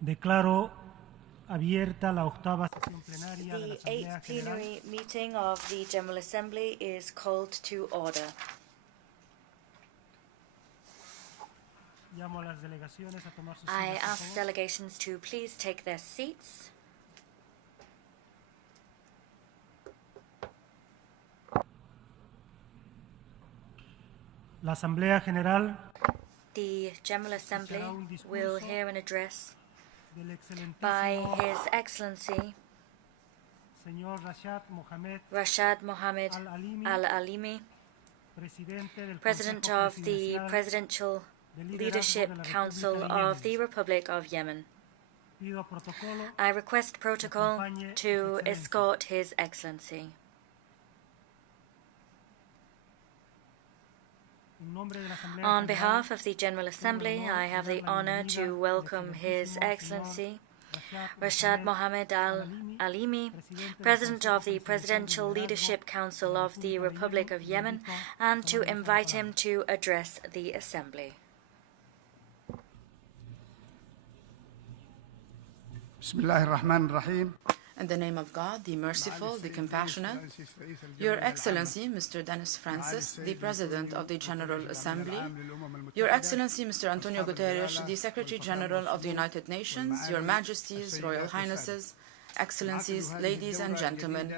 Declaro abierta la octava sesión plenaria de la The Asamblea eighth General. plenary meeting of the General Assembly is called to order. Llamo a las delegaciones a tomar sus I sillas, por ask favor. delegations to please take their seats. La Asamblea General The General Assembly will hear an address del by excelentísimo His Excellency señor Rashad Mohammed Al-Alimi, Al-Alimi, presidente del President Consejo of the Presidencial Presidential del Liderazgo Leadership de la Council República de of Yemen. the Republic of Yemen. Pido protocolo I request protocol acompañe to Su Excelencia. escort His Excellency. En nombre de la Asamblea On General, behalf of the General Assembly, tengo el honor I have de the dar la honor bienvenida to al welcome His excelentísimo Excellency señor Rashad Mohammed Al-Alimi, President of the Presidential Leadership Council of the Republic of Yemen, and to invite him to address the Assembly. Bismillah ar-Rahman ar-Rahim. In the name of God, the merciful, the compassionate, Your Excellency, Mr. Dennis Francis, the President of the General Assembly, Your Excellency, Mr. Antonio Guterres, the Secretary General of the United Nations, Your Majesties, Royal Highnesses, Excellencies, ladies and gentlemen,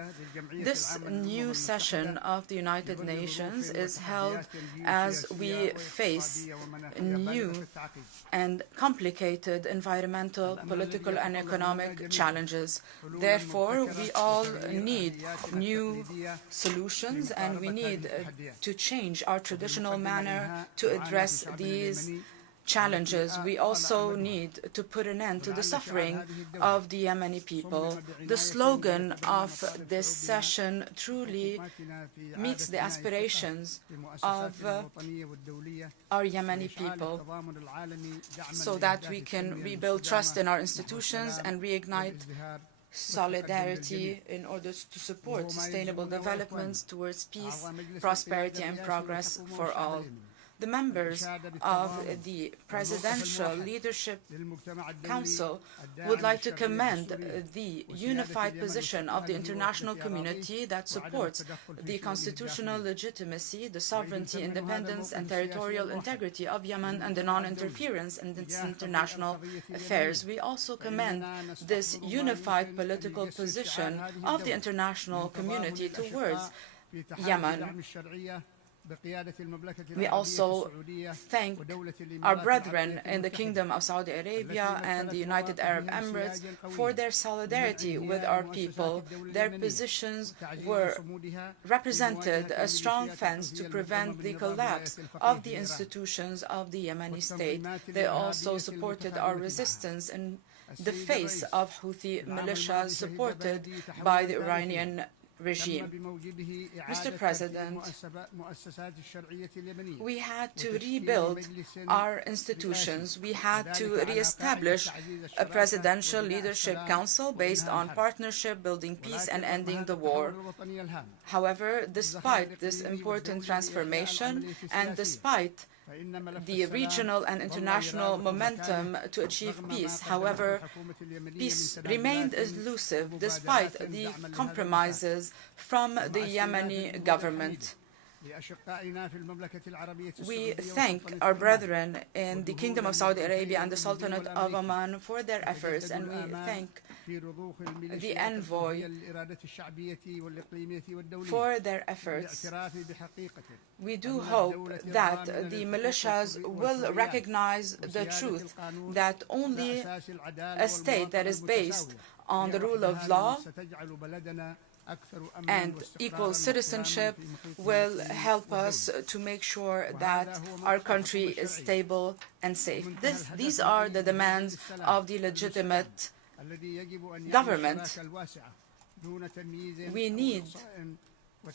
this new session of the United Nations is held as we face new and complicated environmental, political, and economic challenges. Therefore, we all need new solutions, and we need to change our traditional manner to address these challenges. We also need to put an end to the suffering of the Yemeni people. The slogan of this session truly meets the aspirations of our Yemeni people, so that we can rebuild trust in our institutions and reignite solidarity in order to support sustainable developments towards peace, prosperity, and progress for all. The members of the Presidential Leadership Council would like to commend the unified position of the international community that supports the constitutional legitimacy, the sovereignty, independence, and territorial integrity of Yemen and the non-interference in its international affairs. We also commend this unified political position of the international community towards Yemen. We also thank our brethren in the Kingdom of Saudi Arabia and the United Arab Emirates for their solidarity with our people. Their positions represented a strong fence to prevent the collapse of the institutions of the Yemeni state. They also supported our resistance in the face of Houthi militias supported by the Iranian regime. Mr. President, we had to rebuild our institutions. We had to reestablish a presidential leadership council based on partnership, building peace, and ending the war. However, despite this important transformation and despite the regional and international momentum to achieve peace, however, peace remained elusive despite the compromises from the Yemeni government. We thank our brethren in the Kingdom of Saudi Arabia and the Sultanate of Oman for their efforts, and we thank the envoy for their efforts. We do hope that the militias will recognize the truth that only a state that is based on the rule of law and equal citizenship will help us to make sure that our country is stable and safe. These are the demands of the legitimate government.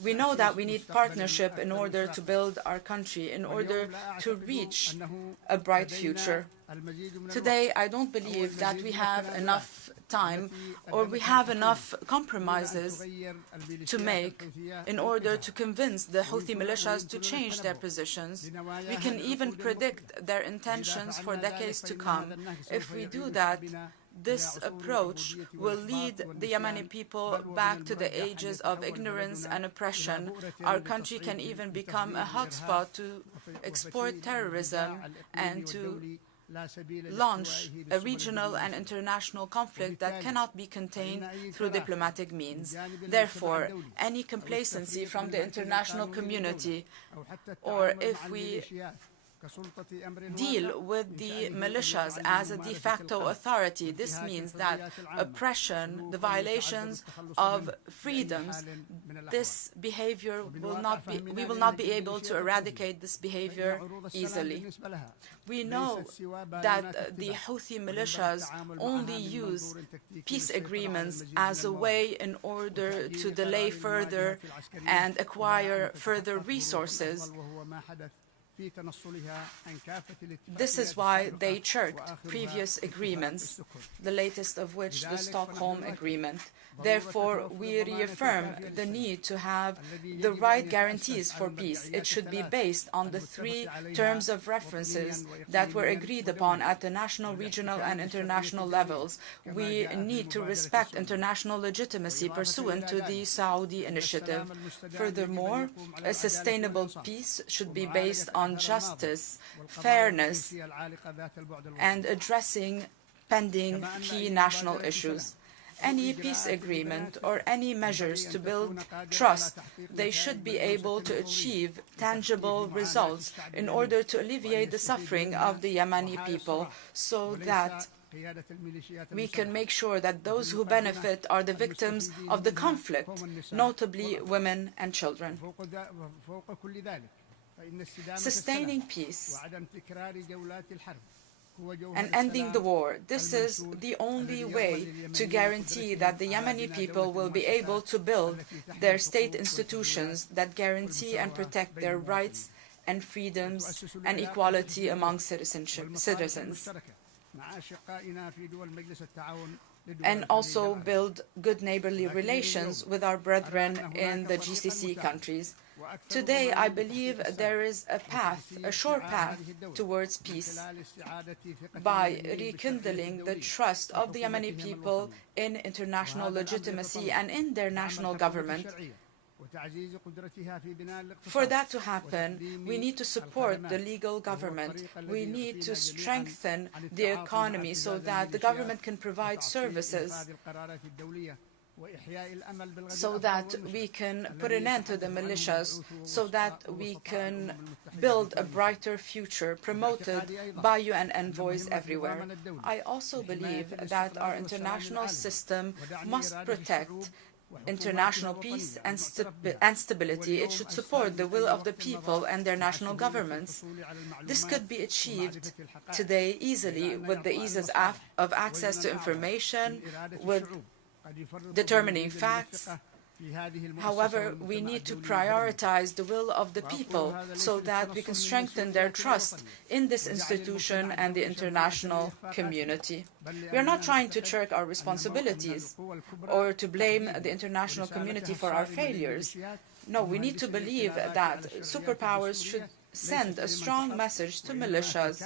We know that we need partnership in order to build our country, in order to reach a bright future. Today, I don't believe that we have enough time or we have enough compromises to make in order to convince the Houthi militias to change their positions. We can even predict their intentions for decades to come. If we do that, This approach will lead the Yemeni people back to the ages of ignorance and oppression. Our country can even become a hotspot to export terrorism and to launch a regional and international conflict that cannot be contained through diplomatic means. Therefore, any complacency from the international community, or if we deal with the militias as a de facto authority, this means that oppression, the violations of freedoms, this behavior we will not be able to eradicate this behavior easily. We know that the Houthi militias only use peace agreements as a way in order to delay further and acquire further resources. This is why they shirked previous agreements, the latest of which the Stockholm Agreement. Therefore, we reaffirm the need to have the right guarantees for peace. It should be based on the 3 terms of references that were agreed upon at the national, regional, and international levels. We need to respect international legitimacy pursuant to the Saudi initiative. Furthermore, a sustainable peace should be based on justice, fairness, and addressing pending key national issues. Any peace agreement or any measures to build trust, they should be able to achieve tangible results in order to alleviate the suffering of the Yemeni people, so that we can make sure that those who benefit are the victims of the conflict, notably women and children. Sustaining peace and ending the war, this is the only way to guarantee that the Yemeni people will be able to build their state institutions that guarantee and protect their rights and freedoms and equality among citizens, and also build good neighborly relations with our brethren in the GCC countries. Today, I believe there is a path, a short path towards peace by rekindling the trust of the Yemeni people in international legitimacy and in their national government. For that to happen, we need to support the legal government. We need to strengthen the economy so that the government can provide services, so that we can put an end to the militias, so that we can build a brighter future promoted by UN envoys everywhere. I also believe that our international system must protect international peace and stability. It should support the will of the people and their national governments. This could be achieved today easily with the ease of access to information, with determining facts. However, we need to prioritize the will of the people so that we can strengthen their trust in this institution and the international community. We are not trying to shirk our responsibilities or to blame the international community for our failures. No, we need to believe that superpowers should send a strong message to militias,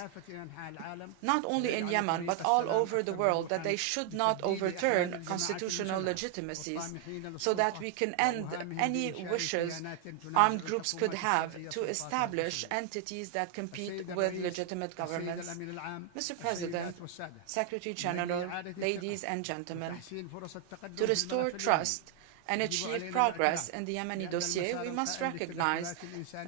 not only in Yemen, but all over the world, that they should not overturn constitutional legitimacies, so that we can end any wishes armed groups could have to establish entities that compete with legitimate governments. Mr. President, Secretary General, ladies and gentlemen, to restore trust and achieve progress in the Yemeni dossier, we must recognize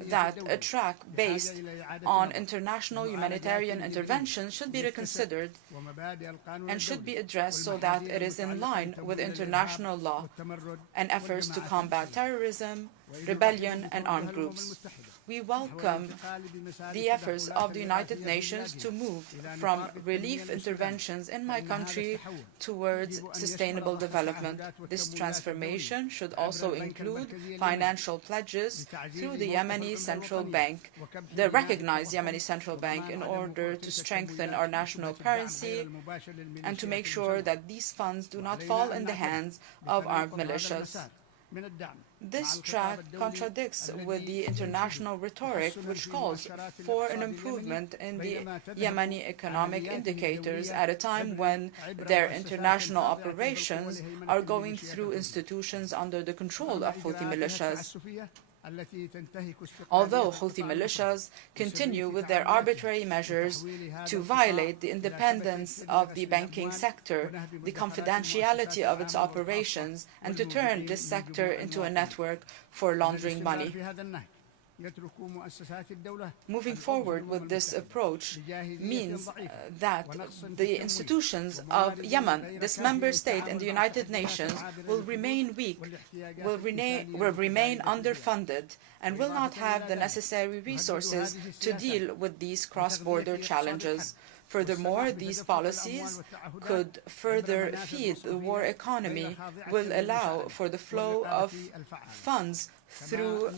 that a track based on international humanitarian intervention should be reconsidered and should be addressed so that it is in line with international law and efforts to combat terrorism, rebellion, and armed groups. We welcome the efforts of the United Nations to move from relief interventions in my country towards sustainable development. This transformation should also include financial pledges through the Yemeni Central Bank, the recognized Yemeni Central Bank, in order to strengthen our national currency and to make sure that these funds do not fall in the hands of armed militias. This track contradicts with the international rhetoric which calls for an improvement in the Yemeni economic indicators at a time when their international operations are going through institutions under the control of Houthi militias. Although Houthi militias continue with their arbitrary measures to violate the independence of the banking sector, the confidentiality of its operations, and to turn this sector into a network for laundering money. Moving forward with this approach means that the institutions of Yemen, this member state in the United Nations, will remain weak, will remain underfunded, and will not have the necessary resources to deal with these cross-border challenges. Furthermore, these policies could further feed the war economy, will allow for the flow of funds through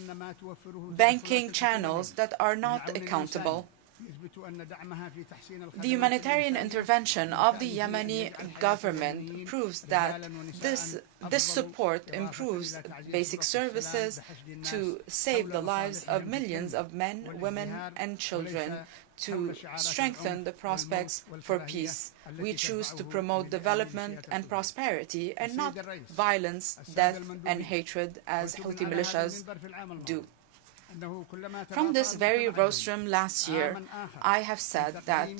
banking channels that are not accountable. The humanitarian intervention of the Yemeni government proves that this support improves basic services to save the lives of millions of men, women, and children, to strengthen the prospects for peace. We choose to promote development and prosperity and not violence, death, and hatred as Houthi militias do. From this very rostrum last year, I have said that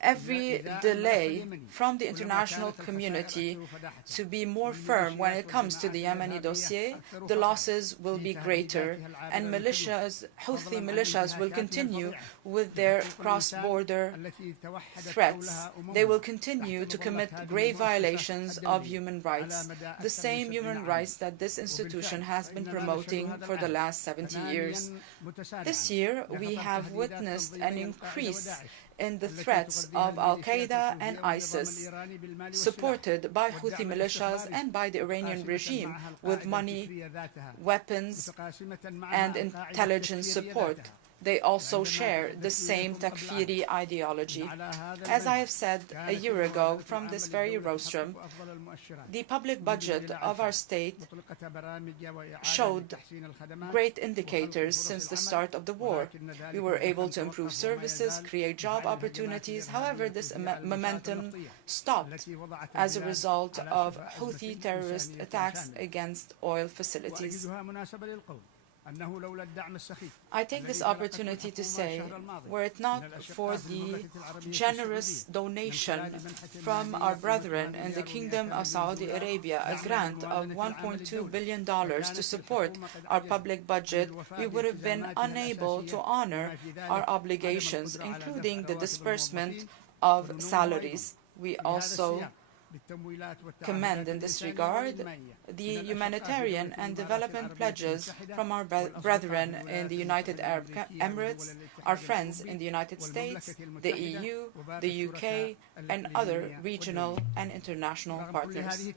every delay from the international community to be more firm when it comes to the Yemeni dossier, the losses will be greater, and Houthi militias will continue with their cross-border threats. They will continue to commit grave violations of human rights, the same human rights that this institution has been promoting for the last 70 years. This year, we have witnessed an increase in the threats of Al-Qaeda and ISIS, supported by Houthi militias and by the Iranian regime with money, weapons, and intelligence support. They also share the same Takfiri ideology. As I have said a year ago from this very rostrum, the public budget of our state showed great indicators since the start of the war. We were able to improve services, create job opportunities. However, this momentum stopped as a result of Houthi terrorist attacks against oil facilities. I take this opportunity to say, were it not for the generous donation from our brethren in the Kingdom of Saudi Arabia, a grant of $1.2 billion to support our public budget, we would have been unable to honor our obligations, including the disbursement of salaries. We also commend in this regard the humanitarian and development pledges from our brethren in the United Arab Emirates, our friends in the United States, the EU, the UK, and other regional and international partners.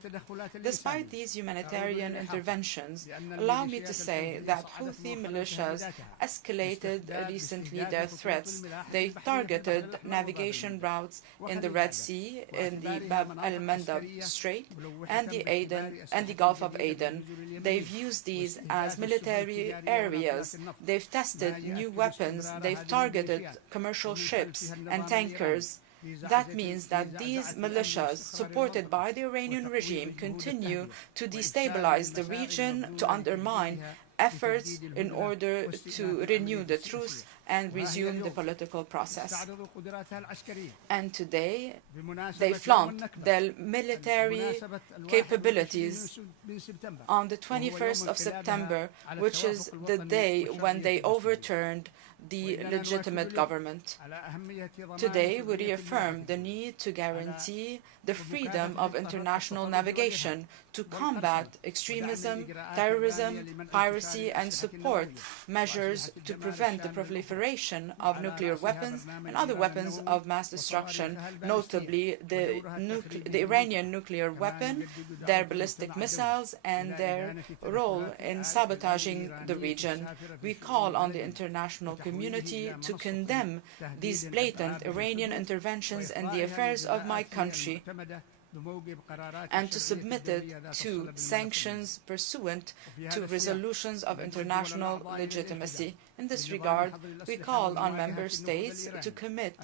Despite these humanitarian interventions, allow me to say that Houthi militias escalated recently their threats. They targeted navigation routes in the Red Sea, in the Bab al-Mandab Strait, and the Gulf of Aden. They've used these as military areas. They've tested new weapons. They've targeted commercial ships and tankers. That means that these militias, supported by the Iranian regime, continue to destabilize the region, to undermine efforts in order to renew the truce and resume the political process. And today, they flaunt their military capabilities on the 21st of September, which is the day when they overturned the legitimate government. Today, we reaffirm the need to guarantee the freedom of international navigation to combat extremism, terrorism, piracy, and support measures to prevent the proliferation of nuclear weapons and other weapons of mass destruction, notably the Iranian nuclear weapon, their ballistic missiles, and their role in sabotaging the region. We call on the international community to condemn these blatant Iranian interventions in the affairs of my country. and to submit it to sanctions pursuant to resolutions of international legitimacy. In this regard, we call on member states to commit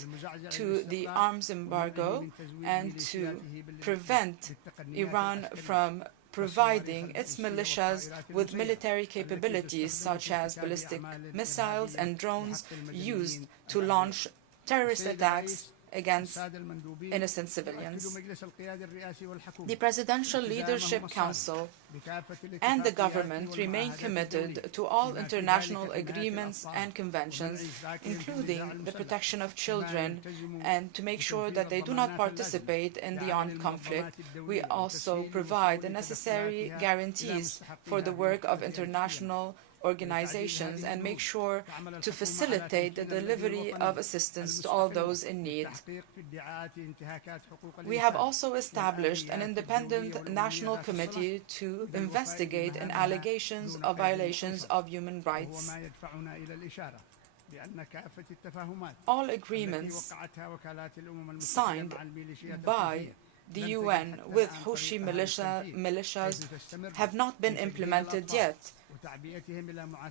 to the arms embargo and to prevent Iran from providing its militias with military capabilities such as ballistic missiles and drones used to launch terrorist attacks against innocent civilians. The Presidential Leadership Council and the government remain committed to all international agreements and conventions, including the protection of children, and to make sure that they do not participate in the armed conflict. We also provide the necessary guarantees for the work of international organizations and make sure to facilitate the delivery of assistance to all those in need. We have also established an independent national committee to investigate allegations of violations of human rights. All agreements signed by the UN with Houthi militias have not been implemented yet.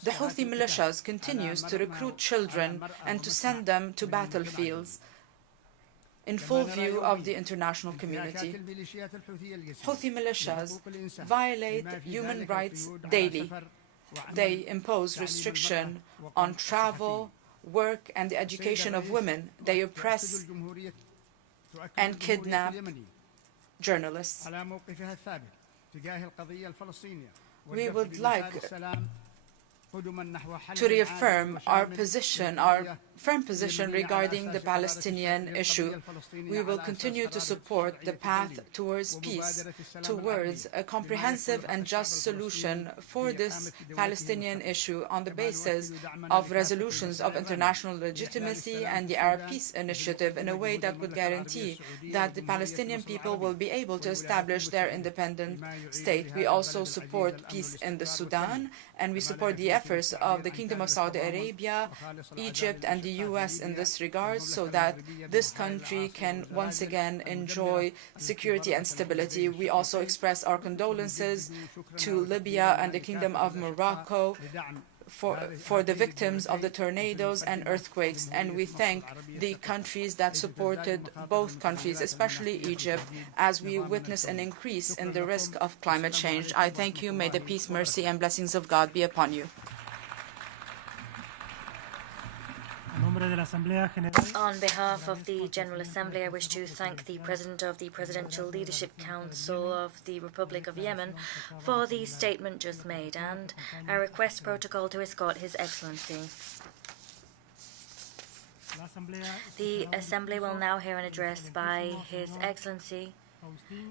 The Houthi militias continues to recruit children and to send them to battlefields in full view of the international community. Houthi militias violate human rights daily. They impose restriction on travel, work, and the education of women. They oppress and kidnap journalists. We would like to reaffirm our firm position regarding the Palestinian issue. We will continue to support the path towards peace, towards a comprehensive and just solution for this Palestinian issue on the basis of resolutions of international legitimacy and the Arab Peace Initiative in a way that would guarantee that the Palestinian people will be able to establish their independent state. We also support peace in the Sudan, and we support the efforts of the Kingdom of Saudi Arabia, Egypt, and the US in this regard, so that this country can once again enjoy security and stability. We also express our condolences to Libya and the Kingdom of Morocco for the victims of the tornadoes and earthquakes, and we thank the countries that supported both countries, especially Egypt, as we witness an increase in the risk of climate change. I thank you. May the peace, mercy, and blessings of God be upon you. On behalf of the General Assembly, I wish to thank the President of the Presidential Leadership Council of the Republic of Yemen for the statement just made, and I request protocol to escort His Excellency. The Assembly will now hear an address by His Excellency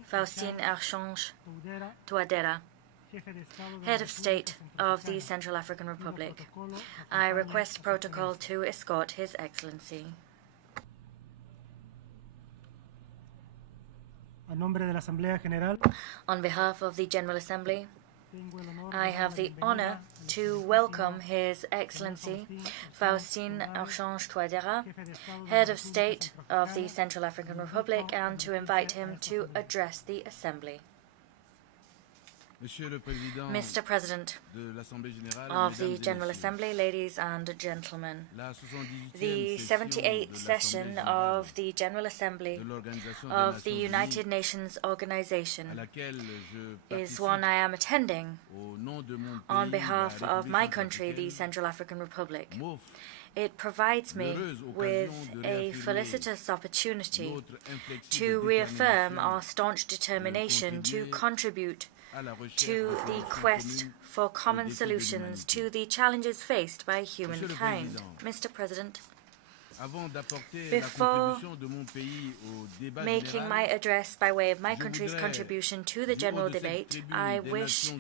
Faustin Archange Touadéra, Head of State of the Central African Republic. I request protocol to escort His Excellency. On behalf of the General Assembly, I have the honor to welcome His Excellency Faustin Archange Touadéra, Head of State of the Central African Republic, and to invite him to address the Assembly. Mr. President of the General Assembly, ladies and gentlemen, the 78th session of the General Assembly of the United Nations Organization is one I am attending on behalf of my country, the Central African Republic. It provides me with a felicitous opportunity to reaffirm our staunch determination to contribute to the quest for common solutions to the challenges faced by humankind. Mr. President, before making my address by way of my country's contribution to the general debate, I wish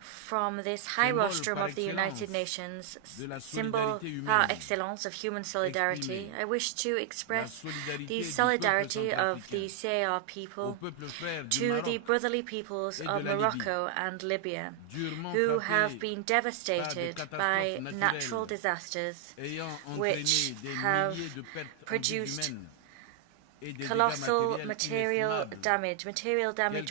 from this high rostrum of the United Nations, symbol par excellence of human solidarity, I wish to express the solidarity of the CAR people to the brotherly peoples of Morocco and Libya, who have been devastated by natural disasters which have produced colossal material damage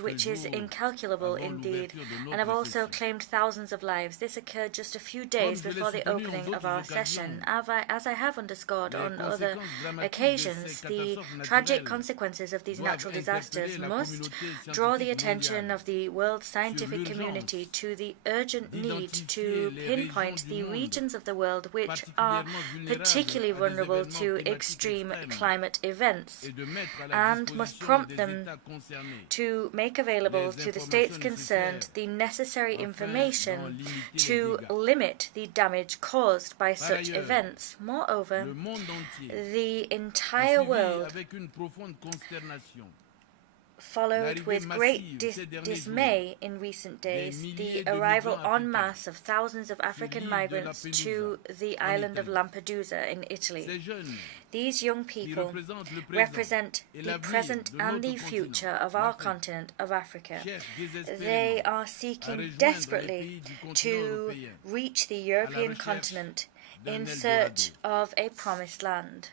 which is incalculable indeed, and have also claimed thousands of lives. This occurred just a few days before the opening of our session. As I have underscored on other occasions, the tragic consequences of these natural disasters must draw the attention of the world scientific community to the urgent need to pinpoint the regions of the world which are particularly vulnerable to extreme climate events, and must prompt them to make available to the states concerned the necessary information to limit the damage caused by such events. Moreover, the entire world followed with great dismay in recent days the arrival en masse of thousands of African migrants to the island of Lampedusa in Italy. These young people represent the present and the future of our continent of Africa. They are seeking desperately to reach the European continent in search of a promised land.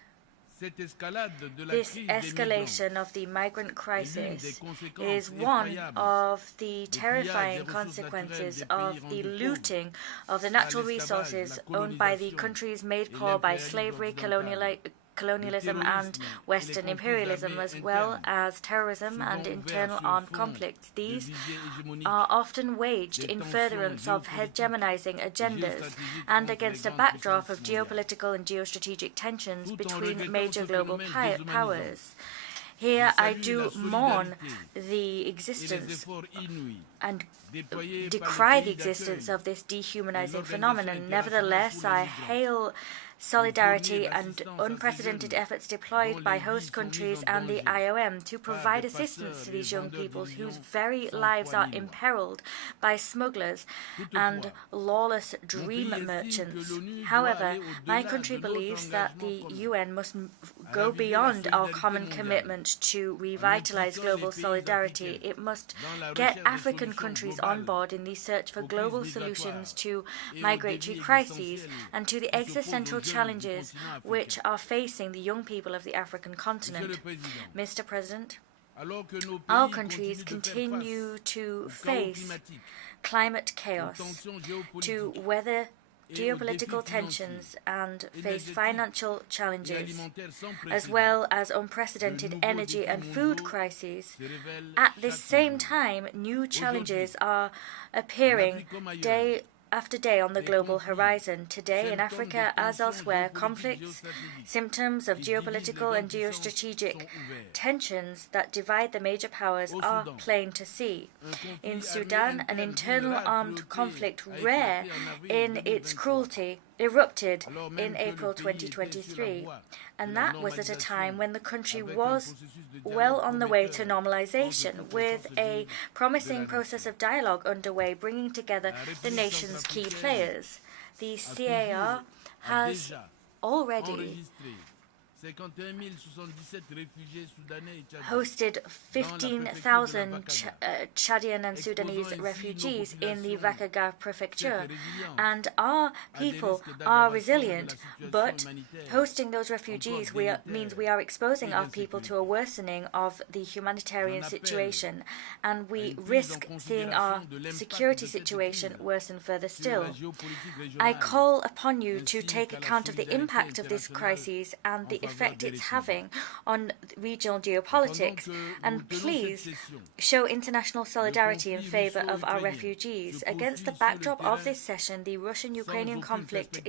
This escalation of the migrant crisis is one of the terrifying consequences of the looting of the natural resources owned by the countries made poor by slavery, colonialism and Western imperialism, as well as terrorism and internal armed conflicts. These are often waged in furtherance of hegemonizing agendas and against a backdrop of geopolitical and geostrategic tensions between major global powers. Here I do mourn the existence and decry the existence of this dehumanizing phenomenon. Nevertheless, I hail solidarity and unprecedented efforts deployed by host countries and the IOM to provide assistance to these young people whose very lives are imperiled by smugglers and lawless dream merchants. However, my country believes that the UN must go beyond our common commitment to revitalize global solidarity. It must get African countries on board in the search for global solutions to migratory crises and to the existential challenges which are facing the young people of the African continent. Mr. President, our countries continue to face climate chaos, to weather geopolitical tensions and face financial challenges, as well as unprecedented energy and food crises. At the same time, new challenges are appearing day after day on the global horizon. Today, in Africa as elsewhere, conflicts, symptoms of geopolitical and geostrategic tensions that divide the major powers are plain to see. In Sudan, an internal armed conflict rare in its cruelty erupted in April 2023, and that was at a time when the country was well on the way to normalization, with a promising process of dialogue underway bringing together the nation's key players. The CAR has already hosted 15,000 Chadian and Sudanese refugees in the Vakaga prefecture, and our people are resilient, but hosting those refugees means we are exposing our people to a worsening of the humanitarian situation, and we risk seeing our security situation worsen further still. I call upon you to take account of the impact of this crisis and the effect it's having on regional geopolitics, and please show international solidarity in favor of our refugees. Against the backdrop of this session, the Russian-Ukrainian conflict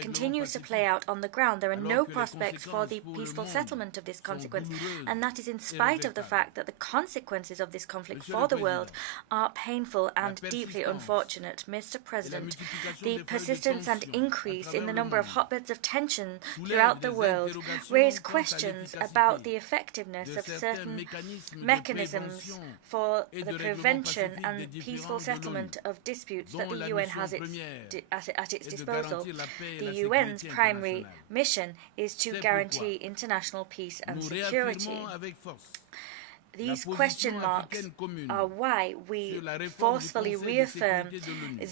continues to play out on the ground. There are no prospects for the peaceful settlement of this consequence, and that is in spite of the fact that the consequences of this conflict for the world are painful and deeply unfortunate. Mr. President, the persistence and increase in the number of hotbeds of tension throughout the world raise questions about the effectiveness of certain mechanisms for the prevention and peaceful settlement of disputes that the UN has at its disposal. The UN's primary mission is to guarantee international peace and security. these question marks are why we forcefully reaffirm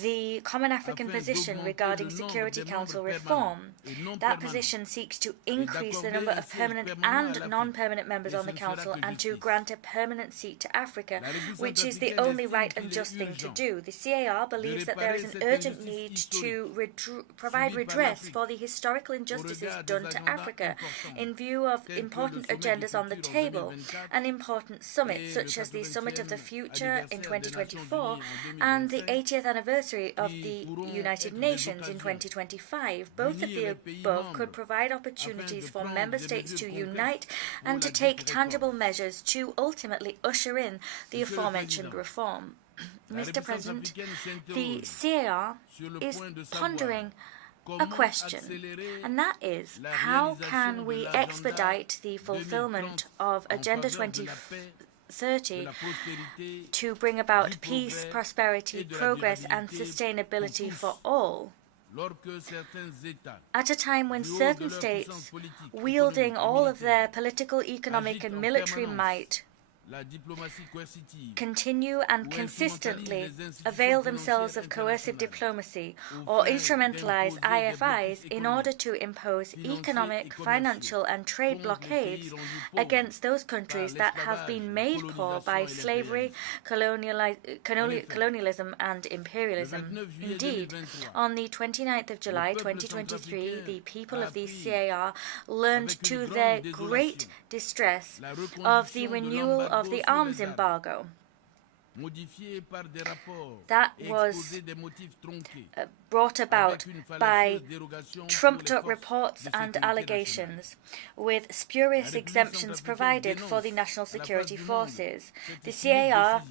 the Common African Position regarding Security Council reform. That position seeks to increase the number of permanent and non-permanent members on the Council and to grant a permanent seat to Africa, which is the only right and just thing to do. The CAR believes that there is an urgent need to provide redress for the historical injustices done to Africa in view of important agendas on the table and important summits such as the Summit of the Future in 2024 and the 80th anniversary of the United Nations in 2025. Both of the above could provide opportunities for member states to unite and to take tangible measures to ultimately usher in the aforementioned reform. Mr. President, the CAR is pondering a question, and that is, how can we expedite the fulfillment of Agenda 2030 to bring about peace, prosperity, progress, and sustainability for all, at a time when certain states, wielding all of their political, economic, and military might, continue and consistently avail themselves of coercive diplomacy or instrumentalize IFIs in order to impose economic, financial, and trade blockades against those countries that have been made poor by slavery, colonialism, and imperialism. Indeed, on the 29th of July 2023, the people of the CAR learned to their great distress of the renewal of the arms embargo. That was brought about by trumped-up reports and allegations, with spurious exemptions provided for the national security forces. The CAR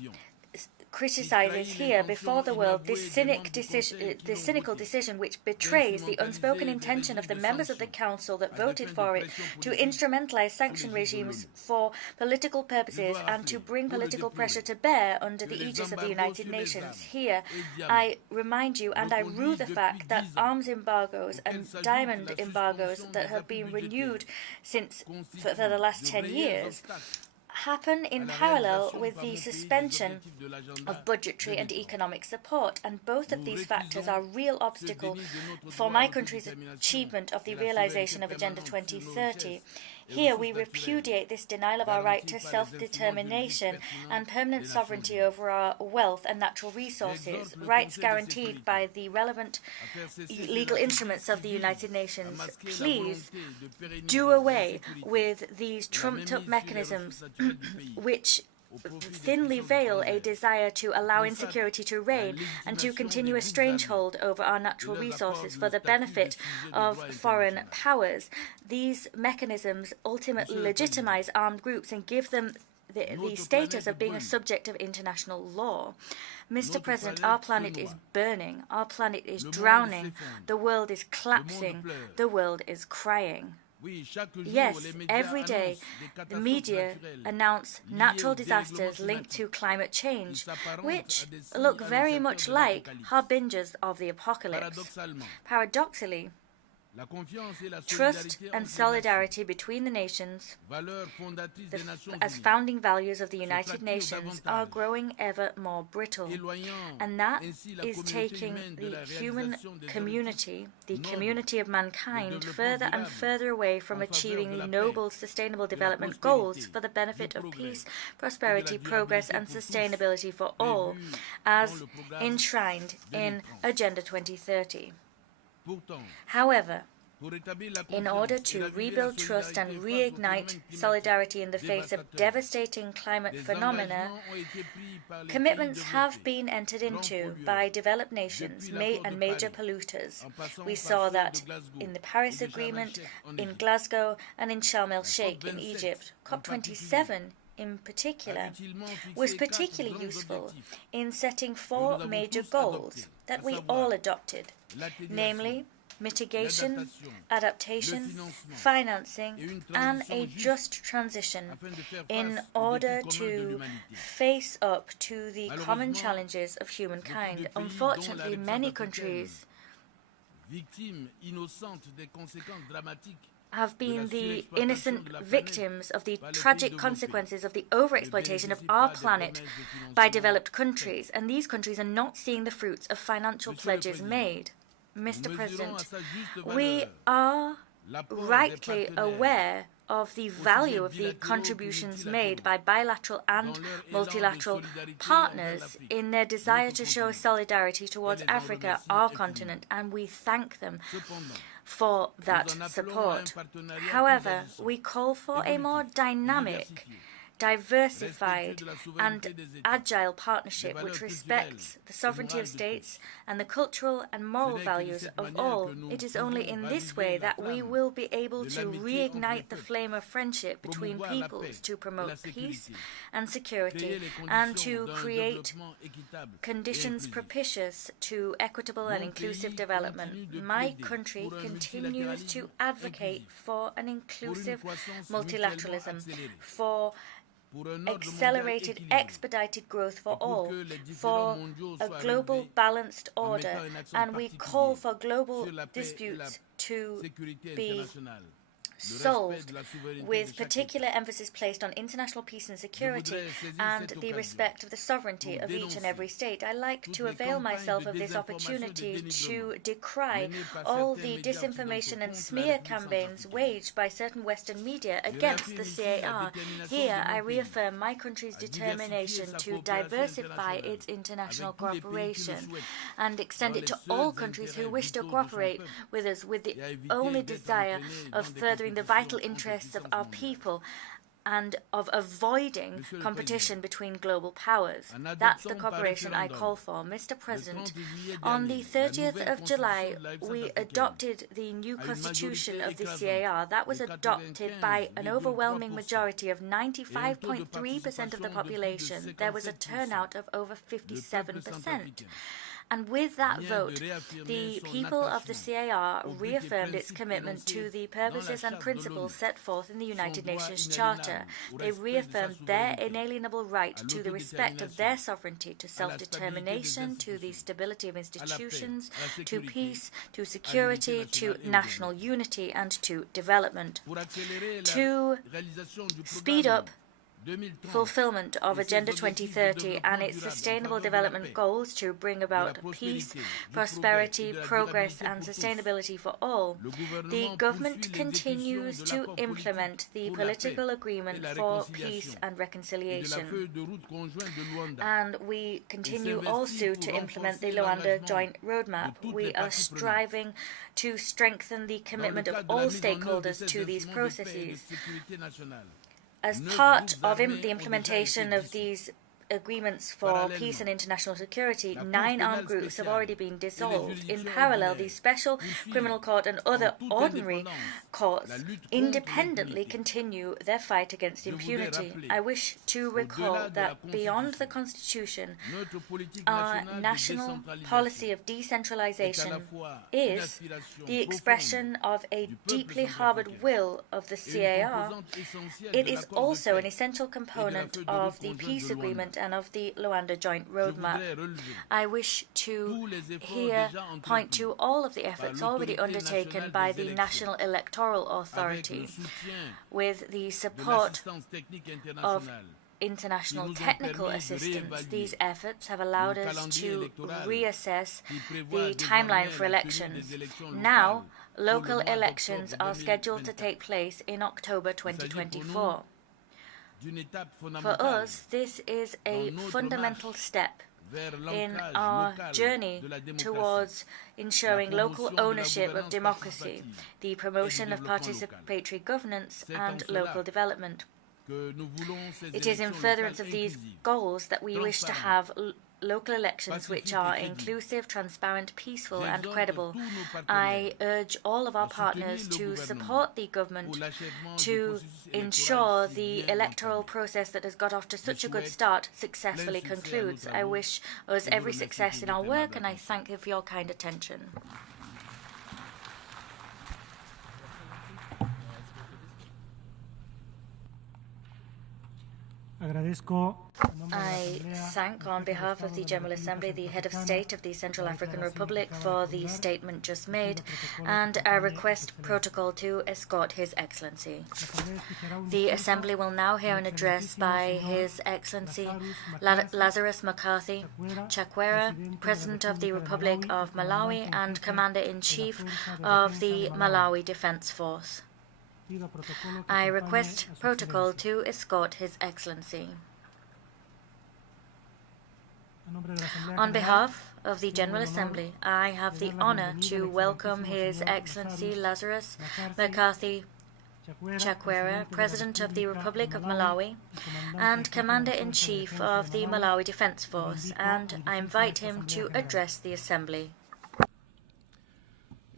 criticizes here before the world this cynical decision which betrays the unspoken intention of the members of the Council that voted for it to instrumentalize sanction regimes for political purposes and to bring political pressure to bear under the aegis of the United Nations. Here, I remind you and I rue the fact that arms embargoes and diamond embargoes that have been renewed for the last 10 years happen in parallel with the suspension of budgetary and economic support, and both of these factors are real obstacles for my country's achievement of the realization of Agenda 2030. Here we repudiate this denial of our right to self-determination and permanent sovereignty over our wealth and natural resources, rights guaranteed by the relevant legal instruments of the United Nations. Please do away with these trumped-up mechanisms which thinly veil a desire to allow insecurity to reign and to continue a strangehold over our natural resources for the benefit of foreign powers. These mechanisms ultimately legitimize armed groups and give them the status of being a subject of international law. Mr. President, our planet is burning, our planet is drowning, the world is collapsing, the world is crying. Yes, every day the media announce natural disasters linked to climate change, which look very much like harbingers of the apocalypse. Paradoxically, trust and solidarity between the nations, as founding values of the United Nations, are growing ever more brittle, and that is taking the human community, the community of mankind, further and further away from achieving the noble sustainable development goals for the benefit of peace, prosperity, progress, and sustainability for all, as enshrined in Agenda 2030. However, in order to rebuild trust and reignite solidarity in the face of devastating climate phenomena, commitments have been entered into by developed nations and major polluters. We saw that in the Paris Agreement, in Glasgow, and in Sharm el-Sheikh in Egypt. COP27 in particular was particularly useful in setting 4 major goals that we all adopted, namely mitigation, adaptation, financing, and a just transition in order to face up to the common challenges of humankind. Unfortunately, many countries have been the innocent victims of the tragic consequences of the overexploitation of our planet by developed countries, and these countries are not seeing the fruits of financial pledges made. Mr. President, we are rightly aware of the value of the contributions made by bilateral and multilateral partners in their desire to show solidarity towards Africa, our continent, and we thank them for that support. However, we call for a more dynamic, diversified and agile partnership which respects the sovereignty of states and the cultural and moral values of all. It is only in this way that we will be able to reignite the flame of friendship between peoples, to promote peace and security, and to create conditions propitious to equitable and inclusive development. My country continues to advocate for an inclusive multilateralism, for accelerated, expedited growth for all, for a global balanced order, and we call for global disputes to be solved with particular emphasis placed on international peace and security and the respect of the sovereignty of each and every state. I like to avail myself of this opportunity to decry all the disinformation and smear campaigns waged by certain Western media against the CAR. Here I reaffirm my country's determination to diversify its international cooperation and extend it to all countries who wish to cooperate with us with the only desire of furthering the vital interests of our people and of avoiding competition between global powers. That's the cooperation I call for. Mr. President, on the 30th of July, we adopted the new constitution of the CAR. That was adopted by an overwhelming majority of 95.3% of the population. There was a turnout of over 57%. And with that vote, the people of the CAR reaffirmed its commitment to the purposes and principles set forth in the United Nations Charter. They reaffirmed their inalienable right to the respect of their sovereignty, to self-determination, to the stability of institutions, to peace, to security, to national unity, and to development. To speed up fulfillment of Agenda 2030 and its sustainable development goals to bring about peace, prosperity, progress and sustainability for all, the government continues to implement the political agreement for peace and reconciliation. And we continue also to implement the Luanda Joint Roadmap. We are striving to strengthen the commitment of all stakeholders to these processes. As part of the implementation of these agreements for peace and international security, 9 armed groups have already been dissolved. In parallel, the Special Criminal Court and other ordinary courts independently continue their fight against impunity. I wish to recall that beyond the Constitution, our national policy of decentralization is the expression of a deeply harbored will of the CAR. It is also an essential component of the peace agreement and of the Luanda Joint Roadmap. I wish to here point to all of the efforts already undertaken by the National Electoral Authority with the support of international technical assistance. These efforts have allowed us to reassess the timeline for elections. Now, local elections are scheduled to take place in October 2024. For us, this is a fundamental step in our journey towards ensuring local ownership of democracy, the promotion of participatory governance and local development. It is in furtherance of these goals that we wish to have local elections which are inclusive, transparent, peaceful and credible. I urge all of our partners to support the government to ensure the electoral process that has got off to such a good start successfully concludes. I wish us every success in our work and I thank you for your kind attention. I thank on behalf of the General Assembly the Head of State of the Central African Republic for the statement just made, and I request Protocol to escort His Excellency. The Assembly will now hear an address by His Excellency Lazarus McCarthy Chakwera, President of the Republic of Malawi and Commander-in-Chief of the Malawi Defense Force. I request Protocol to escort His Excellency. On behalf of the General Assembly, I have the honor to welcome His Excellency Lazarus McCarthy Chakwera, President of the Republic of Malawi and Commander-in-Chief of the Malawi Defense Force, and I invite him to address the Assembly.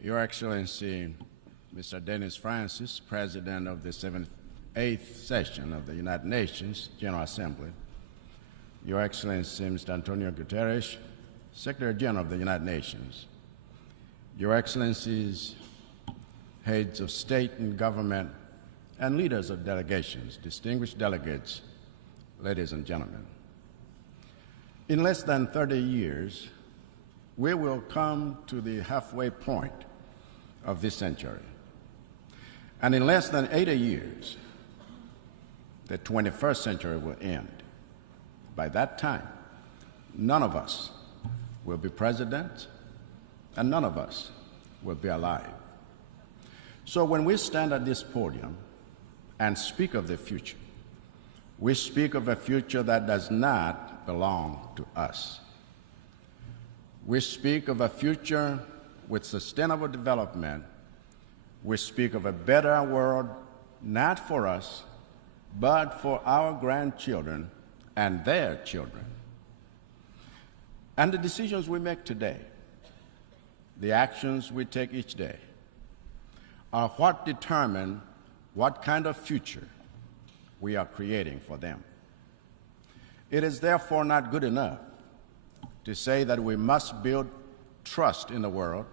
Your Excellency, Mr. Dennis Francis, President of the 78th Session of the United Nations General Assembly, Your Excellency, Mr. Antonio Guterres, Secretary General of the United Nations, Your Excellencies, heads of state and government, and leaders of delegations, distinguished delegates, ladies and gentlemen. In less than 30 years, we will come to the halfway point of this century. And in less than 80 years, the 21st century will end. By that time, none of us will be president, and none of us will be alive. So when we stand at this podium and speak of the future, we speak of a future that does not belong to us. We speak of a future with sustainable development. We speak of a better world, not for us, but for our grandchildren and their children. And the decisions we make today, the actions we take each day, are what determine what kind of future we are creating for them. It is therefore not good enough to say that we must build trust in the world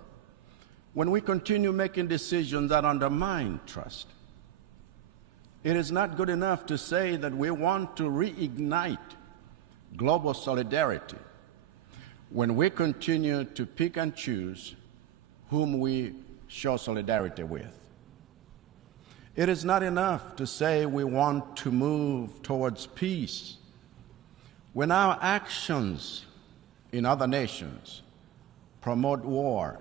when we continue making decisions that undermine trust. It is not good enough to say that we want to reignite global solidarity when we continue to pick and choose whom we show solidarity with. It is not enough to say we want to move towards peace when our actions in other nations promote war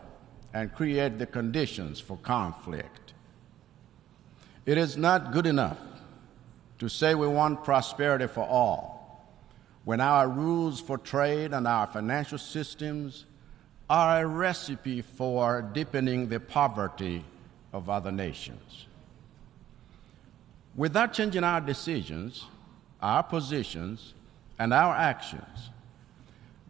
and create the conditions for conflict. It is not good enough to say we want prosperity for all when our rules for trade and our financial systems are a recipe for deepening the poverty of other nations. Without changing our decisions, our positions, and our actions,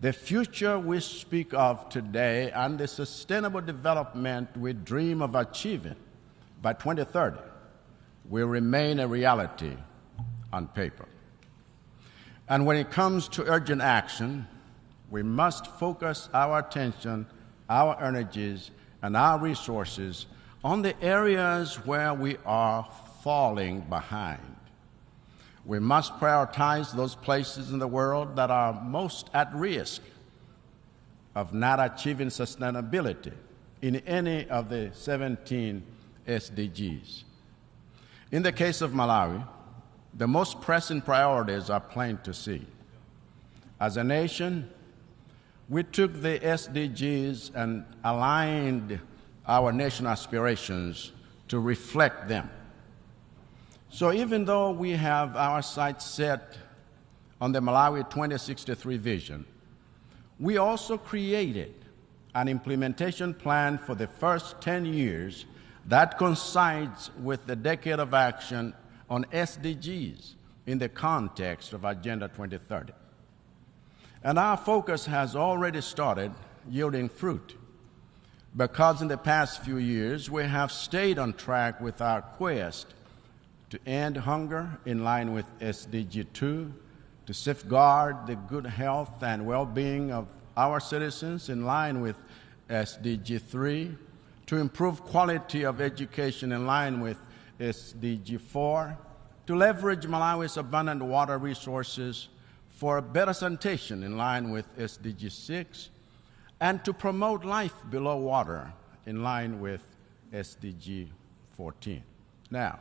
the future we speak of today and the sustainable development we dream of achieving by 2030 will remain a reality on paper. And when it comes to urgent action, we must focus our attention, our energies, and our resources on the areas where we are falling behind. We must prioritize those places in the world that are most at risk of not achieving sustainability in any of the 17 SDGs. In the case of Malawi, the most pressing priorities are plain to see. As a nation, we took the SDGs and aligned our national aspirations to reflect them. So even though we have our sights set on the Malawi 2063 vision, we also created an implementation plan for the first 10 years that coincides with the decade of action on SDGs in the context of Agenda 2030. And our focus has already started yielding fruit, because in the past few years we have stayed on track with our quest to end hunger in line with SDG 2, to safeguard the good health and well-being of our citizens in line with SDG 3, to improve quality of education in line with SDG 4, to leverage Malawi's abundant water resources for better sanitation in line with SDG 6, and to promote life below water in line with SDG 14. Now,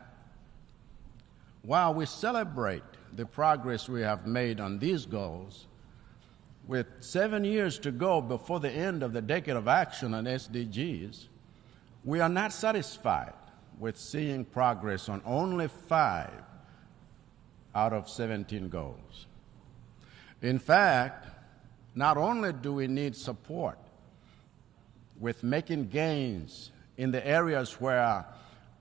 while we celebrate the progress we have made on these goals, with 7 years to go before the end of the decade of action on SDGs, we are not satisfied with seeing progress on only 5 out of 17 goals. In fact, not only do we need support with making gains in the areas where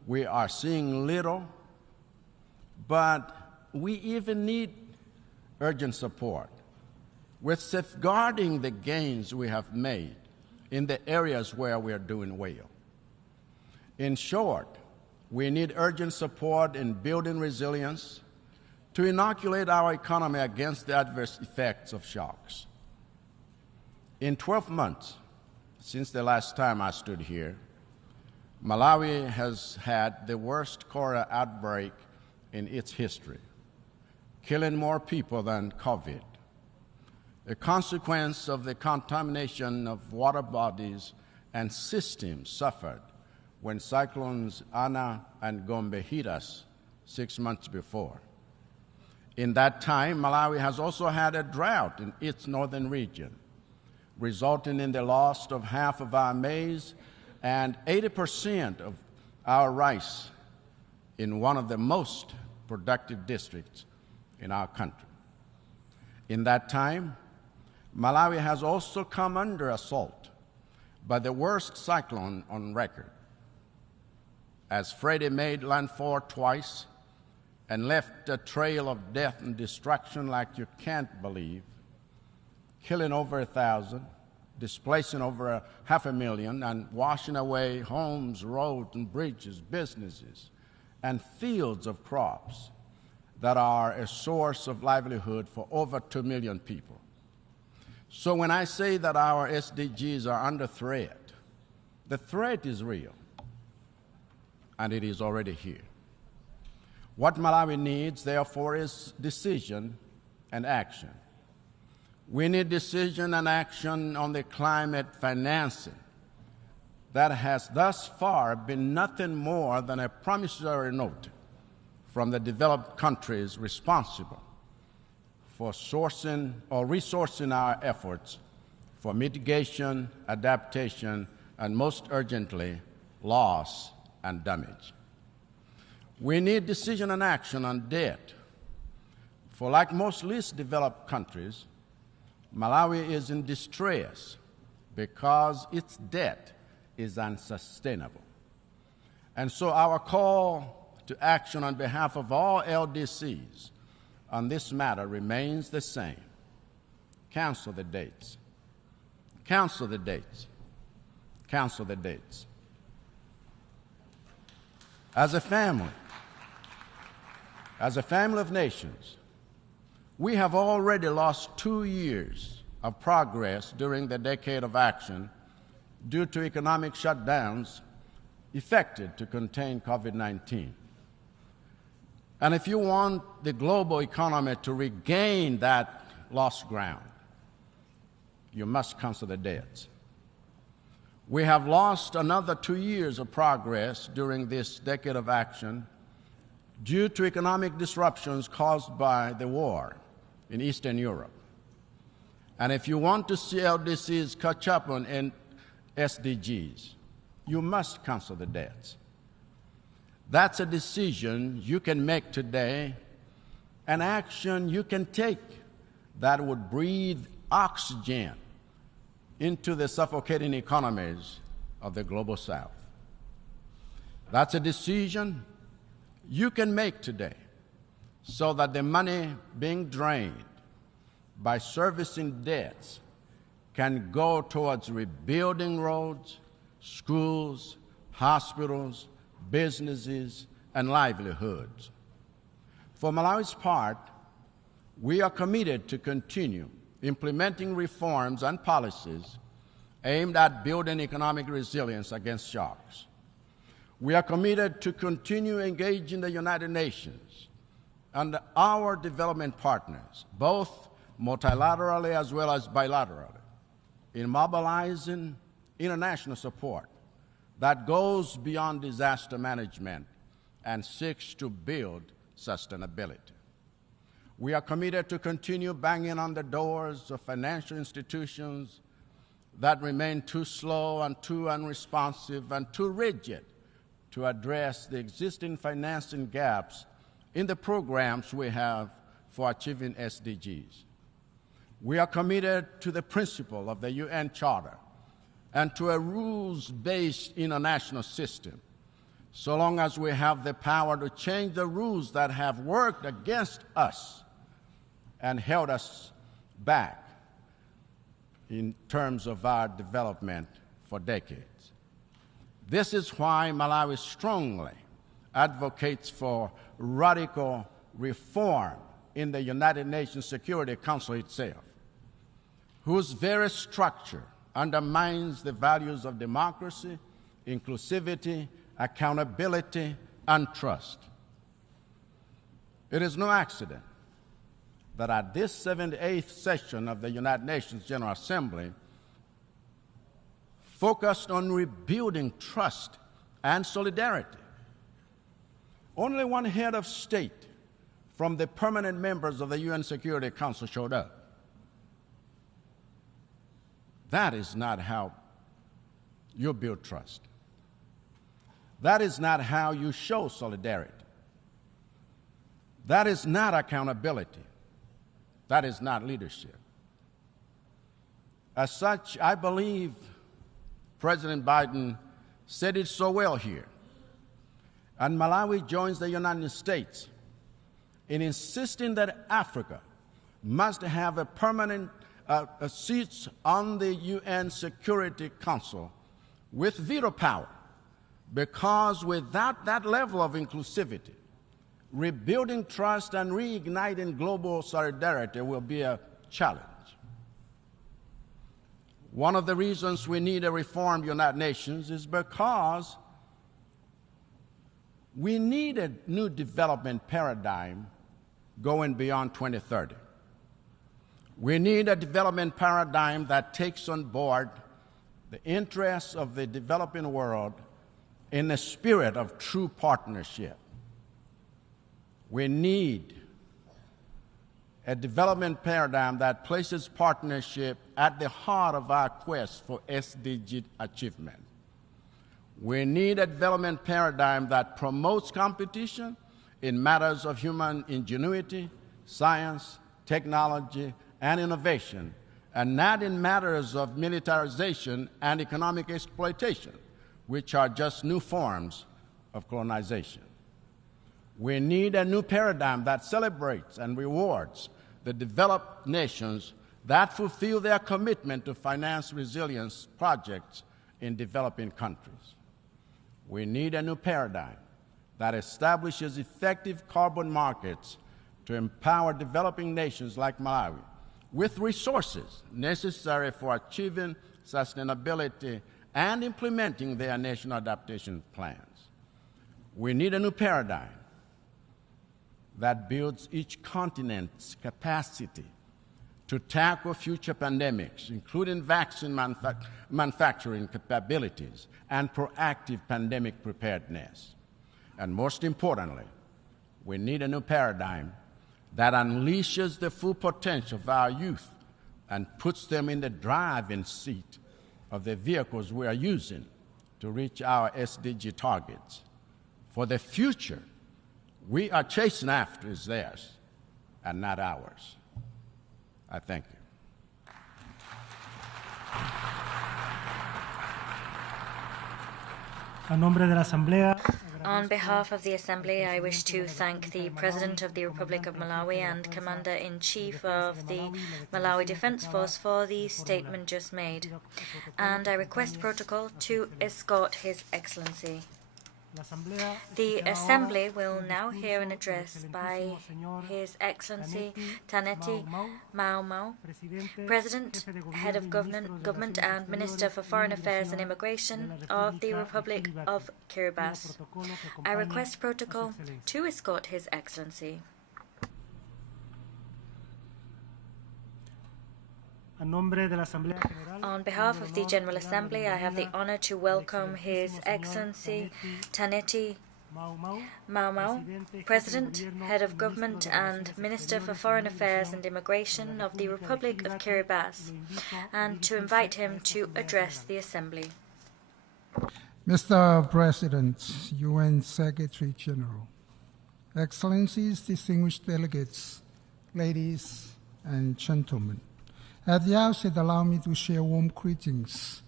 we are seeing little, but we even need urgent support with safeguarding the gains we have made in the areas where we are doing well. In short, we need urgent support in building resilience to inoculate our economy against the adverse effects of shocks. In 12 months since the last time I stood here, Malawi has had the worst cholera outbreak in its history, killing more people than COVID, a consequence of the contamination of water bodies and systems suffered when cyclones Ana and Gombe hit us 6 months before. In that time, Malawi has also had a drought in its northern region, resulting in the loss of half of our maize and 80% of our rice in one of the most productive districts in our country. In that time, Malawi has also come under assault by the worst cyclone on record, as Freddie made landfall twice and left a trail of death and destruction like you can't believe, killing over 1,000, displacing over 500,000, and washing away homes, roads, and bridges, businesses, and fields of crops that are a source of livelihood for over 2 million people. So when I say that our SDGs are under threat, the threat is real, and it is already here. What Malawi needs, therefore, is decision and action. We need decision and action on the climate financing that has thus far been nothing more than a promissory note from the developed countries responsible for sourcing or resourcing our efforts for mitigation, adaptation, and most urgently, loss and damage. We need decision and action on debt. For like most least developed countries, Malawi is in distress because its debt is unsustainable. And so our call to action on behalf of all LDCs on this matter remains the same. Cancel the dates. Cancel the dates. Cancel the dates. As a family of nations, we have already lost 2 years of progress during the decade of action due to economic shutdowns effected to contain COVID-19. And if you want the global economy to regain that lost ground, you must cancel the debts. We have lost another 2 years of progress during this decade of action due to economic disruptions caused by the war in Eastern Europe. And if you want to see LDCs catch up on SDGs, you must cancel the debts. That's a decision you can make today, an action you can take that would breathe oxygen into the suffocating economies of the global South. That's a decision you can make today so that the money being drained by servicing debts can go towards rebuilding roads, schools, hospitals, businesses, and livelihoods. For Malawi's part, we are committed to continue implementing reforms and policies aimed at building economic resilience against shocks. We are committed to continue engaging the United Nations and our development partners, both multilaterally as well as bilaterally, in mobilizing international support that goes beyond disaster management and seeks to build sustainability. We are committed to continue banging on the doors of financial institutions that remain too slow and too unresponsive and too rigid to address the existing financing gaps in the programs we have for achieving SDGs. We are committed to the principle of the UN Charter and to a rules-based international system, so long as we have the power to change the rules that have worked against us and held us back in terms of our development for decades. This is why Malawi strongly advocates for radical reform in the United Nations Security Council itself, whose very structure undermines the values of democracy, inclusivity, accountability, and trust. It is no accident that at this 78th session of the United Nations General Assembly, focused on rebuilding trust and solidarity, only one head of state from the permanent members of the UN Security Council showed up. That is not how you build trust. That is not how you show solidarity. That is not accountability. That is not leadership. As such, I believe President Biden said it so well here. And Malawi joins the United States in insisting that Africa must have a permanent seat on the UN Security Council with veto power, because without that level of inclusivity, rebuilding trust and reigniting global solidarity will be a challenge. One of the reasons we need a reformed United Nations is because we need a new development paradigm going beyond 2030. We need a development paradigm that takes on board the interests of the developing world in the spirit of true partnership. We need a development paradigm that places partnership at the heart of our quest for SDG achievement. We need a development paradigm that promotes competition in matters of human ingenuity, science, technology, and innovation, and not in matters of militarization and economic exploitation, which are just new forms of colonization. We need a new paradigm that celebrates and rewards the developed nations that fulfill their commitment to finance resilience projects in developing countries. We need a new paradigm that establishes effective carbon markets to empower developing nations like Malawi with resources necessary for achieving sustainability and implementing their national adaptation plans. We need a new paradigm that builds each continent's capacity to tackle future pandemics, including vaccine manufacturing capabilities and proactive pandemic preparedness. And most importantly, we need a new paradigm that unleashes the full potential of our youth and puts them in the driving seat of the vehicles we are using to reach our SDG targets. For the future we are chasing after is theirs and not ours. I thank you. A nombre de la Asamblea. On behalf of the Assembly, I wish to thank the President of the Republic of Malawi and Commander-in-Chief of the Malawi Defense Force for the statement just made, and I request protocol to escort His Excellency. The Assembly will now hear an address by His Excellency Taneti Mau, President, Head of Government and Minister for Foreign Affairs and Immigration of the Republic of Kiribati. I request protocol to escort His Excellency. On behalf of the General Assembly, I have the honor to welcome His Excellency Taneti Mau, President, Head of Government and Minister for Foreign Affairs and Immigration of the Republic of Kiribati, and to invite him to address the Assembly. Mr. President, UN Secretary General, Excellencies, distinguished delegates, ladies and gentlemen, at the outset, allow me to share warm greetings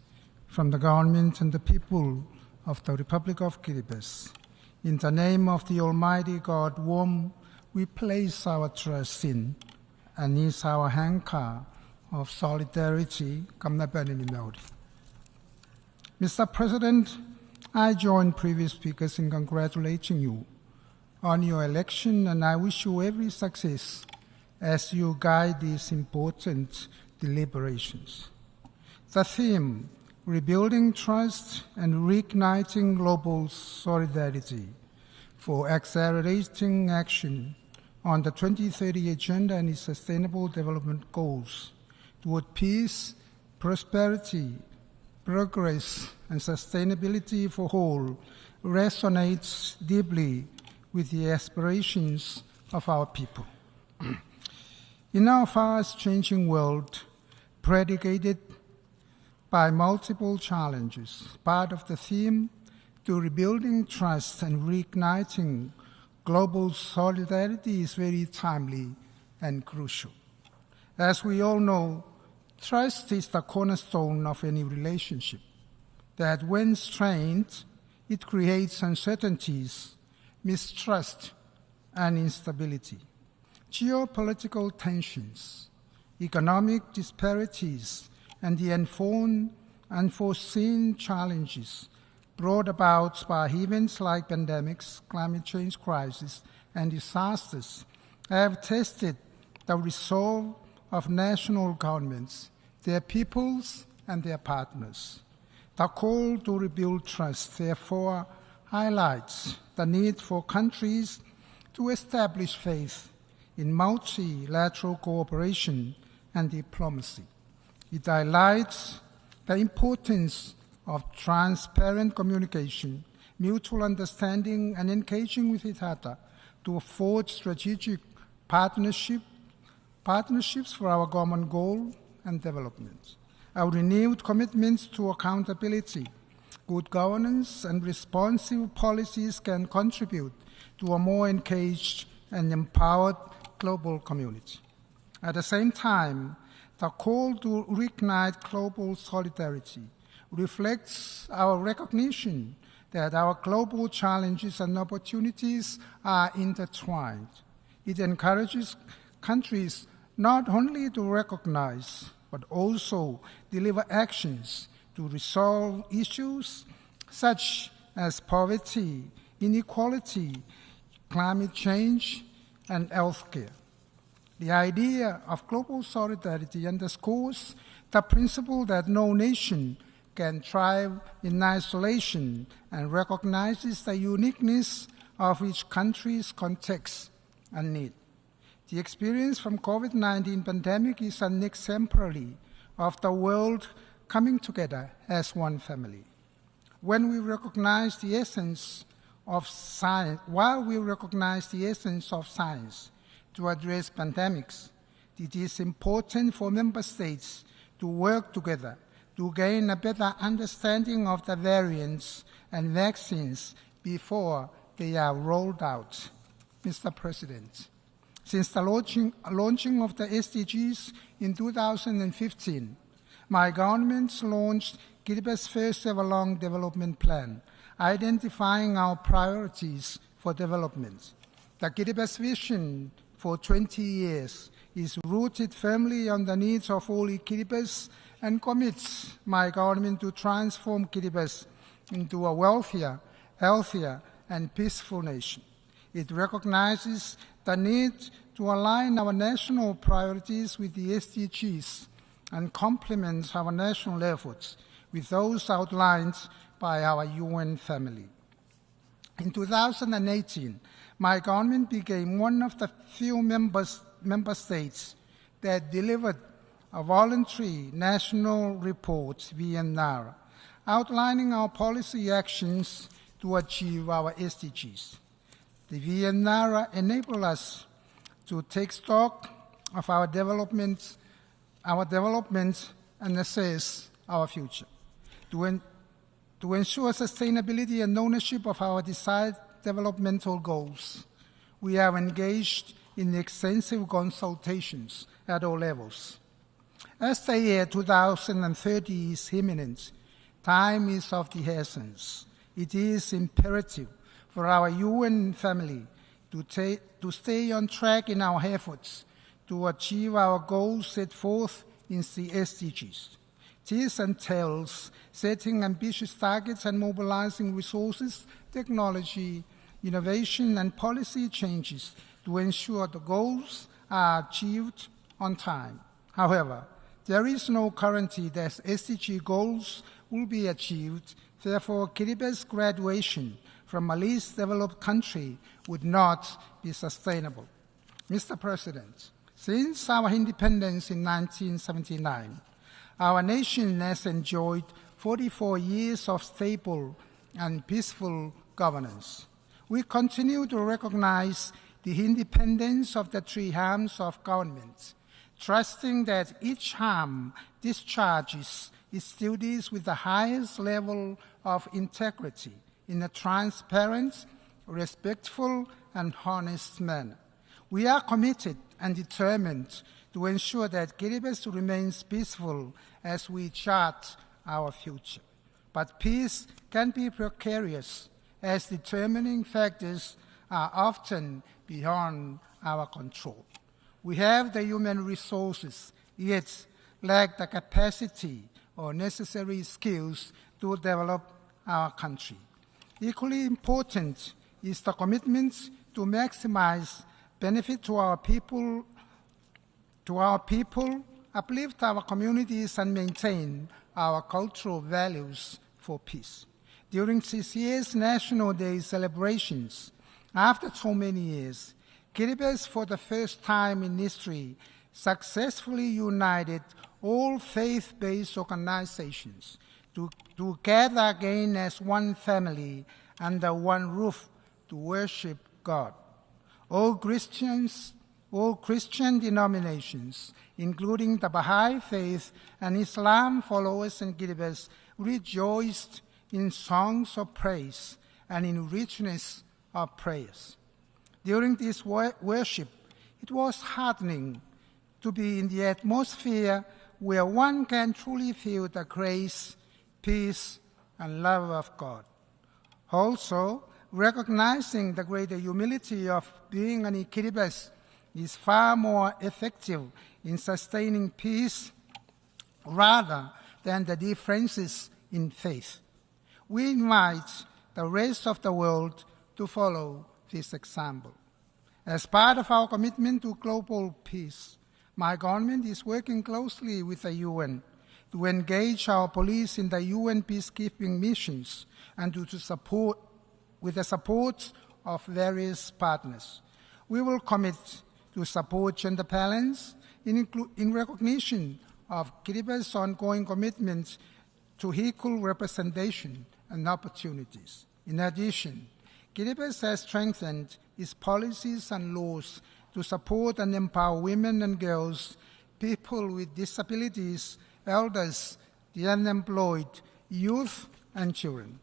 from the government and the people of the Republic of Kiribati. In the name of the Almighty God, whom we place our trust in, and is our anchor of solidarity. Mr. President, I join previous speakers in congratulating you on your election, and I wish you every success as you guide these important deliberations. The theme, rebuilding trust and reigniting global solidarity for accelerating action on the 2030 Agenda and its Sustainable Development Goals toward peace, prosperity, progress, and sustainability for all resonates deeply with the aspirations of our people. In our fast-changing world, predicated by multiple challenges, part of the theme to rebuilding trust and reigniting global solidarity is very timely and crucial. As we all know, trust is the cornerstone of any relationship, that when strained, it creates uncertainties, mistrust, and instability. Geopolitical tensions, economic disparities, and the unforeseen challenges brought about by events like pandemics, climate change crisis, and disasters have tested the resolve of national governments, their peoples, and their partners. The call to rebuild trust, therefore, highlights the need for countries to establish faith in multilateral cooperation and diplomacy. It highlights the importance of transparent communication, mutual understanding, and engaging with each other to afford strategic partnerships for our common goal and development. Our renewed commitments to accountability, good governance, and responsive policies can contribute to a more engaged and empowered global community. At the same time, the call to reignite global solidarity reflects our recognition that our global challenges and opportunities are intertwined. It encourages countries not only to recognize, but also deliver actions to resolve issues such as poverty, inequality, climate change, and healthcare. The idea of global solidarity underscores the principle that no nation can thrive in isolation and recognizes the uniqueness of each country's context and need. The experience from COVID-19 pandemic is an exemplary of the world coming together as one family. When we recognize the essence of science, while we recognize the essence of science to address pandemics, it is important for member states to work together to gain a better understanding of the variants and vaccines before they are rolled out. Mr. President, since the launching of the SDGs in 2015, my government launched Kiribati's first ever long development plan, identifying our priorities for development. The Kiribati vision for 20 years is rooted firmly on the needs of all Kiribatis and commits my government to transform Kiribati into a wealthier, healthier, and peaceful nation. It recognizes the need to align our national priorities with the SDGs and complements our national efforts with those outlined by our UN family. In 2018, my government became one of the few member states that delivered a voluntary national report, VNR, outlining our policy actions to achieve our SDGs. The VNR enable us to take stock of our development and assess our future. To ensure sustainability and ownership of our desired developmental goals, we are engaged in extensive consultations at all levels. As the year 2030 is imminent, time is of the essence. It is imperative for our UN family to stay on track in our efforts to achieve our goals set forth in the SDGs. This entails setting ambitious targets and mobilizing resources, technology, innovation, and policy changes to ensure the goals are achieved on time. However, there is no guarantee that SDG goals will be achieved. Therefore, Kiriba's graduation from a least developed country would not be sustainable. Mr. President, since our independence in 1979, our nation has enjoyed 44 years of stable and peaceful governance. We continue to recognize the independence of the three arms of government, trusting that each arm discharges its duties with the highest level of integrity in a transparent, respectful, and honest manner. We are committed and determined to ensure that Kiribati remains peaceful as we chart our future. But peace can be precarious, as determining factors are often beyond our control. We have the human resources, yet lack the capacity or necessary skills to develop our country. Equally important is the commitment to maximize benefit to our people, uplift our communities, and maintain our cultural values for peace. During this year's National Day celebrations, after so many years, Kiribati, for the first time in history, successfully united all faith-based organizations to gather again as one family under one roof to worship God. All Christian denominations, including the Baha'i faith and Islam followers in Kiribati, rejoiced in songs of praise and in richness of prayers. During this worship, it was heartening to be in the atmosphere where one can truly feel the grace, peace, and love of God. Also, recognizing the greater humility of being an Kiribati is far more effective in sustaining peace rather than the differences in faith. We invite the rest of the world to follow this example. As part of our commitment to global peace, my government is working closely with the UN to engage our police in the UN peacekeeping missions and with the support of various partners. We will commit to support gender balance in recognition of Kiribati's ongoing commitment to equal representation and opportunities. In addition, Kiribati has strengthened its policies and laws to support and empower women and girls, people with disabilities, elders, the unemployed, youth, and children.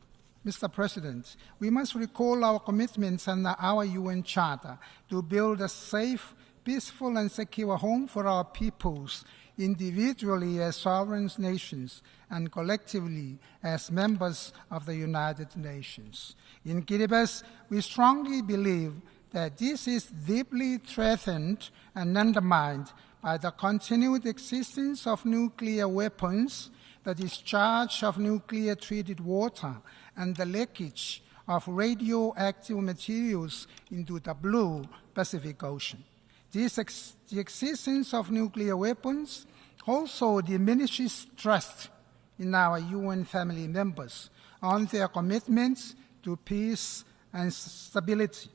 Mr. President, we must recall our commitments under our UN Charter to build a safe, peaceful, and secure home for our peoples, individually as sovereign nations and collectively as members of the United Nations. In Kiribati, we strongly believe that this is deeply threatened and undermined by the continued existence of nuclear weapons, the discharge of nuclear-treated water, and the leakage of radioactive materials into the blue Pacific Ocean. The existence of nuclear weapons also diminishes trust in our UN family members on their commitments to peace and stability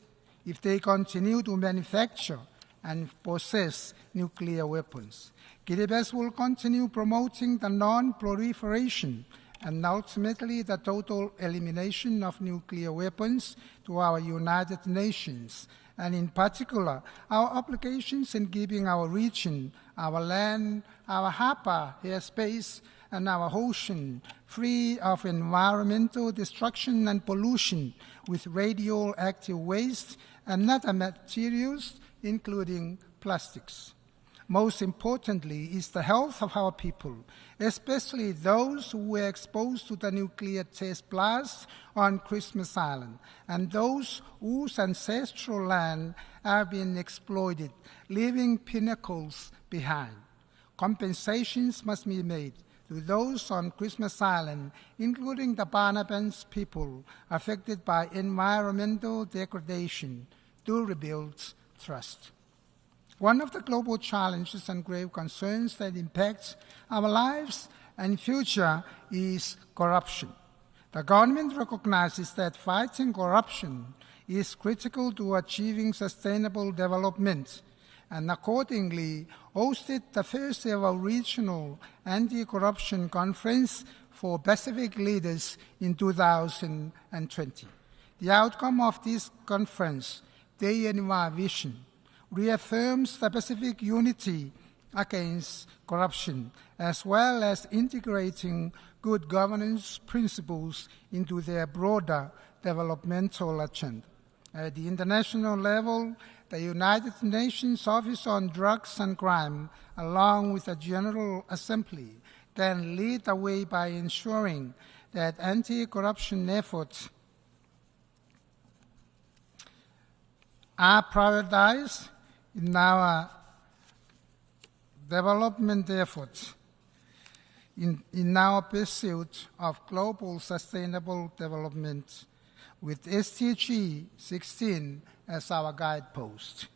if they continue to manufacture and possess nuclear weapons. Kiribati will continue promoting the non-proliferation and ultimately the total elimination of nuclear weapons to our United Nations, and in particular, our obligations in keeping our region, our land, our harbor, airspace, and our ocean free of environmental destruction and pollution with radioactive waste and other materials, including plastics. Most importantly is the health of our people, especially those who were exposed to the nuclear test blast on Christmas Island and those whose ancestral land have been exploited, leaving pinnacles behind. Compensations must be made to those on Christmas Island, including the Banabans people affected by environmental degradation, to rebuild trust. One of the global challenges and grave concerns that impacts our lives and future is corruption. The government recognizes that fighting corruption is critical to achieving sustainable development, and accordingly hosted the first ever regional anti-corruption conference for Pacific leaders in 2020. The outcome of this conference, Day and Our Vision, reaffirms the Pacific unity against corruption, as well as integrating good governance principles into their broader developmental agenda. At the international level, the United Nations Office on Drugs and Crime, along with the General Assembly, can lead the way by ensuring that anti-corruption efforts are prioritized in our development efforts, in our pursuit of global sustainable development, with SDG 16 as our guidepost.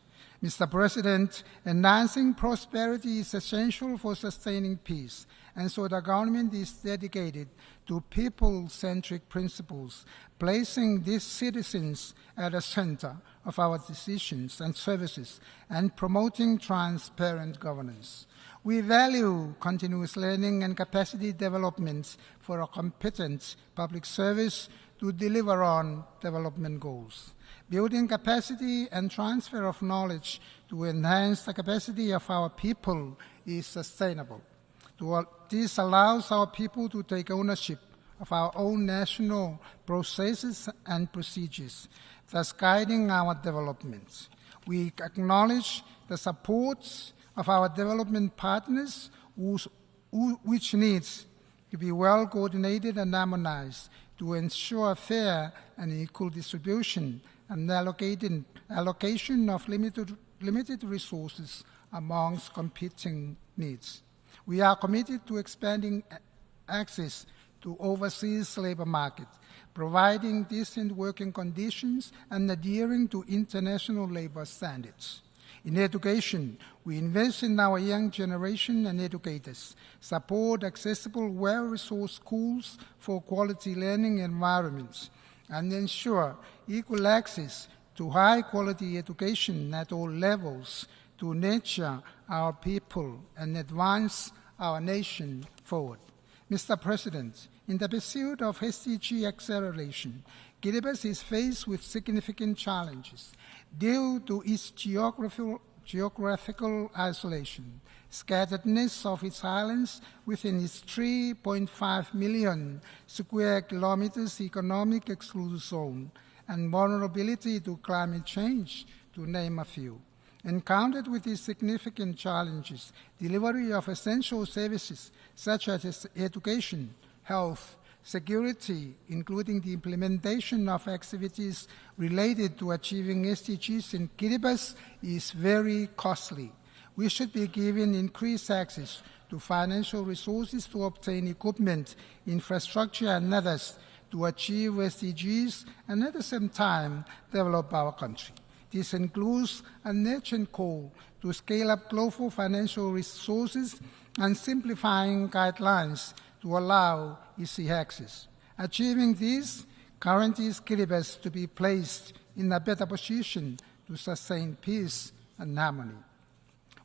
Mr. President, enhancing prosperity is essential for sustaining peace, and so the government is dedicated to people-centric principles, placing these citizens at the center of our decisions and services, and promoting transparent governance. We value continuous learning and capacity development for a competent public service to deliver on development goals. Building capacity and transfer of knowledge to enhance the capacity of our people is sustainable. This allows our people to take ownership of our own national processes and procedures, thus guiding our development. We acknowledge the support of our development partners, which needs to be well coordinated and harmonized to ensure fair and equal distribution and allocation of limited resources amongst competing needs. We are committed to expanding access to overseas labor market, providing decent working conditions and adhering to international labor standards. In education, we invest in our young generation and educators, support accessible, well-resourced schools for quality learning environments, and ensure equal access to high-quality education at all levels to nurture our people and advance our nation forward. Mr. President, in the pursuit of SDG acceleration, Kiribati is faced with significant challenges due to its geographical isolation, scatteredness of its islands within its 3.5 million square kilometers economic exclusive zone, and vulnerability to climate change, to name a few. Encountered with these significant challenges, delivery of essential services such as education, health, security, including the implementation of activities related to achieving SDGs in Kiribati, is very costly. We should be given increased access to financial resources to obtain equipment, infrastructure, and others to achieve SDGs and at the same time develop our country. This includes an urgent call to scale up global financial resources and simplifying guidelines to allow easy access. Achieving this guarantees Kiribati to be placed in a better position to sustain peace and harmony.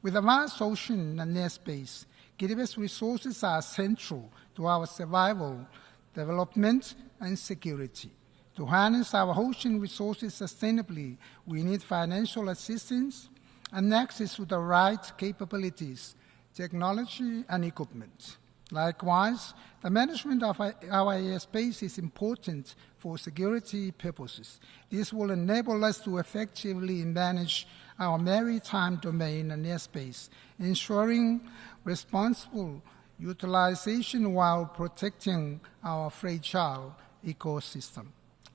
With a vast ocean and airspace, Kiriba's resources are central to our survival, development, and security. To harness our ocean resources sustainably, we need financial assistance and access to the right capabilities, technology, and equipment. Likewise, the management of our airspace is important for security purposes. This will enable us to effectively manage our maritime domain and airspace, ensuring responsible utilization while protecting our fragile ecosystem.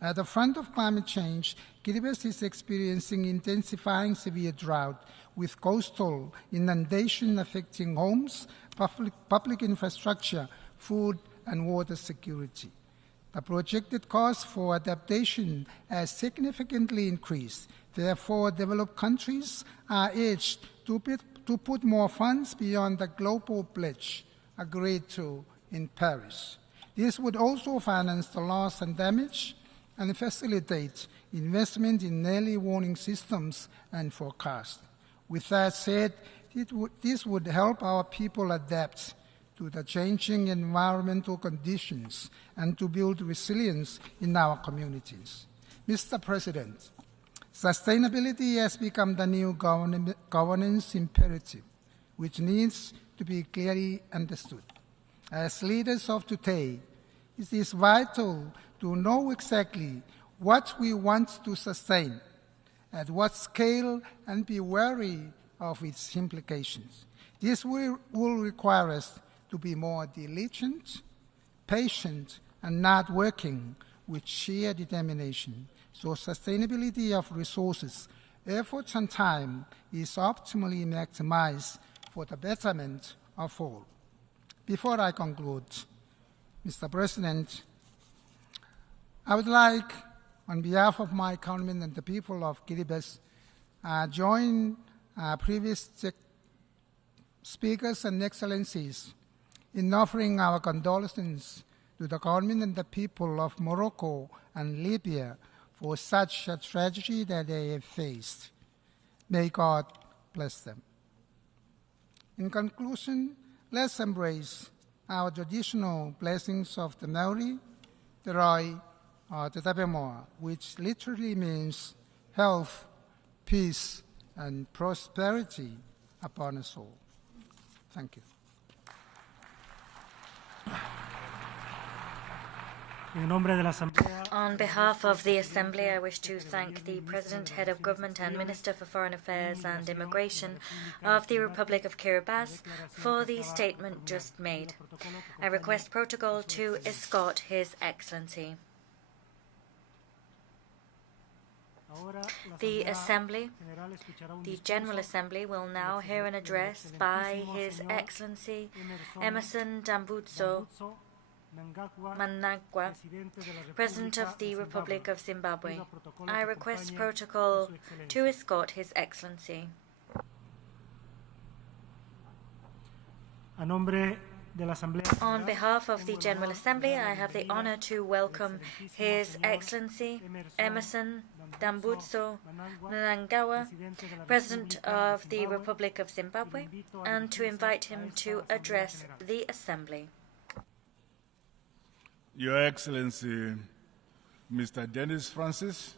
At the front of climate change, Kiribati is experiencing intensifying severe drought, with coastal inundation affecting homes, public infrastructure, food, and water security. The projected cost for adaptation has significantly increased. Therefore, developed countries are urged to put more funds beyond the global pledge agreed to in Paris. This would also finance the loss and damage and facilitate investment in early warning systems and forecast. With that said, this would help our people adapt to the changing environmental conditions and to build resilience in our communities. Mr. President, sustainability has become the new governance imperative, which needs to be clearly understood. As leaders of today, it is vital to know exactly what we want to sustain, at what scale, and be wary of its implications. This will require us to be more diligent, patient, and not working with sheer determination, so sustainability of resources, efforts, and time is optimally maximized for the betterment of all. Before I conclude, Mr. President, I would like, on behalf of my countrymen and the people of Kiribati, join previous speakers and excellencies in offering our condolences to the government and the people of Morocco and Libya for such a tragedy that they have faced. May God bless them. In conclusion, let's embrace our traditional blessings of the Maori, the Roi, or the Tabemoa, which literally means health, peace, and prosperity upon us all. Thank you. On behalf of the Assembly, I wish to thank the President, Head of Government and Minister for Foreign Affairs and Immigration of the Republic of Kiribati for the statement just made. I request protocol to escort His Excellency. The Assembly, the General Assembly, will now hear an address by His Excellency Emerson Dambudzo Mnangagwa, President of the Republic of Zimbabwe. I request protocol to escort His Excellency. On behalf of the General Assembly, I have the honor to welcome His Excellency Emerson Dambudzo Mnangagwa, President of the Republic of Zimbabwe, and to invite him to address the Assembly. Your Excellency, Mr. Dennis Francis,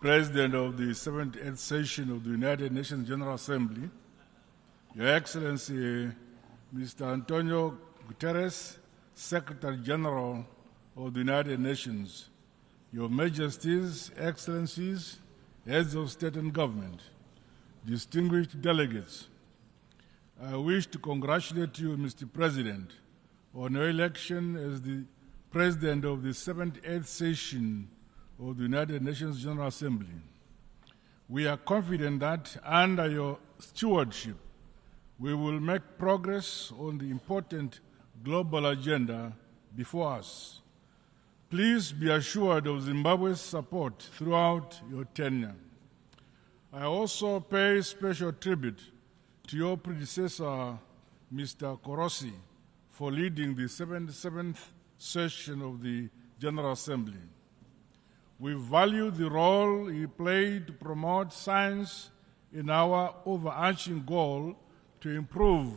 President of the 78th Session of the United Nations General Assembly, Your Excellency, Mr. Antonio Guterres, Secretary General of the United Nations, Your Majesties, Excellencies, Heads of State and Government, distinguished delegates, I wish to congratulate you, Mr. President, on your election as the President of the 78th Session of the United Nations General Assembly. We are confident that under your stewardship, we will make progress on the important global agenda before us. Please be assured of Zimbabwe's support throughout your tenure. I also pay special tribute to your predecessor, Mr. Korosi, for leading the 77th session of the General Assembly. We value the role he played to promote science, in our overarching goal to improve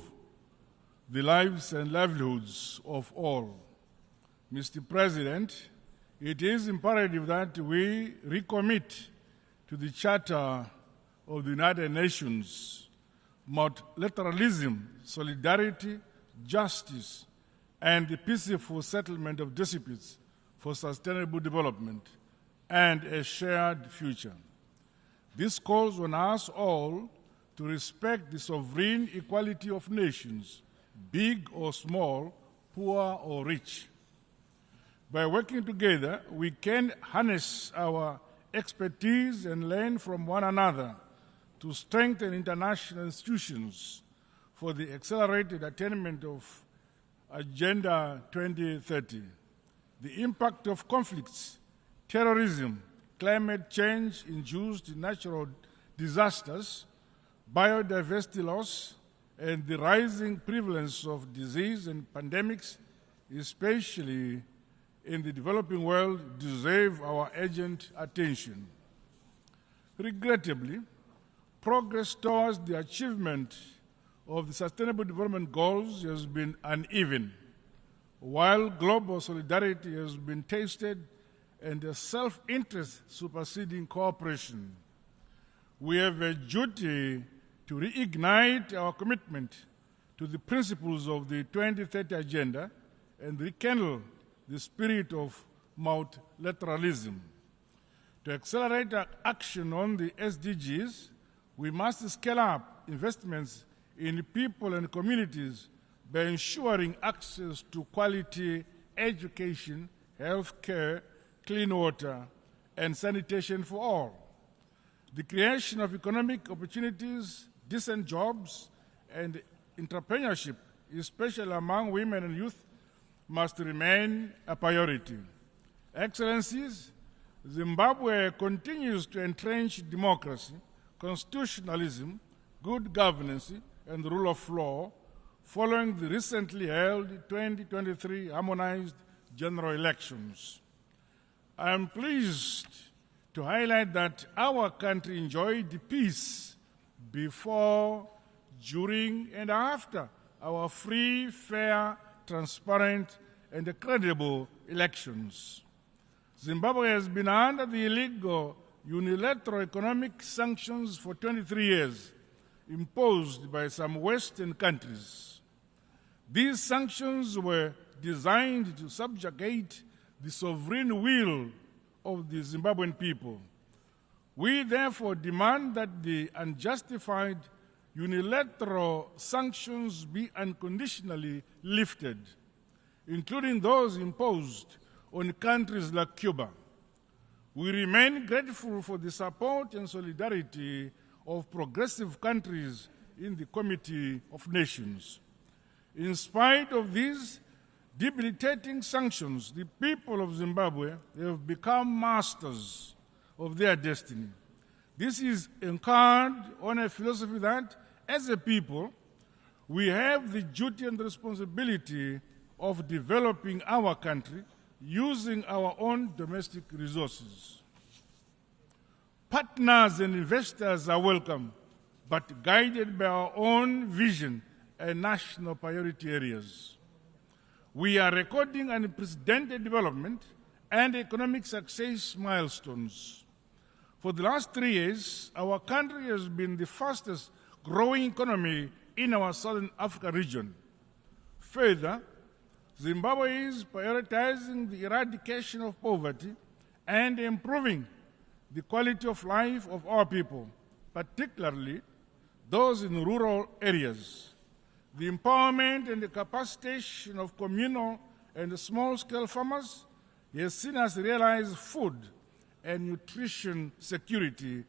the lives and livelihoods of all. Mr. President, it is imperative that we recommit to the Charter of the United Nations multilateralism, solidarity, justice, and the peaceful settlement of disputes for sustainable development and a shared future. This calls on us all to respect the sovereign equality of nations, big or small, poor or rich. By working together, we can harness our expertise and learn from one another to strengthen international institutions for the accelerated attainment of Agenda 2030. The impact of conflicts, terrorism, climate change-induced natural disasters, biodiversity loss, and the rising prevalence of disease and pandemics, especially in the developing world, deserve our urgent attention. Regrettably, progress towards the achievement of the Sustainable Development Goals has been uneven, while global solidarity has been tasted and a self-interest superseding cooperation. We have a duty to reignite our commitment to the principles of the 2030 Agenda and rekindle the spirit of multilateralism. To accelerate our action on the SDGs, we must scale up investments in people and communities by ensuring access to quality education, health care, clean water, and sanitation for all. The creation of economic opportunities, decent jobs, and entrepreneurship, especially among women and youth, must remain a priority. Excellencies, Zimbabwe continues to entrench democracy, constitutionalism, good governance, and the rule of law following the recently held 2023 harmonized general elections. I am pleased to highlight that our country enjoyed peace before, during, and after our free, fair, transparent, and credible elections. Zimbabwe has been under the illegal unilateral economic sanctions for 23 years, imposed by some Western countries. These sanctions were designed to subjugate the sovereign will of the Zimbabwean people. We therefore demand that the unjustified unilateral sanctions be unconditionally lifted, including those imposed on countries like Cuba. We remain grateful for the support and solidarity of progressive countries in the Committee of Nations. In spite of these debilitating sanctions, the people of Zimbabwe have become masters of their destiny. This is anchored on a philosophy that, as a people, we have the duty and responsibility of developing our country using our own domestic resources. Partners and investors are welcome, but guided by our own vision and national priority areas. We are recording unprecedented development and economic success milestones. For the last 3 years, our country has been the fastest growing economy in our Southern Africa region. Further, Zimbabwe is prioritizing the eradication of poverty and improving the quality of life of our people, particularly those in rural areas. The empowerment and the capacitation of communal and small-scale farmers has seen us realize food and nutrition security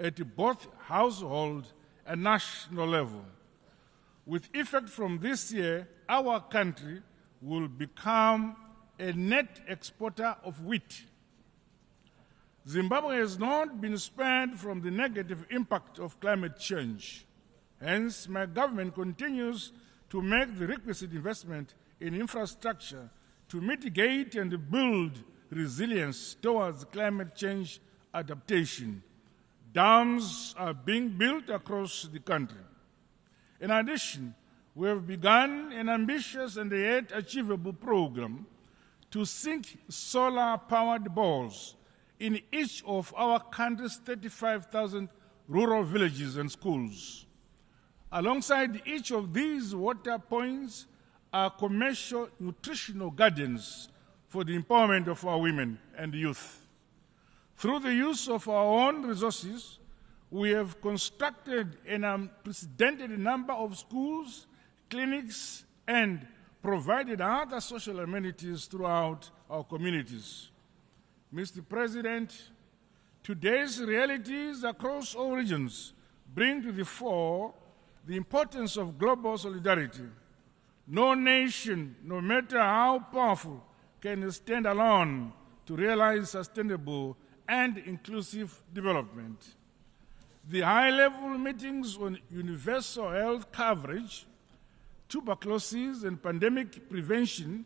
at both household and national level. With effect from this year, our country will become a net exporter of wheat. Zimbabwe has not been spared from the negative impact of climate change. Hence, my government continues to make the requisite investment in infrastructure to mitigate and build resilience towards climate change adaptation. Dams are being built across the country. In addition, we have begun an ambitious and yet achievable program to sink solar-powered balls in each of our country's 35,000 rural villages and schools. Alongside each of these water points are commercial nutritional gardens for the empowerment of our women and youth. Through the use of our own resources, we have constructed an unprecedented number of schools, clinics, and provided other social amenities throughout our communities. Mr. President, today's realities across all regions bring to the fore the importance of global solidarity. No nation, no matter how powerful, can stand alone to realize sustainable and inclusive development. The high-level meetings on universal health coverage, tuberculosis and pandemic prevention,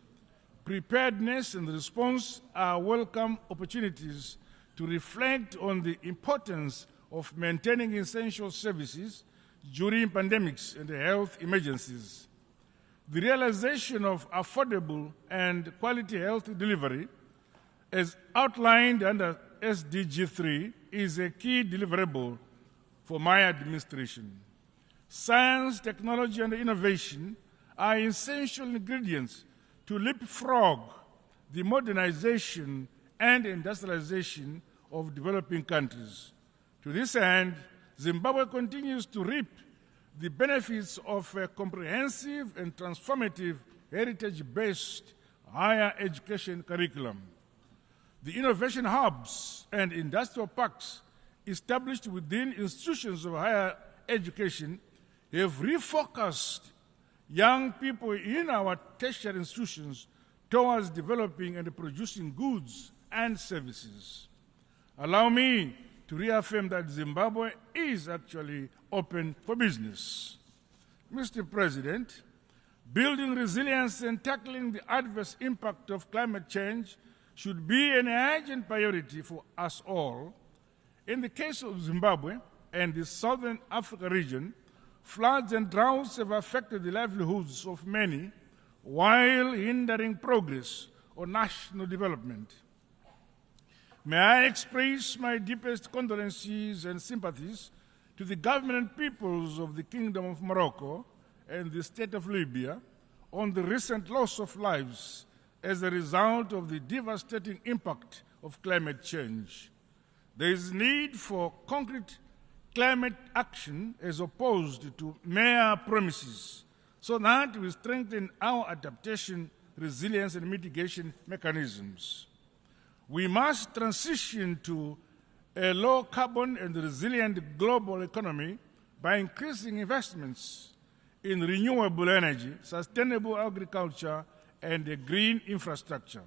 preparedness and response are welcome opportunities to reflect on the importance of maintaining essential services during pandemics and health emergencies. The realization of affordable and quality health delivery, as outlined under SDG 3, is a key deliverable for my administration. Science, technology, and innovation are essential ingredients to leapfrog the modernization and industrialization of developing countries. To this end, Zimbabwe continues to reap the benefits of a comprehensive and transformative heritage-based higher education curriculum. The innovation hubs and industrial parks established within institutions of higher education have refocused young people in our tertiary institutions towards developing and producing goods and services. Allow me to reaffirm that Zimbabwe is actually open for business. Mr. President, building resilience and tackling the adverse impact of climate change should be an urgent priority for us all. In the case of Zimbabwe and the Southern Africa region, floods and droughts have affected the livelihoods of many while hindering progress on national development. May I express my deepest condolences and sympathies to the government and peoples of the Kingdom of Morocco and the State of Libya on the recent loss of lives as a result of the devastating impact of climate change. There is need for concrete climate action as opposed to mere promises, so that we strengthen our adaptation, resilience, and mitigation mechanisms. We must transition to a low-carbon and resilient global economy by increasing investments in renewable energy, sustainable agriculture, and a green infrastructure.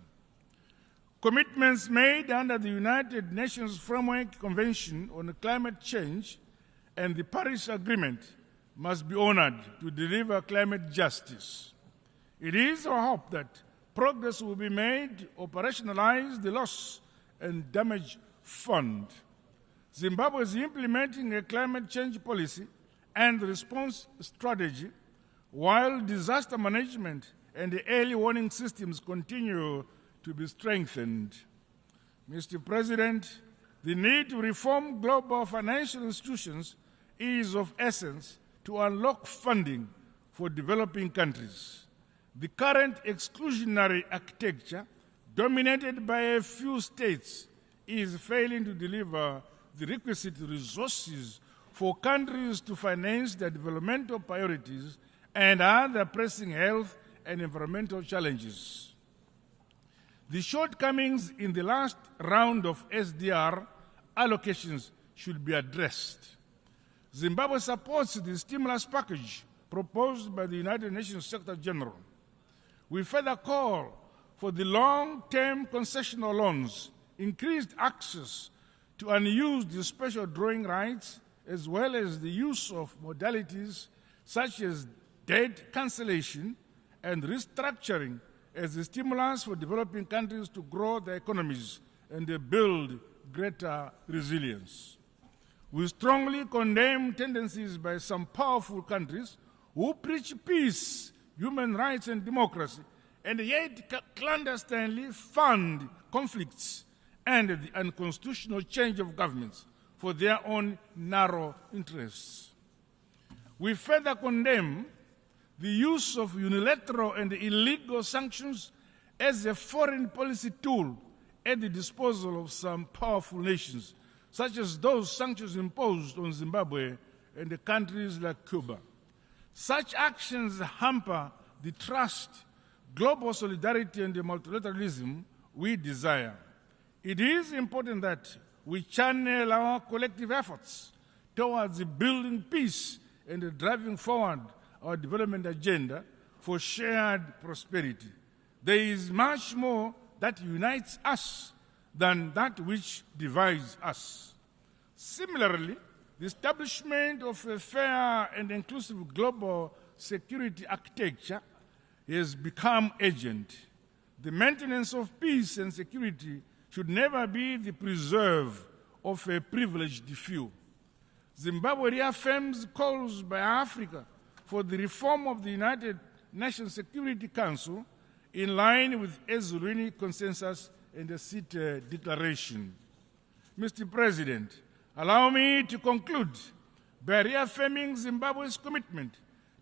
Commitments made under the United Nations Framework Convention on Climate Change and the Paris Agreement must be honored to deliver climate justice. It is our hope that progress will be made to operationalize the loss and damage fund. Zimbabwe is implementing a climate change policy and response strategy, while disaster management and the early warning systems continue to be strengthened. Mr. President, the need to reform global financial institutions is of essence to unlock funding for developing countries. The current exclusionary architecture, dominated by a few states, is failing to deliver the requisite resources for countries to finance their developmental priorities and other pressing health and environmental challenges. The shortcomings in the last round of SDR allocations should be addressed. Zimbabwe supports the stimulus package proposed by the United Nations Secretary General. We further call for the long-term concessional loans, increased access to unused special drawing rights, as well as the use of modalities such as debt cancellation and restructuring as a stimulus for developing countries to grow their economies and build greater resilience. We strongly condemn tendencies by some powerful countries who preach peace, human rights, and democracy, and yet clandestinely fund conflicts and the unconstitutional change of governments for their own narrow interests. We further condemn the use of unilateral and illegal sanctions as a foreign policy tool at the disposal of some powerful nations, such as those sanctions imposed on Zimbabwe and the countries like Cuba. Such actions hamper the trust, global solidarity, and the multilateralism we desire. It is important that we channel our collective efforts towards building peace and driving forward our development agenda for shared prosperity. There is much more that unites us than that which divides us. Similarly, the establishment of a fair and inclusive global security architecture has become urgent. The maintenance of peace and security should never be the preserve of a privileged few. Zimbabwe reaffirms calls by Africa for the reform of the United Nations Security Council in line with Ezulwini Consensus and the CITE Declaration. Mr. President, allow me to conclude by reaffirming Zimbabwe's commitment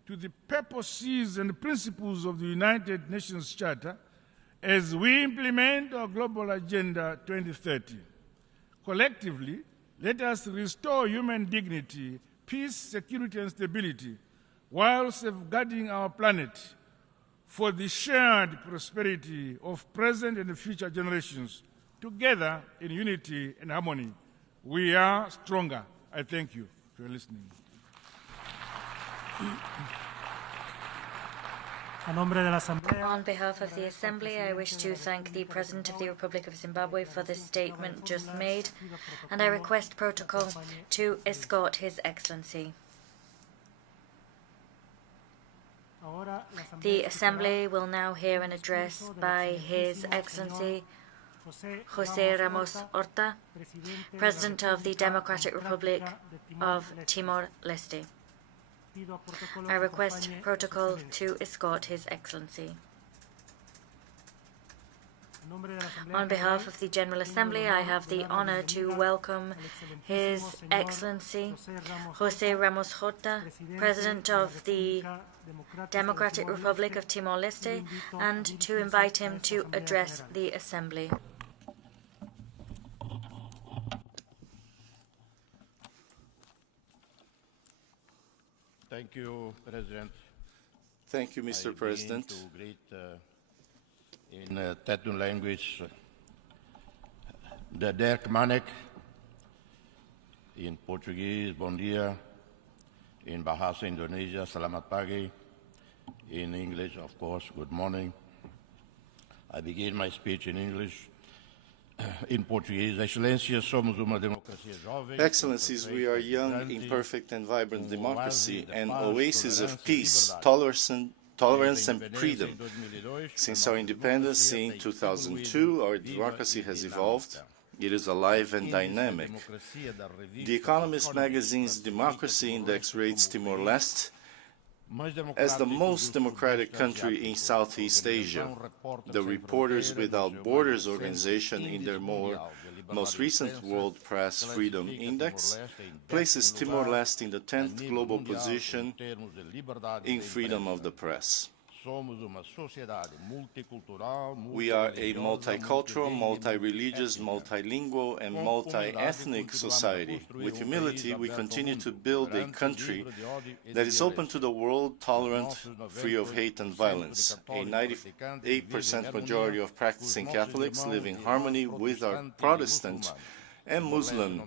to the purposes and principles of the United Nations Charter as we implement our Global Agenda 2030. Collectively, let us restore human dignity, peace, security, and stability while safeguarding our planet for the shared prosperity of present and future generations. Together in unity and harmony, we are stronger. I thank you for listening. On behalf of the Assembly, I wish to thank the President of the Republic of Zimbabwe for the statement just made, and I request protocol to escort His Excellency. The Assembly will now hear an address by His Excellency José Ramos Horta, President of the Democratic Republic of Timor-Leste. I request protocol to escort His Excellency. On behalf of the General Assembly, I have the honor to welcome His Excellency José Ramos Horta, President of the Democratic Republic of Timor-Leste, and to invite him to address the Assembly. Thank you, President. Thank you, Mr. President. To greet in Tetu language the Dirk Manek, in Portuguese, Bon dia, in Bahasa Indonesia, Selamat pagi, in English, of course, good morning. I begin my speech in English. In Portuguese, Excelências, somos uma democracia jovem. Excellencies, we are young, imperfect, and vibrant democracy, an oasis of peace, tolerance, and freedom. Since our independence in 2002, our democracy has evolved. It is alive and dynamic. The Economist magazine's Democracy Index rates Timor-Leste as the most democratic country in Southeast Asia. The Reporters Without Borders organization, in their most recent World Press Freedom Index, places Timor-Leste in the 10th global position in freedom of the press. We are a multicultural, multi-religious, multilingual, and multi-ethnic society. With humility, we continue to build a country that is open to the world, tolerant, free of hate and violence. A 98% majority of practicing Catholics live in harmony with our Protestant and Muslim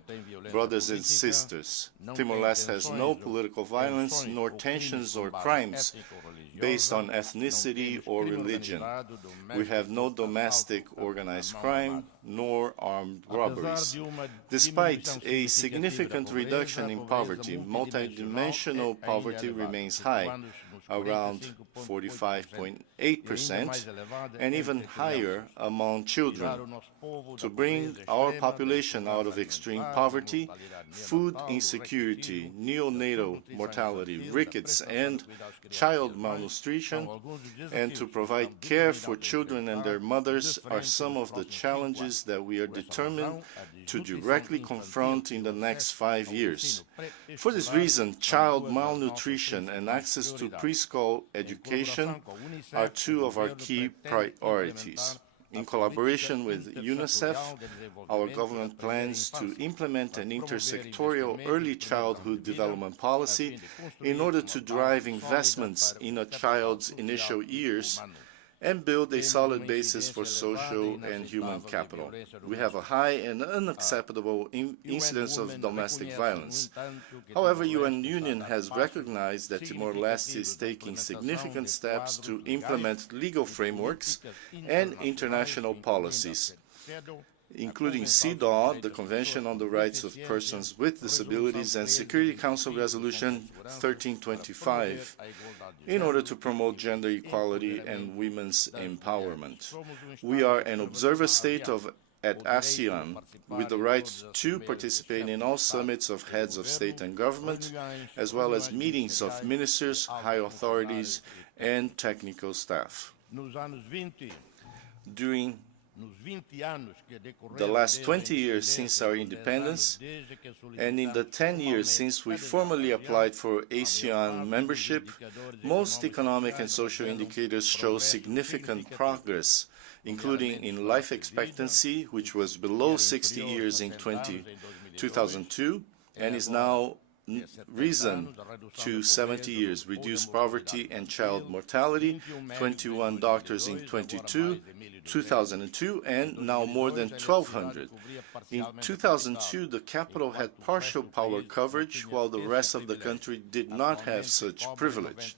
brothers and sisters. Timor-Leste has no political violence, nor tensions or crimes based on ethnicity or religion. We have no domestic organized crime, nor armed robberies. Despite a significant reduction in poverty, multidimensional poverty remains high. Around 45.8%, and even higher among children. To bring our population out of extreme poverty, food insecurity, neonatal mortality, rickets, and child malnutrition, and to provide care for children and their mothers are some of the challenges that we are determined to directly confront in the next 5 years. For this reason, child malnutrition and access to preschool education are two of our key priorities. In collaboration with UNICEF, our government plans to implement an intersectoral early childhood development policy in order to drive investments in a child's initial years and build a solid basis for social and human capital. We have a high and unacceptable incidence of domestic violence. However, UN Union has recognized that Timor-Leste is taking significant steps to implement legal frameworks and international policies, including CEDAW, the Convention on the Rights of Persons with Disabilities, and Security Council Resolution 1325, in order to promote gender equality and women's empowerment. We are an observer state at ASEAN, with the right to participate in all summits of heads of state and government, as well as meetings of ministers, high authorities, and technical staff. During the last 20 years since our independence, and in the 10 years since we formally applied for ASEAN membership, most economic and social indicators show significant progress, including in life expectancy, which was below 60 years in 2002 and is now risen to 70 years, reduced poverty and child mortality, 21 doctors in 2002, and now more than 1,200. In 2002, the capital had partial power coverage, while the rest of the country did not have such privilege.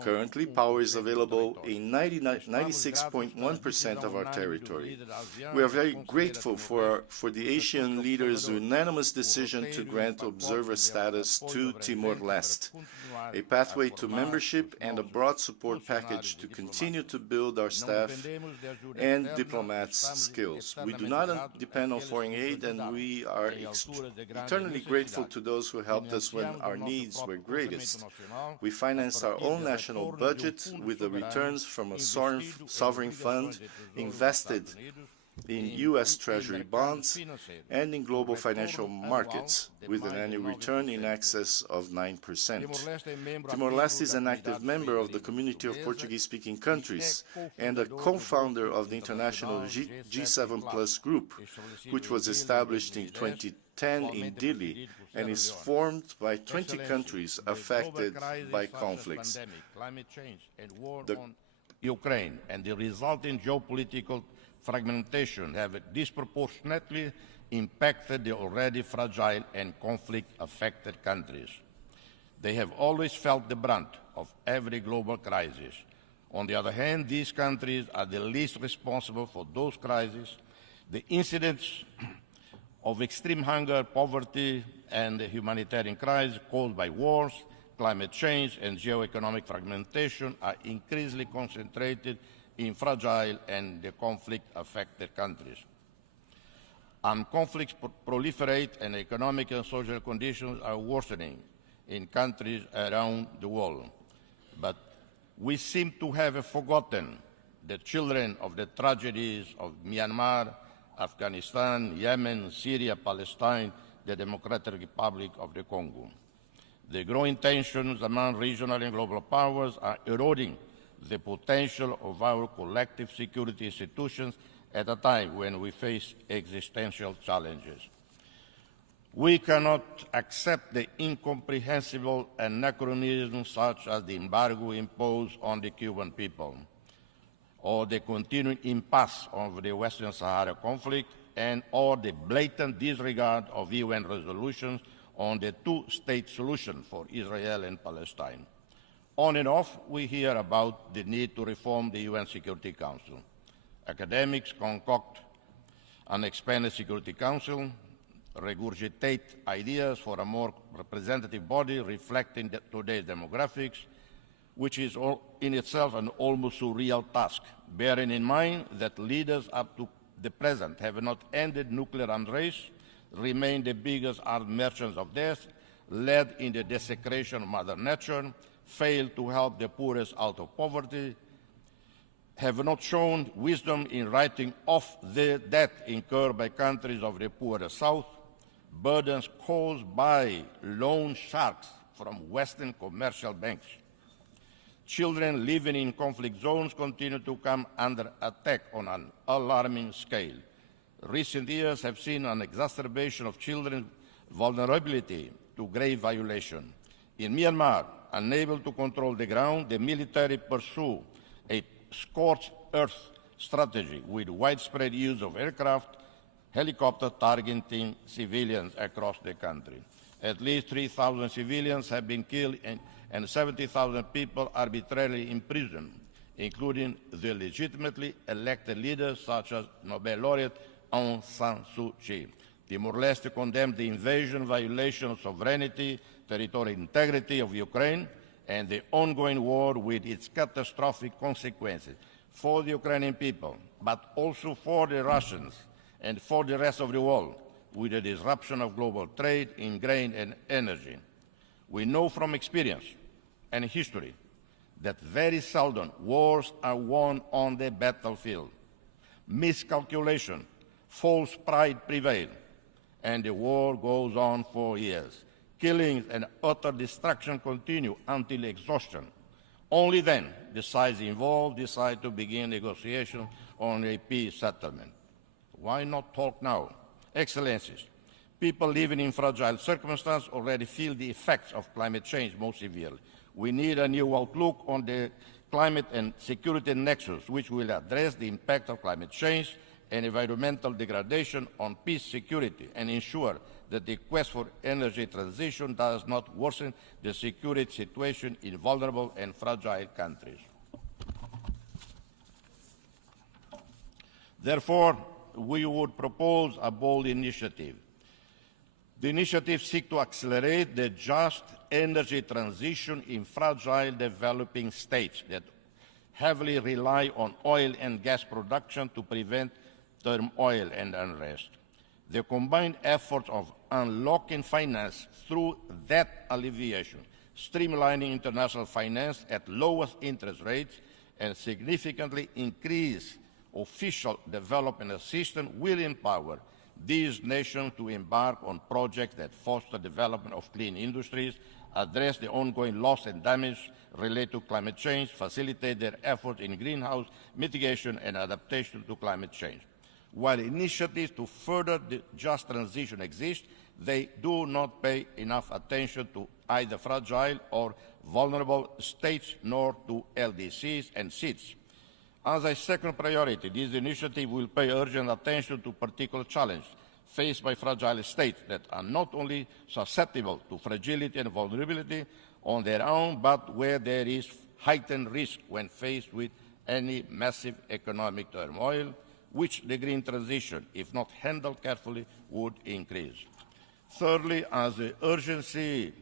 Currently, power is available in 96.1% of our territory. We are very grateful for the Asian leaders' unanimous decision to grant observer status to Timor-Leste, a pathway to membership, and a broad support package to continue to build our staff and diplomats' skills. We do not depend on foreign aid, and we are eternally grateful to those who helped us when our needs were greatest. We financed our own national budget with the returns from a sovereign fund invested in U.S. Treasury bonds and in global financial markets, with an annual return in excess of 9%. Timor-Leste is an active member of the community of Portuguese-speaking countries and a co-founder of the international G7 Plus group, which was established in 2010 in Dili and is formed by 20 countries affected by conflicts. Ukraine and the resulting geopolitical fragmentation have disproportionately impacted the already fragile and conflict-affected countries. They have always felt the brunt of every global crisis. On the other hand, these countries are the least responsible for those crises. The incidents of extreme hunger, poverty, and the humanitarian crisis caused by wars, climate change, and geoeconomic fragmentation are increasingly concentrated in fragile and the conflict-affected countries. Conflicts proliferate and economic and social conditions are worsening in countries around the world. But we seem to have forgotten the children of the tragedies of Myanmar, Afghanistan, Yemen, Syria, Palestine, the Democratic Republic of the Congo. The growing tensions among regional and global powers are eroding the potential of our collective security institutions at a time when we face existential challenges. We cannot accept the incomprehensible anachronisms such as the embargo imposed on the Cuban people, or the continuing impasse of the Western Sahara conflict, or the blatant disregard of UN resolutions on the two-state solution for Israel and Palestine. On and off, we hear about the need to reform the UN Security Council. Academics concoct an expanded Security Council, regurgitate ideas for a more representative body reflecting today's demographics, which is in itself an almost surreal task, bearing in mind that leaders up to the present have not ended nuclear arms race, remain the biggest arms merchants of death, led in the desecration of Mother Nature, failed to help the poorest out of poverty, have not shown wisdom in writing off the debt incurred by countries of the poorer South, burdens caused by loan sharks from Western commercial banks. Children living in conflict zones continue to come under attack on an alarming scale. Recent years have seen an exacerbation of children's vulnerability to grave violation. In Myanmar, unable to control the ground, the military pursue a scorched earth strategy with widespread use of aircraft, helicopters targeting civilians across the country. At least 3,000 civilians have been killed and 70,000 people arbitrarily imprisoned, including the legitimately elected leaders such as Nobel laureate Aung San Suu Kyi. Timor-Leste condemned the invasion, violation of sovereignty, territorial integrity of Ukraine, and the ongoing war with its catastrophic consequences for the Ukrainian people, but also for the Russians and for the rest of the world, with the disruption of global trade in grain and energy. We know from experience and history that very seldom wars are won on the battlefield. Miscalculation, false pride prevail, and the war goes on for years. Killings and utter destruction continue until exhaustion. Only then the sides involved decide to begin negotiations on a peace settlement. Why not talk now? Excellencies, people living in fragile circumstances already feel the effects of climate change most severely. We need a new outlook on the climate and security nexus, which will address the impact of climate change and environmental degradation on peace, security, and ensure that the quest for energy transition does not worsen the security situation in vulnerable and fragile countries. Therefore, we would propose a bold initiative. The initiative seeks to accelerate the just energy transition in fragile developing states that heavily rely on oil and gas production to prevent turmoil and unrest. The combined efforts of unlocking finance through debt alleviation, streamlining international finance at lowest interest rates, and significantly increase official development assistance will empower these nations to embark on projects that foster development of clean industries, address the ongoing loss and damage related to climate change, facilitate their efforts in greenhouse mitigation and adaptation to climate change. While initiatives to further the just transition exist, they do not pay enough attention to either fragile or vulnerable states nor to LDCs and SIDS. As a second priority, this initiative will pay urgent attention to particular challenges faced by fragile states that are not only susceptible to fragility and vulnerability on their own, but where there is heightened risk when faced with any massive economic turmoil, which the green transition, if not handled carefully, would increase. Thirdly, as the urgency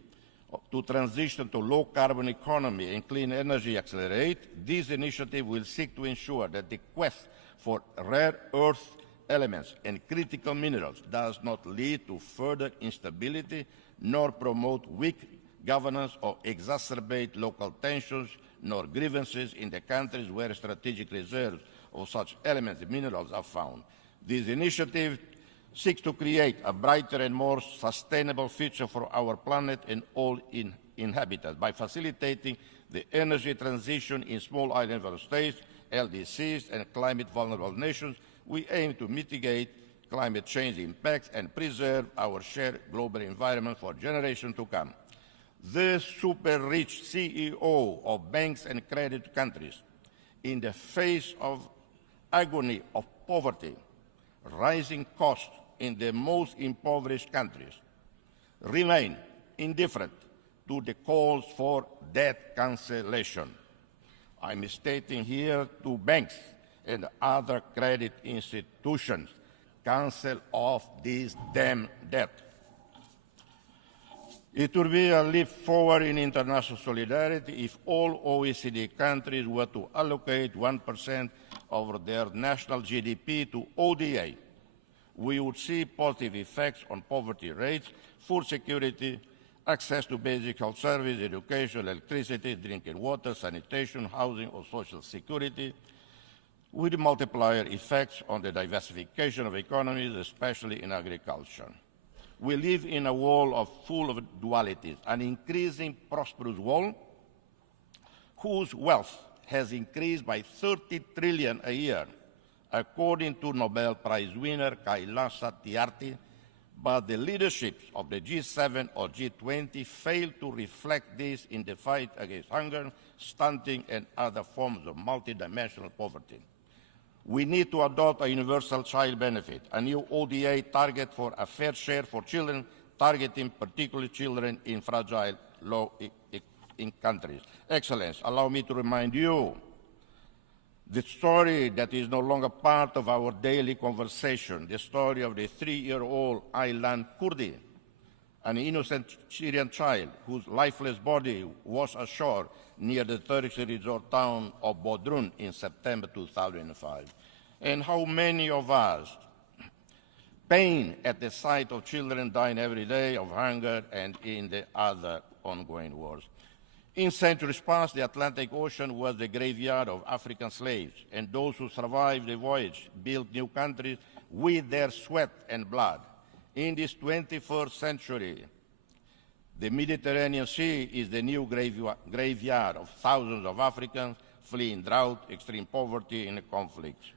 to transition to low-carbon economy and clean energy accelerate, this initiative will seek to ensure that the quest for rare earth elements and critical minerals does not lead to further instability, nor promote weak governance or exacerbate local tensions, nor grievances in the countries where strategic reserves of such elements and minerals are found. This initiative seeks to create a brighter and more sustainable future for our planet and all inhabitants by facilitating the energy transition in small island states, LDCs, and climate-vulnerable nations. We aim to mitigate climate change impacts and preserve our shared global environment for generations to come. The super-rich CEO of banks and credit countries, in the face of agony of poverty, rising costs in the most impoverished countries, remain indifferent to the calls for debt cancellation. I'm stating here to banks and other credit institutions, cancel off this damn debt. It would be a leap forward in international solidarity if all OECD countries were to allocate 1% of their national GDP to ODA. We would see positive effects on poverty rates, food security, access to basic health services, education, electricity, drinking water, sanitation, housing, or social security, with multiplier effects on the diversification of economies, especially in agriculture. We live in a world full of dualities, an increasing prosperous world whose wealth has increased by 30 trillion a year, according to Nobel Prize winner Kailash Satyarthi, but the leaderships of the G7 or G20 fail to reflect this in the fight against hunger, stunting, and other forms of multidimensional poverty. We need to adopt a universal child benefit, a new ODA target for a fair share for children, targeting particularly children in fragile, low-income countries. Excellency, allow me to remind you the story that is no longer part of our daily conversation, the story of the 3-year-old Aylan Kurdi, an innocent Syrian child whose lifeless body was ashore near the Turkish resort town of Bodrum in September 2005. And how many of us pain at the sight of children dying every day of hunger and in the other ongoing wars. In centuries past, the Atlantic Ocean was the graveyard of African slaves, and those who survived the voyage built new countries with their sweat and blood. In this 21st century, the Mediterranean Sea is the new graveyard of thousands of Africans fleeing drought, extreme poverty, and conflicts.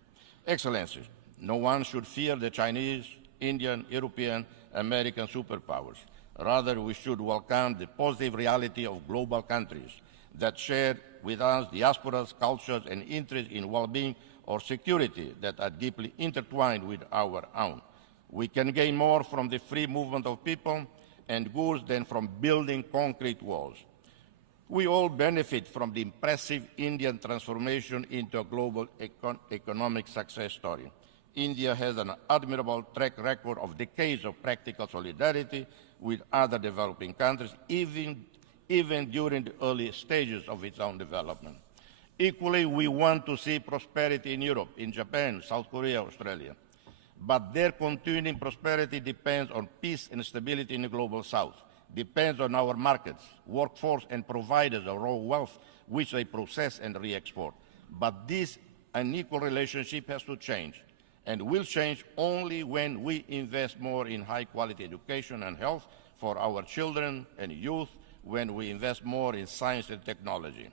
Excellencies, no one should fear the Chinese, Indian, European, American superpowers. Rather, we should welcome the positive reality of global countries that share with us diasporas, cultures, and interests in well-being or security that are deeply intertwined with our own. We can gain more from the free movement of people and goods than from building concrete walls. We all benefit from the impressive Indian transformation into a global economic success story. India has an admirable track record of decades of practical solidarity with other developing countries, even during the early stages of its own development. Equally, we want to see prosperity in Europe, in Japan, South Korea, Australia. But their continuing prosperity depends on peace and stability in the global South, depends on our markets, workforce, and providers of raw wealth, which they process and re-export. But this unequal relationship has to change, and will change only when we invest more in high-quality education and health for our children and youth, when we invest more in science and technology.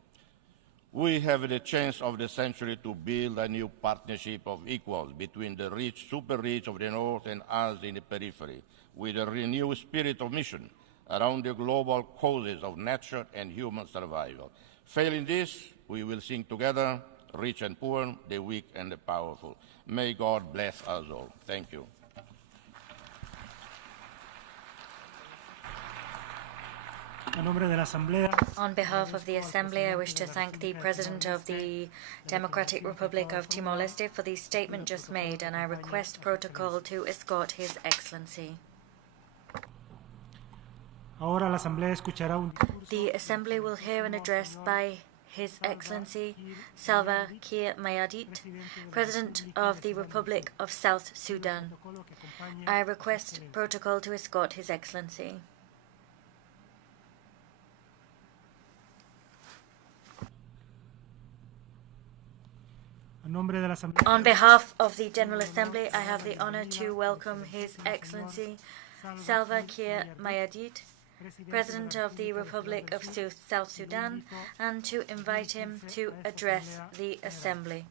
We have the chance of the century to build a new partnership of equals between the rich, super rich of the North and us in the periphery, with a renewed spirit of mission around the global causes of nature and human survival. Failing this, we will sing together, rich and poor, the weak and the powerful. May God bless us all. Thank you. On behalf of the Assembly, I wish to thank the President of the Democratic Republic of Timor-Leste for the statement just made, and I request protocol to escort His Excellency. The Assembly will hear an address by His Excellency Salva Kiir Mayardit, President of the Republic of South Sudan. I request protocol to escort His Excellency. On behalf of the General Assembly, I have the honor to welcome His Excellency Salva Kiir Mayardit, President of the Republic of South Sudan, and to invite him to address the Assembly.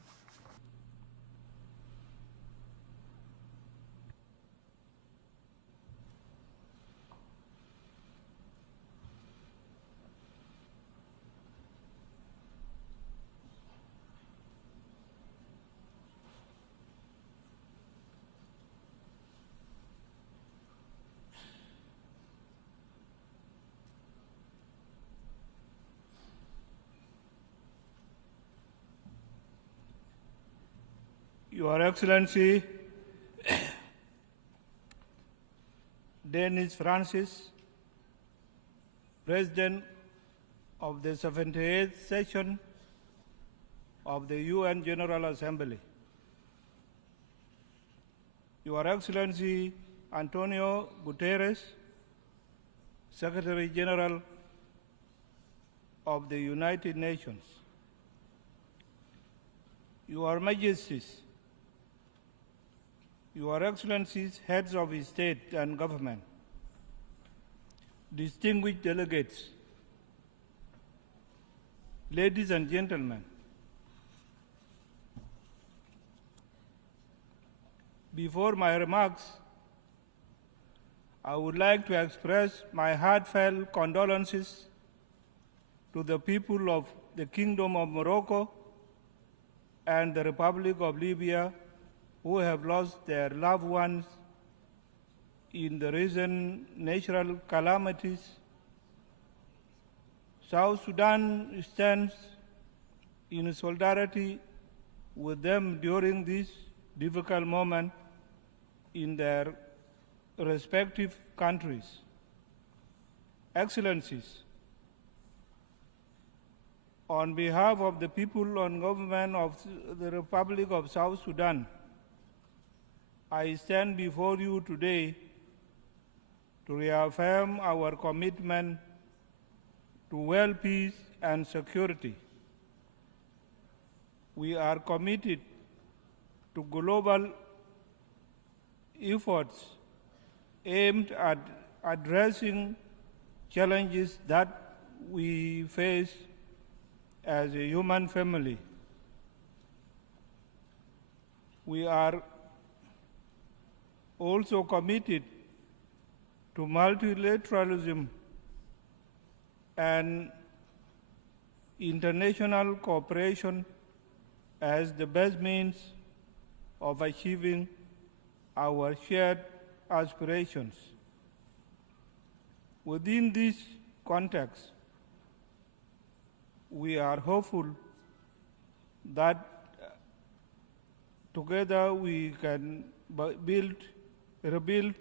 Your Excellency, Denis Francis, President of the 78th session of the UN General Assembly, Your Excellency Antonio Guterres, Secretary General of the United Nations, Your Majesties, Your Excellencies, Heads of State and Government, distinguished delegates, ladies and gentlemen, before my remarks, I would like to express my heartfelt condolences to the people of the Kingdom of Morocco and the Republic of Libya who have lost their loved ones in the recent natural calamities. South Sudan stands in solidarity with them during this difficult moment in their respective countries. Excellencies, on behalf of the people and government of the Republic of South Sudan, I stand before you today to reaffirm our commitment to world peace and security. We are committed to global efforts aimed at addressing challenges that we face as a human family. We are also committed to multilateralism and international cooperation as the best means of achieving our shared aspirations. Within this context, we are hopeful that together we can rebuild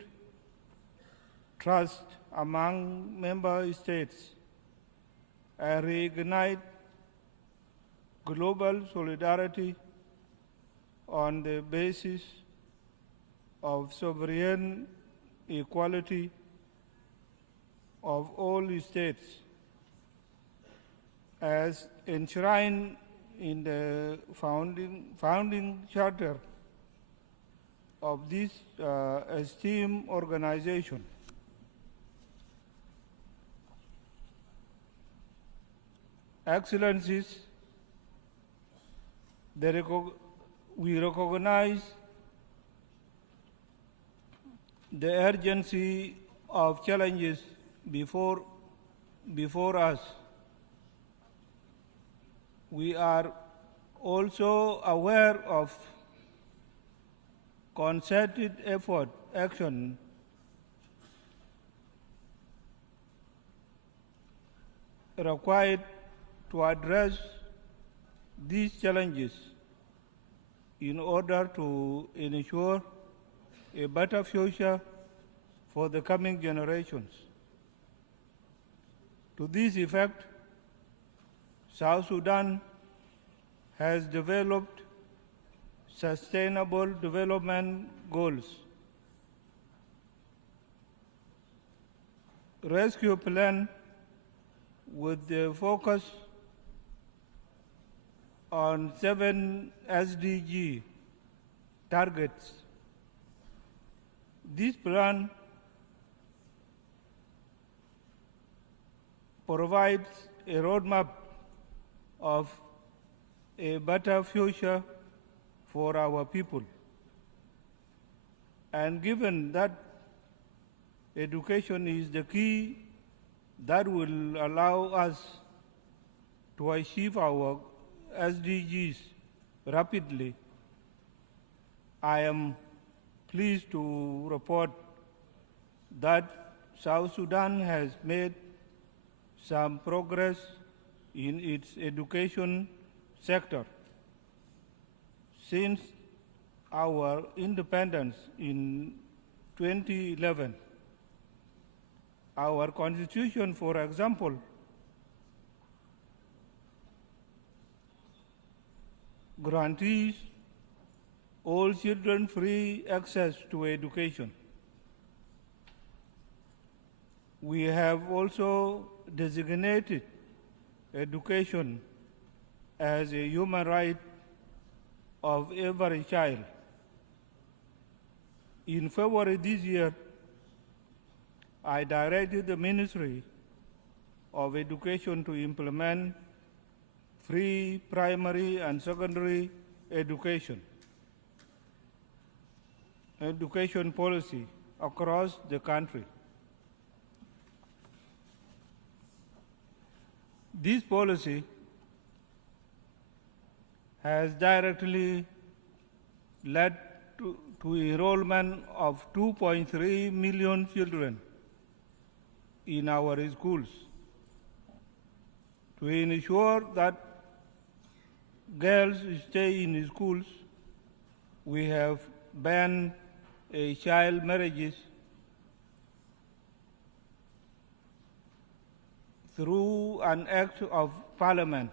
trust among member states and reignite global solidarity on the basis of sovereign equality of all states as enshrined in the founding charter of this esteemed organization. Excellencies, we recognize the urgency of challenges before us. We are also aware of concerted action required to address these challenges in order to ensure a better future for the coming generations. To this effect, South Sudan has developed sustainable development goals, rescue plan with the focus on 7 SDG targets. This plan provides a roadmap of a better future for our people. And given that education is the key that will allow us to achieve our SDGs rapidly, I am pleased to report that South Sudan has made some progress in its education sector. Since our independence in 2011, Our Constitution, for example, guarantees all children free access to education. We have also designated education as a human right of every child. In February this year, I directed the Ministry of Education to implement free primary and secondary education policy across the country. This policy has directly led to enrollment of 2.3 million children in our schools. To ensure that girls stay in schools, we have banned child marriages through an act of parliament.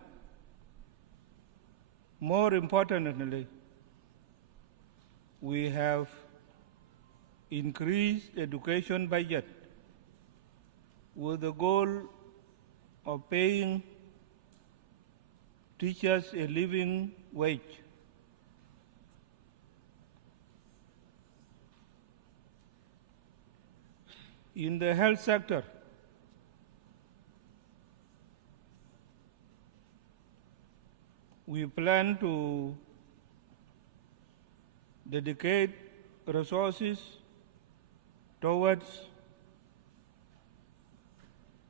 More importantly, we have increased education budget with the goal of paying teachers a living wage. In the health sector, we plan to dedicate resources towards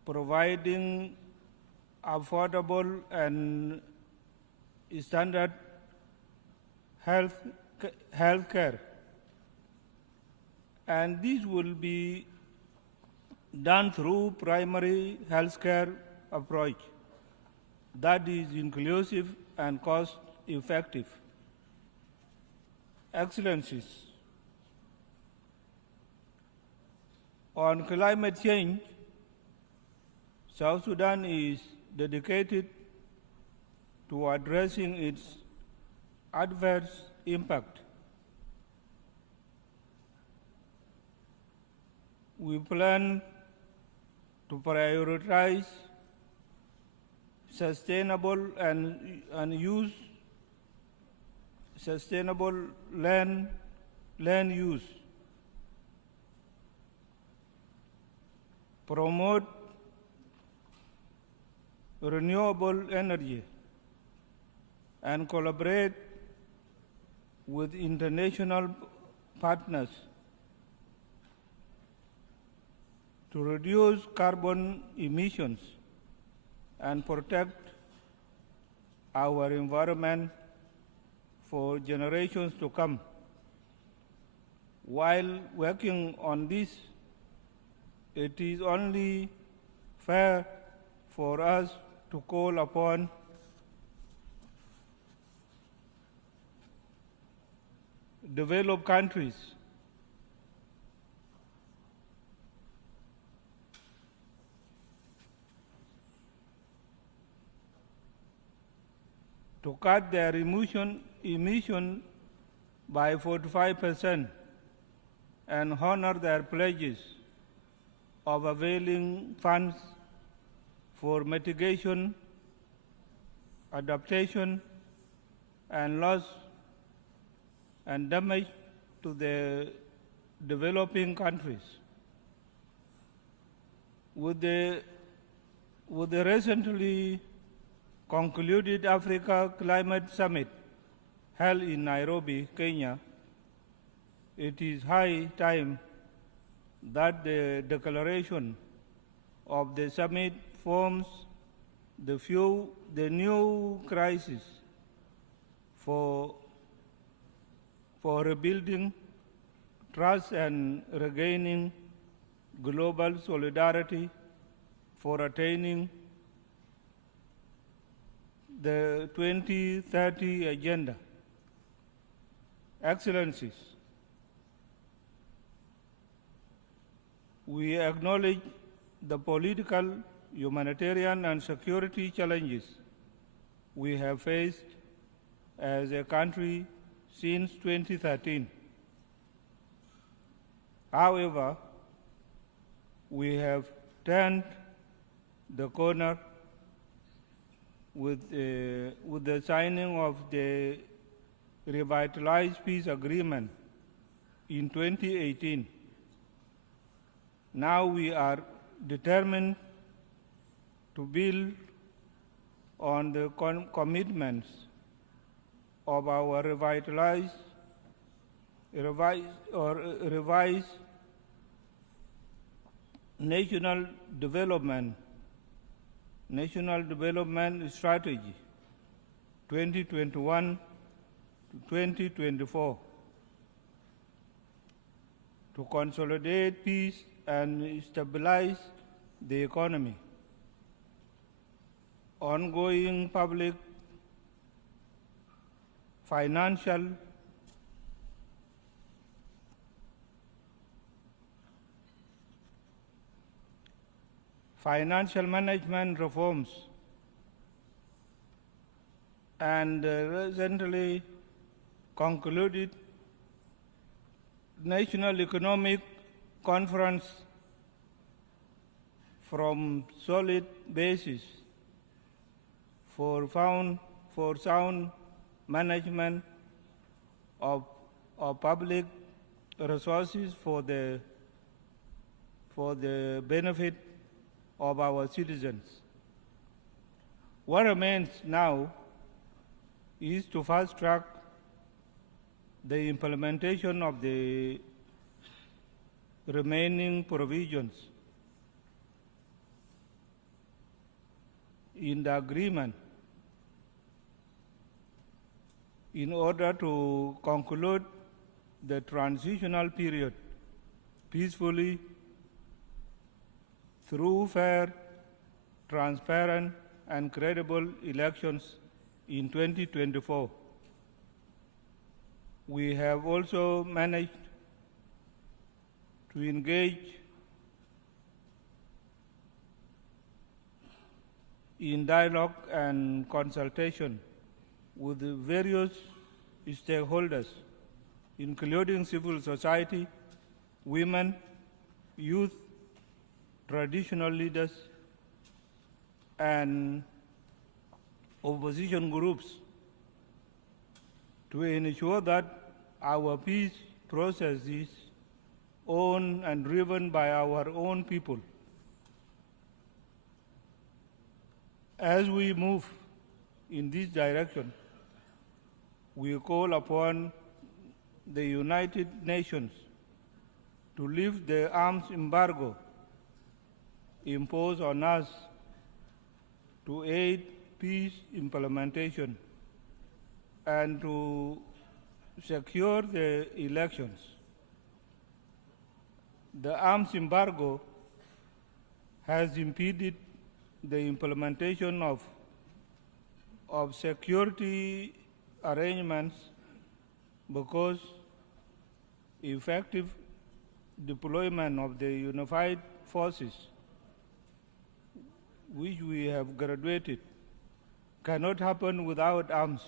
providing affordable and standard health care. And this will be done through primary health care approach that is inclusive and cost-effective. Excellencies, on climate change, South Sudan is dedicated to addressing its adverse impact. We plan to prioritize sustainable and use sustainable land use, promote renewable energy, and collaborate with international partners to reduce carbon emissions and protect our environment for generations to come. While working on this, it is only fair for us to call upon developed countries to cut their emission by 45% and honor their pledges of availing funds for mitigation, adaptation, and loss and damage to the developing countries. With the recently concluded Africa Climate Summit held in Nairobi, Kenya, it is high time that the declaration of the summit forms the new crisis for rebuilding trust and regaining global solidarity for attaining the 2030 Agenda. Excellencies, we acknowledge the political, humanitarian, and security challenges we have faced as a country since 2013. However, we have turned the corner with the signing of the revitalized peace agreement in 2018. Now we are determined to build on the commitments of our revised national development strategy 2021 to 2024 to consolidate peace and stabilize the economy. Ongoing public, financial, management reforms, and recently concluded National Economic Conference from solid basis for sound management of public resources for the benefit of our citizens. What remains now is to fast-track the implementation of the remaining provisions in the agreement in order to conclude the transitional period peacefully through fair, transparent, and credible elections in 2024. We have also managed to engage in dialogue and consultation with the various stakeholders, including civil society, women, youth, traditional leaders, and opposition groups to ensure that our peace process is owned and driven by our own people. As we move in this direction, we call upon the United Nations to lift the arms embargo imposed on us to aid peace implementation and to secure the elections. The arms embargo has impeded the implementation of security arrangements because effective deployment of the unified forces which we have graduated cannot happen without arms.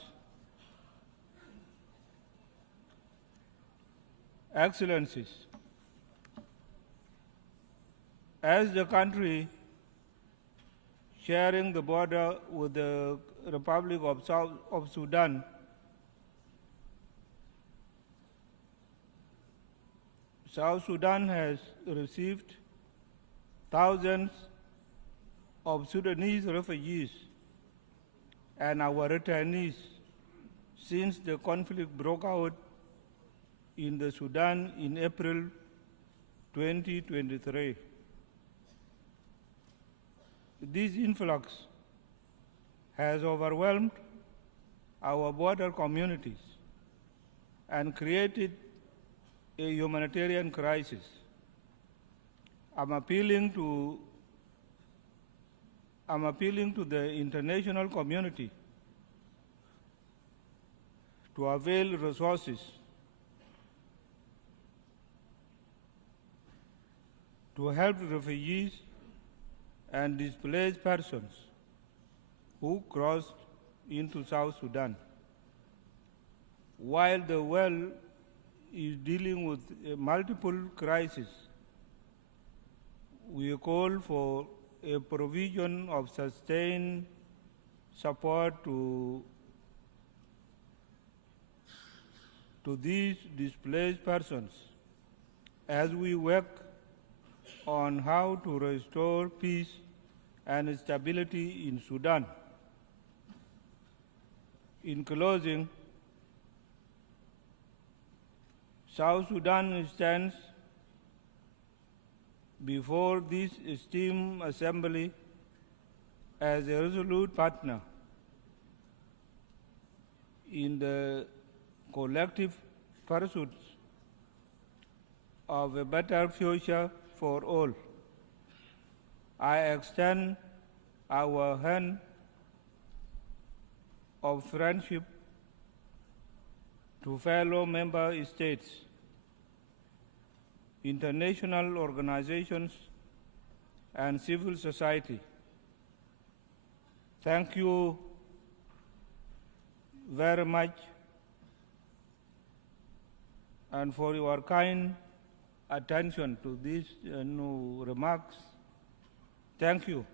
Excellencies, as the country sharing the border with the Republic of Sudan, South Sudan has received thousands of Sudanese refugees and our returnees since the conflict broke out in the Sudan in April 2023. This influx has overwhelmed our border communities and created a humanitarian crisis. I'm appealing to the international community to avail resources to help refugees and displaced persons who crossed into South Sudan. While the world is dealing with multiple crises, we call for a provision of sustained support to these displaced persons as we work on how to restore peace and stability in Sudan. In closing, South Sudan stands before this esteemed assembly as a resolute partner in the collective pursuits of a better future for all. I extend our hand of friendship to fellow member states, international organizations, and civil society. Thank you very much and for your kind attention to these new remarks. Thank you.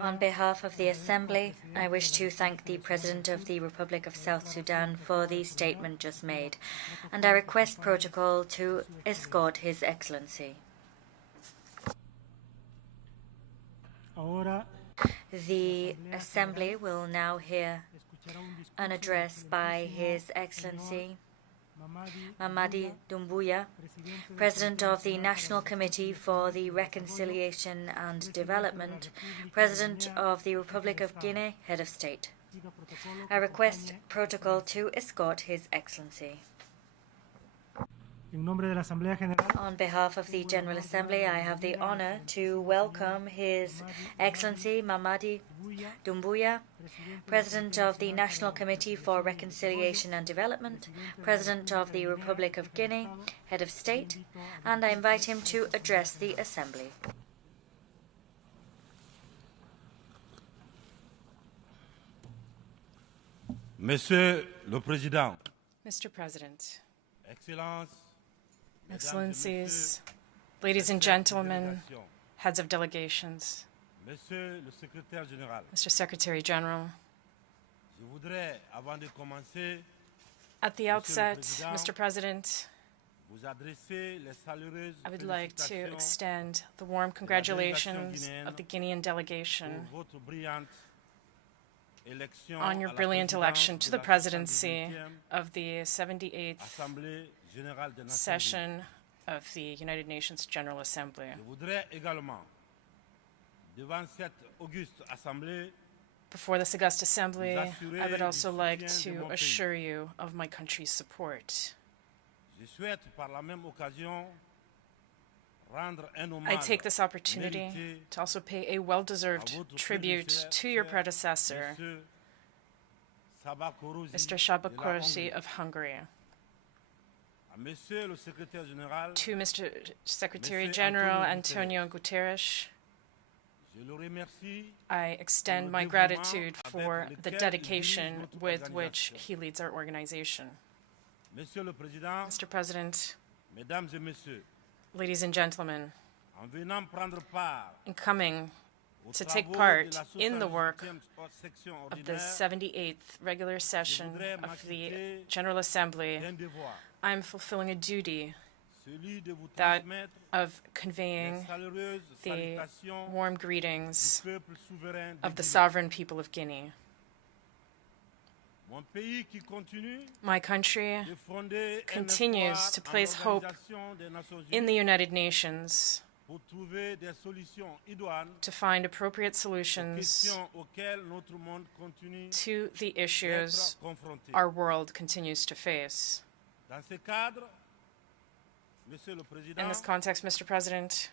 On behalf of the Assembly, I wish to thank the President of the Republic of South Sudan for the statement just made, and I request protocol to escort His Excellency. The Assembly will now hear an address by His Excellency Mamadi Doumbouya, President of the National Committee for the Reconciliation and Development, President of the Republic of Guinea, Head of State. I request protocol to escort His Excellency. On behalf of the General Assembly, I have the honor to welcome His Excellency Mamadi Doumbouya, President of the National Committee for Reconciliation and Development, President of the Republic of Guinea, Head of State, and I invite him to address the Assembly. Monsieur le Président, Mr. President, Excellences, Excellencies, ladies and gentlemen, heads of delegations, Monsieur le Secrétaire Général, Mr. Secretary General, je voudrais, avant de commencer, at the outset, Mr. President, vous adresser les chaleureuses I would like to félicitations extend the warm congratulations of the Guinean delegation pour votre brillante élection on your à la brilliant election to présidence the de la presidency 78e of the 78th Assemblée Générale des Nations Unies. session of the United Nations General Assembly. Je voudrais également, devant cette auguste assemblée, Before this august assembly, I would also like to assure you of my country's support. je souhaite par la même occasion rendre un I hommage take this opportunity mérité to also pay a well-deserved tribute to your predecessor, Mr. Szabakorsi of Hungary, à Monsieur le Secrétaire Général, to Mr. Secretary General Antonio Guterres. je le remercie I extend my gratitude for the dedication with which he leads our organization. Monsieur le Président, Mr. President, Mesdames et Messieurs, ladies and gentlemen, en venant prendre part in coming aux to take travaux part de la in the work 78e section of the ordinaire, 78th regular session of the General Assembly, d'un devoir, I'm fulfilling a duty, celui de vous that transmettre of les conveying chaleureuses the salutations warm du greetings peuple souverain de of the Guinée. sovereign people of Guinea. Mon pays qui continue My country de fonder un continues espoir to en place hope l'Organisation des Nations in Unies the United Nations pour trouver des solutions idoines to find appropriate aux solutions questions auxquelles notre monde continue to the issues d'être confronté. our world continues to face. Dans ce cadre, Monsieur le Président, In this context, Mr. President,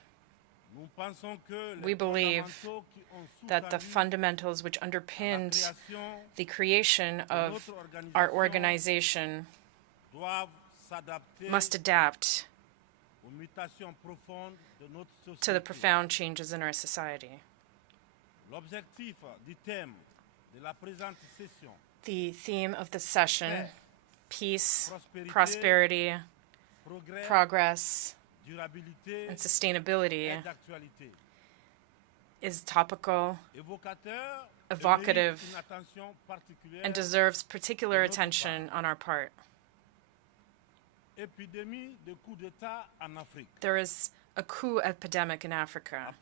nous pensons que les we believe fondamentaux qui ont that the sous-tendu fundamentals which la underpinned création the creation of our organization doivent must adapt to the profound changes in our society. The theme of the session, peace, prosperity, progress, and sustainability, is topical, evocative, and deserves particular attention on our part. There is a coup epidemic in Africa.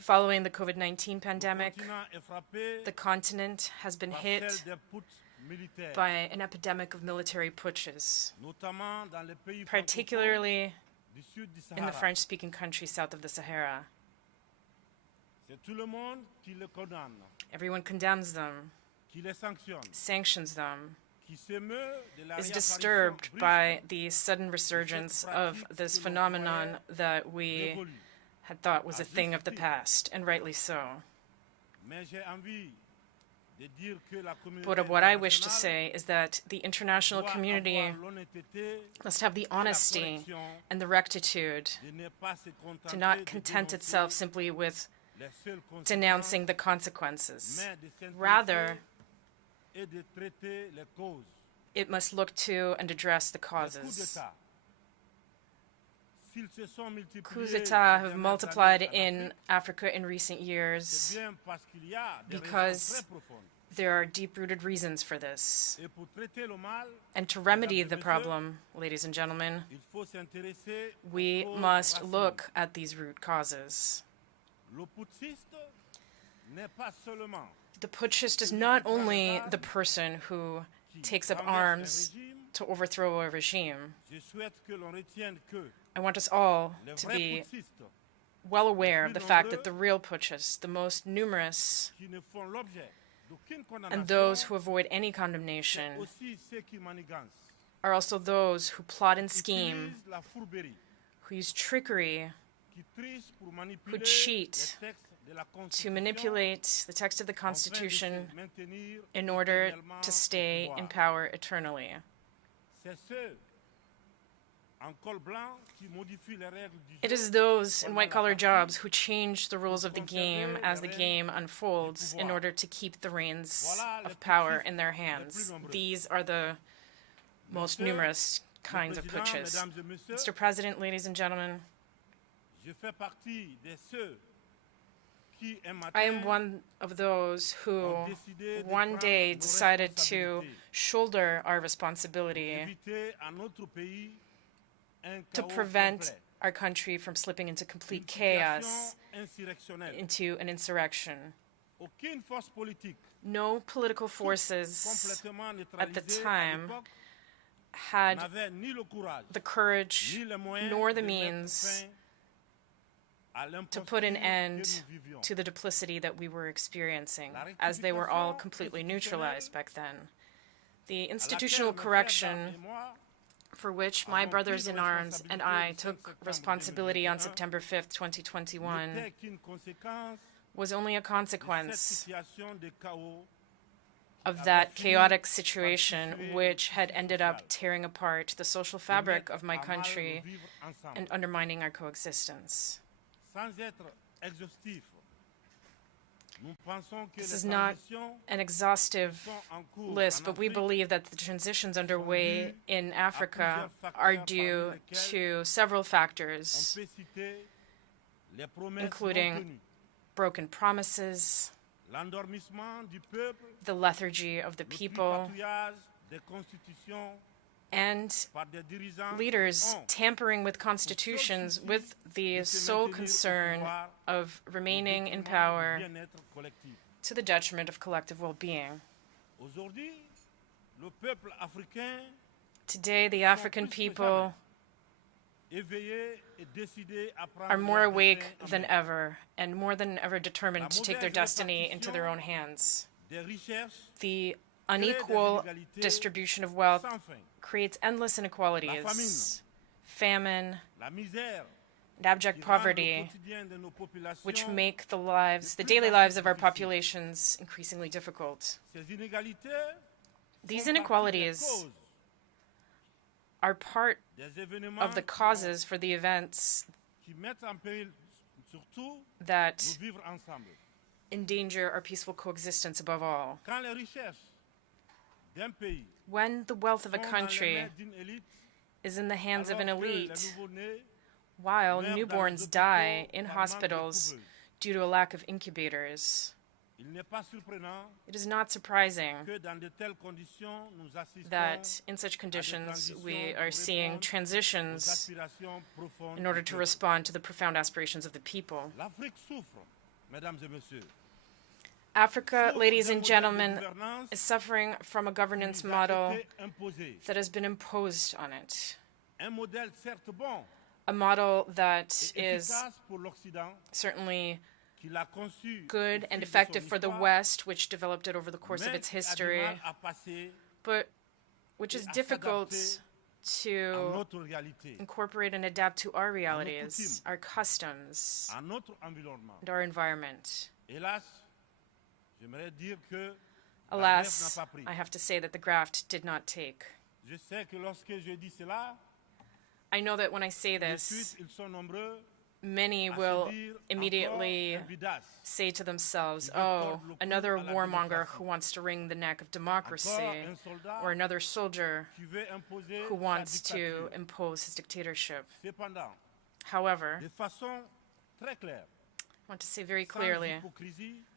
Following the COVID-19 pandemic, the continent has been hit by an epidemic of military putsches, particularly in the French-speaking countries south of the Sahara. Everyone condemns them, sanctions them, is disturbed by the sudden resurgence of this phenomenon that we had thought was a thing of the past, and rightly so. But what I wish to say is that the international community must have the honesty and the rectitude to not content itself simply with denouncing the consequences. Rather, it must look to and address the causes. Coups d'etat have multiplied in Africa in recent years because there are deep-rooted reasons for this. And to remedy the problem, ladies and gentlemen, we must look at these root causes. The putschist is not only the person who takes up arms to overthrow a regime. I want us all to be well aware of the fact that the real putschists, the most numerous, and those who avoid any condemnation, are also those who plot and scheme, who use trickery, who cheat, to manipulate the text of the Constitution in order to stay in power eternally. It is those in white-collar jobs who change the rules of the game as the game unfolds in order to keep the reins of power in their hands. These are the most numerous kinds of putsches. Mr. President, ladies and gentlemen, I am one of those who one day decided to shoulder our responsibility to prevent our country from slipping into complete chaos, into an insurrection. No political forces at the time had the courage nor the means to put an end to the duplicity that we were experiencing, as they were all completely neutralized back then. The institutional correction for which my brothers in arms and I took responsibility on September 5th, 2021, was only a consequence of that chaotic situation which had ended up tearing apart the social fabric of my country and undermining our coexistence. This is not an exhaustive list, but we believe that the transitions underway in Africa are due to several factors, including broken promises, the lethargy of the people, and leaders tampering with constitutions with the sole concern of remaining in power to the detriment of collective well-being. Today, the African people are more awake than ever and more than ever determined to take their destiny into their own hands. The unequal distribution of wealth creates endless inequalities, famine, and abject poverty, which make the daily lives of our populations increasingly difficult. These inequalities are part of the causes for the events that endanger our peaceful coexistence above all. When the wealth of a country is in the hands of an elite, while newborns die in hospitals due to a lack of incubators, it is not surprising that in such conditions we are seeing transitions in order to respond to the profound aspirations of the people. Africa, ladies and gentlemen, is suffering from a governance model that has been imposed on it. A model that is certainly good and effective for the West, which developed it over the course of its history, but which is difficult to incorporate and adapt to our realities, our customs, and our environment. Alas, I have to say that the graft did not take. I know that when I say this, many will immediately say to themselves, oh, another warmonger who wants to wring the neck of democracy, or another soldier who wants to impose his dictatorship. However, I want to say very clearly,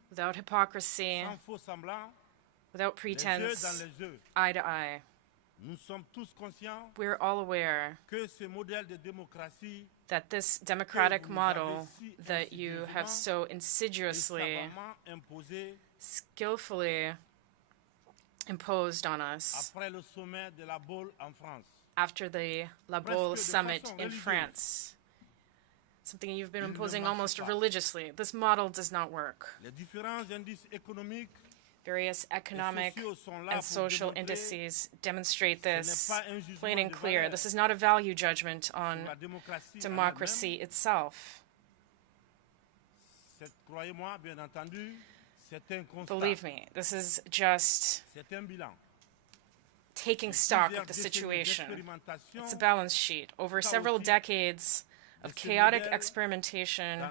without hypocrisy, without pretense, eye to eye, we're all aware that this democratic model that you have so insidiously, skillfully imposed on us after the La Baule summit in France, something you've been imposing almost religiously. This model does not work. Various economic and social indices demonstrate this plain and clear. This is not a value judgment on democracy itself. Believe me, this is just taking stock of the situation. It's a balance sheet. Over several decades of chaotic experimentation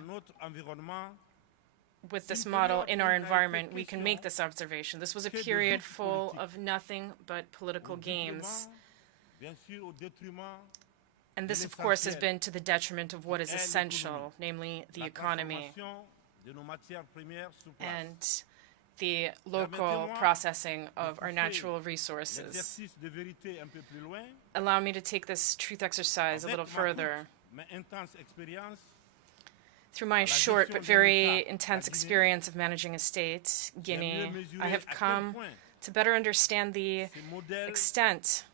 with this model in our environment, we can make this observation. This was a period full of nothing but political games. And this, of course, has been to the detriment of what is essential, namely the economy and the local processing of our natural resources. Allow me to take this truth exercise a little further. Through my short but very intense experience of managing a state, Guinea, I have come to better understand the extent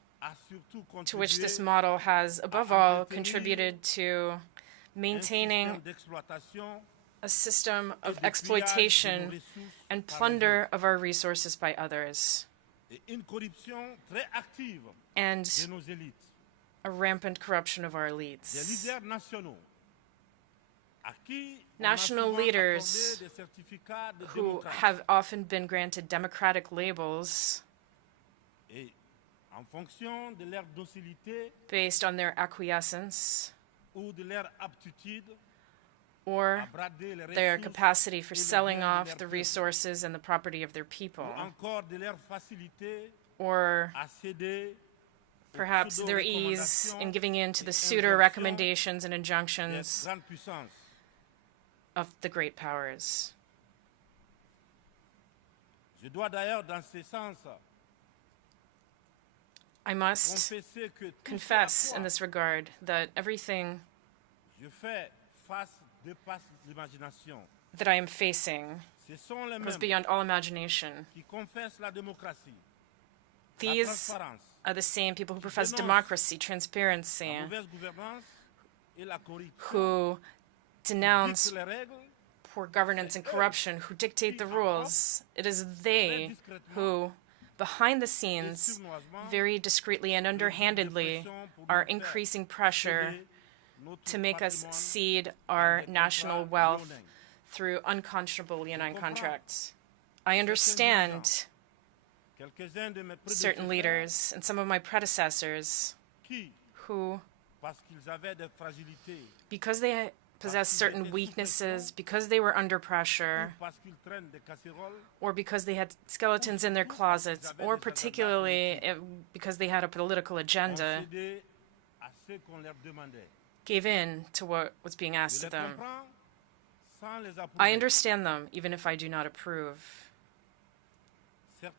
to which this model has, above all, contributed to maintaining a system of exploitation and plunder of our resources by others, and a rampant corruption of our elites. National leaders who have often been granted democratic labels based on their acquiescence or their capacity for selling off the resources and the property of their people, or perhaps their ease in giving in to the pseudo recommendations and injunctions of the great powers. I must confess in this regard that everything that I am facing goes beyond all imagination. These are the same people who profess democracy, transparency, who denounce poor governance and corruption, who dictate the rules. It is they who, behind the scenes, very discreetly and underhandedly, are increasing pressure to make us cede our national wealth through unconscionable leonine contracts. I understand certain leaders and some of my predecessors who, because they possessed certain weaknesses, because they were under pressure, or because they had skeletons in their closets, or particularly because they had a political agenda, gave in to what was being asked of them. I understand them, even if I do not approve. In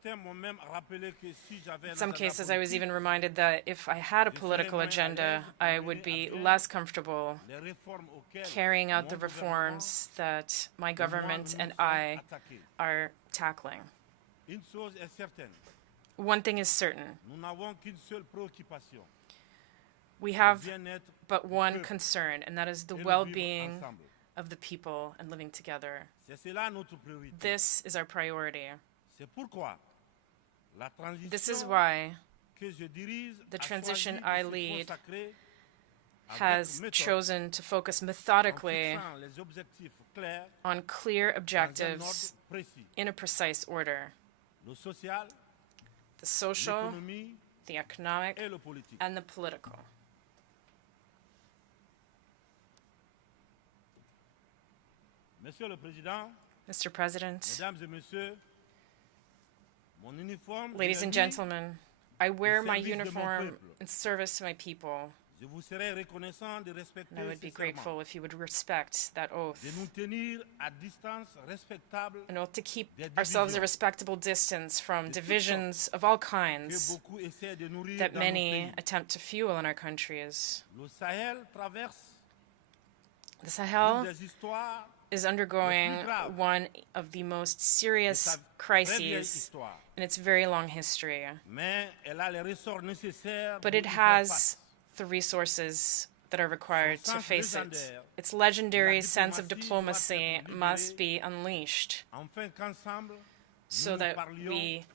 some cases, I was even reminded that if I had a political agenda, I would be less comfortable carrying out the reforms that my government and I are tackling. One thing is certain. We have but one concern, and that is the well-being of the people and living together. This is our priority. This is why the transition I lead has chosen to focus methodically on clear objectives in a precise order: the social, the economic, and the political. Mr. President, ladies and gentlemen, I wear my uniform in service to my people, and I would be grateful if you would respect that oath. An oath to keep ourselves a respectable distance from divisions of all kinds that many attempt to fuel in our countries. The Sahel is undergoing one of the most serious crises in its very long history. But it has the resources that are required to face it. Its legendary sense of diplomacy must be unleashed so that we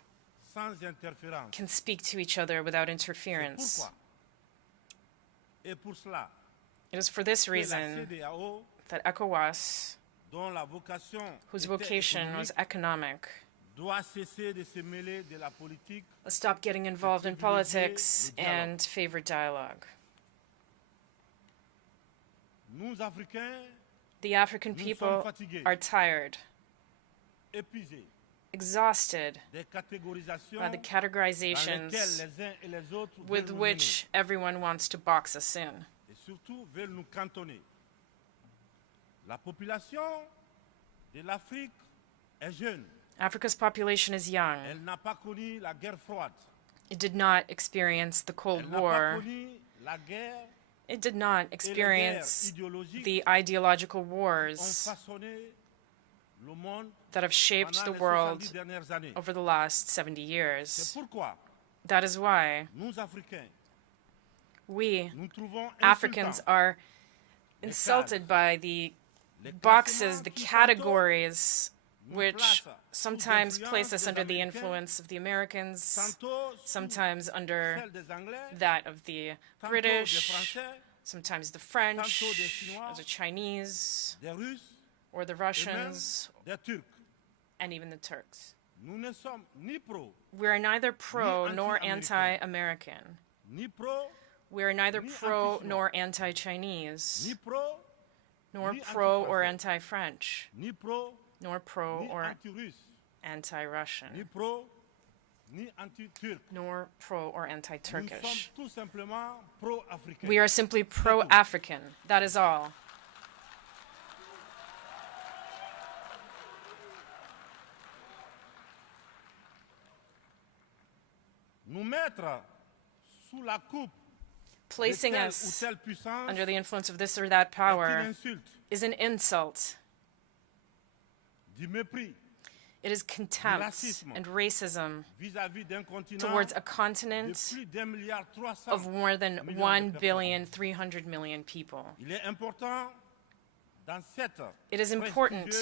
can speak to each other without interference. It is for this reason that ECOWAS, whose vocation was economic, stop getting involved in politics and favor dialogue. The African people are tired, exhausted by the categorizations with which everyone wants to box us in. Africa's population is young. It did not experience the Cold War. It did not experience the ideological wars that have shaped the world over the last 70 years. That is why we, Africans, are insulted by the boxes, the categories, which sometimes place us under the influence of the Americans, sometimes under that of the British, sometimes the French, or the Chinese, or the Russians, and even the Turks. We are neither pro nor anti-American. We are neither pro nor anti-Chinese, nor pro or anti-French, nor pro or anti-Russian, nor pro or anti-Turkish. We are simply pro-African. That is all. Placing us under the influence of this or that power is an insult. It is contempt and racism towards a continent of more than 1,300,000,000 people. It is important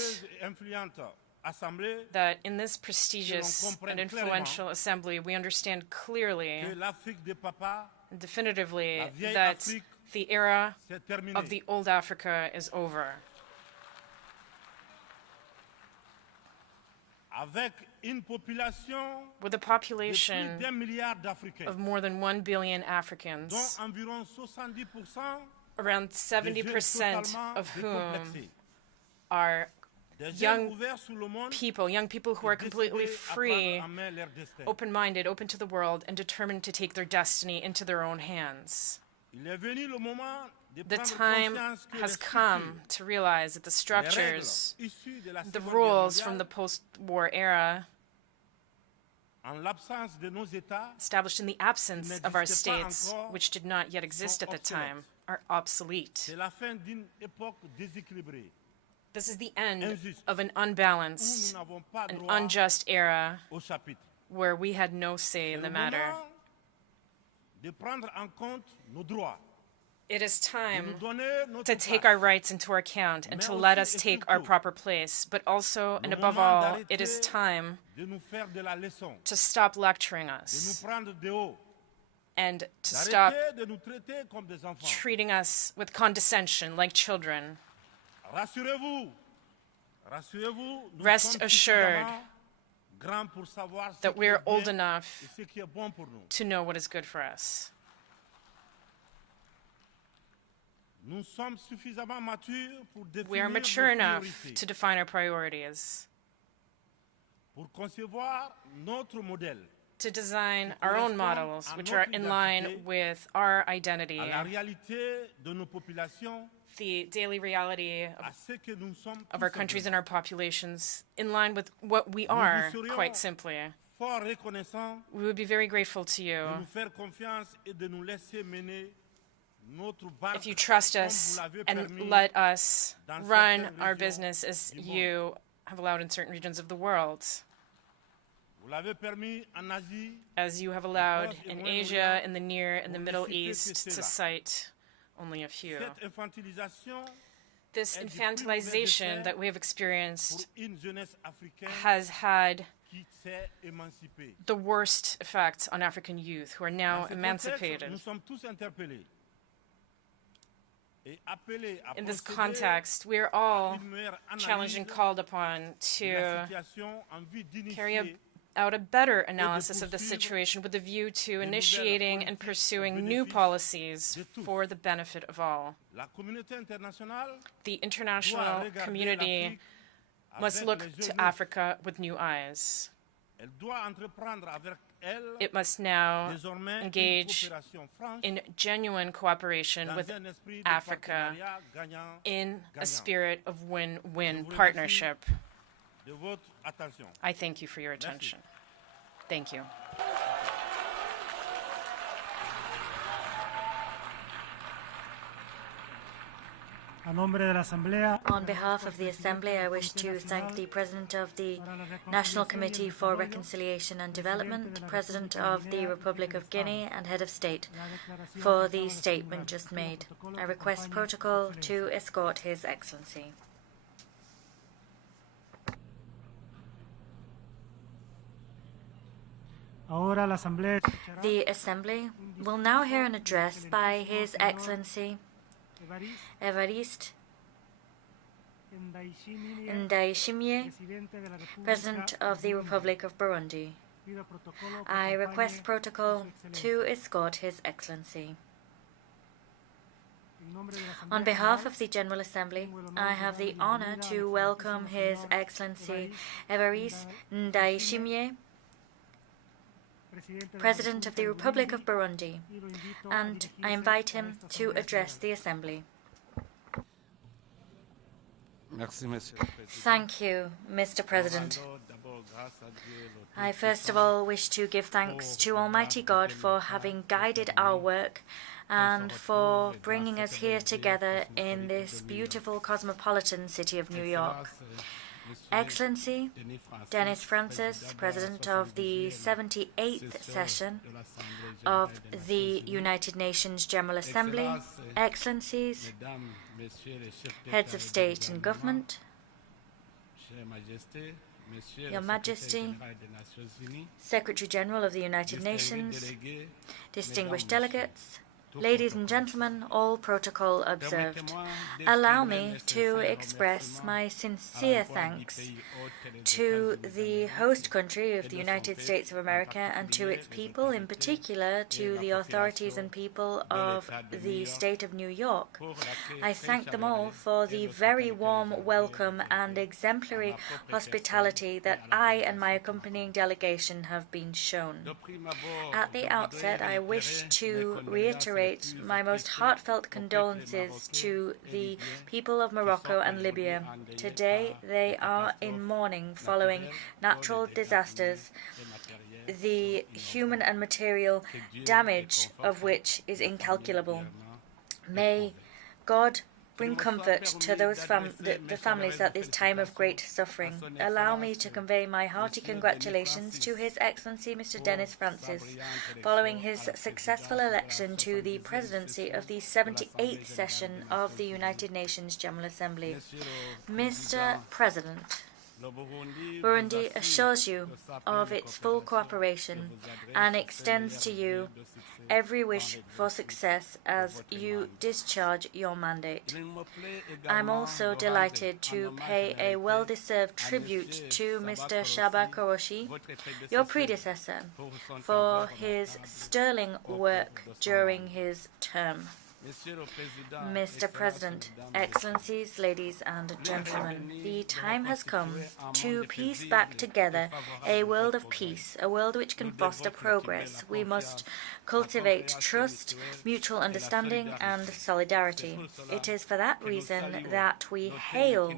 that in this prestigious and influential assembly we understand clearly and definitively that the era of the old Africa is over. with a population of more than 1 billion Africans, around 70% of whom are young people who are completely free, open-minded, open to the world, and determined to take their destiny into their own hands. The time has come to realize that the structures, the rules from the post-war era, established in the absence of our states, which did not yet exist at the time, are obsolete. This is the end of an unbalanced, an unjust era where we had no say in the matter. It is time to take our rights into account and to let us take our proper place. But also, and above all, it is time to stop lecturing us and to stop treating us with condescension like children. Rest assured that we are old enough to know what is good for us. We are mature enough to define our priorities, to design our own models, which are in line with our identity, the daily reality of our countries and our populations, in line with what we are, quite simply. We would be very grateful to you if you trust us and let us run our business as you have allowed in certain regions of the world, as you have allowed in Asia, in the Near and the Middle East, to cite only a few. This infantilization that we have experienced has had the worst effects on African youth, who are now emancipated. In this context, we are all challenged and called upon to carry out a better analysis of the situation with a view to initiating and pursuing new policies for the benefit of all. The international community must look to Africa with new eyes. It must now engage in genuine cooperation with Africa in a spirit of win-win partnership. I thank you for your attention. Thank you. On behalf of the Assembly, I wish to thank the President of the National Committee for Reconciliation and Development, President of the Republic of Guinea, and Head of State for the statement just made. I request protocol to escort His Excellency. The Assembly will now hear an address by His Excellency Evariste Ndayishimiye, President of the Republic of Burundi. I request protocol to escort His Excellency. On behalf of the General Assembly, I have the honor to welcome His Excellency Evariste Ndayishimiye, President of the Republic of Burundi, and I invite him to address the Assembly. Thank you, Mr. President. I first of all wish to give thanks to Almighty God for having guided our work and for bringing us here together in this beautiful cosmopolitan city of New York. Excellency Denis Francis, President of the 78th session of the United Nations General Assembly, Excellencies, Heads of State and Government, Your Majesty, Secretary General of the United Nations, distinguished delegates, Ladies and gentlemen, all protocol observed. Allow me to express my sincere thanks to the host country of the United States of America and to its people, in particular to the authorities and people of the state of New York. I thank them all for the very warm welcome and exemplary hospitality that I and my accompanying delegation have been shown. At the outset, I wish to reiterate my most heartfelt condolences to the people of Morocco and Libya. Today, they are in mourning following natural disasters, the human and material damage of which is incalculable. May God bring comfort to those the families at this time of great suffering. Allow me to convey my hearty congratulations to His Excellency Mr. Dennis Francis, following his successful election to the presidency of the 78th session of the United Nations General Assembly. Mr. President, Burundi assures you of its full cooperation and extends to you every wish for success as you discharge your mandate. I'm also delighted to pay a well-deserved tribute to Mr. Shaba Koroshi, your predecessor, for his sterling work during his term. Mr. President, Excellencies, ladies and gentlemen, the time has come to piece back together a world of peace, a world which can foster progress. We must cultivate trust, mutual understanding, and solidarity. It is for that reason that we hail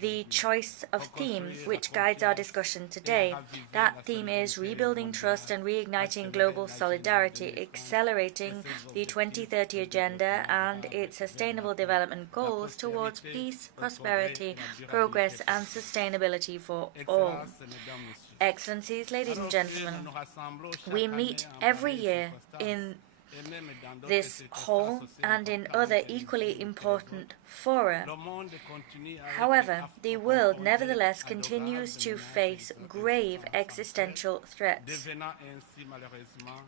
the choice of theme which guides our discussion today. That theme is rebuilding trust and reigniting global solidarity, accelerating the 2030 Agenda and its sustainable development goals towards peace, prosperity, progress, and sustainability for all. Excellencies, ladies and gentlemen, we meet every year in this hall and in other equally important fora. However, the world nevertheless continues to face grave existential threats.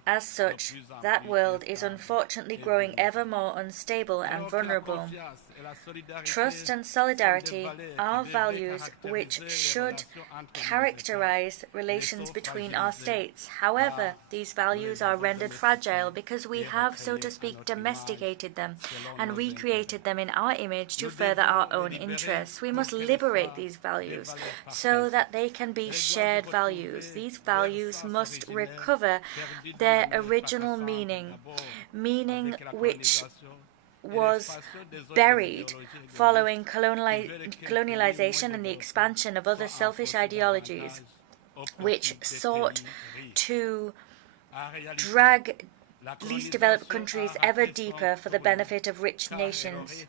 As such, that world is unfortunately growing ever more unstable and vulnerable. Trust and solidarity are values which should characterize relations between our states. However, these values are rendered fragile because we have, so to speak, domesticated them and recreated them in our image to further our own interests. We must liberate these values so that they can be shared values. These values must recover their original meaning which was buried following colonialization and the expansion of other selfish ideologies, which sought to drag least developed countries ever deeper for the benefit of rich nations.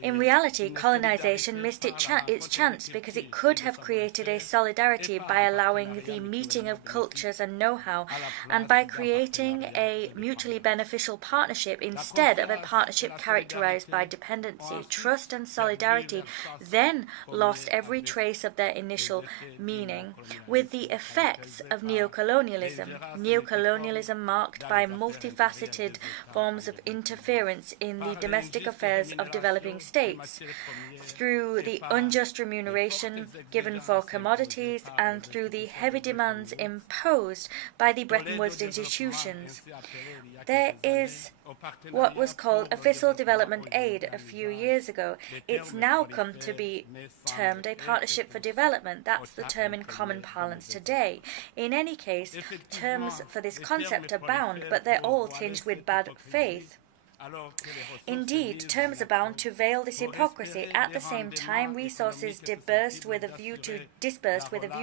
In reality, colonization missed its chance because it could have created a solidarity by allowing the meeting of cultures and know-how, and by creating a mutually beneficial partnership instead of a partnership characterized by dependency. Trust and solidarity then lost every trace of their initial meaning, with the effects of neocolonialism. Neocolonialism marked by multifaceted forms of interference in the domestic affairs of developing states, through the unjust remuneration given for commodities and through the heavy demands imposed by the Bretton Woods institutions. There is what was called official development aid a few years ago. It's now come to be termed a partnership for development. That's the term in common parlance today. In any case, terms for this concept abound, but they're all tinged with bad faith. Indeed, terms abound to veil this hypocrisy. At the same time, resources dispersed with a view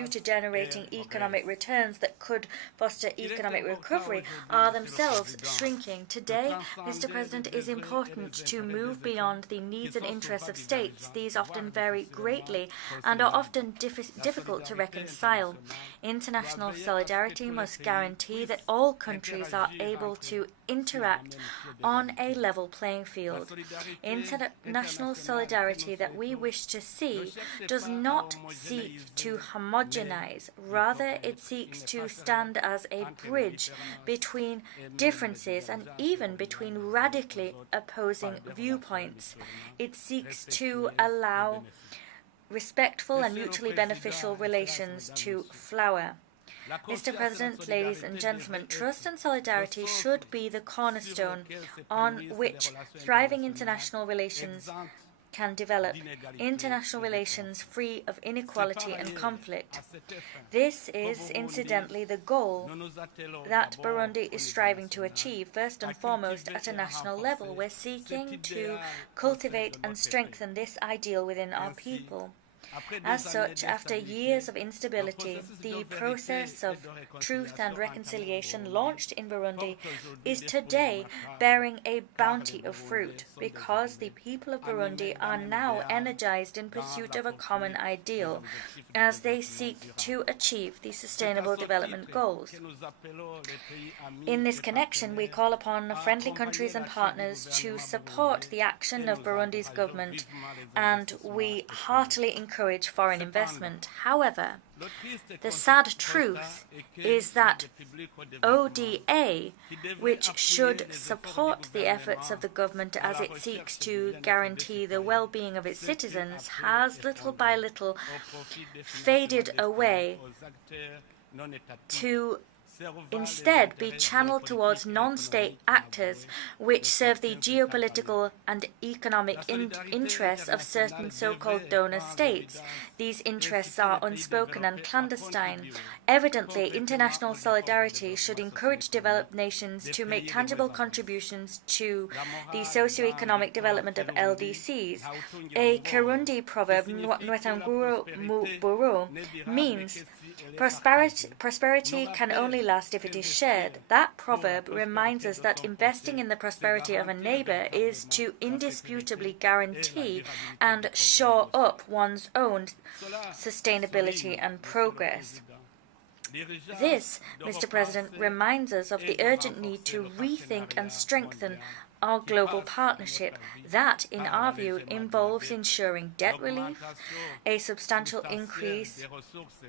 to generating economic returns that could foster economic recovery are themselves shrinking. Today, Mr. President, it is important to move beyond the needs and interests of states. These often vary greatly and are often difficult to reconcile. International solidarity must guarantee that all countries are able to interact on a a level playing field. International solidarity that we wish to see does not seek to homogenize. Rather, it seeks to stand as a bridge between differences and even between radically opposing viewpoints. It seeks to allow respectful and mutually beneficial relations to flower. Mr. President, ladies and gentlemen, trust and solidarity should be the cornerstone on which thriving international relations can develop, international relations free of inequality and conflict. This is, incidentally, the goal that Burundi is striving to achieve, first and foremost at a national level. We're seeking to cultivate and strengthen this ideal within our people. As such, after years of instability, the process of truth and reconciliation launched in Burundi is today bearing a bounty of fruit because the people of Burundi are now energized in pursuit of a common ideal as they seek to achieve the Sustainable Development Goals. In this connection, we call upon friendly countries and partners to support the action of Burundi's government, and we heartily encourage foreign investment. However, the sad truth is that ODA, which should support the efforts of the government as it seeks to guarantee the well-being of its citizens, has little by little faded away to instead be channeled towards non-state actors which serve the geopolitical and economic interests of certain so-called donor states. These interests are unspoken and clandestine. Evidently, international solidarity should encourage developed nations to make tangible contributions to the socio-economic development of LDCs. A Kirundi proverb, Nwetanguro Muburu, means prosperity can only last if it is shared. That proverb reminds us that investing in the prosperity of a neighbor is to indisputably guarantee and shore up one's own sustainability and progress. This, Mr. President, reminds us of the urgent need to rethink and strengthen our global partnership. That, in our view, involves ensuring debt relief, a substantial increase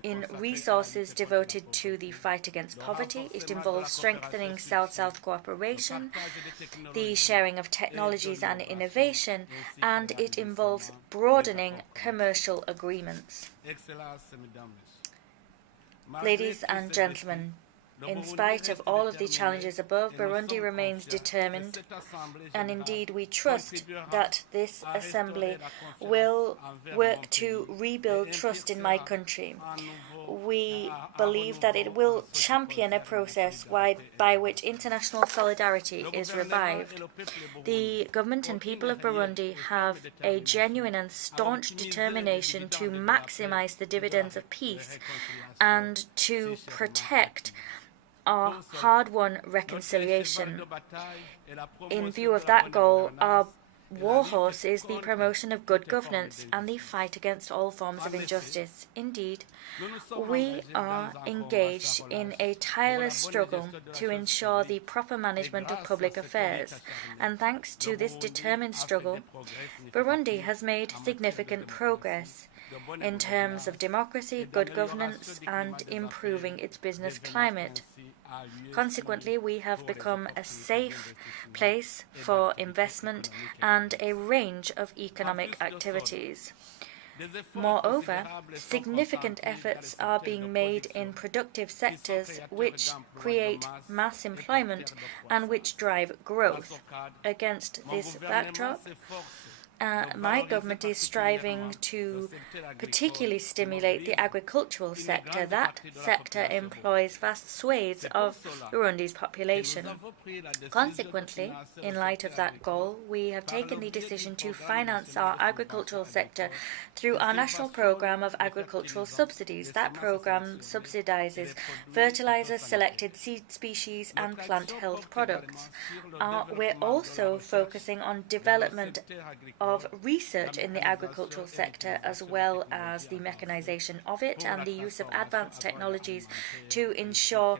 in resources devoted to the fight against poverty. It involves strengthening South-South cooperation, the sharing of technologies and innovation, and it involves broadening commercial agreements. Ladies and gentlemen, in spite of all of the challenges above, Burundi remains determined, and indeed we trust that this Assembly will work to rebuild trust in my country. We believe that it will champion a process by which international solidarity is revived. The government and people of Burundi have a genuine and staunch determination to maximize the dividends of peace and to protect our hard-won reconciliation. In view of that goal, our warhorse is the promotion of good governance and the fight against all forms of injustice. Indeed, we are engaged in a tireless struggle to ensure the proper management of public affairs, and thanks to this determined struggle, Burundi has made significant progress in terms of democracy, good governance, and improving its business climate. Consequently, we have become a safe place for investment and a range of economic activities. Moreover, significant efforts are being made in productive sectors which create mass employment and which drive growth. Against this backdrop, my government is striving to particularly stimulate the agricultural sector. That sector employs vast swathes of Burundi's population. Consequently, in light of that goal, we have taken the decision to finance our agricultural sector through our national program of agricultural subsidies. That program subsidizes fertilizers, selected seed species, and plant health products. We're also focusing on development of research in the agricultural sector, as well as the mechanization of it and the use of advanced technologies to ensure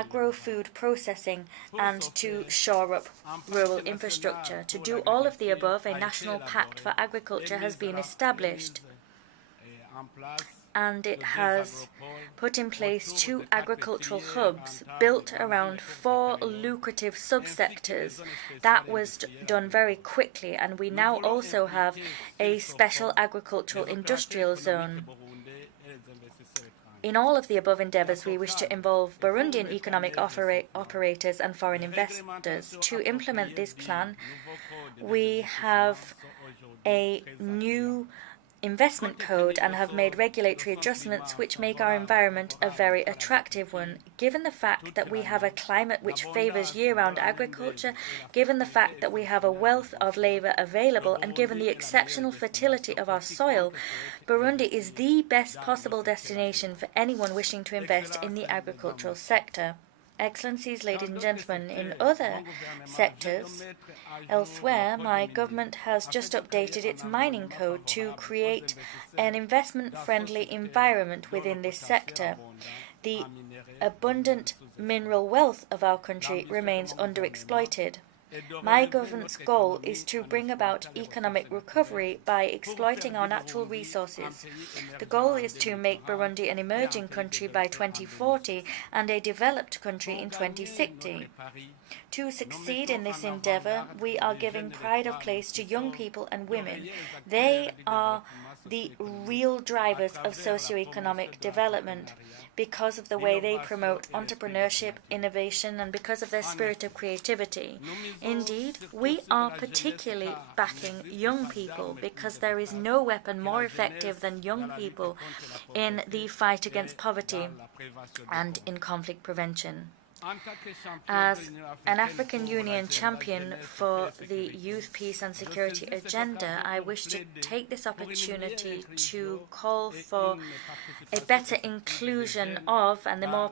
agro-food processing and to shore up rural infrastructure. To do all of the above, a national pact for agriculture has been established, and it has put in place 2 agricultural hubs built around 4 lucrative subsectors. That was done very quickly, and we now also have a special agricultural industrial zone. In all of the above endeavours, we wish to involve Burundian economic operators and foreign investors. To implement this plan, we have a new investment code and have made regulatory adjustments which make our environment a very attractive one. Given the fact that we have a climate which favours year-round agriculture, given the fact that we have a wealth of labour available, and given the exceptional fertility of our soil, Burundi is the best possible destination for anyone wishing to invest in the agricultural sector. Excellencies, ladies and gentlemen, in other sectors elsewhere, my government has just updated its mining code to create an investment-friendly environment within this sector. The abundant mineral wealth of our country remains underexploited. My government's goal is to bring about economic recovery by exploiting our natural resources. The goal is to make Burundi an emerging country by 2040 and a developed country in 2060. To succeed in this endeavour, we are giving pride of place to young people and women. They are the real drivers of socio-economic development because of the way they promote entrepreneurship, innovation, and because of their spirit of creativity. Indeed, we are particularly backing young people because there is no weapon more effective than young people in the fight against poverty and in conflict prevention. As an African Union champion for the Youth, Peace and Security agenda, I wish to take this opportunity to call for a better inclusion of and the more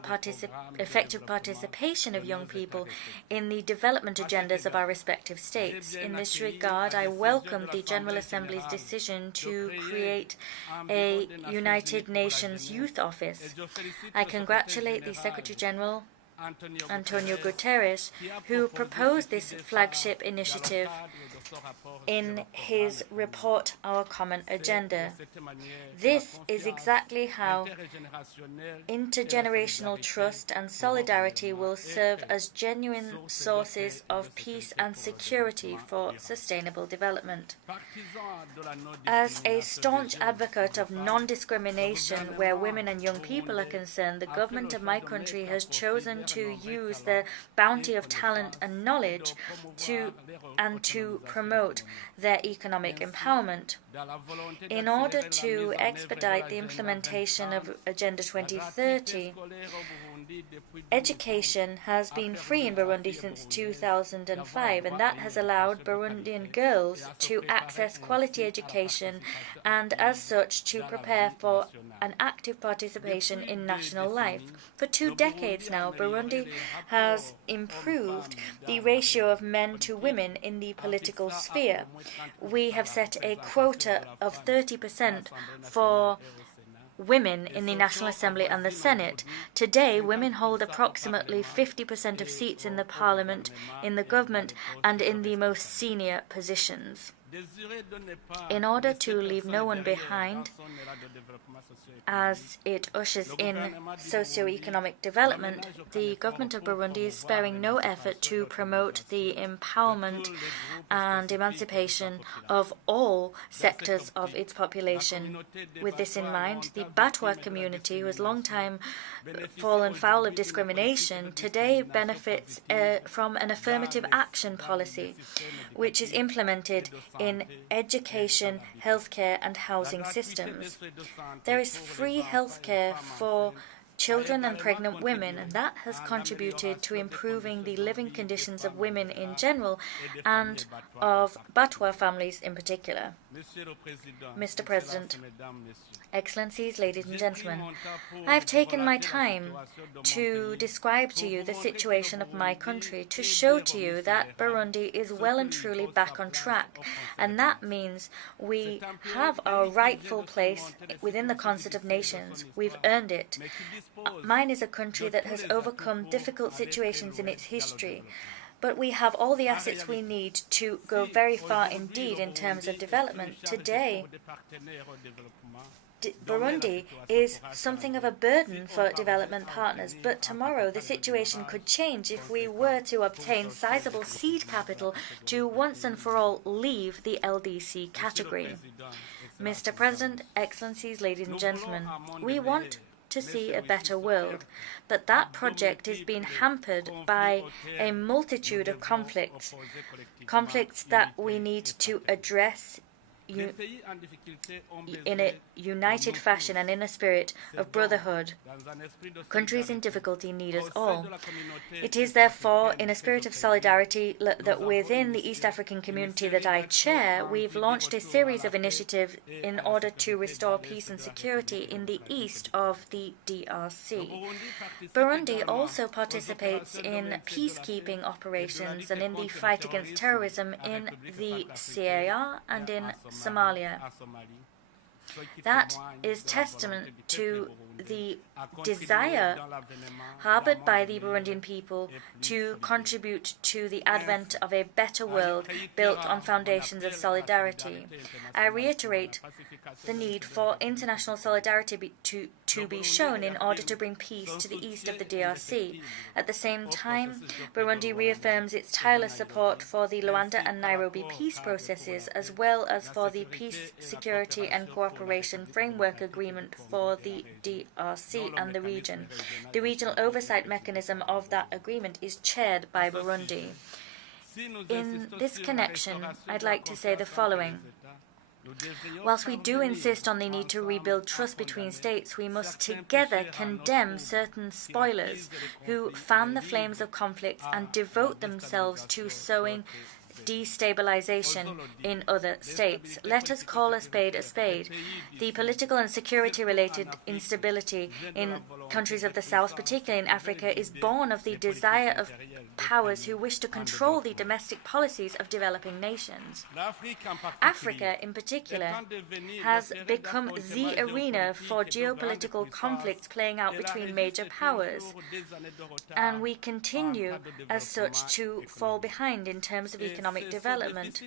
effective participation of young people in the development agendas of our respective states. In this regard, I welcome the General Assembly's decision to create a United Nations Youth Office. I congratulate the Secretary General Antonio Guterres, who proposed this flagship initiative in his report, Our Common Agenda. This is exactly how intergenerational trust and solidarity will serve as genuine sources of peace and security for sustainable development. As a staunch advocate of non-discrimination where women and young people are concerned, the government of my country has chosen to use the bounty of talent and knowledge to promote their economic empowerment. In order to expedite the implementation of Agenda 2030, education has been free in Burundi since 2005, and that has allowed Burundian girls to access quality education and, as such, to prepare for an active participation in national life. For 2 decades now, Burundi has improved the ratio of men to women in the political sphere. We have set a quota of 30% for women in the National Assembly and the Senate. Today, women hold approximately 50% of seats in the Parliament, in the government, and in the most senior positions. In order to leave no one behind, as it ushers in socio-economic development, the government of Burundi is sparing no effort to promote the empowerment and emancipation of all sectors of its population. With this in mind, the Batwa community, who has long time fallen foul of discrimination, today benefits from an affirmative action policy, which is implemented in education, healthcare and housing systems. There is free healthcare for children and pregnant women, and that has contributed to improving the living conditions of women in general and of Batwa families in particular. Mr. President, Excellencies, ladies and gentlemen, I have taken my time to describe to you the situation of my country, to show to you that Burundi is well and truly back on track, and that means we have our rightful place within the concert of nations. We've earned it. Mine is a country that has overcome difficult situations in its history, but we have all the assets we need to go very far indeed in terms of development. Today, Burundi is something of a burden for development partners, but tomorrow the situation could change if we were to obtain sizable seed capital to once and for all leave the LDC category. Mr. President, Excellencies, ladies and gentlemen, we want to see a better world, but that project is being hampered by a multitude of conflicts that we need to address in a united fashion and in a spirit of brotherhood. Countries in difficulty need us all. It is therefore in a spirit of solidarity that within the East African community that I chair, we've launched a series of initiatives in order to restore peace and security in the east of the DRC. Burundi also participates in peacekeeping operations and in the fight against terrorism in the CAR and in Somalia. That is testament to the desire harbored by the Burundian people to contribute to the advent of a better world built on foundations of solidarity. I reiterate the need for international solidarity to be shown in order to bring peace to the east of the DRC. At the same time, Burundi reaffirms its tireless support for the Luanda and Nairobi peace processes, as well as for the Peace, Security and Cooperation Framework Agreement for the DRC and the region. The regional oversight mechanism of that agreement is chaired by Burundi. In this connection, I'd like to say the following. Whilst we do insist on the need to rebuild trust between states, we must together condemn certain spoilers who fan the flames of conflict and devote themselves to sowing destabilization in other states. Let us call a spade a spade. The political and security-related instability in countries of the South, particularly in Africa, is born of the desire of powers who wish to control the domestic policies of developing nations. Africa, in particular, has become the arena for geopolitical conflicts playing out between major powers, and we continue as such to fall behind in terms of economic development.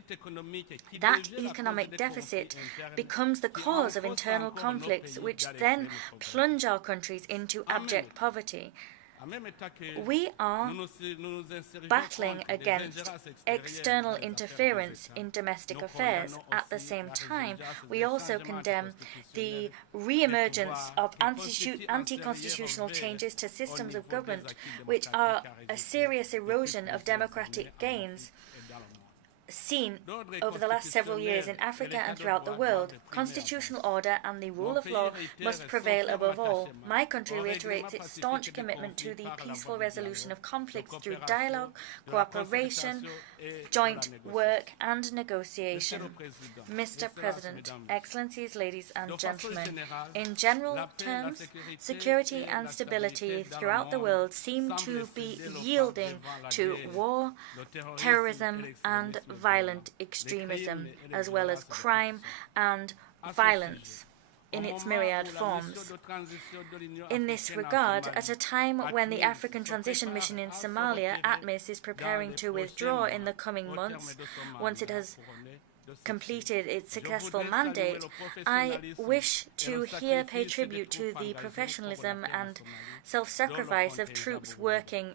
That economic deficit becomes the cause of internal conflicts, which then plunge our countries into abject poverty. We are battling against external interference in domestic affairs. At the same time, we also condemn the re-emergence of anti-constitutional changes to systems of government, which are a serious erosion of democratic gains seen over the last several years in Africa and throughout the world. Constitutional order and the rule of law must prevail above all. My country reiterates its staunch commitment to the peaceful resolution of conflicts through dialogue, cooperation, joint work and negotiation. Mr. President, Excellencies, ladies and gentlemen, in general terms, security and stability throughout the world seem to be yielding to war, terrorism and violent extremism, as well as crime and violence in its myriad forms. In this regard, at a time when the African Transition Mission in Somalia, ATMIS, is preparing to withdraw in the coming months, once it has completed its successful mandate, I wish to here pay tribute to the professionalism and self-sacrifice of troops working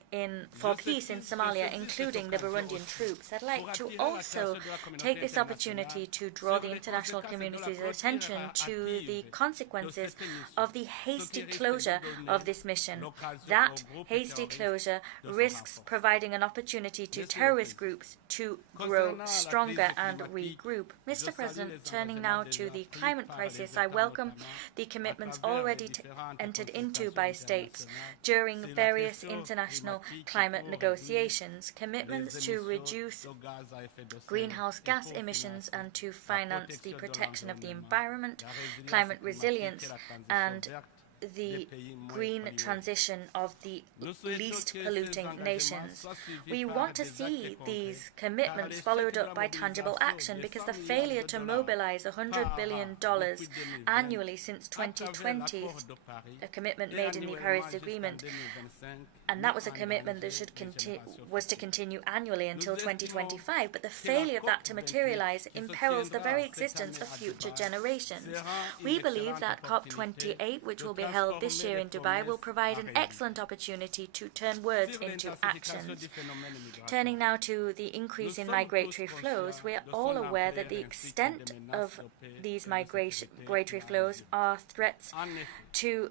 for peace in Somalia, including the Burundian troops. I'd like to also take this opportunity to draw the international community's attention to the consequences of the hasty closure of this mission. That hasty closure risks providing an opportunity to terrorist groups to grow stronger and regroup. Mr. President, turning now to the climate crisis, I welcome the commitments already entered into by states during various international climate negotiations, commitments to reduce greenhouse gas emissions and to finance the protection of the environment, climate resilience, and the green transition of the least polluting nations. We want to see these commitments followed up by tangible action, because the failure to mobilize $100 billion annually since 2020, a commitment made in the Paris Agreement, and that was a commitment that was to continue annually until 2025, but the failure of that to materialize imperils the very existence of future generations. We believe that COP28, which will be held this year in Dubai, will provide an excellent opportunity to turn words into actions. Turning now to the increase in migratory flows, we are all aware that the extent of these migratory flows are threats to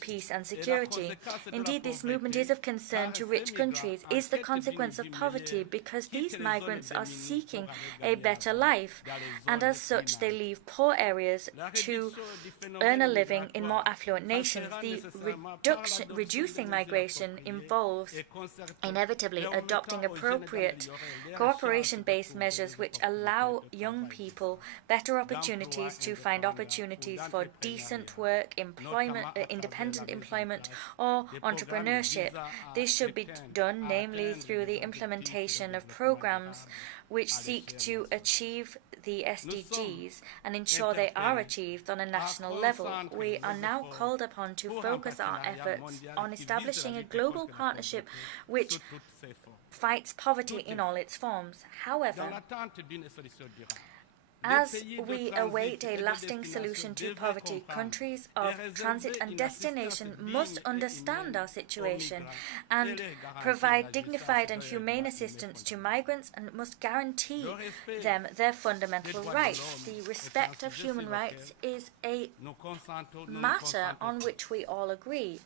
peace and security. Indeed, this movement is of concern to rich countries, is the consequence of poverty, because these migrants are seeking a better life, and as such they leave poor areas to earn a living in more affluent nations. The reducing migration involves inevitably adopting appropriate cooperation-based measures which allow young people better opportunities to find opportunities for decent work, employment, independent employment, or entrepreneurship. This should be done namely through the implementation of programs which seek to achieve the SDGs and ensure they are achieved on a national level. We are now called upon to focus our efforts on establishing a global partnership which fights poverty in all its forms. However, as we await a lasting solution to poverty, countries of transit and destination must understand our situation and provide dignified and humane assistance to migrants, and must guarantee them their fundamental rights. The respect of human rights is a matter on which we all agree.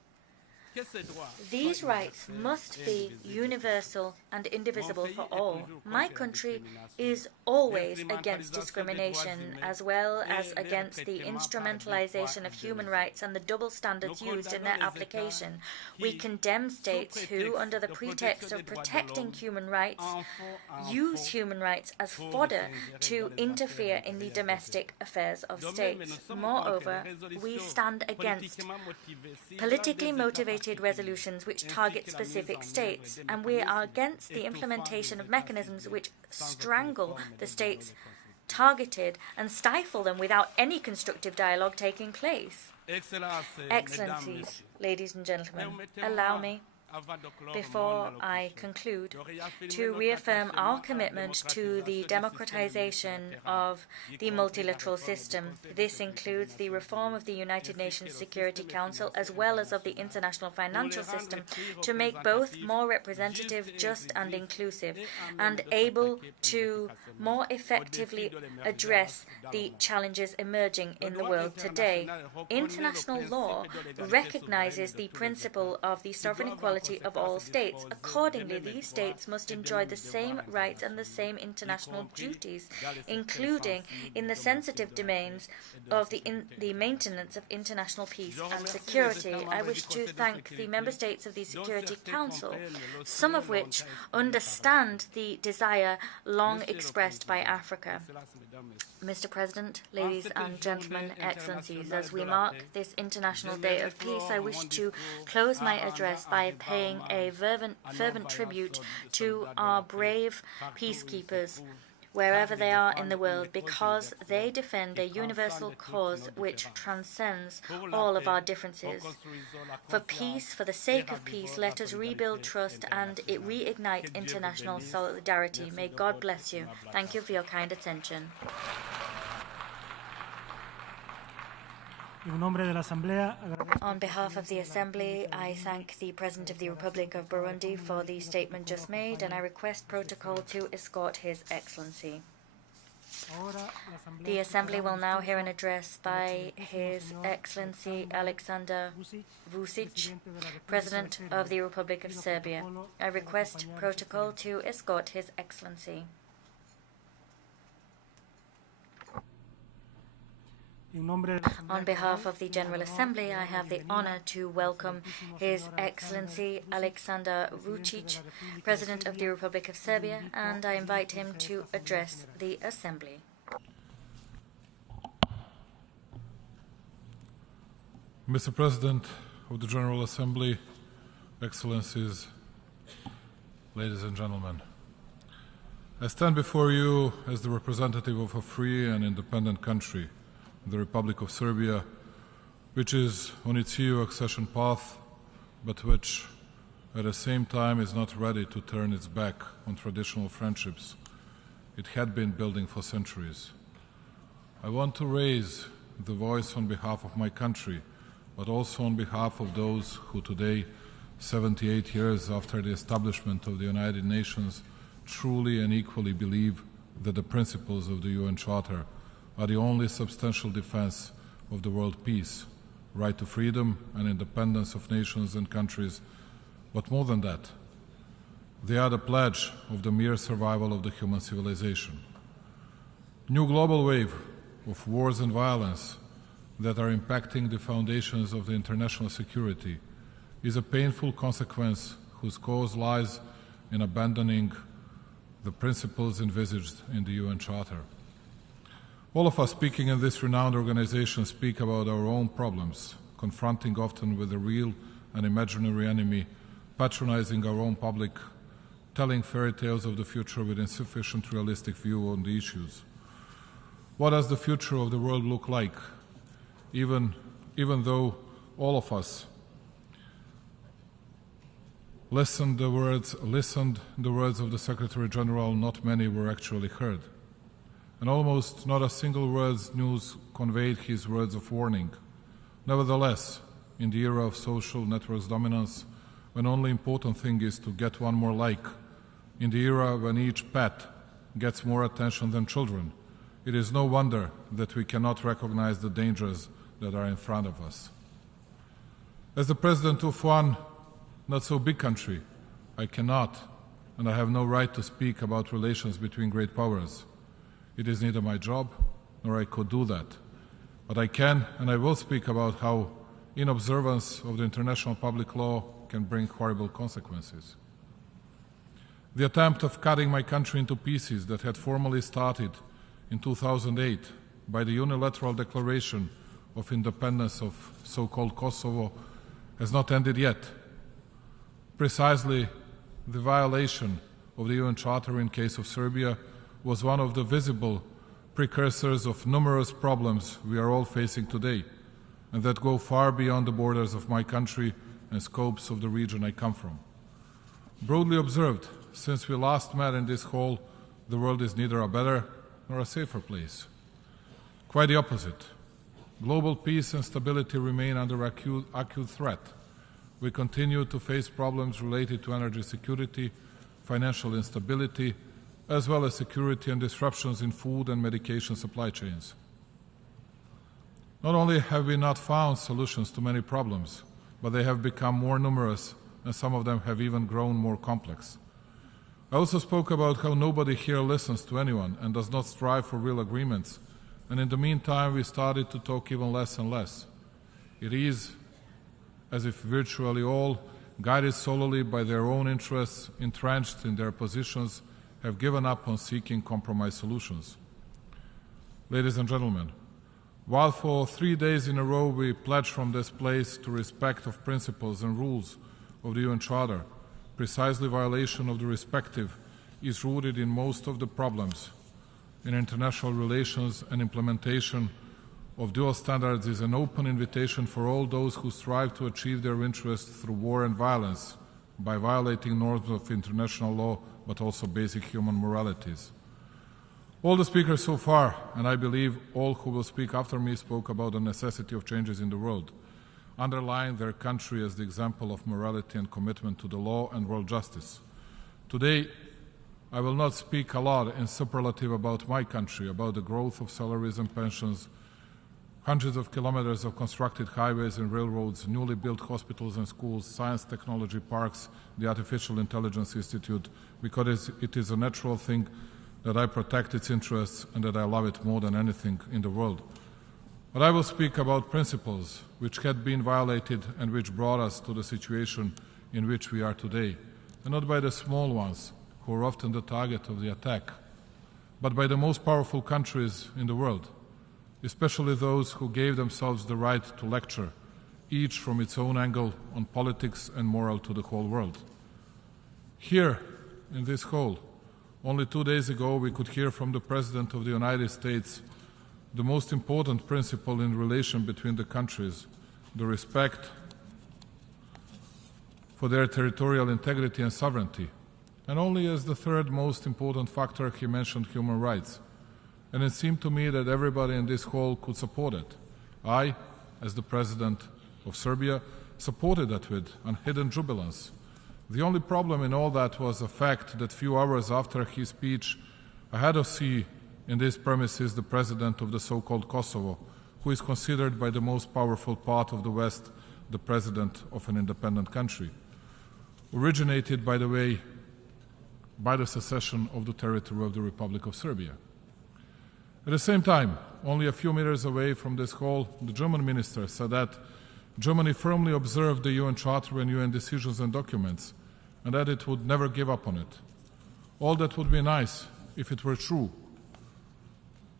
These rights must be universal and indivisible for all. My country is always against discrimination, as well as against the instrumentalization of human rights and the double standards used in their application. We condemn states who, under the pretext of protecting human rights, use human rights as fodder to interfere in the domestic affairs of states. Moreover, we stand against politically motivated resolutions which target specific states, and we are against the implementation of mechanisms which strangle the states targeted and stifle them without any constructive dialogue taking place. Excellencies, ladies and gentlemen, allow me, before I conclude, to reaffirm our commitment to the democratization of the multilateral system. This includes the reform of the United Nations Security Council as well as of the international financial system, to make both more representative, just and inclusive, and able to more effectively address the challenges emerging in the world today. International law recognizes the principle of the sovereign equality of all states. Accordingly, these states must enjoy the same rights and the same international duties, including in the sensitive domains of the maintenance of international peace and security. I wish to thank the member states of the Security Council, some of which understand the desire long expressed by Africa. Mr. President, ladies and gentlemen, excellencies, as we mark this International Day of Peace, I wish to close my address by paying a fervent tribute to our brave peacekeepers, wherever they are in the world, because they defend a universal cause which transcends all of our differences. For peace, for the sake of peace, let us rebuild trust and reignite international solidarity. May God bless you. Thank you for your kind attention. On behalf of the Assembly, I thank the President of the Republic of Burundi for the statement just made, and I request protocol to escort His Excellency. The Assembly will now hear an address by His Excellency Alexander Vučić, President of the Republic of Serbia. I request protocol to escort His Excellency. On behalf of the General Assembly, I have the honor to welcome His Excellency Alexander Vučić, President of the Republic of Serbia, and I invite him to address the Assembly. Mr. President of the General Assembly, Excellencies, ladies and gentlemen, I stand before you as the representative of a free and independent country, the Republic of Serbia, which is on its EU accession path, but which at the same time is not ready to turn its back on traditional friendships it had been building for centuries. I want to raise the voice on behalf of my country, but also on behalf of those who today, 78 years after the establishment of the United Nations, truly and equally believe that the principles of the UN Charter are the only substantial defense of the world peace, right to freedom and independence of nations and countries, but more than that, they are the pledge of the mere survival of the human civilization. New global wave of wars and violence that are impacting the foundations of the international security is a painful consequence whose cause lies in abandoning the principles envisaged in the UN Charter. All of us speaking in this renowned organization speak about our own problems, confronting often with a real and imaginary enemy, patronizing our own public, telling fairy tales of the future with insufficient realistic view on the issues. What does the future of the world look like? Even though all of us listened the words of the Secretary General, not many were actually heard. And almost not a single word's news conveyed his words of warning. Nevertheless, in the era of social networks dominance, when only important thing is to get one more like, in the era when each pet gets more attention than children, it is no wonder that we cannot recognize the dangers that are in front of us. As the president of one not-so-big country, I cannot and I have no right to speak about relations between great powers. It is neither my job nor I could do that. But I can and I will speak about how inobservance of the international public law can bring horrible consequences. The attempt of cutting my country into pieces that had formally started in 2008 by the unilateral declaration of independence of so-called Kosovo has not ended yet. Precisely the violation of the UN Charter in case of Serbia was one of the visible precursors of numerous problems we are all facing today, and that go far beyond the borders of my country and scopes of the region I come from. Broadly observed, since we last met in this hall, the world is neither a better nor a safer place. Quite the opposite. Global peace and stability remain under acute threat. We continue to face problems related to energy security, financial instability, as well as security and disruptions in food and medication supply chains. Not only have we not found solutions to many problems, but they have become more numerous and some of them have even grown more complex. I also spoke about how nobody here listens to anyone and does not strive for real agreements, and in the meantime we started to talk even less and less. It is as if virtually all, guided solely by their own interests, entrenched in their positions, have given up on seeking compromise solutions. Ladies and gentlemen, while for 3 days in a row we pledge from this place to respect of principles and rules of the UN Charter, precisely violation of the respective is rooted in most of the problems. In international relations and implementation of dual standards is an open invitation for all those who strive to achieve their interests through war and violence by violating norms of international law, but also basic human moralities. All the speakers so far, and I believe all who will speak after me, spoke about the necessity of changes in the world, underlying their country as the example of morality and commitment to the law and world justice. Today, I will not speak a lot in superlative about my country, about the growth of salaries and pensions, hundreds of kilometers of constructed highways and railroads, newly built hospitals and schools, science technology parks, the Artificial Intelligence Institute, because it is a natural thing that I protect its interests and that I love it more than anything in the world. But I will speak about principles which had been violated and which brought us to the situation in which we are today, and not by the small ones who are often the target of the attack, but by the most powerful countries in the world, especially those who gave themselves the right to lecture each from its own angle on politics and moral to the whole world. Here, in this hall, only 2 days ago we could hear from the President of the United States the most important principle in relation between the countries, the respect for their territorial integrity and sovereignty. And only as the third most important factor he mentioned human rights. And it seemed to me that everybody in this hall could support it. I, as the President of Serbia, supported that with unhidden jubilance. The only problem in all that was the fact that few hours after his speech, I had to see in these premises the President of the so-called Kosovo, who is considered by the most powerful part of the West the President of an independent country, originated, by the way, by the secession of the territory of the Republic of Serbia. At the same time, only a few meters away from this hall, the German minister said that Germany firmly observed the UN Charter and UN decisions and documents, and that it would never give up on it. All that would be nice if it were true.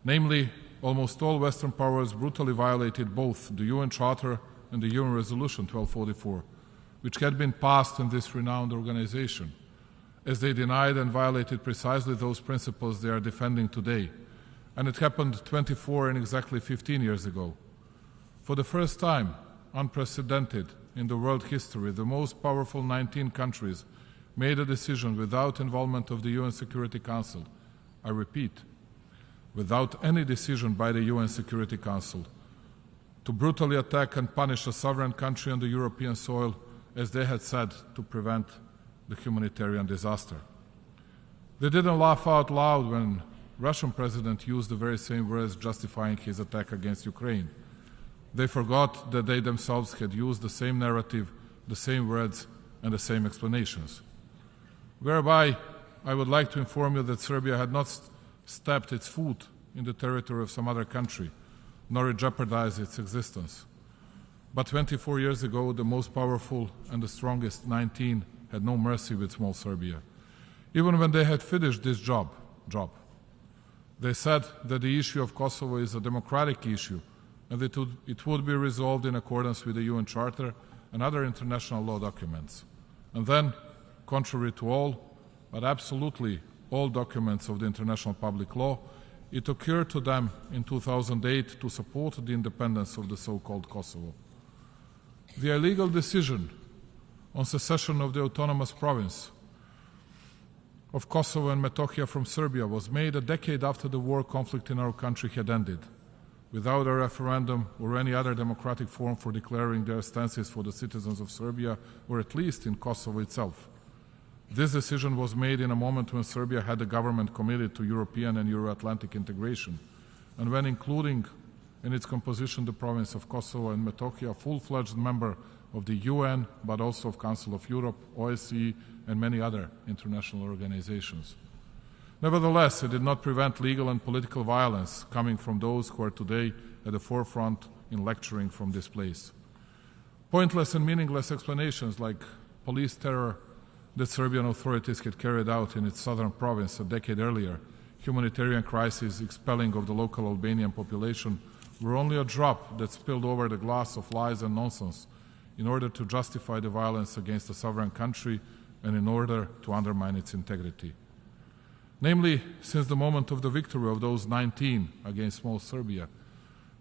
Namely, almost all Western powers brutally violated both the UN Charter and the UN Resolution 1244, which had been passed in this renowned organization, as they denied and violated precisely those principles they are defending today. And it happened 24 and exactly 15 years ago. For the first time, unprecedented in the world history, the most powerful 19 countries made a decision without involvement of the UN Security Council. I repeat, without any decision by the UN Security Council, to brutally attack and punish a sovereign country on the European soil, as they had said, to prevent the humanitarian disaster. They didn't laugh out loud when Russian president used the very same words justifying his attack against Ukraine. They forgot that they themselves had used the same narrative, the same words, and the same explanations. Whereby, I would like to inform you that Serbia had not stepped its foot in the territory of some other country, nor jeopardized its existence. But 24 years ago, the most powerful and the strongest 19 had no mercy with small Serbia. Even when they had finished this job. They said that the issue of Kosovo is a democratic issue, and it would be resolved in accordance with the UN Charter and other international law documents. And then, contrary to all, but absolutely all documents of the international public law, it occurred to them in 2008 to support the independence of the so-called Kosovo. The illegal decision on secession of the autonomous province of Kosovo and Metohija from Serbia was made a decade after the war conflict in our country had ended, without a referendum or any other democratic form for declaring their stances for the citizens of Serbia, or at least in Kosovo itself. This decision was made in a moment when Serbia had a government committed to European and Euro-Atlantic integration, and when including in its composition the province of Kosovo and Metohija, a full-fledged member of the UN, but also of Council of Europe, OSCE, and many other international organizations. Nevertheless, it did not prevent legal and political violence coming from those who are today at the forefront in lecturing from this place. Pointless and meaningless explanations like police terror that Serbian authorities had carried out in its southern province a decade earlier, humanitarian crisis expelling of the local Albanian population, were only a drop that spilled over the glass of lies and nonsense in order to justify the violence against a sovereign country and in order to undermine its integrity. Namely, since the moment of the victory of those 19 against small Serbia,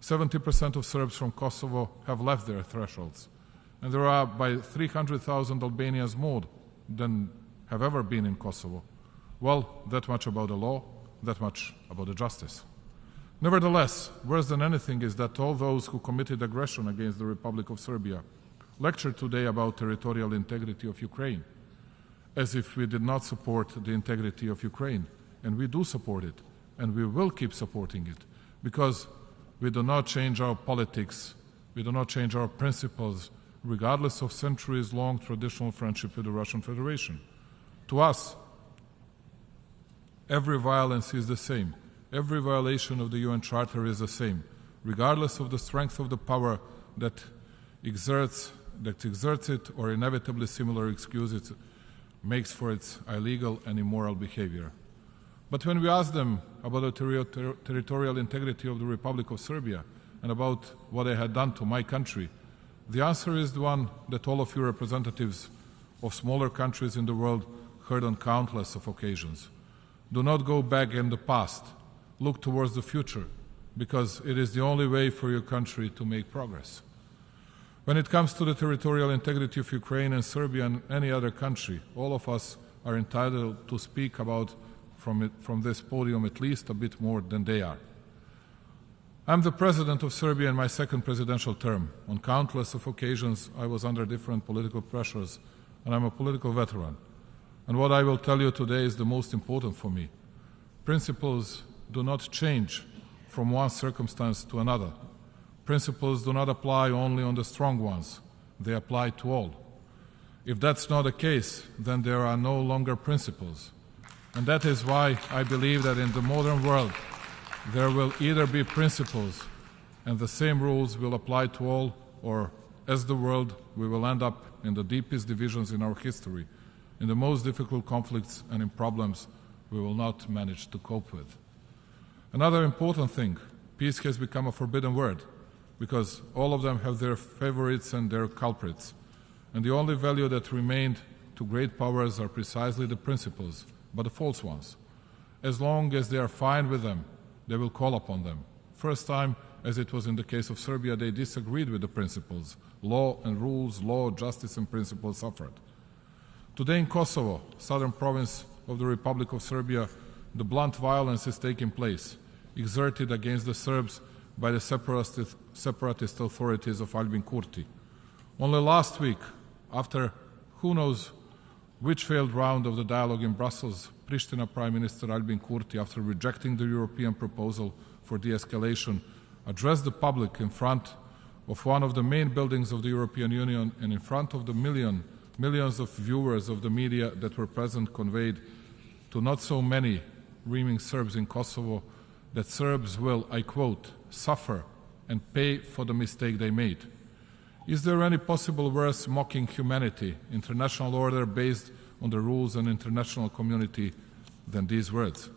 70% of Serbs from Kosovo have left their thresholds, and there are by 300,000 Albanians more than have ever been in Kosovo. Well, that much about the law, that much about the justice. Nevertheless, worse than anything is that all those who committed aggression against the Republic of Serbia lectured today about territorial integrity of Ukraine, as if we did not support the integrity of Ukraine. And we do support it, and we will keep supporting it, because we do not change our politics, we do not change our principles, regardless of centuries-long traditional friendship with the Russian Federation. To us, every violence is the same. Every violation of the UN Charter is the same, regardless of the strength of the power that exerts it or inevitably similar excuses makes for its illegal and immoral behavior. But when we ask them about the territorial integrity of the Republic of Serbia and about what they had done to my country, The answer is the one that all of you representatives of smaller countries in the world heard on countless of occasions. Do not go back in the past. Look towards the future, because it is the only way for your country to make progress. When it comes to the territorial integrity of Ukraine and Serbia and any other country, all of us are entitled to speak about from this podium at least a bit more than they are. I'm the president of Serbia in my second presidential term. On countless of occasions, I was under different political pressures, and I'm a political veteran. And what I will tell you today is the most important for me. Principles do not change from one circumstance to another. Principles do not apply only on the strong ones. They apply to all. If that's not the case, then there are no longer principles. And that is why I believe that in the modern world, there will either be principles and the same rules will apply to all, or as the world, we will end up in the deepest divisions in our history, in the most difficult conflicts and in problems we will not manage to cope with. Another important thing, peace has become a forbidden word because all of them have their favorites and their culprits. And the only value that remained to great powers are precisely the principles, but the false ones. As long as they are fine with them, they will call upon them. First time, as it was in the case of Serbia, they disagreed with the principles. Law and rules, law, justice and principles suffered. Today in Kosovo, southern province of the Republic of Serbia, the blunt violence is taking place, exerted against the Serbs by the separatist authorities of Albin Kurti. Only last week, after who knows which failed round of the dialogue in Brussels, Pristina Prime Minister Albin Kurti, after rejecting the European proposal for de-escalation, addressed the public in front of one of the main buildings of the European Union and in front of the millions of viewers of the media that were present, conveyed to not so many reaming Serbs in Kosovo that Serbs will, I quote, suffer and pay for the mistake they made. Is there any possible worse mocking humanity, international order based on the rules and international community than these words?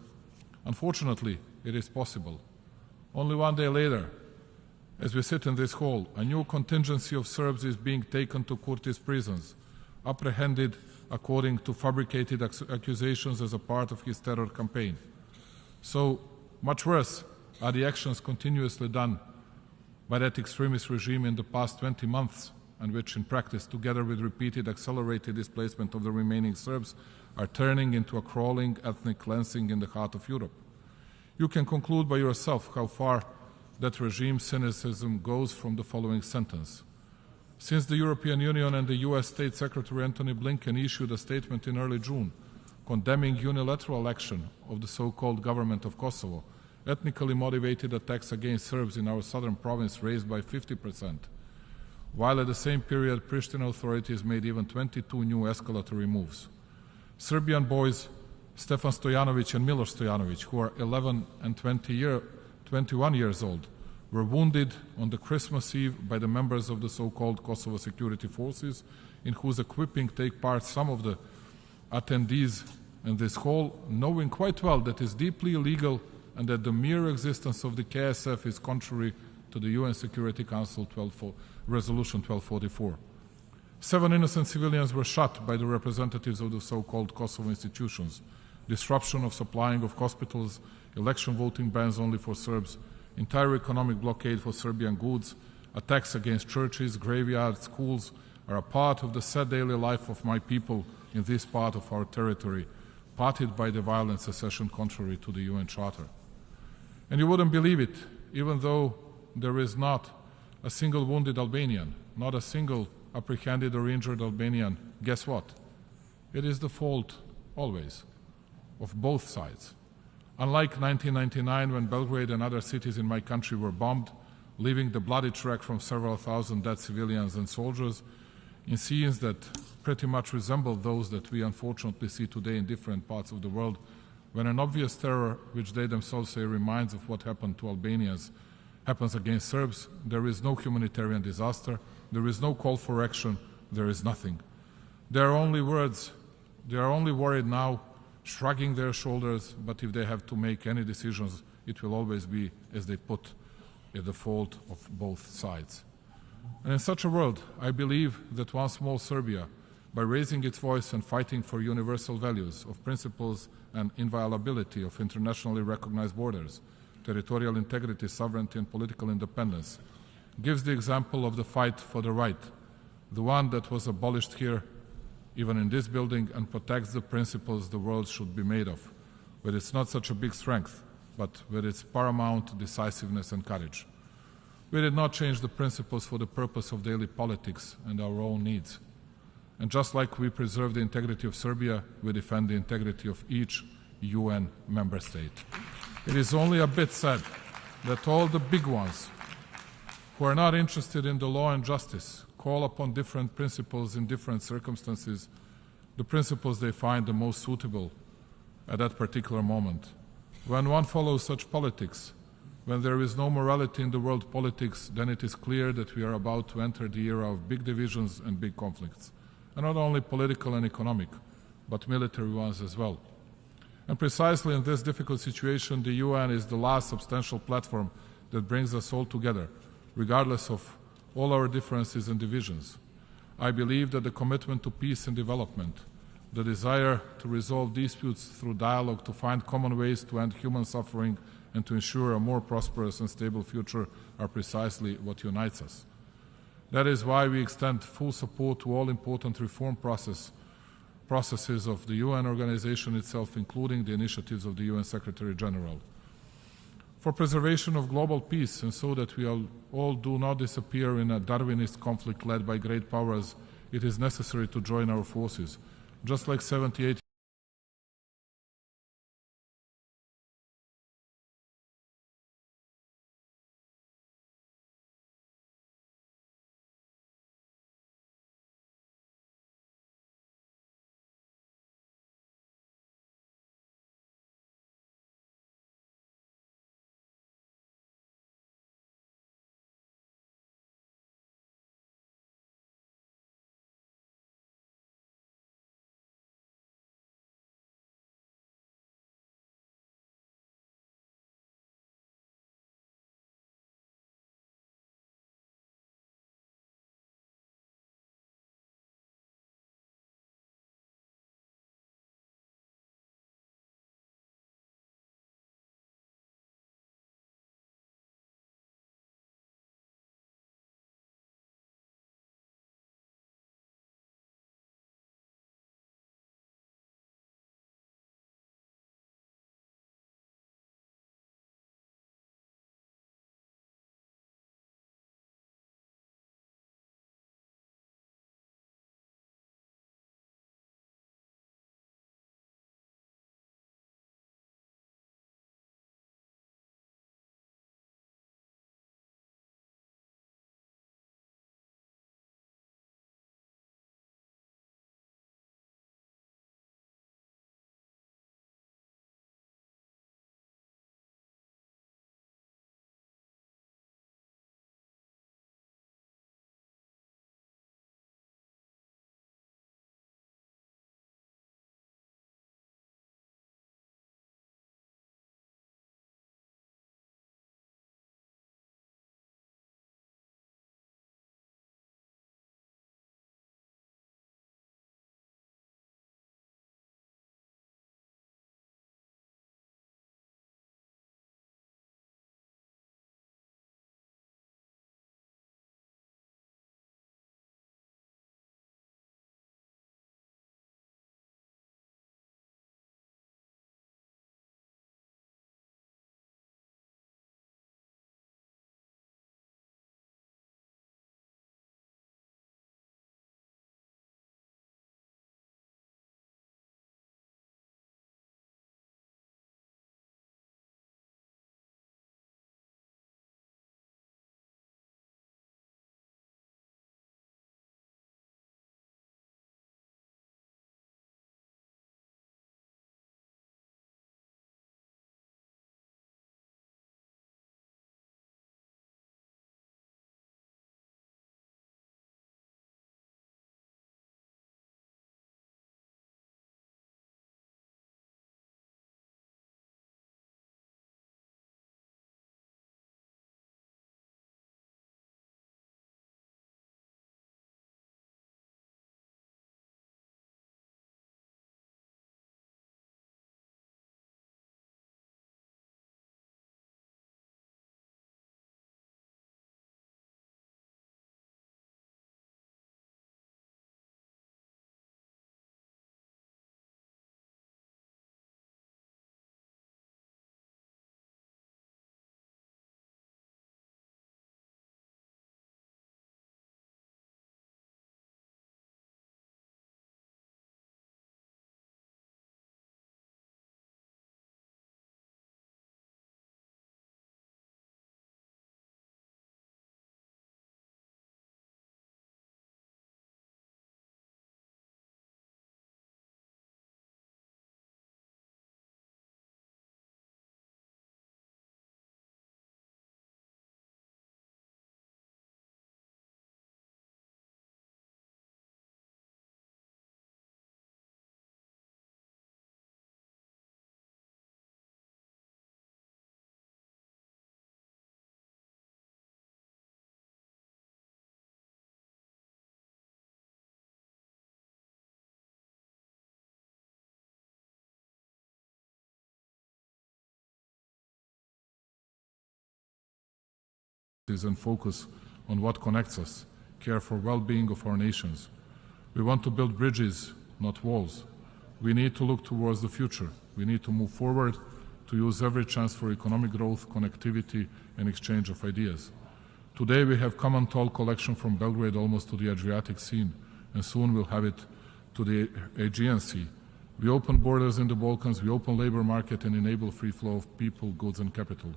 Unfortunately, it is possible. Only one day later, as we sit in this hall, a new contingency of Serbs is being taken to Kurti's prisons, apprehended according to fabricated accusations as a part of his terror campaign. So much worse are the actions continuously done by that extremist regime in the past 20 months, and which in practice, together with repeated accelerated displacement of the remaining Serbs, are turning into a crawling ethnic cleansing in the heart of Europe. You can conclude by yourself how far that regime's cynicism goes from the following sentence. Since the European Union and the US State Secretary Antony Blinken issued a statement in early June condemning unilateral action of the so-called government of Kosovo, ethnically motivated attacks against Serbs in our southern province raised by 50%, while at the same period Pristina authorities made even 22 new escalatory moves. Serbian boys Stefan Stojanovic and Miloš Stojanovic, who are 11 and 21 years old, were wounded on the Christmas Eve by the members of the so-called Kosovo security forces, in whose equipping take part some of the attendees in this hall, knowing quite well that it is deeply illegal and that the mere existence of the KSF is contrary to the UN Security Council Resolution 1244. 7 innocent civilians were shot by the representatives of the so-called Kosovo institutions. Disruption of supplying of hospitals, election voting bans only for Serbs, entire economic blockade for Serbian goods, attacks against churches, graveyards, schools are a part of the sad daily life of my people in this part of our territory, parted by the violent secession contrary to the UN Charter. And you wouldn't believe it, even though there is not a single wounded Albanian, not a single apprehended or injured Albanian, guess what? It is the fault, always, of both sides. Unlike 1999, when Belgrade and other cities in my country were bombed, leaving the bloody track from several thousand dead civilians and soldiers, in scenes that pretty much resemble those that we unfortunately see today in different parts of the world, when an obvious terror, which they themselves say reminds of what happened to Albanians, happens against Serbs, there is no humanitarian disaster, there is no call for action, there is nothing. There are only words, they are only worried now, shrugging their shoulders, but if they have to make any decisions, it will always be, as they put, at the fault of both sides. And in such a world, I believe that one small Serbia, by raising its voice and fighting for universal values of principles and inviolability of internationally recognized borders, territorial integrity, sovereignty, and political independence, gives the example of the fight for the right, the one that was abolished here, even in this building, and protects the principles the world should be made of, with its not such a big strength, but with its paramount decisiveness and courage. We did not change the principles for the purpose of daily politics and our own needs. And just like we preserve the integrity of Serbia, we defend the integrity of each UN member state. It is only a bit sad that all the big ones who are not interested in the law and justice call upon different principles in different circumstances, the principles they find the most suitable at that particular moment. When one follows such politics, when there is no morality in the world politics, then it is clear that we are about to enter the era of big divisions and big conflicts, and not only political and economic, but military ones as well. And precisely in this difficult situation, the UN is the last substantial platform that brings us all together, regardless of all our differences and divisions. I believe that the commitment to peace and development, the desire to resolve disputes through dialogue, to find common ways to end human suffering and to ensure a more prosperous and stable future are precisely what unites us. That is why we extend full support to all important reform processes of the UN organization itself, including the initiatives of the UN Secretary General. For preservation of global peace, and so that we all do not disappear in a Darwinist conflict led by great powers, it is necessary to join our forces. Just like 78 and focus on what connects us, care for well-being of our nations. We want to build bridges, not walls. We need to look towards the future. We need to move forward, to use every chance for economic growth, connectivity, and exchange of ideas. Today we have common toll collection from Belgrade almost to the Adriatic Sea, and soon we'll have it to the Aegean Sea. We open borders in the Balkans, we open labor market and enable free flow of people, goods and capital.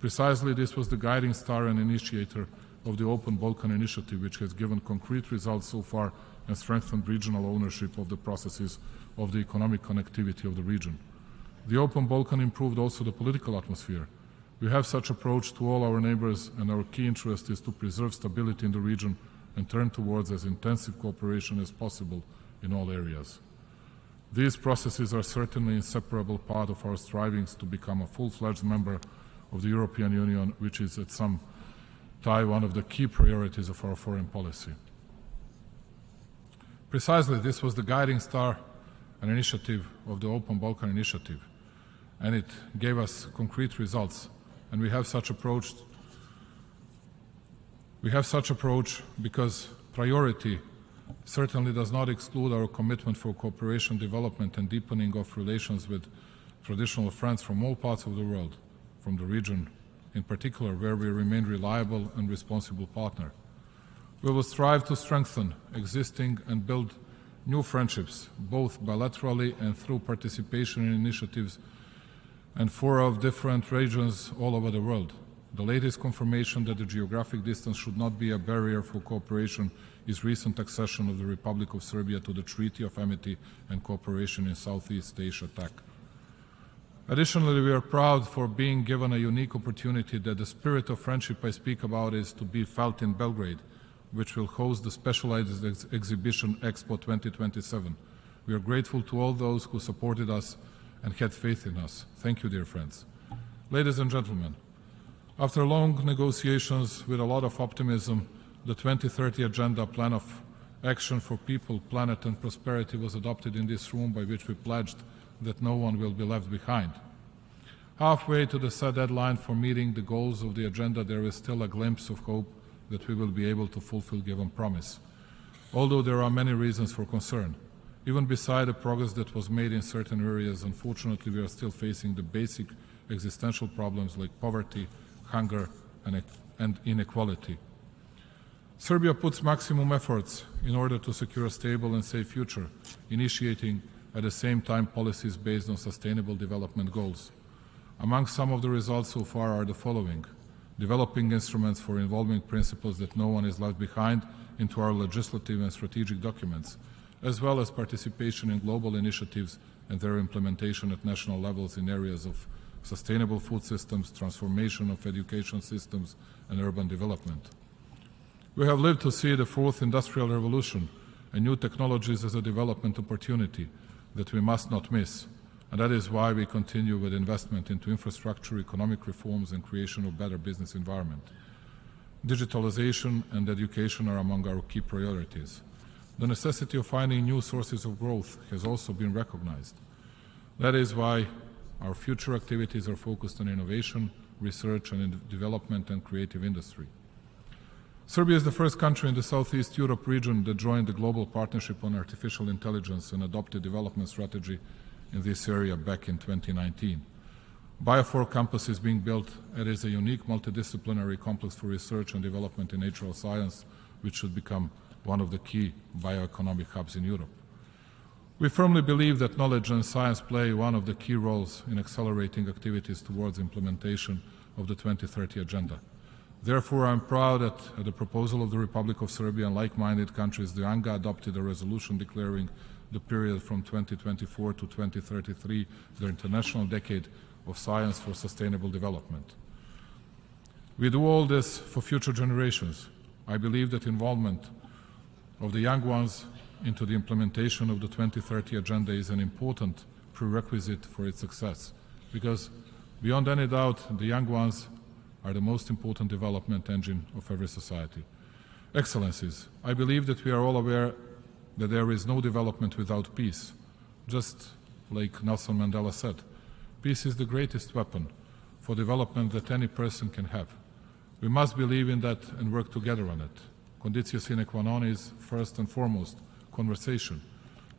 Precisely this was the guiding star and initiator of the Open Balkan Initiative, which has given concrete results so far and strengthened regional ownership of the processes of the economic connectivity of the region. The Open Balkan improved also the political atmosphere. We have such approach to all our neighbors, and our key interest is to preserve stability in the region and turn towards as intensive cooperation as possible in all areas. These processes are certainly an inseparable part of our strivings to become a full-fledged member of the European Union, which is at some time one of the key priorities of our foreign policy. Precisely this was the guiding star and initiative of the Open Balkan Initiative, and it gave us concrete results. And we have such approach because priority certainly does not exclude our commitment for cooperation, development and deepening of relations with traditional friends from all parts of the world, from the region in particular, where we remain reliable and responsible partner. We will strive to strengthen existing and build new friendships, both bilaterally and through participation in initiatives and fora of different regions all over the world. The latest confirmation that the geographic distance should not be a barrier for cooperation is recent accession of the Republic of Serbia to the Treaty of Amity and Cooperation in Southeast Asia TAC. Additionally, we are proud for being given a unique opportunity that the spirit of friendship I speak about is to be felt in Belgrade, which will host the specialized exhibition Expo 2027. We are grateful to all those who supported us and had faith in us. Thank you, dear friends. Ladies and gentlemen, after long negotiations with a lot of optimism, the 2030 Agenda Plan of Action for People, Planet and Prosperity was adopted in this room, by which we pledged that no one will be left behind. Halfway to the set deadline for meeting the goals of the agenda, there is still a glimpse of hope that we will be able to fulfill given promise. Although there are many reasons for concern, even beside the progress that was made in certain areas, unfortunately we are still facing the basic existential problems like poverty, hunger and inequality. Serbia puts maximum efforts in order to secure a stable and safe future, initiating at the same time policies based on sustainable development goals. Among some of the results so far are the following: developing instruments for involving principles that no one is left behind into our legislative and strategic documents, as well as participation in global initiatives and their implementation at national levels in areas of sustainable food systems, transformation of education systems, and urban development. We have lived to see the fourth industrial revolution and new technologies as a development opportunity that we must not miss, and that is why we continue with investment into infrastructure, economic reforms, and creation of better business environment. Digitalization and education are among our key priorities. The necessity of finding new sources of growth has also been recognized. That is why our future activities are focused on innovation, research and development, and creative industry. Serbia is the first country in the Southeast Europe region that joined the Global Partnership on Artificial Intelligence and adopted development strategy in this area back in 2019. Bio4 campus is being built. It is a unique multidisciplinary complex for research and development in natural science, which should become one of the key bioeconomic hubs in Europe. We firmly believe that knowledge and science play one of the key roles in accelerating activities towards implementation of the 2030 Agenda. Therefore, I am proud that at the proposal of the Republic of Serbia and like-minded countries, the ANGA adopted a resolution declaring the period from 2024 to 2033 the International Decade of Science for Sustainable Development. We do all this for future generations. I believe that involvement of the young ones into the implementation of the 2030 Agenda is an important prerequisite for its success, because beyond any doubt, the young ones are the most important development engine of every society. Excellencies, I believe that we are all aware that there is no development without peace. Just like Nelson Mandela said, peace is the greatest weapon for development that any person can have. We must believe in that and work together on it. Conditio sine qua non is, first and foremost, conversation,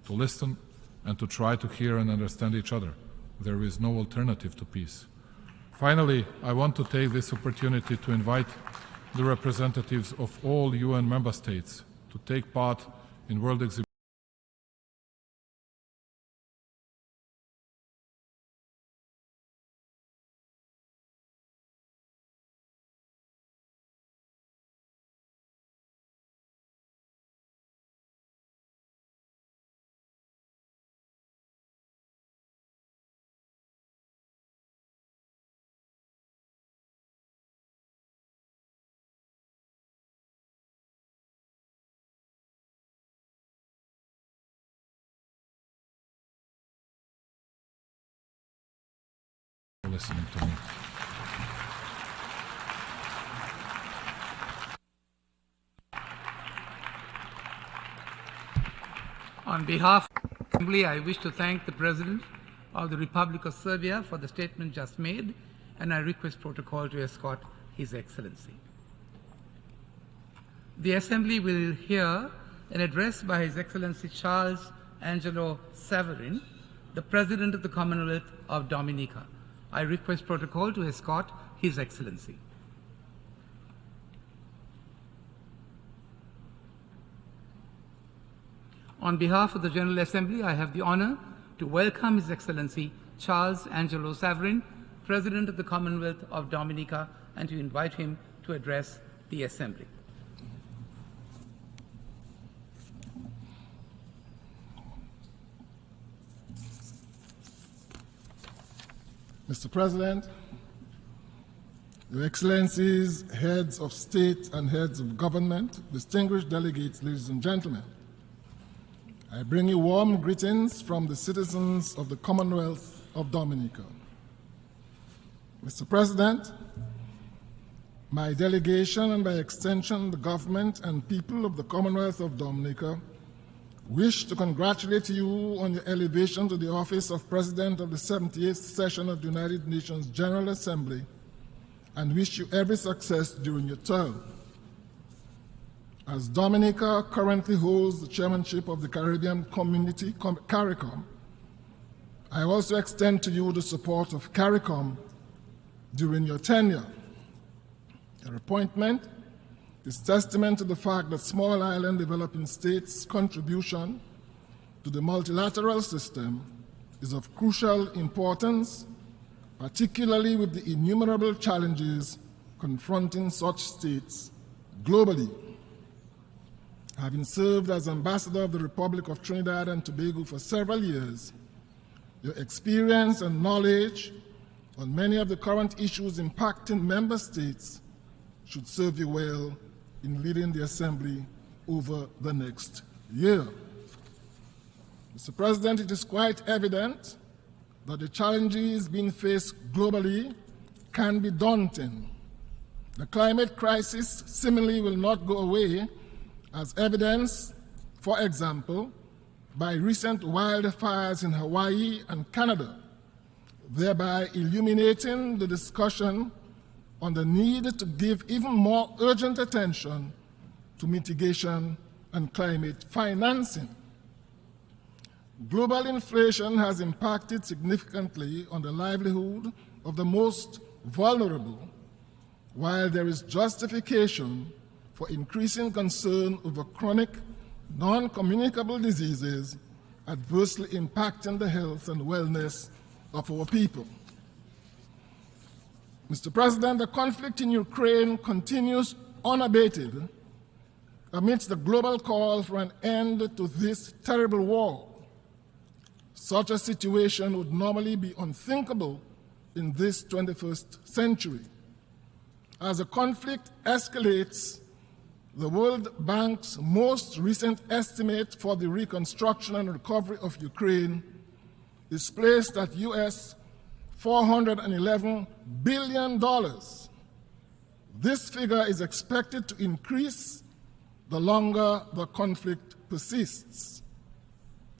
to listen and to try to hear and understand each other. There is no alternative to peace. Finally, I want to take this opportunity to invite the representatives of all UN member states to take part in World Exhibition. Listening to me. On behalf of the Assembly, I wish to thank the President of the Republic of Serbia for the statement just made, and I request protocol to escort His Excellency. The Assembly will hear an address by His Excellency Charles Angelo Saverin, the President of the Commonwealth of Dominica. I request protocol to escort His Excellency. On behalf of the General Assembly, I have the honor to welcome His Excellency Charles Angelo Saverin, President of the Commonwealth of Dominica, and to invite him to address the Assembly. Mr. President, Your Excellencies, heads of state and heads of government, distinguished delegates, ladies and gentlemen, I bring you warm greetings from the citizens of the Commonwealth of Dominica. Mr. President, my delegation and by extension the government and people of the Commonwealth of Dominica wish to congratulate you on your elevation to the office of President of the 78th session of the United Nations General Assembly and wish you every success during your term. As Dominica currently holds the chairmanship of the Caribbean Community, CARICOM, I also extend to you the support of CARICOM during your tenure. Your appointment is testament to the fact that small island developing states' contribution to the multilateral system is of crucial importance, particularly with the innumerable challenges confronting such states globally. Having served as ambassador of the Republic of Trinidad and Tobago for several years, your experience and knowledge on many of the current issues impacting member states should serve you well in leading the Assembly over the next year. Mr. President, it is quite evident that the challenges being faced globally can be daunting. The climate crisis similarly will not go away, as evidenced, for example, by recent wildfires in Hawaii and Canada, thereby illuminating the discussion on the need to give even more urgent attention to mitigation and climate financing. Global inflation has impacted significantly on the livelihood of the most vulnerable, while there is justification for increasing concern over chronic, non-communicable diseases adversely impacting the health and wellness of our people. Mr. President, the conflict in Ukraine continues unabated amidst the global call for an end to this terrible war. Such a situation would normally be unthinkable in this 21st century. As the conflict escalates, the World Bank's most recent estimate for the reconstruction and recovery of Ukraine is placed at US $411 billion. This figure is expected to increase the longer the conflict persists.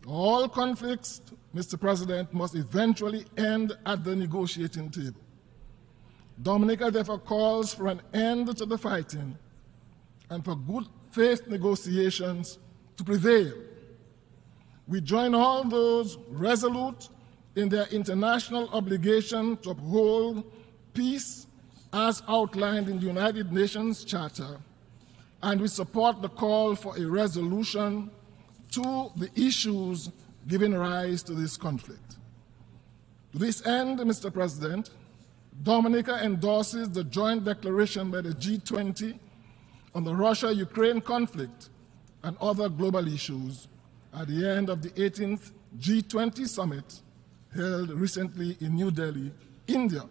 All conflicts, Mr. President, must eventually end at the negotiating table. Dominica therefore calls for an end to the fighting and for good faith negotiations to prevail. We join all those resolute in their international obligation to uphold peace as outlined in the United Nations Charter, and we support the call for a resolution to the issues giving rise to this conflict. To this end, Mr. President, Dominica endorses the joint declaration by the G20 on the Russia-Ukraine conflict and other global issues at the end of the 18th G20 summit held recently in New Delhi, India.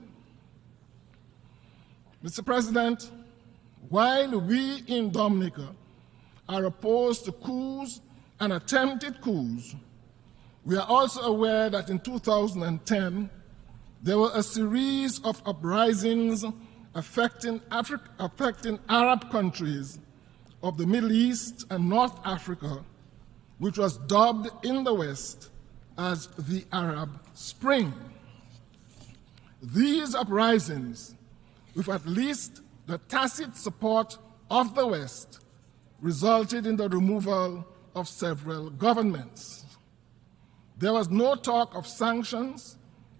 Mr. President, while we in Dominica are opposed to coups and attempted coups, we are also aware that in 2010, there were a series of uprisings affecting Arab countries of the Middle East and North Africa, which was dubbed in the West as the Arab Spring. These uprisings, with at least the tacit support of the West, resulted in the removal of several governments. There was no talk of sanctions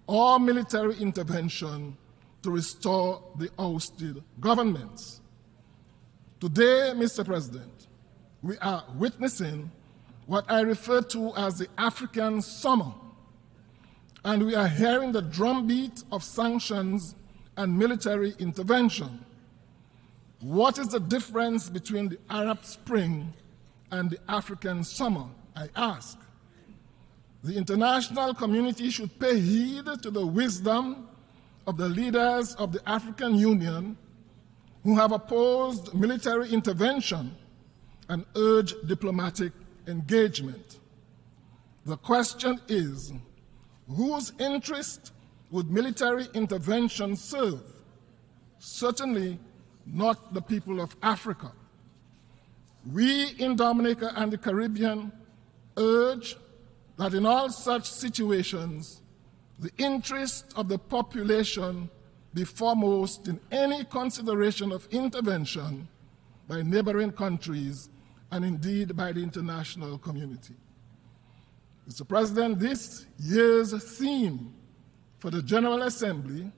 or military intervention to restore the ousted governments. Today, Mr. President, we are witnessing what I refer to as the African summer, and we are hearing the drumbeat of sanctions and military intervention. What is the difference between the Arab Spring and the African summer, I ask? The international community should pay heed to the wisdom of the leaders of the African Union who have opposed military intervention and urged diplomatic engagement. The question is, whose interest would military intervention serve? Certainly not the people of Africa. We in Dominica and the Caribbean urge that in all such situations, the interest of the population be foremost in any consideration of intervention by neighboring countries and indeed by the international community. Mr. President, this year's theme for the General Assembly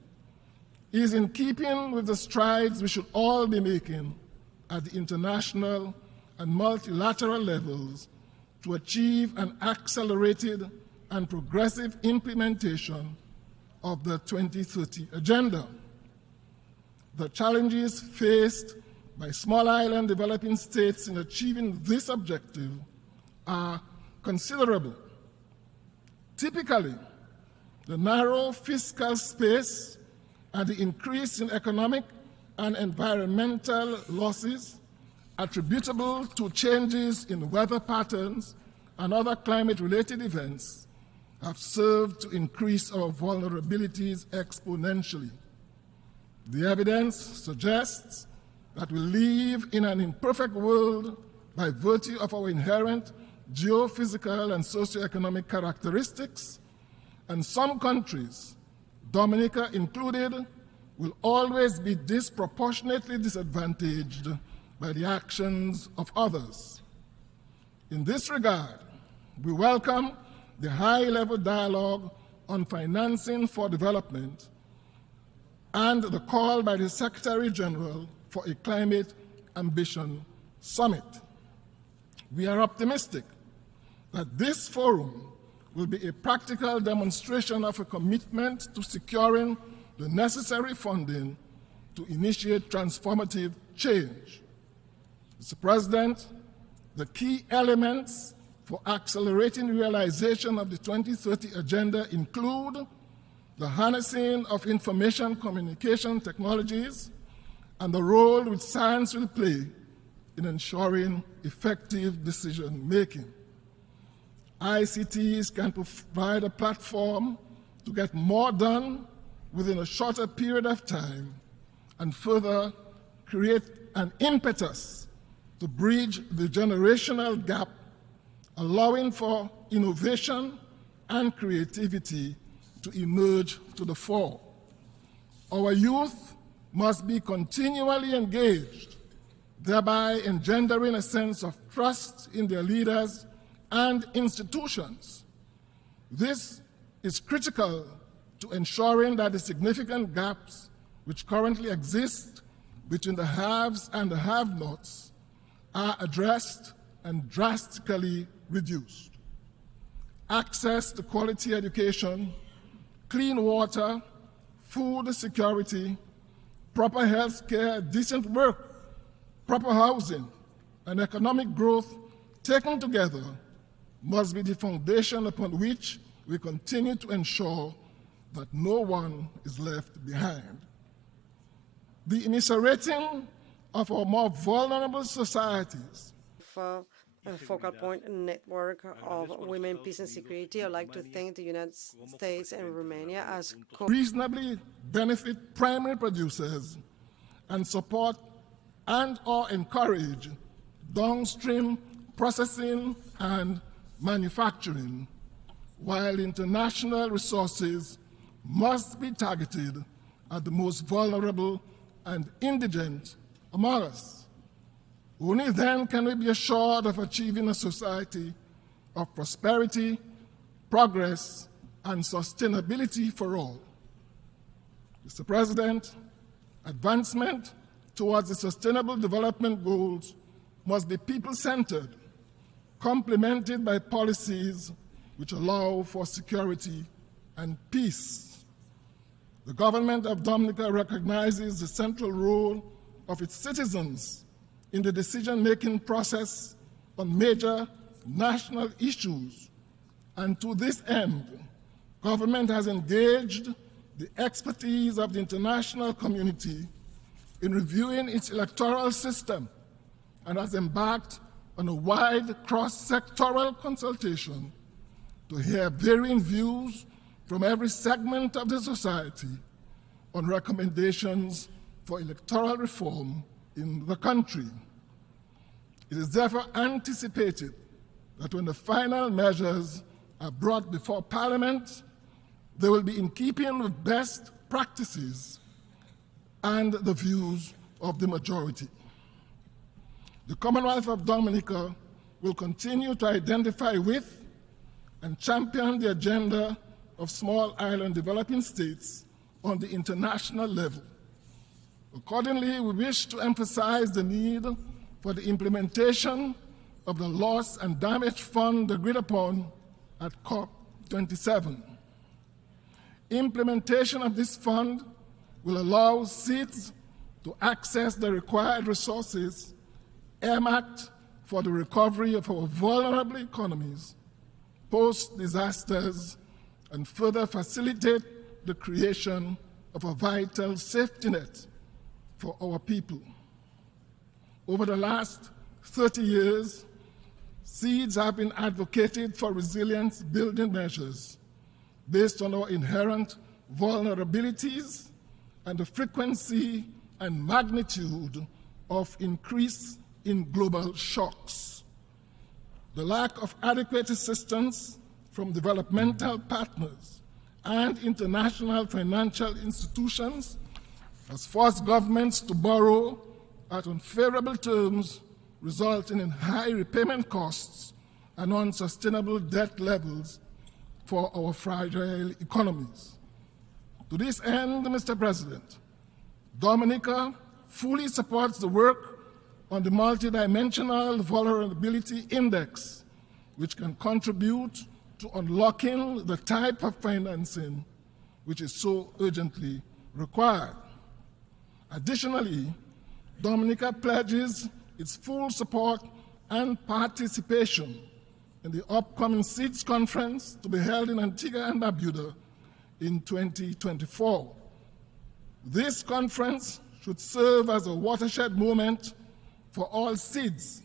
is in keeping with the strides we should all be making at the international and multilateral levels to achieve an accelerated and progressive implementation of the 2030 Agenda. The challenges faced by small island developing states in achieving this objective are considerable. Typically, the narrow fiscal space and the increase in economic and environmental losses attributable to changes in weather patterns and other climate-related events have served to increase our vulnerabilities exponentially. The evidence suggests that we live in an imperfect world by virtue of our inherent geophysical and socioeconomic characteristics, and some countries, Dominica included, will always be disproportionately disadvantaged by the actions of others. In this regard, we welcome the high-level dialogue on financing for development and the call by the Secretary General for a Climate Ambition Summit. We are optimistic that this forum will be a practical demonstration of a commitment to securing the necessary funding to initiate transformative change. Mr. President, the key elements for accelerating realization of the 2030 Agenda include the harnessing of information communication technologies and the role which science will play in ensuring effective decision-making. ICTs can provide a platform to get more done within a shorter period of time and further create an impetus to bridge the generational gap, allowing for innovation and creativity to emerge to the fore. Our youth must be continually engaged, thereby engendering a sense of trust in their leaders and institutions. This is critical to ensuring that the significant gaps which currently exist between the haves and the have-nots are addressed and drastically reduced. Access to quality education, clean water, food security, proper health care, decent work, proper housing, and economic growth taken together must be the foundation upon which we continue to ensure that no one is left behind. The immiserating of our more vulnerable societies. A focal point network of women, peace and security. I'd like to thank the United States and Romania as reasonably benefit primary producers and support and/or encourage downstream processing and manufacturing, while international resources must be targeted at the most vulnerable and indigent among us. Only then can we be assured of achieving a society of prosperity, progress, and sustainability for all. Mr. President, advancement towards the Sustainable Development Goals must be people-centered, complemented by policies which allow for security and peace. The government of Dominica recognizes the central role of its citizens in the decision-making process on major national issues, and to this end, government has engaged the expertise of the international community in reviewing its electoral system and has embarked on a wide cross-sectoral consultation to hear varying views from every segment of the society on recommendations for electoral reform in the country. It is therefore anticipated that when the final measures are brought before Parliament, they will be in keeping with best practices and the views of the majority. The Commonwealth of Dominica will continue to identify with and champion the agenda of small island developing states on the international level. Accordingly, we wish to emphasize the need for the implementation of the Loss and Damage Fund agreed upon at COP27. Implementation of this fund will allow SEEDS to access the required resources earmarked for the recovery of our vulnerable economies post-disasters and further facilitate the creation of a vital safety net for our people. Over the last 30 years, SEEDS have been advocated for resilience-building measures based on our inherent vulnerabilities and the frequency and magnitude of increase in global shocks. The lack of adequate assistance from developmental partners and international financial institutions has forced governments to borrow at unfavorable terms, resulting in high repayment costs and unsustainable debt levels for our fragile economies. To this end, Mr. President, Dominica fully supports the work on the Multidimensional Vulnerability Index, which can contribute to unlocking the type of financing which is so urgently required. Additionally, Dominica pledges its full support and participation in the upcoming SEEDS conference to be held in Antigua and Barbuda in 2024. This conference should serve as a watershed moment for all SEEDS,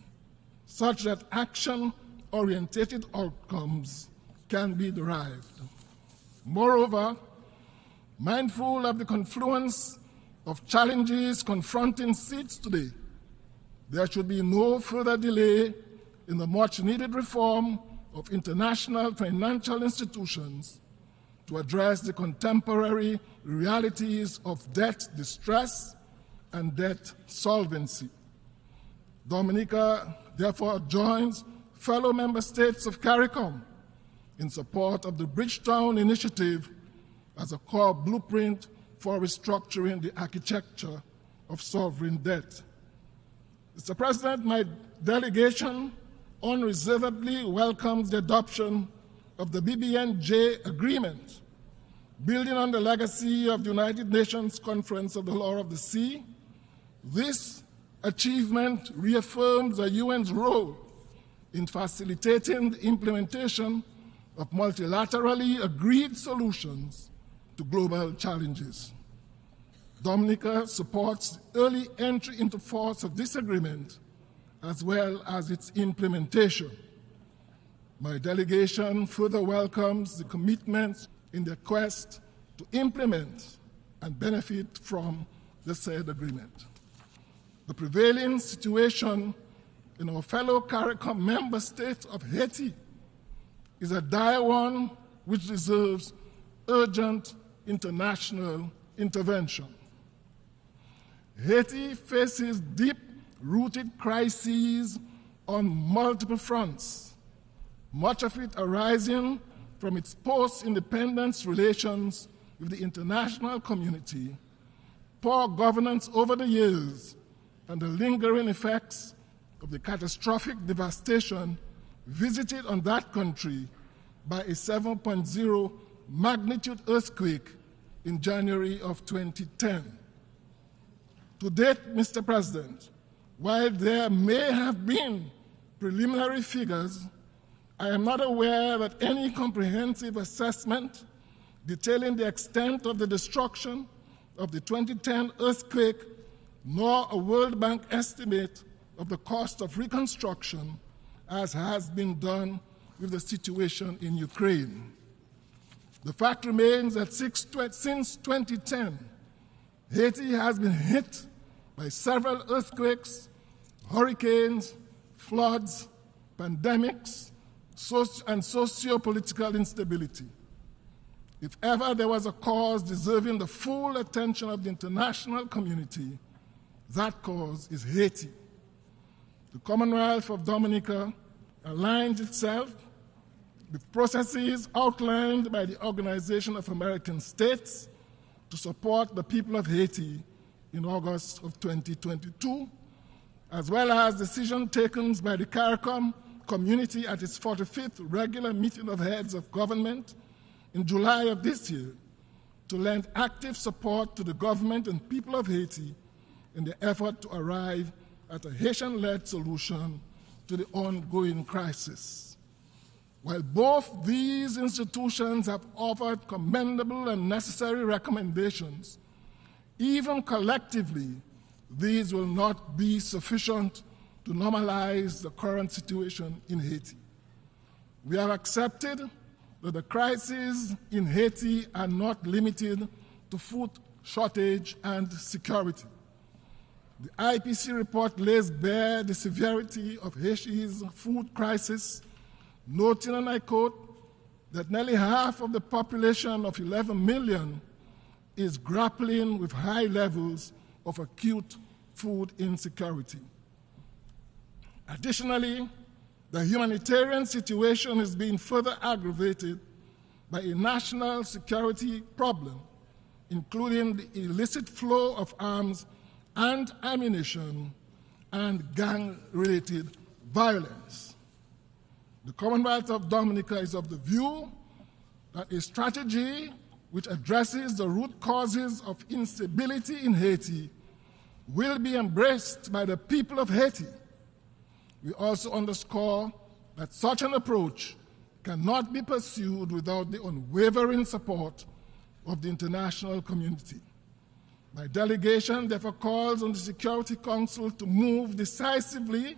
such that action-oriented outcomes can be derived. Moreover, mindful of the confluence of challenges confronting SEEDS today, there should be no further delay in the much-needed reform of international financial institutions to address the contemporary realities of debt distress and debt solvency. Dominica therefore joins fellow member states of CARICOM in support of the Bridgetown Initiative as a core blueprint for restructuring the architecture of sovereign debt. Mr. President, my delegation unreservedly welcomes the adoption of the BBNJ agreement, building on the legacy of the United Nations Conference of the Law of the Sea. This achievement reaffirms the UN's role in facilitating the implementation of multilaterally agreed solutions to global challenges. Dominica supports the early entry into force of this agreement as well as its implementation. My delegation further welcomes the commitments in the quest to implement and benefit from the said agreement. The prevailing situation in our fellow CARICOM member state of Haiti is a dire one which deserves urgent international intervention. Haiti faces deep-rooted crises on multiple fronts, much of it arising from its post-independence relations with the international community, poor governance over the years, and the lingering effects of the catastrophic devastation visited on that country by a 7.0 magnitude earthquake in January of 2010. To date, Mr. President, while there may have been preliminary figures, I am not aware that any comprehensive assessment detailing the extent of the destruction of the 2010 earthquake, nor a World Bank estimate of the cost of reconstruction, as has been done with the situation in Ukraine. The fact remains that since 2010, Haiti has been hit by several earthquakes, hurricanes, floods, pandemics, and socio-political instability. If ever there was a cause deserving the full attention of the international community, that cause is Haiti. The Commonwealth of Dominica aligns itself with processes outlined by the Organization of American States to support the people of Haiti in August of 2022, as well as decisions taken by the CARICOM community at its 45th regular meeting of heads of government in July of this year to lend active support to the government and people of Haiti in the effort to arrive at a Haitian-led solution to the ongoing crisis. While both these institutions have offered commendable and necessary recommendations, even collectively, these will not be sufficient to normalize the current situation in Haiti. We have accepted that the crises in Haiti are not limited to food shortage and security. The IPC report lays bare the severity of Haiti's food crisis, noting, and I quote, that nearly half of the population of 11 million is grappling with high levels of acute food insecurity. Additionally, the humanitarian situation is being further aggravated by a national security problem, including the illicit flow of arms and ammunition and gang-related violence. The Commonwealth of Dominica is of the view that a strategy which addresses the root causes of instability in Haiti will be embraced by the people of Haiti. We also underscore that such an approach cannot be pursued without the unwavering support of the international community. My delegation therefore calls on the Security Council to move decisively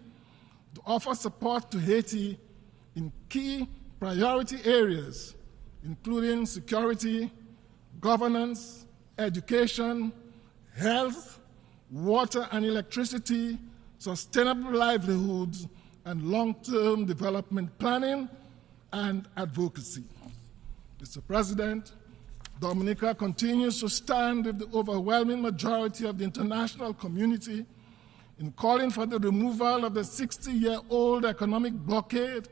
to offer support to Haiti in key priority areas, including security, governance, education, health, water and electricity, sustainable livelihoods, and long-term development planning and advocacy. Mr. President, Dominica continues to stand with the overwhelming majority of the international community in calling for the removal of the 60-year-old economic blockade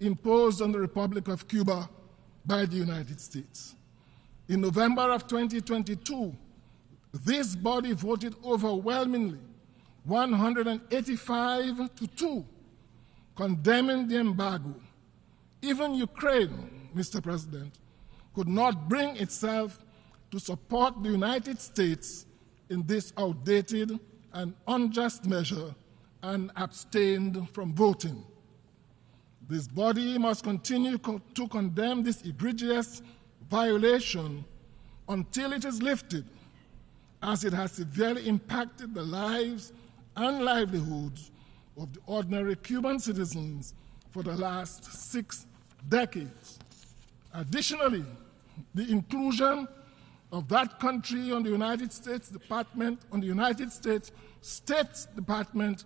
imposed on the Republic of Cuba by the United States. In November of 2022, this body voted overwhelmingly, 185-2, condemning the embargo. Even Ukraine, Mr. President, could not bring itself to support the United States in this outdated and unjust measure and abstained from voting. This body must continue to condemn this egregious violation until it is lifted, as it has severely impacted the lives and livelihoods of the ordinary Cuban citizens for the last 6 decades. Additionally, the inclusion of that country on the United States State Department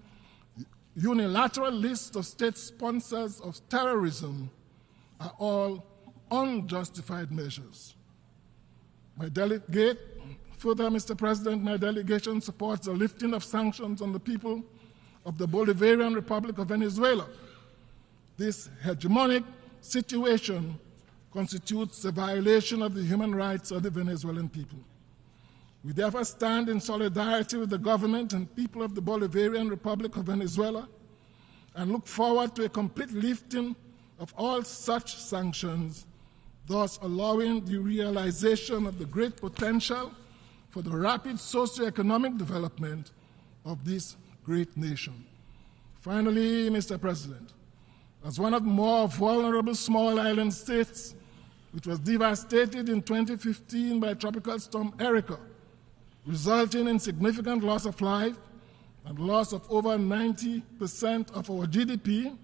unilateral list of state sponsors of terrorism are all unjustified measures. Further, Mr. President, my delegation supports the lifting of sanctions on the people of the Bolivarian Republic of Venezuela. This hegemonic situation constitutes a violation of the human rights of the Venezuelan people. We therefore stand in solidarity with the government and people of the Bolivarian Republic of Venezuela and look forward to a complete lifting of all such sanctions, thus allowing the realization of the great potential for the rapid socio-economic development of this great nation. Finally, Mr. President, as one of the more vulnerable small island states, which was devastated in 2015 by Tropical Storm Erika, resulting in significant loss of life and loss of over 90% of our GDP,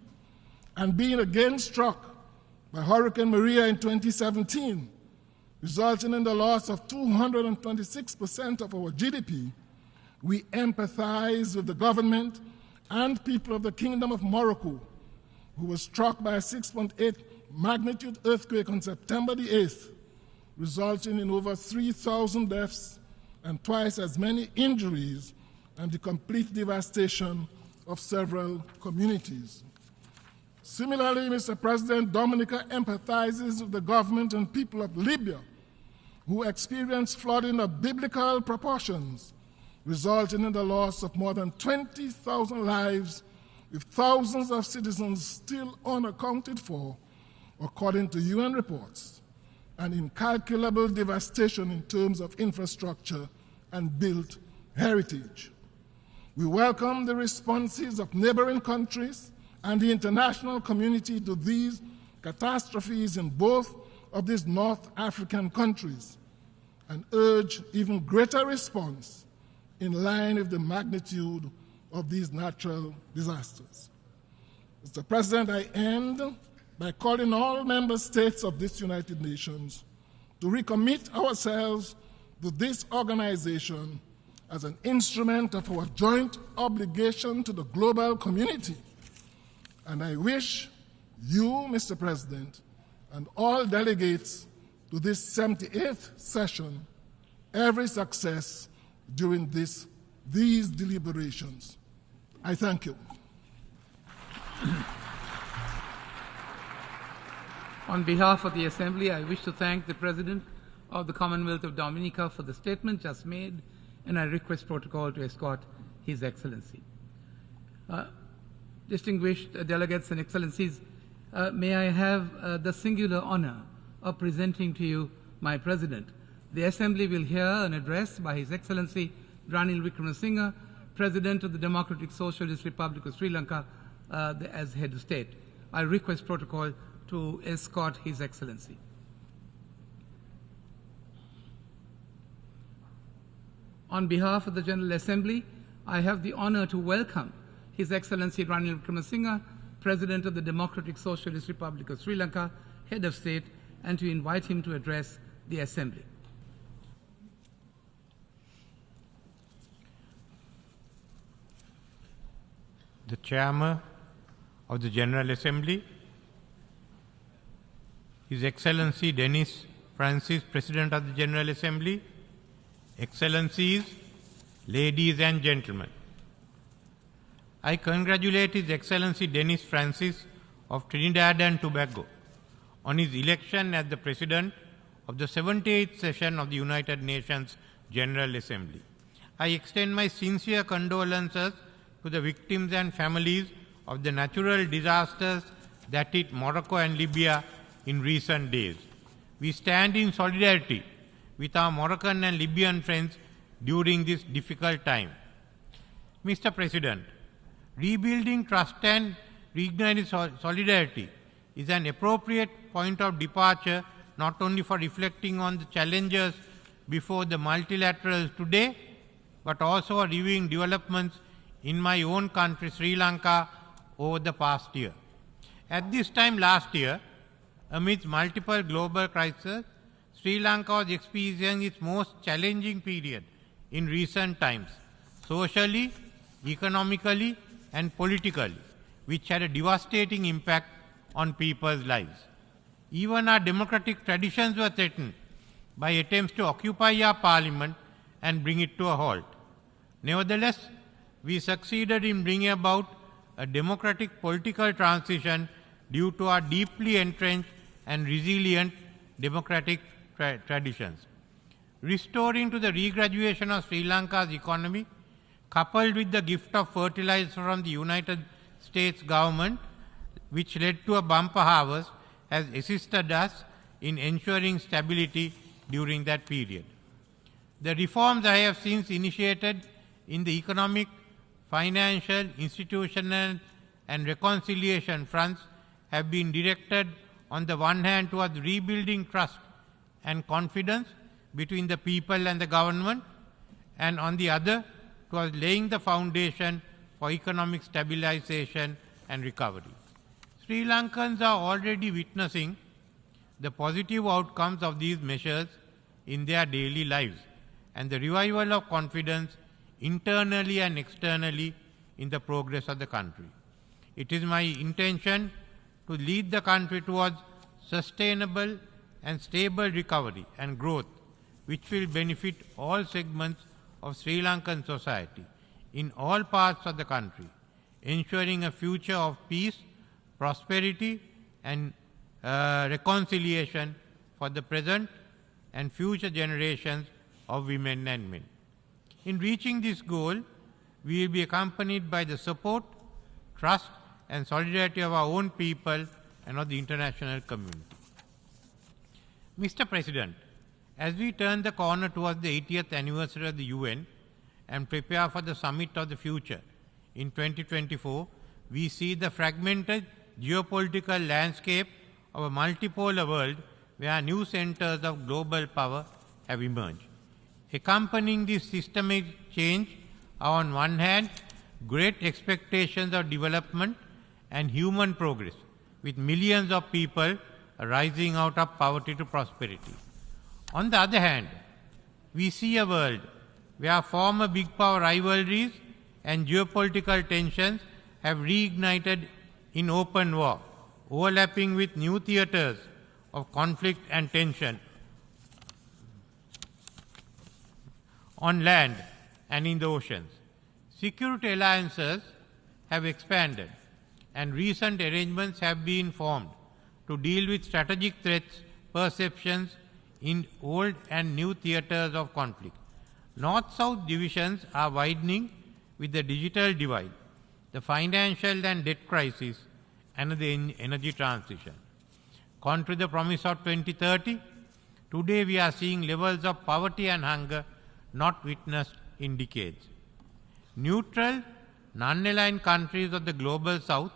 and being again struck by Hurricane Maria in 2017, resulting in the loss of 226% of our GDP, we empathize with the government and people of the Kingdom of Morocco, who was struck by a 6.8 magnitude earthquake on September the 8th, resulting in over 3,000 deaths and twice as many injuries and the complete devastation of several communities. Similarly, Mr. President, Dominica empathizes with the government and people of Libya, who experienced flooding of biblical proportions, resulting in the loss of more than 20,000 lives, with thousands of citizens still unaccounted for, according to UN reports, and incalculable devastation in terms of infrastructure and built heritage. We welcome the responses of neighboring countries and the international community to these catastrophes in both of these North African countries and urge even greater response in line with the magnitude of these natural disasters. Mr. President, I end by calling all member states of this United Nations to recommit ourselves to this organization as an instrument of our joint obligation to the global community. And I wish you, Mr. President, and all delegates to this 78th session every success during these deliberations. I thank you. On behalf of the Assembly, I wish to thank the President of the Commonwealth of Dominica for the statement just made, and I request protocol to escort His Excellency. Distinguished delegates and excellencies, may I have the singular honor of presenting to you my President. The Assembly will hear an address by His Excellency Ranil Wickremesinghe, President of the Democratic Socialist Republic of Sri Lanka, as Head of State. I request protocol to escort His Excellency. On behalf of the General Assembly, I have the honor to welcome His Excellency Ranil Wickremesinghe, President of the Democratic Socialist Republic of Sri Lanka, Head of State, and to invite him to address the Assembly. The Chairman of the General Assembly, His Excellency Denis Francis, President of the General Assembly, Excellencies, ladies and gentlemen. I congratulate His Excellency Dennis Francis of Trinidad and Tobago on his election as the President of the 78th session of the United Nations General Assembly. I extend my sincere condolences to the victims and families of the natural disasters that hit Morocco and Libya in recent days. We stand in solidarity with our Moroccan and Libyan friends during this difficult time. Mr. President, rebuilding trust and reigniting solidarity is an appropriate point of departure not only for reflecting on the challenges before the multilaterals today, but also for reviewing developments in my own country, Sri Lanka, over the past year. At this time last year, amidst multiple global crises, Sri Lanka was experiencing its most challenging period in recent times, socially, economically, and politically, which had a devastating impact on people's lives. Even our democratic traditions were threatened by attempts to occupy our parliament and bring it to a halt. Nevertheless, we succeeded in bringing about a democratic political transition due to our deeply entrenched and resilient democratic traditions. Restoring to the regraduation of Sri Lanka's economy, coupled with the gift of fertilizer from the United States government, which led to a bumper harvest, has assisted us in ensuring stability during that period. The reforms I have since initiated in the economic, financial, institutional, and reconciliation fronts have been directed on the one hand towards rebuilding trust and confidence between the people and the government, and on the other towards laying the foundation for economic stabilization and recovery. Sri Lankans are already witnessing the positive outcomes of these measures in their daily lives and the revival of confidence internally and externally in the progress of the country. It is my intention to lead the country towards sustainable and stable recovery and growth, which will benefit all segments of Sri Lankan society in all parts of the country, ensuring a future of peace, prosperity, and reconciliation for the present and future generations of women and men. In reaching this goal, we will be accompanied by the support, trust, and solidarity of our own people and of the international community. Mr. President, as we turn the corner towards the 80th anniversary of the UN and prepare for the Summit of the Future in 2024, we see the fragmented geopolitical landscape of a multipolar world where new centers of global power have emerged. Accompanying this systemic change are on one hand great expectations of development and human progress, with millions of people rising out of poverty to prosperity. On the other hand, we see a world where former big power rivalries and geopolitical tensions have reignited in open war, overlapping with new theaters of conflict and tension on land and in the oceans. Security alliances have expanded, and recent arrangements have been formed to deal with strategic threats, perceptions in old and new theaters of conflict. North-South divisions are widening with the digital divide, the financial and debt crisis, and the energy transition. Contrary to the promise of 2030, today we are seeing levels of poverty and hunger not witnessed in decades. Neutral, non-aligned countries of the global south,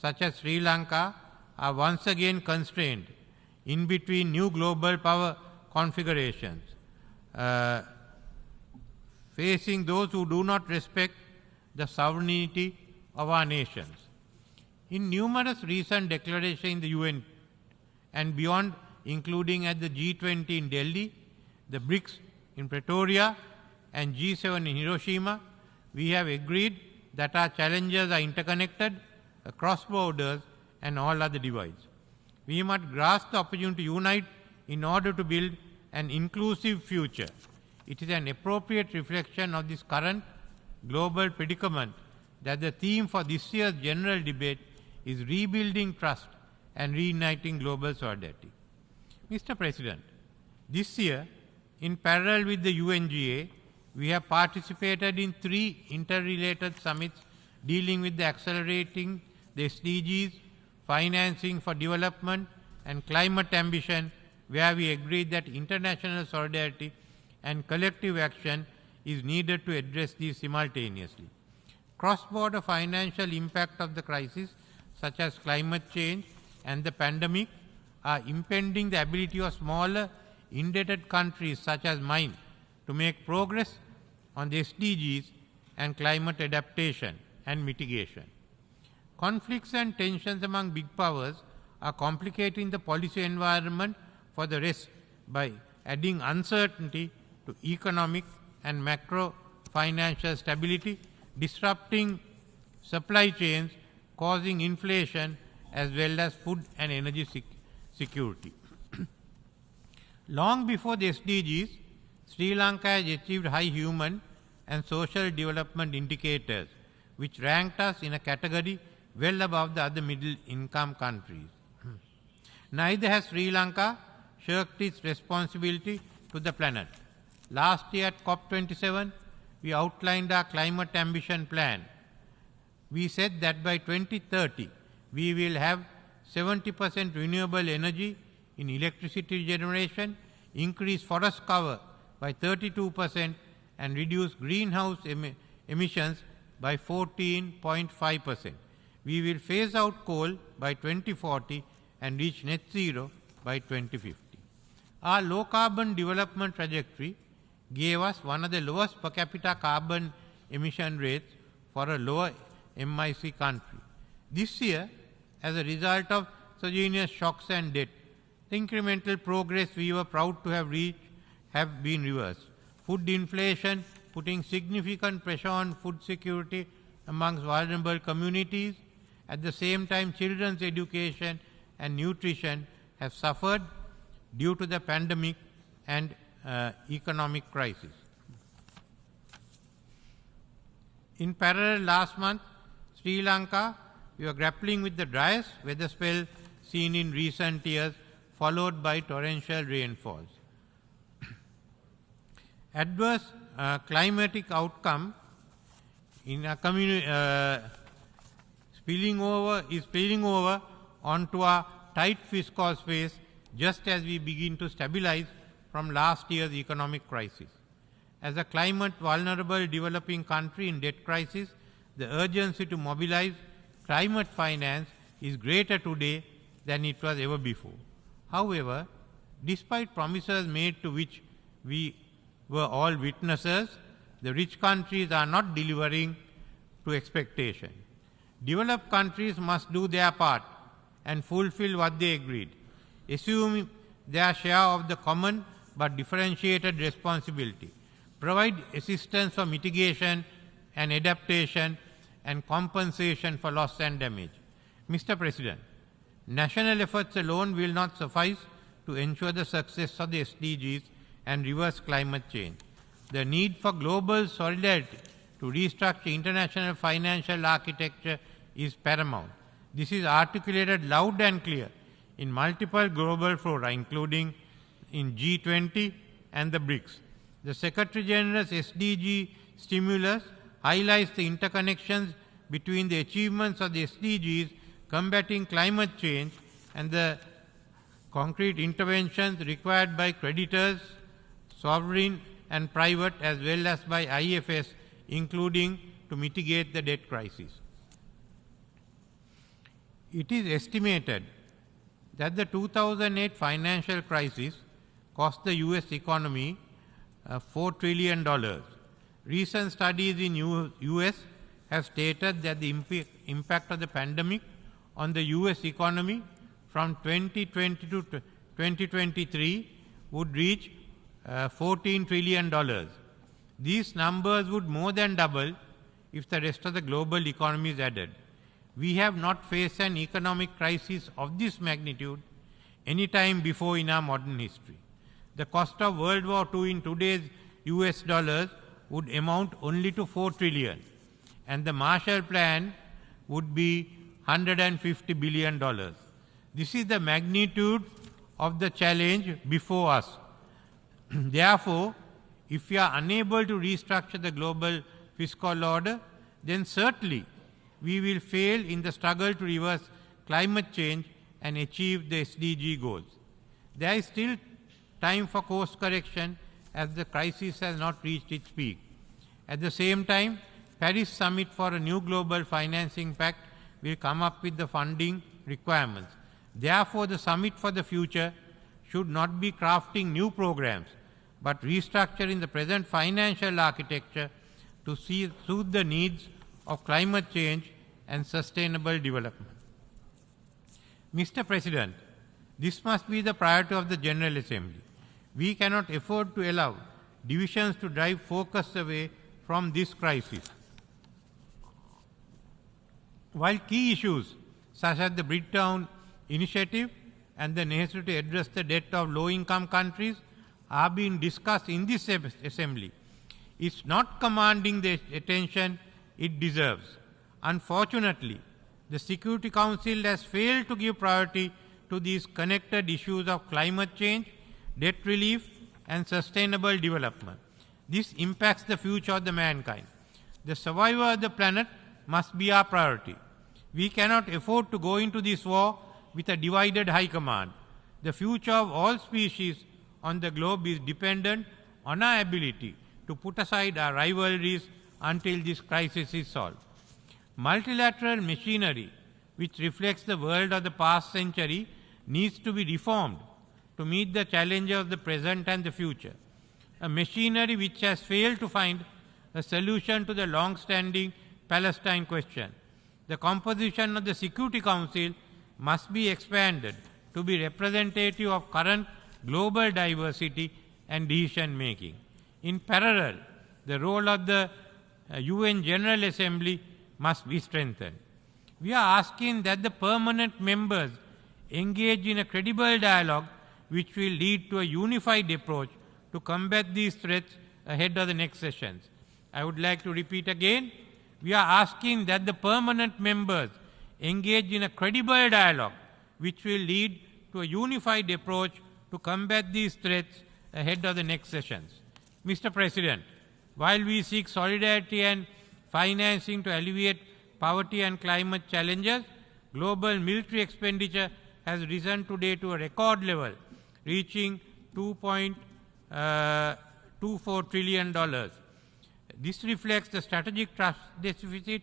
such as Sri Lanka, are once again constrained in between new global power configurations, facing those who do not respect the sovereignty of our nations. In numerous recent declarations in the UN and beyond, including at the G20 in Delhi, the BRICS in Pretoria, and G7 in Hiroshima, we have agreed that our challenges are interconnected across borders and all other divides. We must grasp the opportunity to unite in order to build an inclusive future. It is an appropriate reflection of this current global predicament that the theme for this year's general debate is rebuilding trust and reuniting global solidarity. Mr. President, this year, in parallel with the UNGA, we have participated in 3 interrelated summits dealing with the accelerating the SDGs, financing for development, and climate ambition, where we agreed that international solidarity and collective action is needed to address these simultaneously. Cross-border financial impact of the crisis, such as climate change and the pandemic, are impeding the ability of smaller, indebted countries such as mine to make progress on the SDGs and climate adaptation and mitigation. Conflicts and tensions among big powers are complicating the policy environment for the rest by adding uncertainty to economic and macro financial stability, disrupting supply chains, causing inflation, as well as food and energy security. Long before the SDGs, Sri Lanka has achieved high human and social development indicators, which ranked us in a category well above the other middle-income countries. Neither has Sri Lanka shirked its responsibility to the planet. Last year at COP27, we outlined our climate ambition plan. We said that by 2030, we will have 70% renewable energy in electricity generation, increase forest cover by 32%, and reduce greenhouse emissions by 14.5%. We will phase out coal by 2040 and reach net zero by 2050. Our low-carbon development trajectory gave us one of the lowest per capita carbon emission rates for a lower MIC country. This year, as a result of exogenous shocks and debt, the incremental progress we were proud to have reached have been reversed. Food inflation putting significant pressure on food security amongst vulnerable communities. At the same time, children's education and nutrition have suffered due to the pandemic and economic crisis. In parallel, last month, Sri Lanka, we were grappling with the driest weather spell seen in recent years, followed by torrential rainfalls. Adverse climatic outcome in a spilling over onto our tight fiscal space just as we begin to stabilize from last year's economic crisis. As a climate vulnerable developing country in debt crisis, the urgency to mobilize climate finance is greater today than it was ever before. However, despite promises made to which we were all witnesses, the rich countries are not delivering to expectation. Developed countries must do their part and fulfill what they agreed, assume their share of the common but differentiated responsibility, provide assistance for mitigation and adaptation and compensation for loss and damage. Mr. President, national efforts alone will not suffice to ensure the success of the SDGs and reverse climate change. The need for global solidarity to restructure international financial architecture is paramount. This is articulated loud and clear in multiple global fora, including in G20 and the BRICS. The Secretary General's SDG stimulus highlights the interconnections between the achievements of the SDGs combating climate change and the concrete interventions required by creditors, sovereign and private, as well as by IFS, including to mitigate the debt crisis. It is estimated that the 2008 financial crisis cost the U.S. economy $4 trillion. Recent studies in U.S. have stated that the impact of the pandemic on the U.S. economy from 2020 to 2023 would reach $14 trillion. These numbers would more than double if the rest of the global economy is added. We have not faced an economic crisis of this magnitude any time before in our modern history. The cost of World War II in today's US dollars would amount only to $4 trillion, and the Marshall Plan would be $150 billion. This is the magnitude of the challenge before us. Therefore, if we are unable to restructure the global fiscal order, then certainly we will fail in the struggle to reverse climate change and achieve the SDG goals. There is still time for course correction as the crisis has not reached its peak. At the same time, Paris Summit for a new global financing pact will come up with the funding requirements. Therefore, the Summit for the Future should not be crafting new programs, but restructuring the present financial architecture to suit the needs of climate change and sustainable development. Mr. President, this must be the priority of the General Assembly. We cannot afford to allow divisions to drive focus away from this crisis. While key issues such as the Bridgetown Initiative and the necessity to address the debt of low-income countries are being discussed in this Assembly, it's not commanding the attention it deserves. Unfortunately, the Security Council has failed to give priority to these connected issues of climate change, debt relief, and sustainable development. This impacts the future of the mankind. The survival of the planet must be our priority. We cannot afford to go into this war with a divided high command. The future of all species on the globe is dependent on our ability to put aside our rivalries until this crisis is solved. Multilateral machinery, which reflects the world of the past century, needs to be reformed to meet the challenges of the present and the future. A machinery which has failed to find a solution to the long-standing Palestine question. The composition of the Security Council must be expanded to be representative of current global diversity and decision-making. In parallel, the role of the UN General Assembly must be strengthened. We are asking that the permanent members engage in a credible dialogue which will lead to a unified approach to combat these threats ahead of the next sessions. I would like to repeat again, we are asking that the permanent members engage in a credible dialogue which will lead to a unified approach to combat these threats ahead of the next sessions. Mr. President, while we seek solidarity and financing to alleviate poverty and climate challenges, global military expenditure has risen today to a record level, reaching $2.24 trillion. This reflects the strategic trust deficit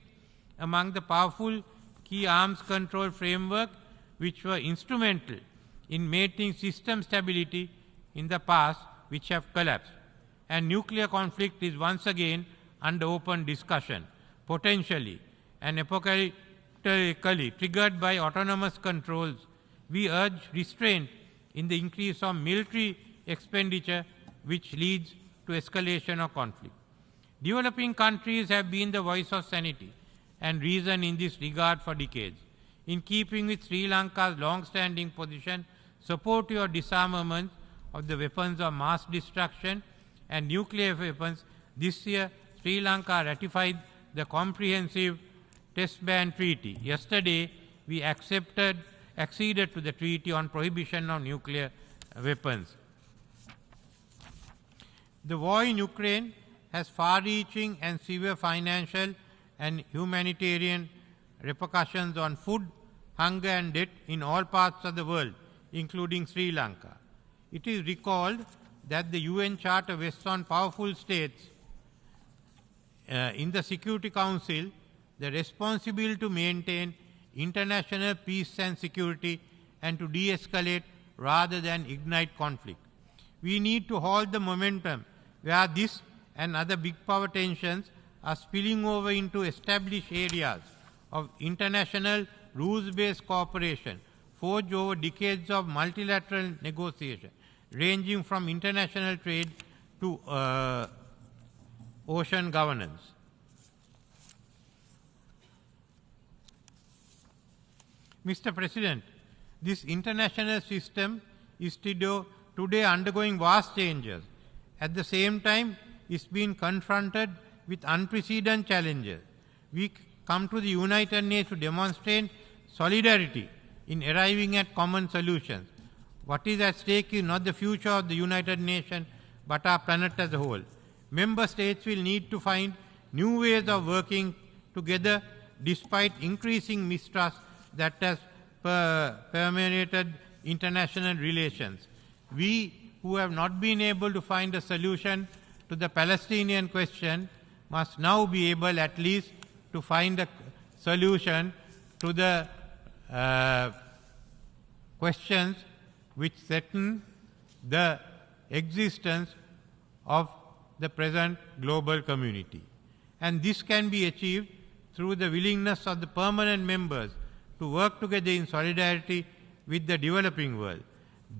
among the powerful key arms control framework which were instrumental in maintaining system stability in the past, which have collapsed. And nuclear conflict is once again under open discussion, potentially and apocalyptically triggered by autonomous controls. We urge restraint in the increase of military expenditure which leads to escalation of conflict. Developing countries have been the voice of sanity and reason in this regard for decades. In keeping with Sri Lanka's long-standing position, supportive of disarmament of the weapons of mass destruction and nuclear weapons, this year Sri Lanka ratified the Comprehensive Test Ban Treaty. Yesterday, we acceded to the Treaty on Prohibition of Nuclear Weapons. The war in Ukraine has far-reaching and severe financial and humanitarian repercussions on food, hunger and debt in all parts of the world, including Sri Lanka. It is recalled that the UN Charter vests on powerful states in the Security Council the responsibility to maintain international peace and security and to de-escalate rather than ignite conflict. We need to halt the momentum where this and other big power tensions are spilling over into established areas of international rules-based cooperation forged over decades of multilateral negotiation, ranging from international trade to ocean governance. Mr. President, This international system is today undergoing vast changes. At the same time, it's been confronted with unprecedented challenges. We come to the United Nations to demonstrate solidarity in arriving at common solutions. What is at stake is not the future of the United Nations, but our planet as a whole. Member states will need to find new ways of working together despite increasing mistrust that has permeated international relations. We who have not been able to find a solution to the Palestinian question must now be able at least to find a solution to the questions which threaten the existence of the present global community. And this can be achieved through the willingness of the permanent members to work together in solidarity with the developing world.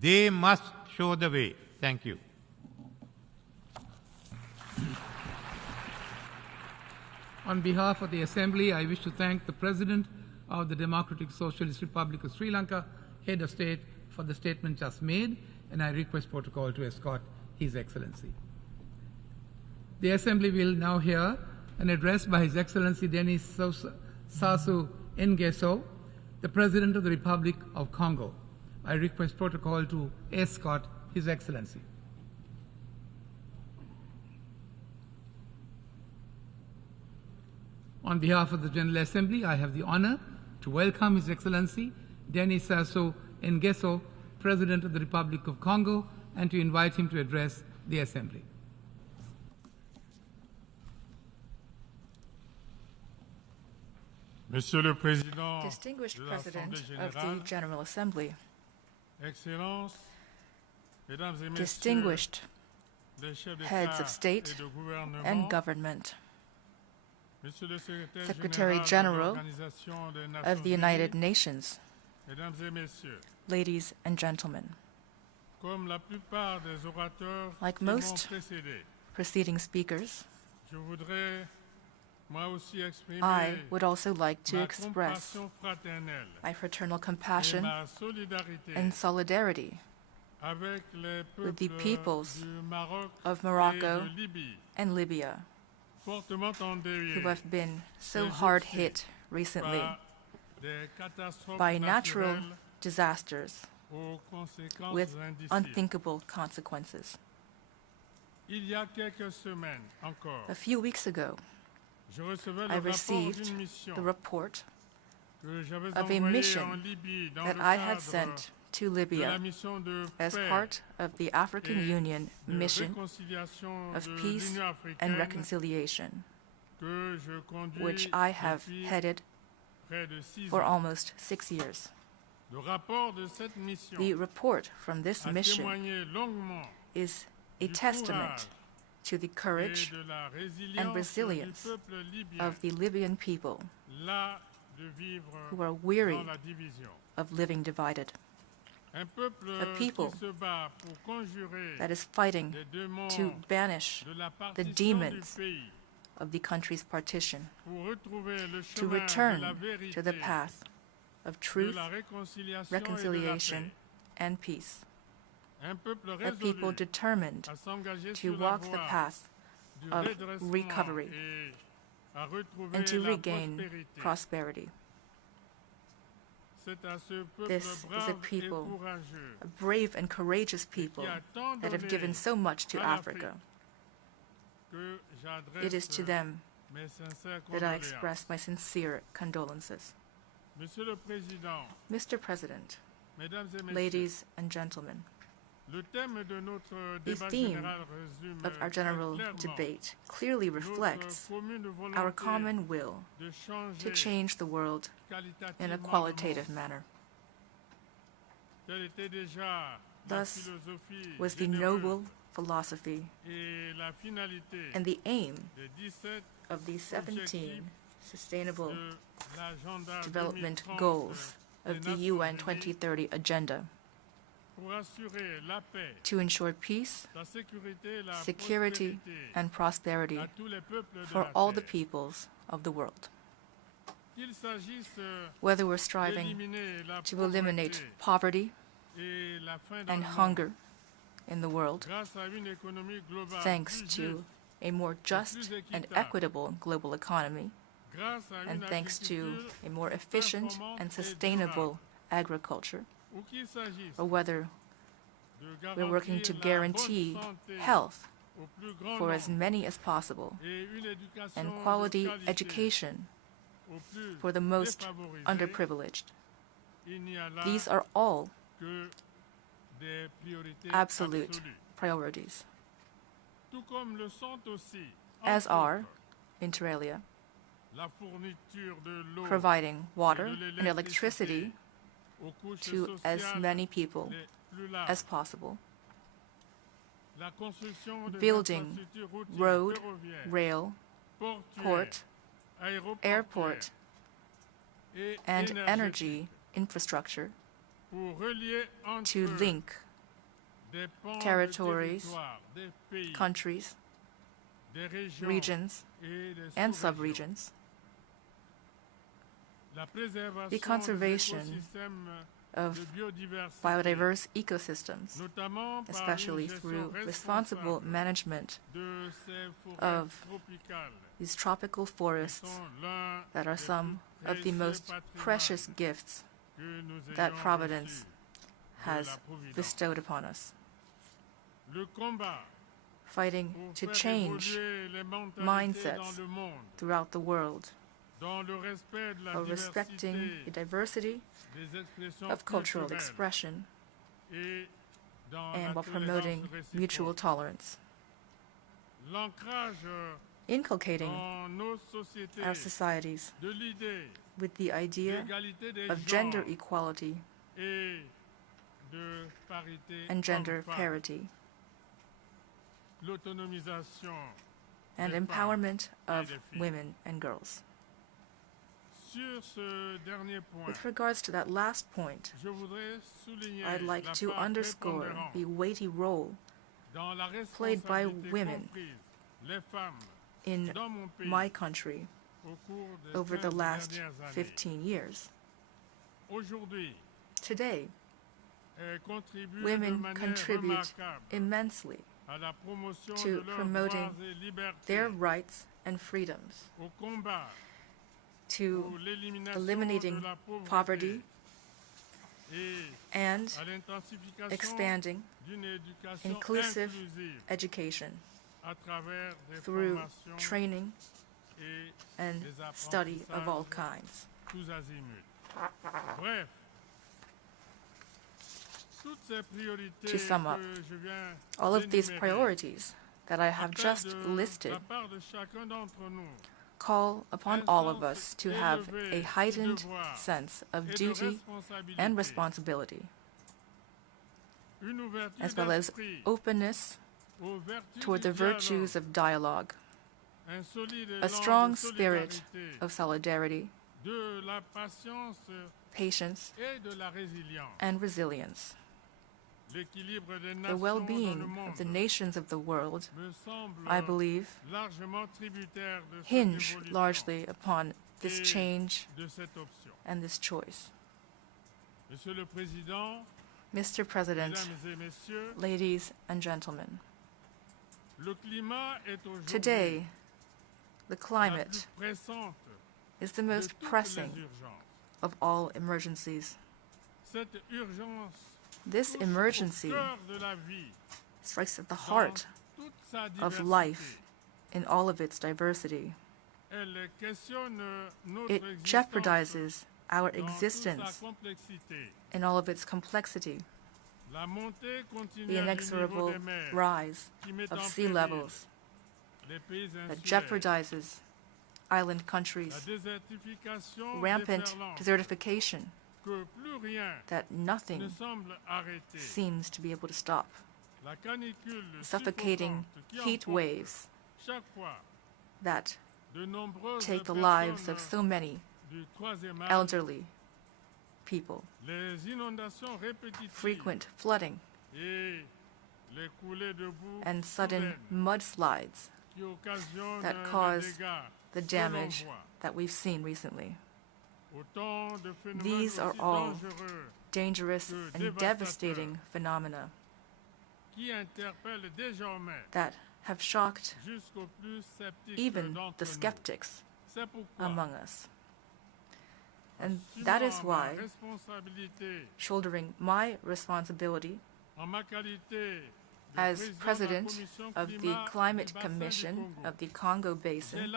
They must show the way. Thank you. On behalf of the Assembly, I wish to thank the President of the Democratic Socialist Republic of Sri Lanka, Head of State, for the statement just made, and I request protocol to escort His Excellency. The Assembly will now hear an address by His Excellency Denis Sassou Nguesso, the President of the Republic of Congo. I request protocol to escort His Excellency. On behalf of the General Assembly, I have the honor to welcome His Excellency Denis Sassou Nguesso, President of the Republic of Congo, and to invite him to address the Assembly. Monsieur le Président, Distinguished President of the General Assembly, Excellences, Mesdames et Messieurs, distinguished les chefs heads of d'État state et de gouvernement, and government, Monsieur le Secrétaire Secretary Général General de l'Organisation des Nations of the United Nations, Mesdames et Messieurs, ladies and gentlemen, comme la plupart des orateurs like qui m'ont most précédé, preceding speakers, je voudrais moi aussi exprimer I would also like to ma express compassion fraternelle my fraternal et compassion ma solidarité and solidarity avec les with the peuples peoples du Maroc of Morocco et de Libye, and Libya, fortement endeuillés who have been so ces hard jours-ci hit recently par des catastrophes by natural naturelles disasters aux conséquences with indicibles. unthinkable consequences. Il y a quelques semaines encore, A few weeks ago, je recevais I le rapport received d'une mission the report que j'avais of a envoyée en mission Libye dans that le I had cadre sent to de la Libya mission de as paix part of the African et Union de mission réconciliation of de peace l'Union and africaine reconciliation, que je conduis which I have depuis headed près de 6 for ans. almost 6 years. Le rapport de cette mission The report from this a mission témoigné longuement is a du testament courage to the et courage de la and résilience resilience du peuple libyen, of the Libyan people las de vivre who are weary dans la division. of living divided. Un peuple A people qui se bat pour conjurer that is fighting les démons to banish de la the partition demons du pays, of the country's partition, pour retrouver le to chemin return de la to the vérité, path of de truth, la réconciliation et de la reconciliation, paix. and peace. Un peuple A people résolu determined à s'engager to sur la walk the voie path du of redressement recovery et à retrouver and to la regain prospérité. prosperity. C'est à ce peuple This is a brave et people, courageux a brave and courageous people qui a tant that have donné given so much to à Africa. que j'adresse It is to them mes sincères that I condoléances. express my sincere condolences. Monsieur le Président, Mr. President, Mesdames et Messieurs, ladies and gentlemen, le thème de notre the débat theme général résume of our très general clairement debate clearly reflects notre commune volonté our common will de to changer change the world in a qualitativement qualitative le monde. manner. Telle était déjà la Thus philosophie was the généreuse noble philosophy et la finalité and the aim des 17 of the 17 Sustainable de l'agenda Development 2030 Goals of des the Nations UN Unies 2030 Agenda pour assurer la paix, to ensure peace, la sécurité et la security, prospérité and prosperity à tous les peuples de for la all the terre. peoples of the world. whether we're striving to eliminate poverty and hunger in the world, thanks to a more just and equitable global economy, and thanks to a more efficient and sustainable agriculture, or whether we're working to guarantee health for as many as possible and quality education for the most underprivileged. These are all absolute priorities, as are, inter alia, providing water and electricity to as many people as possible, building road, rail, port, airport, and energy infrastructure to link territories, countries, regions, and subregions. The conservation of biodiverse ecosystems, especially through responsible management of these tropical forests that are some of the most precious gifts that Providence has bestowed upon us. Fighting to change mindsets throughout the world, while respecting the diversity of cultural expression and while promoting mutual tolerance. Inculcating our societies with the idea of gender equality and gender parity, and empowerment of women and girls. With regards to that last point, I'd like to underscore the weighty role played by women in my country over the last 15 years. Today, women contribute immensely to promoting their rights and freedoms, to eliminating poverty and expanding inclusive education through training and study of all kinds. To sum up, all of these priorities that I have just listed call upon all of us to have a heightened sense of duty and responsibility, as well as openness toward the virtues of dialogue, a strong spirit of solidarity, patience, and resilience. The well-being of the nations of the world, I believe, hinge largely upon this change and this choice. Mr. President, ladies and gentlemen, today, the climate is the most pressing of all emergencies. This emergency strikes at the heart of life in all of its diversity. It jeopardizes our existence in all of its complexity. The inexorable rise of sea levels that jeopardizes island countries, rampant desertification that nothing seems to be able to stop, suffocating heat waves that take the lives of so many elderly people, frequent flooding, and sudden mudslides that cause the damage that we've seen recently. These are all dangerous and devastating phenomena that have shocked even the skeptics among us. And that is why, shouldering my responsibility as president of the Climate Commission of the Congo Basin,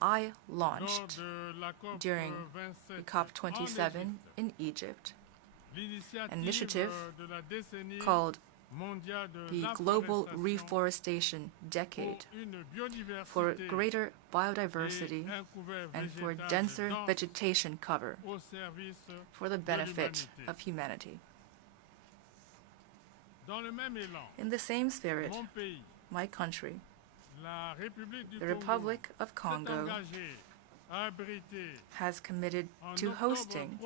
I launched during the COP27 in Egypt an initiative called the Global Reforestation Decade for greater biodiversity and for denser vegetation cover for the benefit of humanity. In the same spirit, my country, the Republic of Congo, has committed to hosting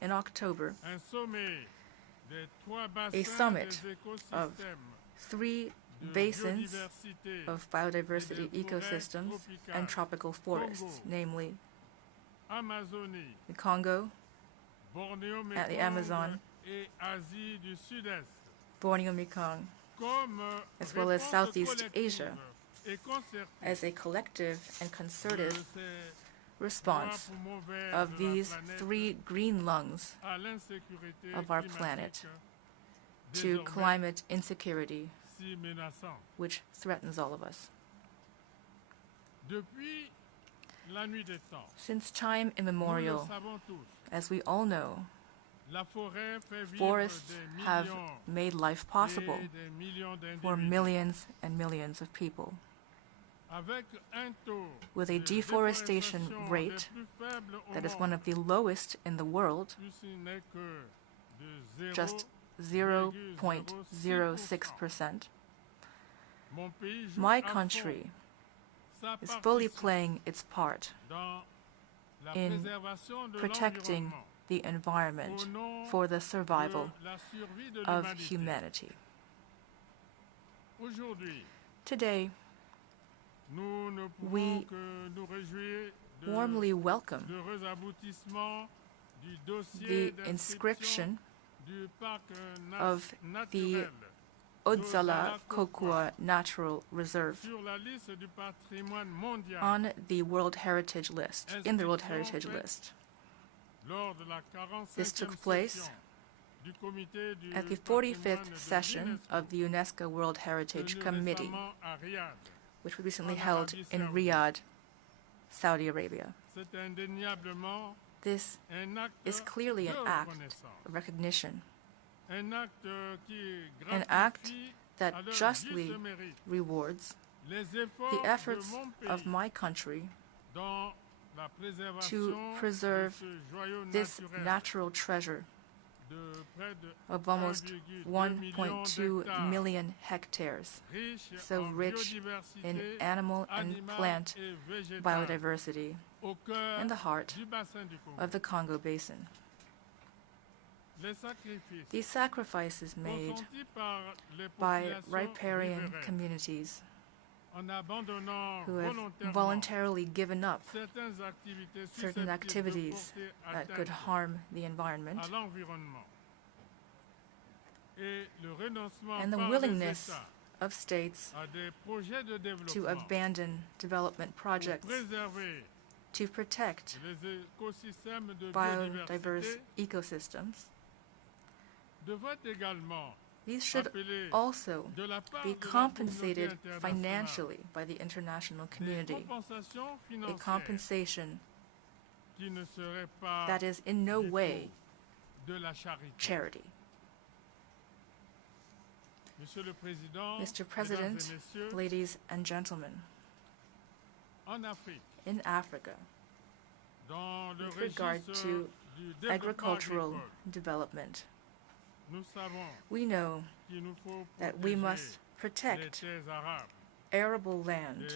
in October a summit of 3 basins of biodiversity ecosystems and tropical forests, namely the Congo, and the Amazon, Borneo-Mekong, as well as Southeast Asia, as a collective and concerted response of these 3 green lungs of our planet to climate insecurity, which threatens all of us. Since time immemorial, as we all know, forests have made life possible for millions and millions of people. With a deforestation rate that is one of the lowest in the world, just 0.06%, my country is fully playing its part in protecting the environment for the survival of humanity. Today, we warmly welcome the inscription of the Odzala-Kokwa Natural Reserve on the World Heritage List, in the World Heritage List. This took place at the 45th session of the UNESCO World Heritage Committee, which was recently held in Riyadh, Saudi Arabia. This is clearly an act of recognition, an act that justly rewards the efforts of my country to preserve this natural treasure of almost 1.2 million hectares, so rich in animal and plant biodiversity in the heart of the Congo Basin. These sacrifices made by riparian communities who have voluntarily given up certain activities that could harm the environment, and the willingness of states to abandon development projects to protect biodiverse ecosystems. These should also be compensated financially by the international community, a compensation that is in no way charity. Mr. President, ladies and gentlemen, in Africa, with regard to agricultural development, we know that we must protect arable land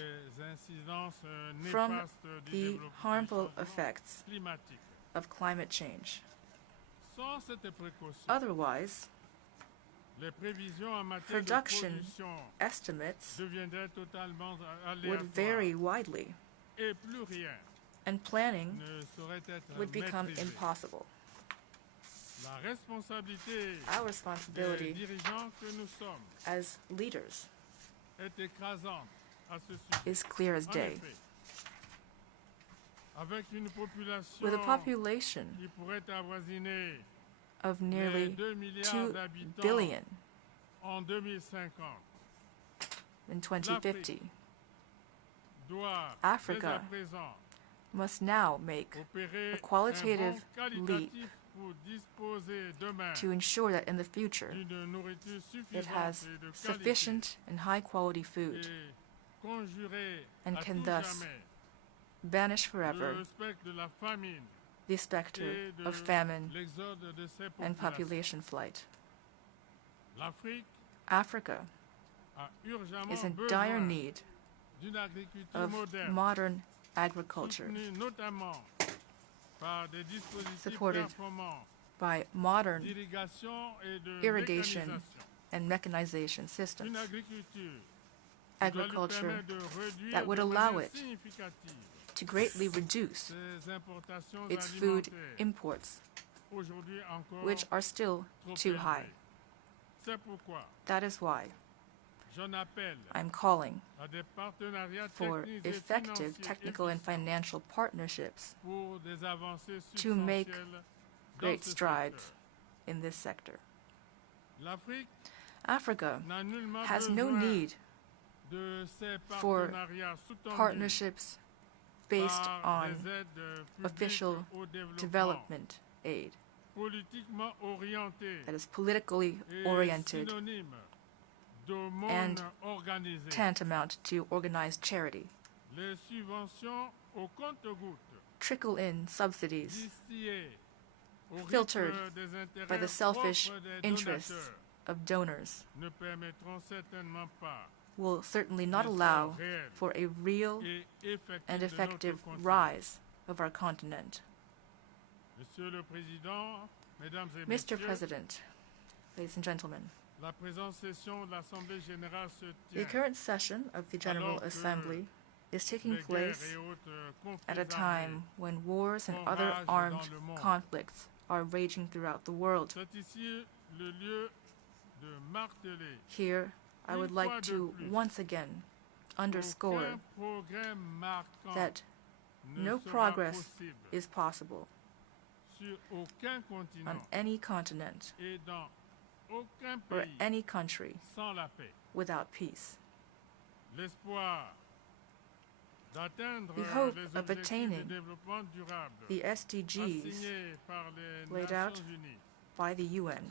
from the harmful effects of climate change. Otherwise, production estimates would vary widely, and planning would become impossible. Our responsibility as leaders is clear as day. With a population of nearly 2 billion in 2050, Africa must now make a qualitative leap to ensure that in the future it has sufficient and high-quality food and can thus banish forever the specter of famine and population flight. Africa is in dire need of modern agriculture, supported by modern irrigation and mechanization systems. Agriculture that would allow it to greatly reduce its food imports, which are still too high. That is why I'm calling for effective technical and financial partnerships to make great strides in this sector. Africa has no need for partnerships based on official development aid that is politically oriented and tantamount to organized charity. Trickle-in subsidies filtered by the selfish interests of donors will certainly not allow for a real and effective rise of our continent. Mr. President, ladies and gentlemen, the current session of the General Assembly is taking place at a time when wars and other armed conflicts are raging throughout the world. Here, I would like to once again underscore that no progress is possible on any continent or any country without peace. The hope of attaining the SDGs laid out by the UN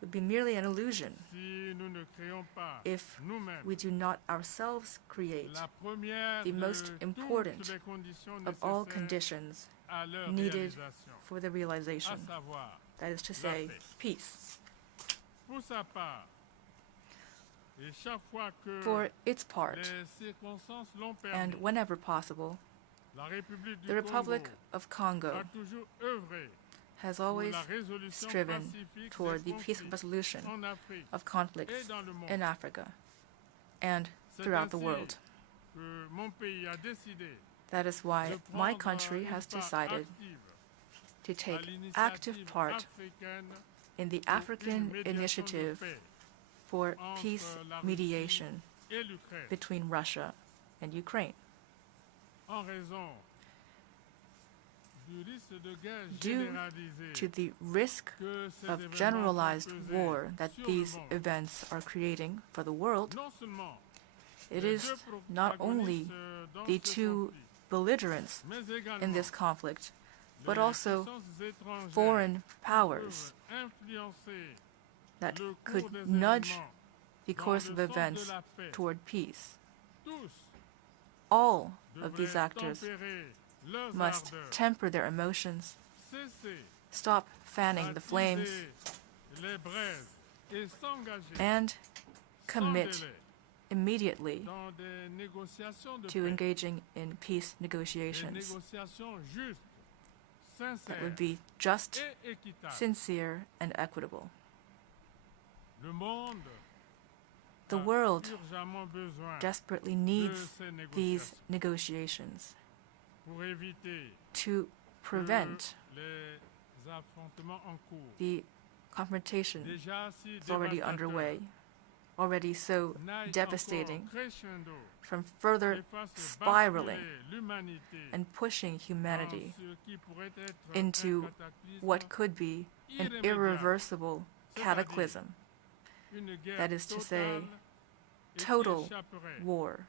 would be merely an illusion if we do not ourselves create the most important of all conditions needed for the realization, that is to say, peace. For its part, and whenever possible, the Republic of Congo has always striven toward the peaceful resolution of conflicts in Africa and throughout the world. That is why my country has decided to take active part in the African Initiative for Peace Mediation between Russia and Ukraine. Due to the risk of generalized war that these events are creating for the world, it is not only the two belligerents in this conflict, but also foreign powers that could nudge the course of events toward peace. All of these actors must temper their emotions, stop fanning the flames, and commit immediately to engaging in peace negotiations that would be just, sincere, and equitable. The world desperately needs these negotiations to prevent the confrontation that's already underway, already so devastating, from further spiraling and pushing humanity into what could be an irreversible cataclysm, that is to say, total war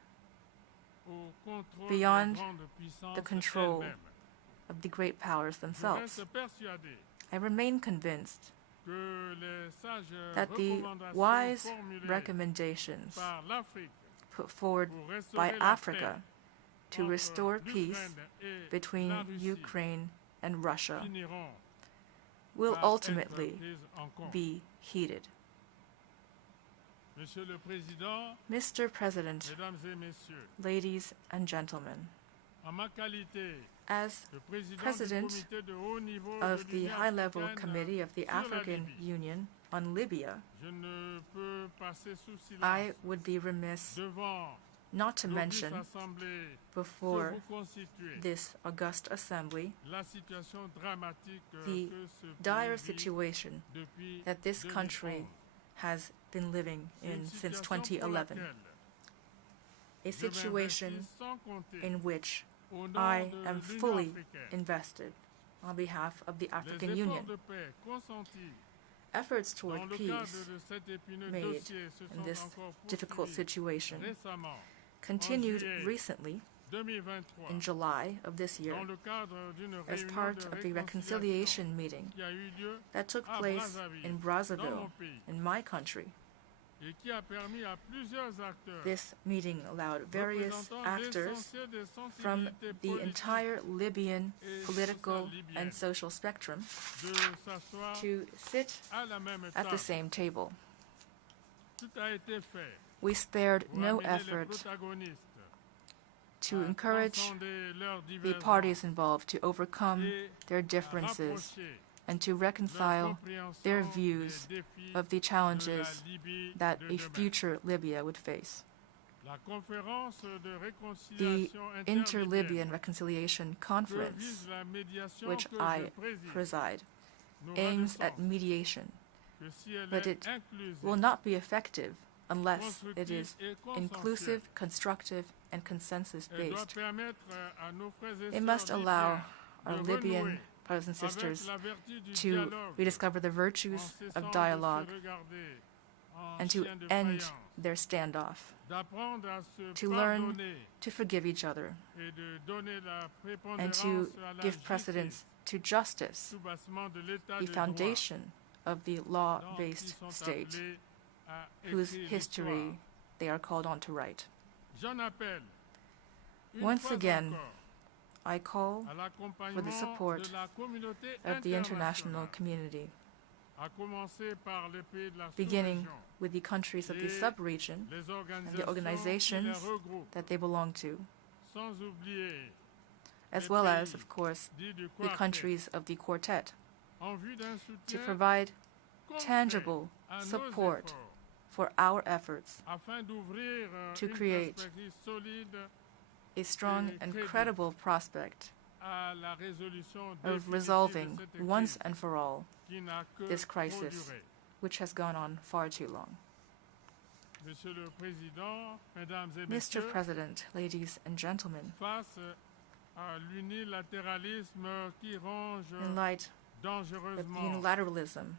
beyond the control of the great powers themselves. I remain convinced that the wise recommendations put forward by Africa to restore peace between Ukraine and Russia will ultimately be heeded. Mr. President, ladies and gentlemen, as President of the High-Level Committee of the African Union on Libya, I would be remiss not to mention before this august assembly the dire situation that this country has been living in since 2011, a situation in which I am fully invested on behalf of the African Union. Efforts toward peace made in this difficult situation continued recently in July of this year as part of the reconciliation meeting that took place in Brazzaville, in my country. This meeting allowed various actors from the entire Libyan political and social spectrum to sit at the same table. We spared no effort to encourage the parties involved to overcome their differences and to reconcile their views of the challenges that a future Libya would face. The Inter-Libyan Reconciliation Conference, which I preside, aims at mediation, but it will not be effective unless it is inclusive, constructive, and consensus-based. It must allow our Libyan brothers and sisters to rediscover the virtues of dialogue and to end their standoff, to learn to forgive each other, and to give precedence to justice, the foundation of the law-based state, whose history they are called on to write. Once again, I call for the support of the international community, beginning with the countries of the sub-region and the organizations that they belong to, as well as, of course, the countries of the Quartet, to provide tangible support for our efforts to create a strong and credible prospect of resolving once and for all this crisis, which has gone on far too long. Mr. President, ladies and gentlemen, in light of unilateralism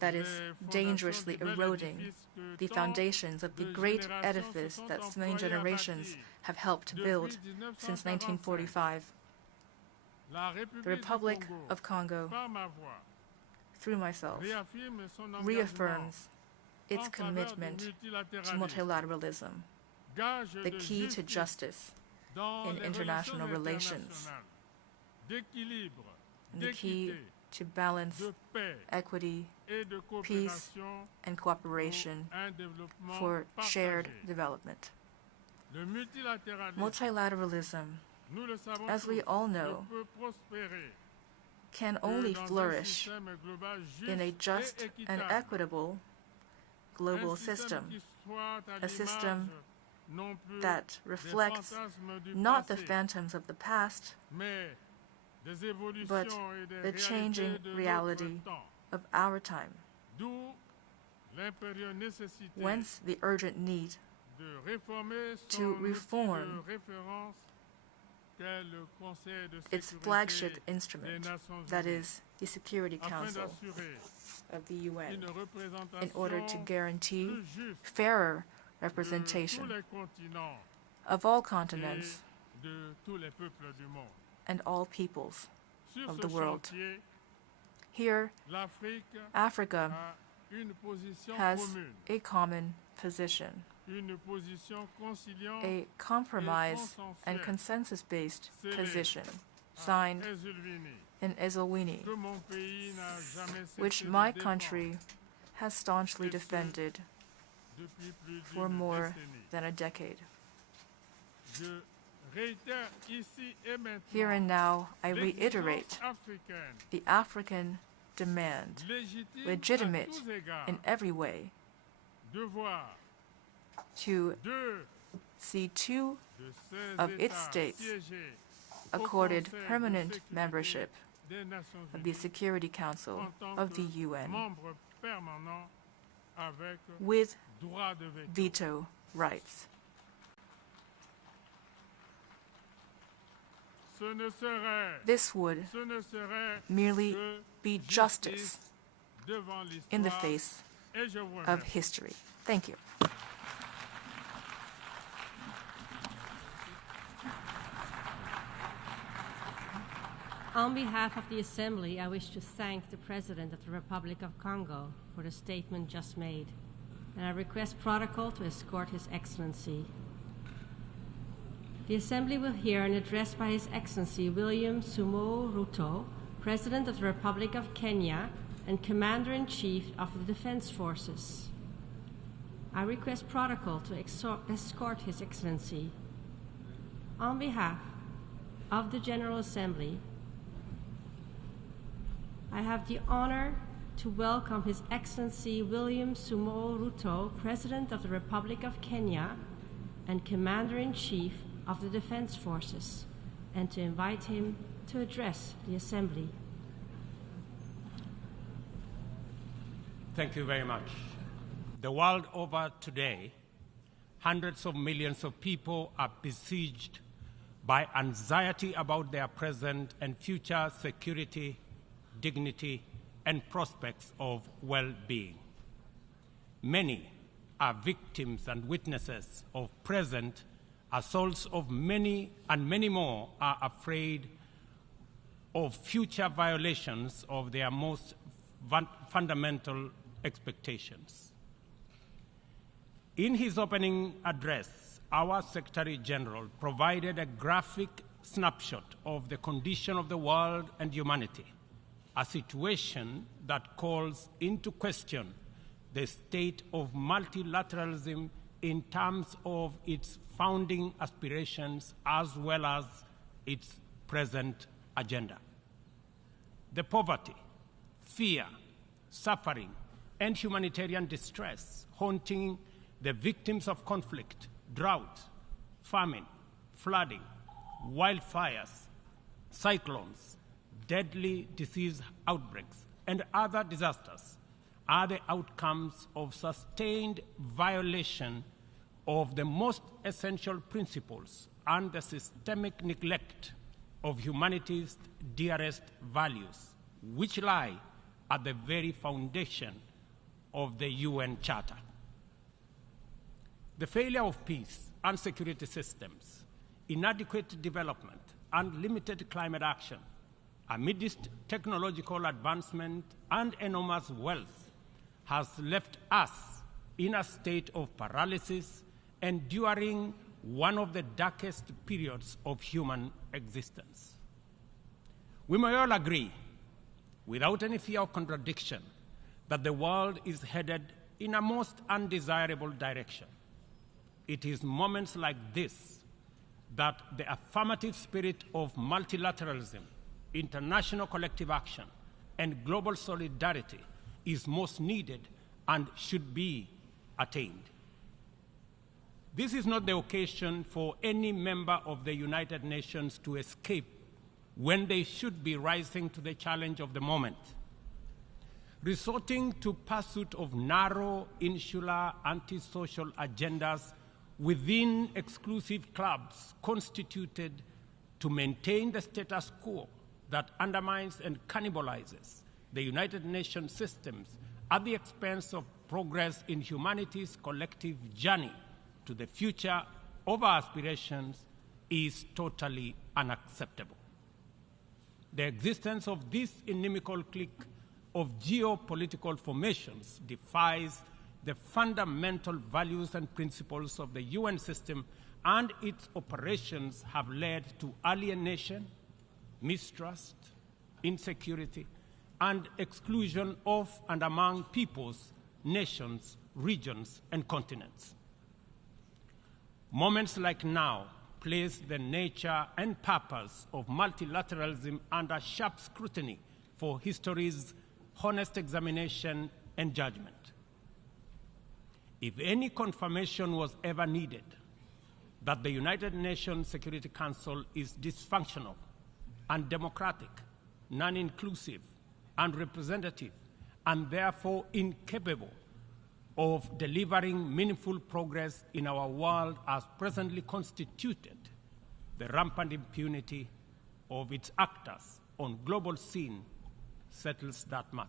that is dangerously eroding the foundations of the great edifice that so many generations have helped build since 1945, the Republic of Congo, through myself, reaffirms its commitment to multilateralism, the key to justice in international relations, and the key to balance, equity, peace, and cooperation for shared development. Multilateralism, as we all know, can only flourish in a just and equitable global system, a system that reflects not the phantoms of the past, but the changing reality of our time. Whence the urgent need to reform its flagship instrument, that is, the Security Council of the UN, in order to guarantee fairer representation of all continents and all peoples of the world. Here, Africa has a common position, a compromise and consensus-based position signed in Eswatini, which my country has staunchly defended for more than a decade. Here and now, I reiterate the African demand, legitimate in every way, to see two of its states accorded permanent membership of the Security Council of the UN with veto rights. This would merely be justice in the face of history. Thank you. On behalf of the Assembly, I wish to thank the President of the Republic of Congo for the statement just made, and I request protocol to escort His Excellency. The Assembly will hear an address by His Excellency William Samoei Ruto, President of the Republic of Kenya and Commander-in-Chief of the Defense Forces. I request protocol to escort His Excellency. On behalf of the General Assembly, I have the honor to welcome His Excellency William Samoei Ruto, President of the Republic of Kenya and Commander-in-Chief of the Defense Forces, and to invite him to address the Assembly. Thank you very much. The world over today, hundreds of millions of people are besieged by anxiety about their present and future security, dignity, and prospects of well-being. Many are victims and witnesses of present assaults of many, and many more are afraid of future violations of their most fundamental expectations. In his opening address, our Secretary General provided a graphic snapshot of the condition of the world and humanity, a situation that calls into question the state of multilateralism in terms of its founding aspirations as well as its present agenda. The poverty, fear, suffering, and humanitarian distress haunting the victims of conflict, drought, famine, flooding, wildfires, cyclones, deadly disease outbreaks, and other disasters are the outcomes of sustained violation of the most essential principles and the systemic neglect of humanity's dearest values, which lie at the very foundation of the UN Charter. The failure of peace and security systems, inadequate development, and limited climate action amidst technological advancement and enormous wealth has left us in a state of paralysis, enduring one of the darkest periods of human existence. We may all agree, without any fear of contradiction, that the world is headed in a most undesirable direction. It is moments like this that the affirmative spirit of multilateralism, international collective action, and global solidarity is most needed and should be attained. This is not the occasion for any member of the United Nations to escape when they should be rising to the challenge of the moment. Resorting to pursuit of narrow, insular, antisocial agendas within exclusive clubs constituted to maintain the status quo that undermines and cannibalizes the United Nations systems at the expense of progress in humanity's collective journey to the future of our aspirations is totally unacceptable. The existence of this inimical clique of geopolitical formations defies the fundamental values and principles of the UN system, and its operations have led to alienation, mistrust, insecurity, and exclusion of and among peoples, nations, regions, and continents. Moments like now place the nature and purpose of multilateralism under sharp scrutiny for history's honest examination and judgment. If any confirmation was ever needed that the United Nations Security Council is dysfunctional, undemocratic, non-inclusive, unrepresentative, and therefore incapable of delivering meaningful progress in our world as presently constituted, the rampant impunity of its actors on global scene settles that matter.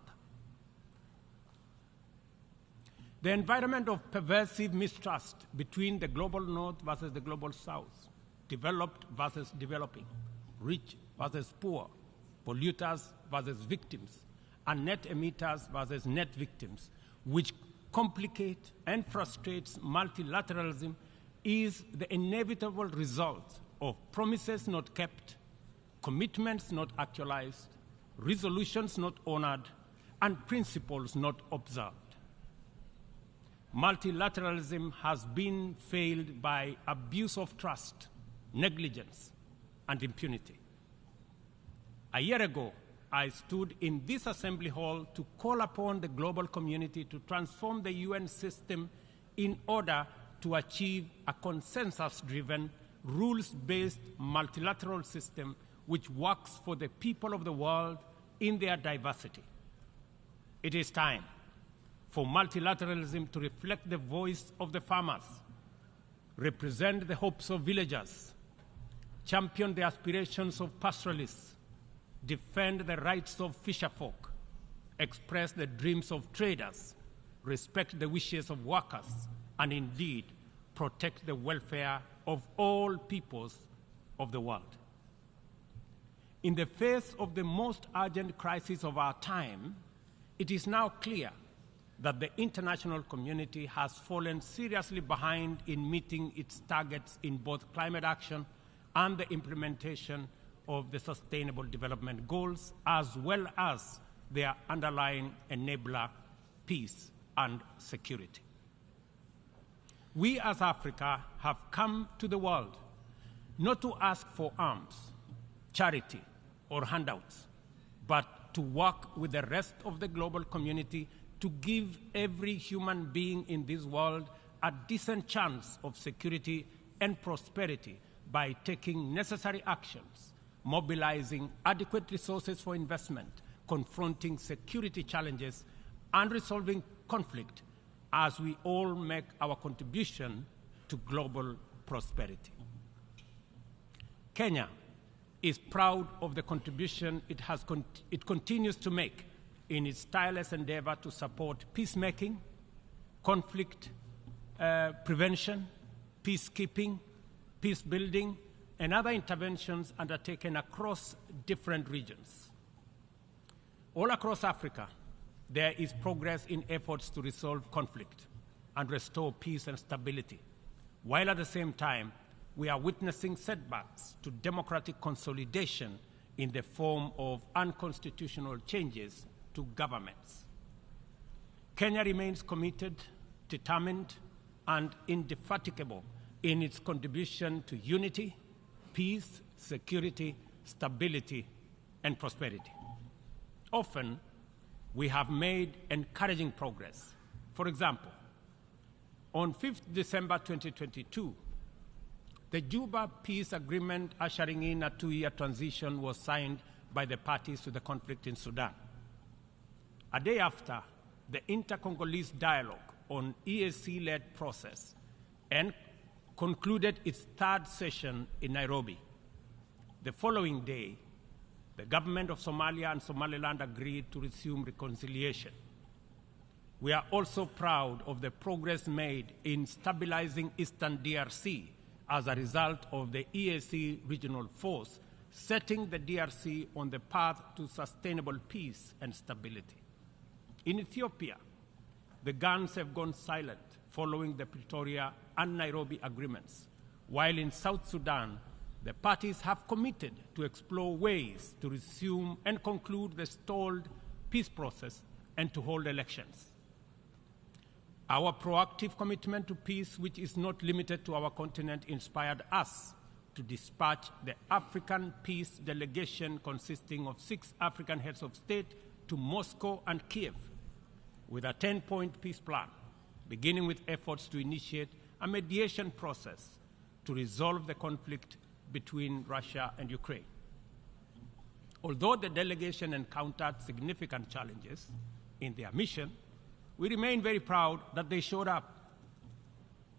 The environment of pervasive mistrust between the global north versus the global south, developed versus developing, rich versus poor, polluters versus victims, and net emitters versus net victims, which complicate and frustrates multilateralism, is the inevitable result of promises not kept, commitments not actualized, resolutions not honored, and principles not observed. Multilateralism has been failed by abuse of trust, negligence, and impunity. A year ago, I stood in this assembly hall to call upon the global community to transform the UN system in order to achieve a consensus-driven, rules-based multilateral system which works for the people of the world in their diversity. It is time for multilateralism to reflect the voice of the farmers, represent the hopes of villagers, champion the aspirations of pastoralists, defend the rights of fisherfolk, express the dreams of traders, respect the wishes of workers, and indeed protect the welfare of all peoples of the world. In the face of the most urgent crisis of our time, it is now clear that the international community has fallen seriously behind in meeting its targets in both climate action and the implementation of the Sustainable Development Goals, as well as their underlying enabler, peace and security. We as Africa have come to the world not to ask for arms, charity, or handouts, but to work with the rest of the global community to give every human being in this world a decent chance of security and prosperity by taking necessary actions, mobilizing adequate resources for investment, confronting security challenges, and resolving conflict as we all make our contribution to global prosperity. Kenya is proud of the contribution it continues to make in its tireless endeavor to support peacemaking, conflict prevention, peacekeeping, peace building, and other interventions undertaken across different regions. All across Africa, there is progress in efforts to resolve conflict and restore peace and stability, while at the same time, we are witnessing setbacks to democratic consolidation in the form of unconstitutional changes to governments. Kenya remains committed, determined, and indefatigable in its contribution to unity, peace, security, stability, and prosperity. Often, we have made encouraging progress. For example, On 5th December 2022, the Juba Peace Agreement ushering in a 2-year transition was signed by the parties to the conflict in Sudan. A day after, the Inter-Congolese Dialogue on EAC-led process and concluded its 3rd session in Nairobi. The following day, the government of Somalia and Somaliland agreed to resume reconciliation. We are also proud of the progress made in stabilizing Eastern DRC as a result of the EAC regional force, setting the DRC on the path to sustainable peace and stability. In Ethiopia, the guns have gone silent following the Pretoria and Nairobi agreements, while in South Sudan, the parties have committed to explore ways to resume and conclude the stalled peace process and to hold elections. Our proactive commitment to peace, which is not limited to our continent, inspired us to dispatch the African Peace Delegation consisting of 6 African heads of state to Moscow and Kiev with a 10-point peace plan, beginning with efforts to initiate a mediation process to resolve the conflict between Russia and Ukraine. Although the delegation encountered significant challenges in their mission, we remain very proud that they showed up.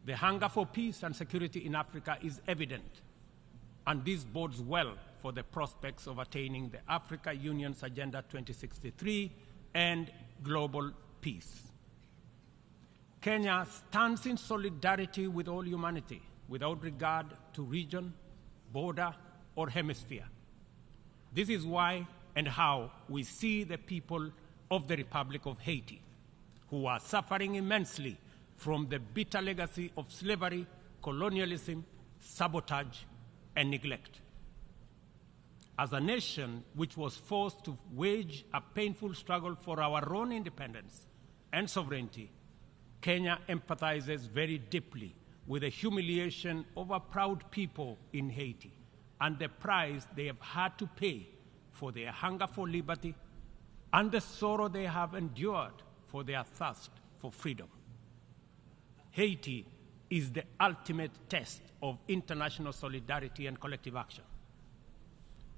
The hunger for peace and security in Africa is evident, and this bodes well for the prospects of attaining the Africa Union's Agenda 2063 and global peace. Kenya stands in solidarity with all humanity, without regard to region, border, or hemisphere. This is why and how we see the people of the Republic of Haiti, who are suffering immensely from the bitter legacy of slavery, colonialism, sabotage, and neglect. As a nation which was forced to wage a painful struggle for our own independence and sovereignty, Kenya empathizes very deeply with the humiliation of a proud people in Haiti and the price they have had to pay for their hunger for liberty and the sorrow they have endured for their thirst for freedom. Haiti is the ultimate test of international solidarity and collective action.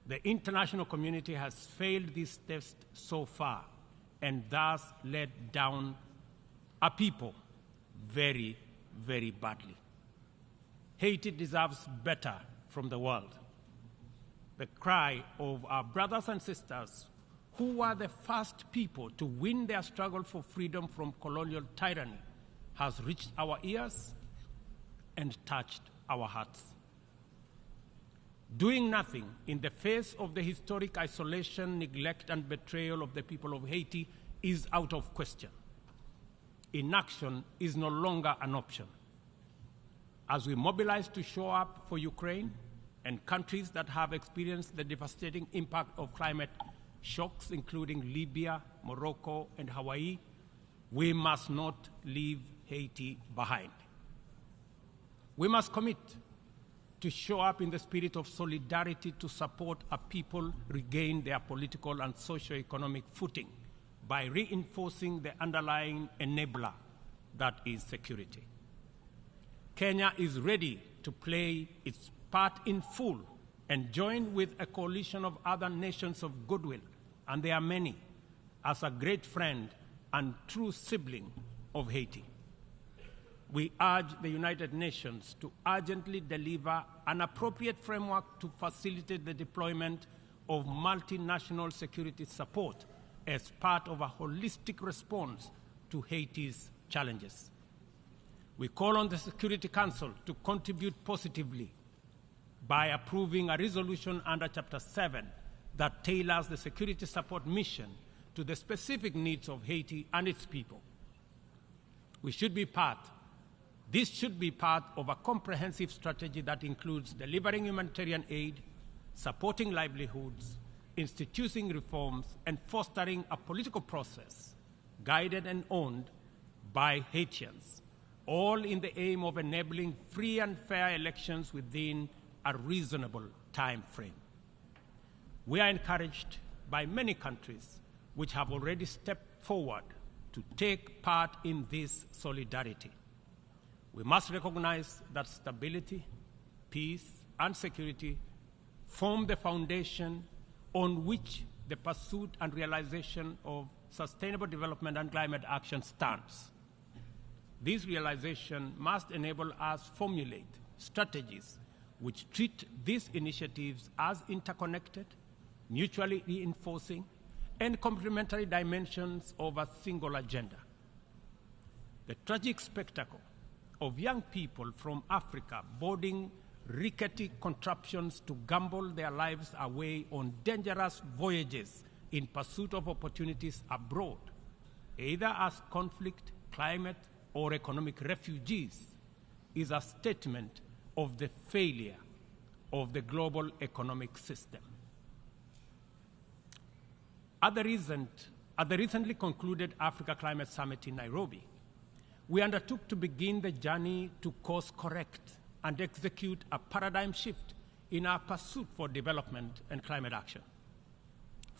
The international community has failed this test so far and thus let down a people very, very badly. Haiti deserves better from the world. The cry of our brothers and sisters who were the first people to win their struggle for freedom from colonial tyranny has reached our ears and touched our hearts. Doing nothing in the face of the historic isolation, neglect, and betrayal of the people of Haiti is out of question. Inaction is no longer an option. As we mobilize to show up for Ukraine and countries that have experienced the devastating impact of climate shocks, including Libya, Morocco, and Hawaii, we must not leave Haiti behind. We must commit to show up in the spirit of solidarity to support a people regain their political and socio-economic footing by reinforcing the underlying enabler that is security. Kenya is ready to play its part in full and join with a coalition of other nations of goodwill, and there are many, as a great friend and true sibling of Haiti. We urge the United Nations to urgently deliver an appropriate framework to facilitate the deployment of multinational security support as part of a holistic response to Haiti's challenges. We call on the Security Council to contribute positively by approving a resolution under Chapter 7 that tailors the security support mission to the specific needs of Haiti and its people. This should be part of a comprehensive strategy that includes delivering humanitarian aid, supporting livelihoods, instituting reforms, and fostering a political process guided and owned by Haitians, all in the aim of enabling free and fair elections within a reasonable time frame. We are encouraged by many countries which have already stepped forward to take part in this solidarity. We must recognize that stability, peace, and security form the foundation on which the pursuit and realization of sustainable development and climate action stands. This realization must enable us to formulate strategies which treat these initiatives as interconnected, mutually reinforcing, and complementary dimensions of a single agenda. The tragic spectacle of young people from Africa boarding rickety contraptions to gamble their lives away on dangerous voyages in pursuit of opportunities abroad, either as conflict, climate, or economic refugees, is a statement of the failure of the global economic system. At the recently concluded Africa Climate Summit in Nairobi, we undertook to begin the journey to course correct and execute a paradigm shift in our pursuit for development and climate action.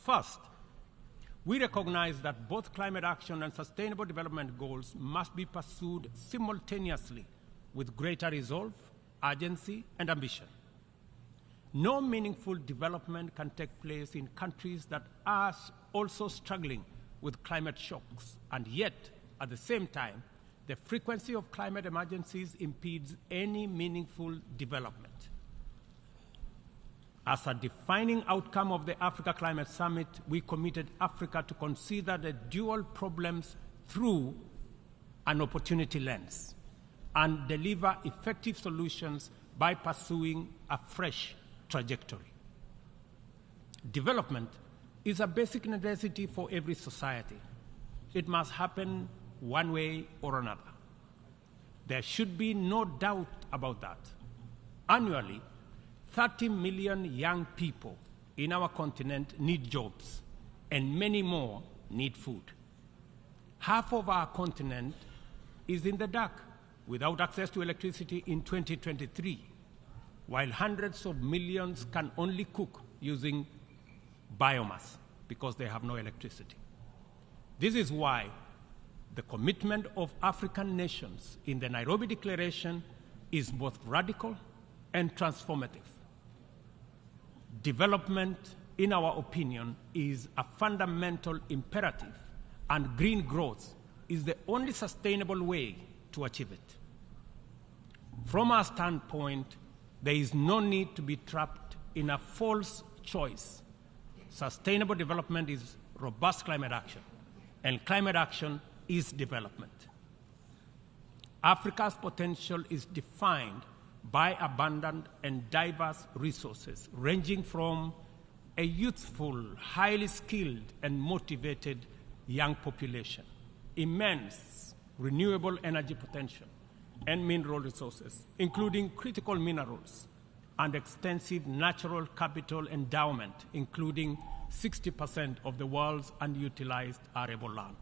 First, we recognize that both climate action and sustainable development goals must be pursued simultaneously with greater resolve, urgency, and ambition. No meaningful development can take place in countries that are also struggling with climate shocks, and yet, at the same time, the frequency of climate emergencies impedes any meaningful development. As a defining outcome of the Africa Climate Summit, we committed Africa to consider the dual problems through an opportunity lens and deliver effective solutions by pursuing a fresh trajectory. Development is a basic necessity for every society. It must happen one way or another. There should be no doubt about that. Annually, 30 million young people in our continent need jobs, and many more need food. Half of our continent is in the dark without access to electricity in 2023, while hundreds of millions can only cook using biomass because they have no electricity. This is why the commitment of African nations in the Nairobi Declaration is both radical and transformative. Development, in our opinion, is a fundamental imperative, and green growth is the only sustainable way to achieve it. From our standpoint, there is no need to be trapped in a false choice. Sustainable development is robust climate action, and climate action is development. Africa's potential is defined by abundant and diverse resources, ranging from a youthful, highly skilled, and motivated young population, immense renewable energy potential, and mineral resources, including critical minerals, and extensive natural capital endowment, including 60% of the world's unutilized arable land.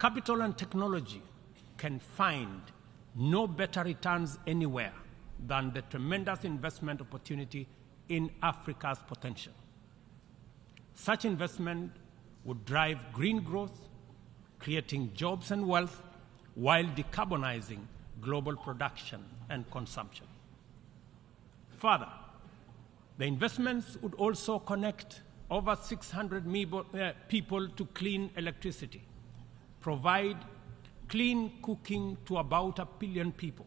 Capital and technology can find no better returns anywhere than the tremendous investment opportunity in Africa's potential. Such investment would drive green growth, creating jobs and wealth, while decarbonizing global production and consumption. Further, the investments would also connect over 600 people to clean electricity, provide clean cooking to about 1 billion people,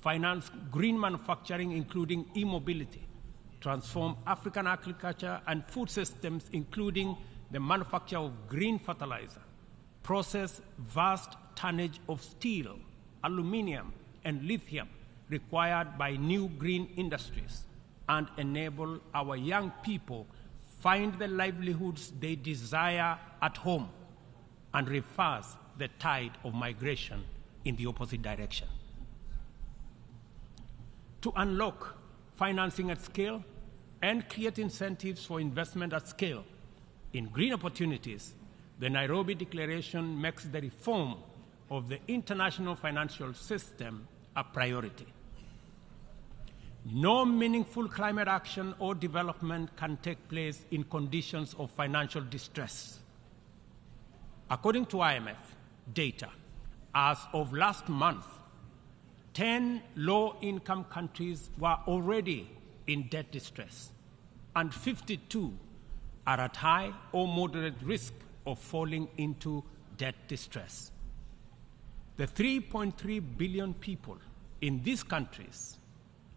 finance green manufacturing, including e-mobility, transform African agriculture and food systems, including the manufacture of green fertilizer, process vast tonnage of steel, aluminum, and lithium required by new green industries, and enable our young people find the livelihoods they desire at home and reverse the tide of migration in the opposite direction. To unlock financing at scale and create incentives for investment at scale in green opportunities, the Nairobi Declaration makes the reform of the international financial system a priority. No meaningful climate action or development can take place in conditions of financial distress. According to IMF data, as of last month, 10 low-income countries were already in debt distress, and 52 are at high or moderate risk of falling into debt distress. The 3.3 billion people in these countries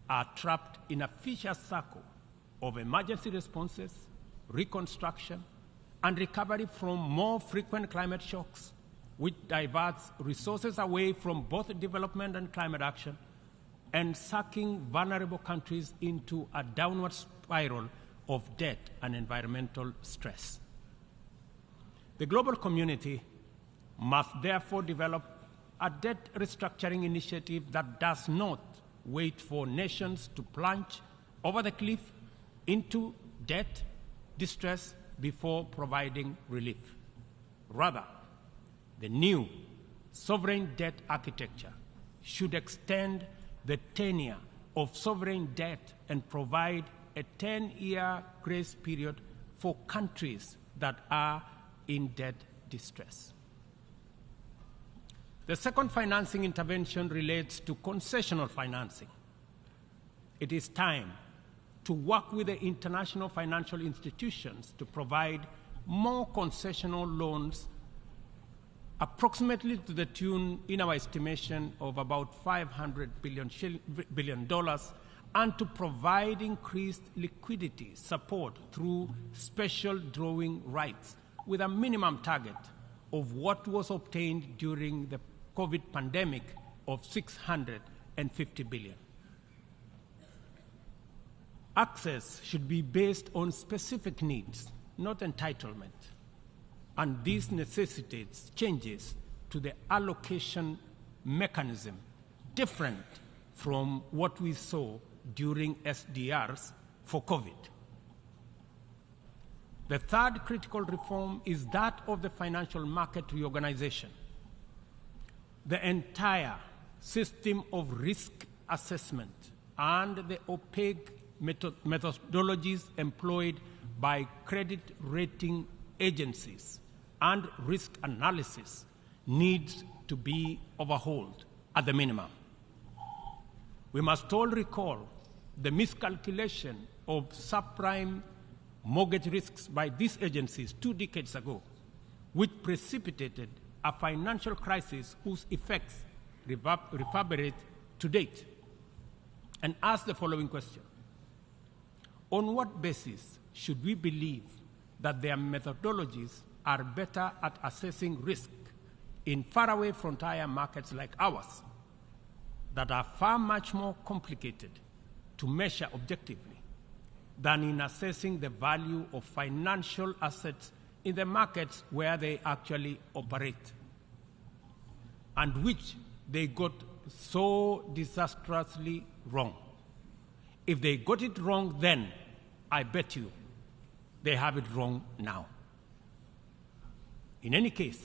are trapped in a vicious circle of emergency responses, reconstruction, and recovery from more frequent climate shocks, which diverts resources away from both development and climate action, and sucking vulnerable countries into a downward spiral of debt and environmental stress. The global community must therefore develop a debt restructuring initiative that does not wait for nations to plunge over the cliff into debt distress before providing relief. Rather, the new sovereign debt architecture should extend the tenure of sovereign debt and provide a 10-year grace period for countries that are in debt distress. The second financing intervention relates to concessional financing. It is time to work with the international financial institutions to provide more concessional loans, approximately to the tune, in our estimation, of about $500 billion, and to provide increased liquidity support through special drawing rights with a minimum target of what was obtained during the COVID pandemic of $650 billion. Access should be based on specific needs, not entitlement, and this necessitates changes to the allocation mechanism different from what we saw during SDRs for COVID. The third critical reform is that of the financial market reorganization. The entire system of risk assessment and the opaque methodologies employed by credit rating agencies and risk analysis needs to be overhauled at the minimum. We must all recall the miscalculation of subprime mortgage risks by these agencies 2 decades ago, which precipitated a financial crisis whose effects reverberate to date, and ask the following question: on what basis should we believe that their methodologies are better at assessing risk in faraway frontier markets like ours that are far much more complicated to measure objectively than in assessing the value of financial assets in the markets where they actually operate, and which they got so disastrously wrong? If they got it wrong then, I bet you they have it wrong now. In any case,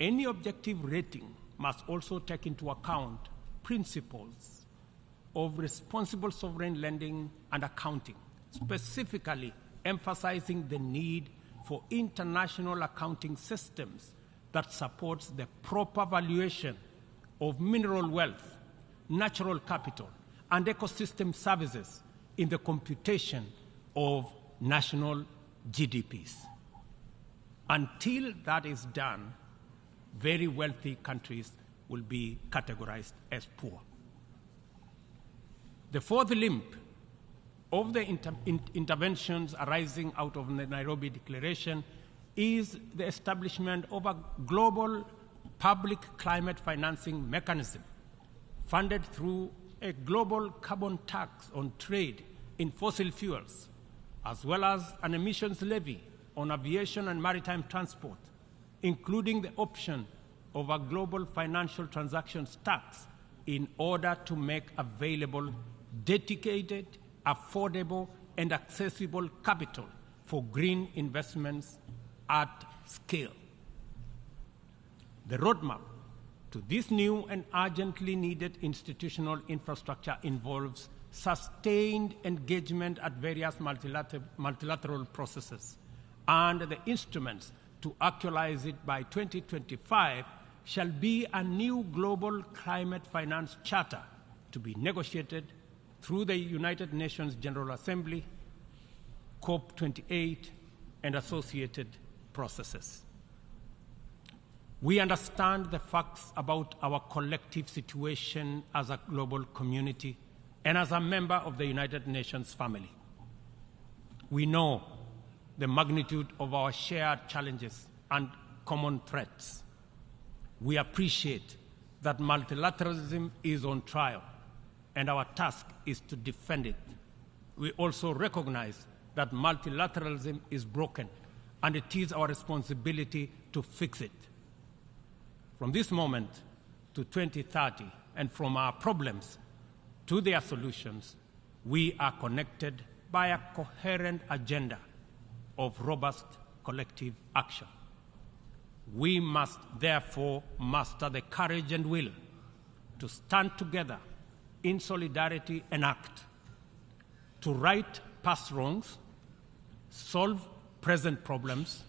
any objective rating must also take into account principles of responsible sovereign lending and accounting, specifically emphasizing the need for international accounting systems that supports the proper valuation of mineral wealth, natural capital, and ecosystem services in the computation of national GDPs. Until that is done, very wealthy countries will be categorized as poor. The fourth limb of the interventions arising out of the Nairobi Declaration is the establishment of a global public climate financing mechanism funded through a global carbon tax on trade in fossil fuels, as well as an emissions levy on aviation and maritime transport, including the option of a global financial transactions tax in order to make available dedicated, affordable, and accessible capital for green investments at scale. The roadmap to this new and urgently needed institutional infrastructure involves sustained engagement at various multilateral processes and the instruments to actualize it by 2025 shall be a new global climate finance charter to be negotiated through the United Nations General Assembly, COP28, and associated processes. We understand the facts about our collective situation as a global community and as a member of the United Nations family. We know the magnitude of our shared challenges and common threats. We appreciate that multilateralism is on trial, and our task is to defend it. We also recognize that multilateralism is broken, and it is our responsibility to fix it. From this moment to 2030, and from our problems to their solutions, we are connected by a coherent agenda of robust collective action. We must therefore muster the courage and will to stand together in solidarity and act, to right past wrongs, solve present problems,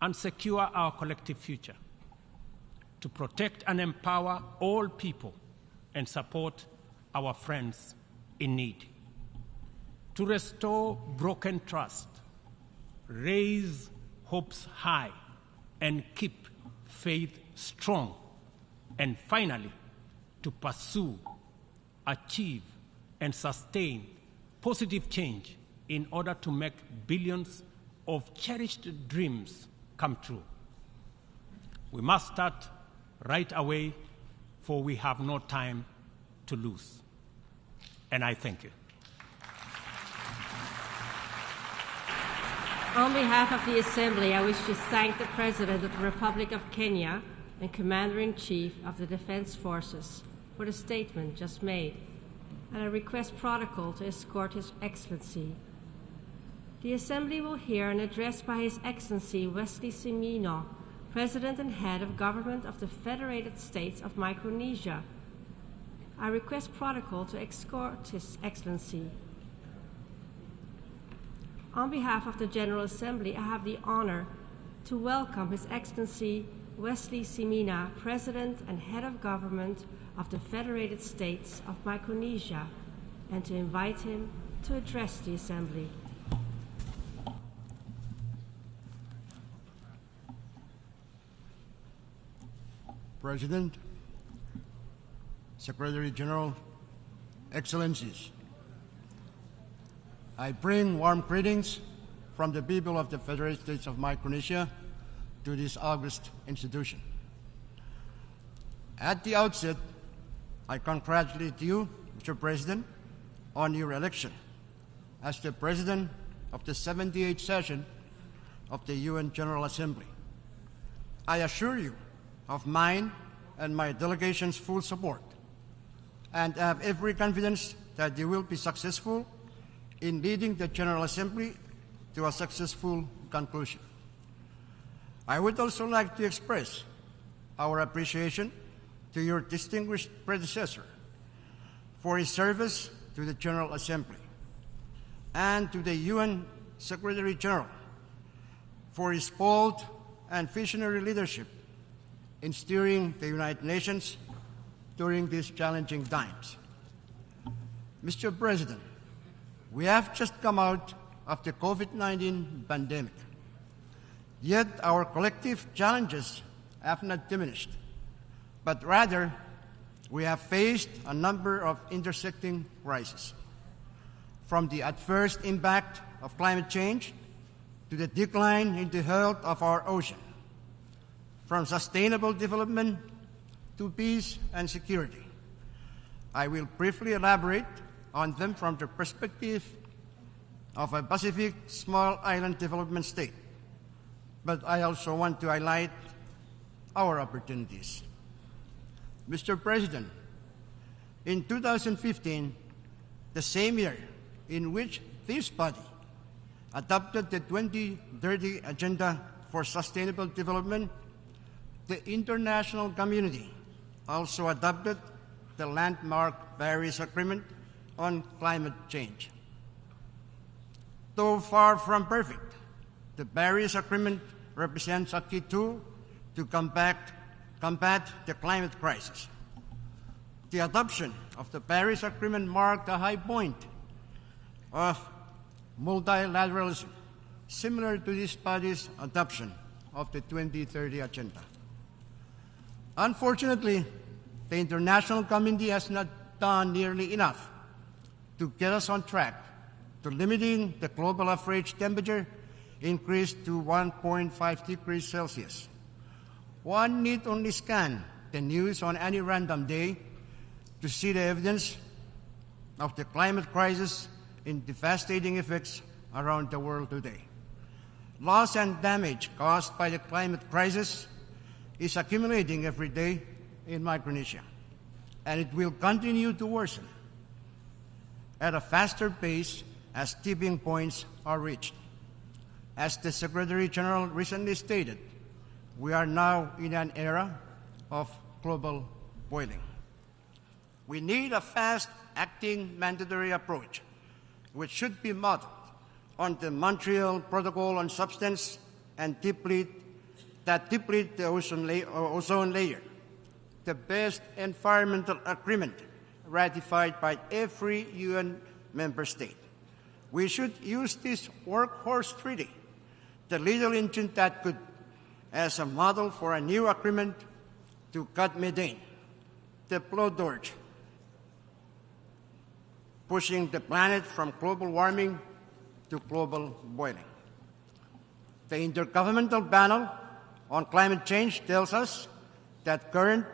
and secure our collective future, to protect and empower all people and support our friends in need, to restore broken trust, raise hopes high, and keep faith strong, and finally, to pursue, achieve, and sustain positive change in order to make billions of cherished dreams come true. We must start right away, for we have no time to lose. And I thank you. On behalf of the Assembly, I wish to thank the President of the Republic of Kenya and Commander-in-Chief of the Defense Forces for the statement just made, and I request protocol to escort His Excellency. The Assembly will hear an address by His Excellency Wesley Semino, President and Head of Government of the Federated States of Micronesia. I request protocol to escort His Excellency. On behalf of the General Assembly, I have the honor to welcome His Excellency Wesley Semina, President and Head of Government of the Federated States of Micronesia, and to invite him to address the Assembly. President, Secretary General, Excellencies, I bring warm greetings from the people of the Federated States of Micronesia to this august institution. At the outset, I congratulate you, Mr. President, on your election as the President of the 78th session of the UN General Assembly. I assure you of mine and my delegation's full support, and I have every confidence that you will be successful in leading the General Assembly to a successful conclusion. I would also like to express our appreciation to your distinguished predecessor for his service to the General Assembly, and to the UN Secretary General for his bold and visionary leadership in steering the United Nations during these challenging times. Mr. President, we have just come out of the COVID-19 pandemic, yet our collective challenges have not diminished, but rather we have faced a number of intersecting crises, from the adverse impact of climate change to the decline in the health of our ocean, from sustainable development to peace and security. I will briefly elaborate on them from the perspective of a Pacific small island development state, but I also want to highlight our opportunities. Mr. President, in 2015, the same year in which this body adopted the 2030 Agenda for Sustainable Development, the international community also adopted the landmark Paris Agreement on climate change. Though far from perfect, the Paris Agreement represents a key tool to combat combat the climate crisis. The adoption of the Paris Agreement marked a high point of multilateralism, similar to this body's adoption of the 2030 Agenda. Unfortunately, the international community has not done nearly enough to get us on track to limiting the global average temperature increase to 1.5 degrees Celsius. One need only scan the news on any random day to see the evidence of the climate crisis in devastating effects around the world today. Loss and damage caused by the climate crisis is accumulating every day in Micronesia, and it will continue to worsen at a faster pace as tipping points are reached. As the Secretary General recently stated, we are now in an era of global boiling. We need a fast-acting mandatory approach, which should be modeled on the Montreal Protocol on Substance and that deplete the ozone layer, the best environmental agreement ratified by every UN member state. We should use this workhorse treaty, the little engine that could, as a model for a new agreement to cut methane, the blowtorch, pushing the planet from global warming to global boiling. The Intergovernmental Panel on Climate Change tells us that current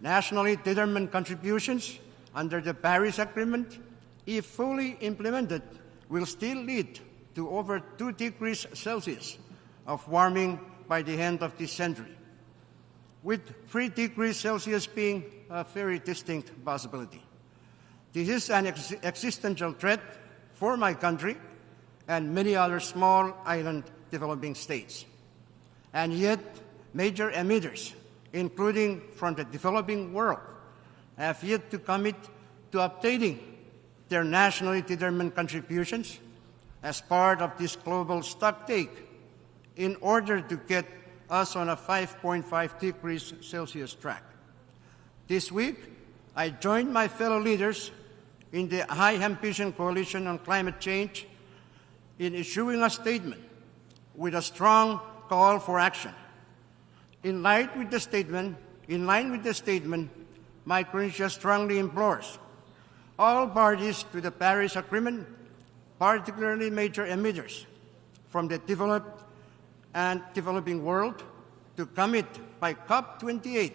nationally determined contributions under the Paris Agreement, if fully implemented, will still lead to over 2 degrees Celsius of warming by the end of this century, with 3 degrees Celsius being a very distinct possibility. This is an existential threat for my country and many other small island developing states. And yet, major emitters, including from the developing world, have yet to commit to updating their nationally determined contributions as part of this global stocktake in order to get us on a 5.5 degrees Celsius track. This week, I joined my fellow leaders in the High Ambition Coalition on Climate Change in issuing a statement with a strong call for action. In line with the statement, Micronesia strongly implores all parties to the Paris Agreement, particularly major emitters from the developed and developing world, to commit by COP28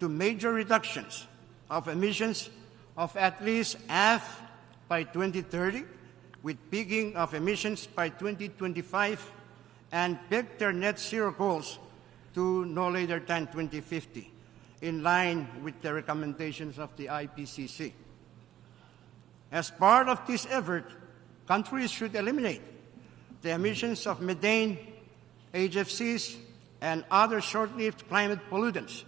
to major reductions of emissions of at least half by 2030, with peaking of emissions by 2025, and peg their net zero goals to no later than 2050, in line with the recommendations of the IPCC. As part of this effort, countries should eliminate the emissions of methane, HFCs, and other short-lived climate pollutants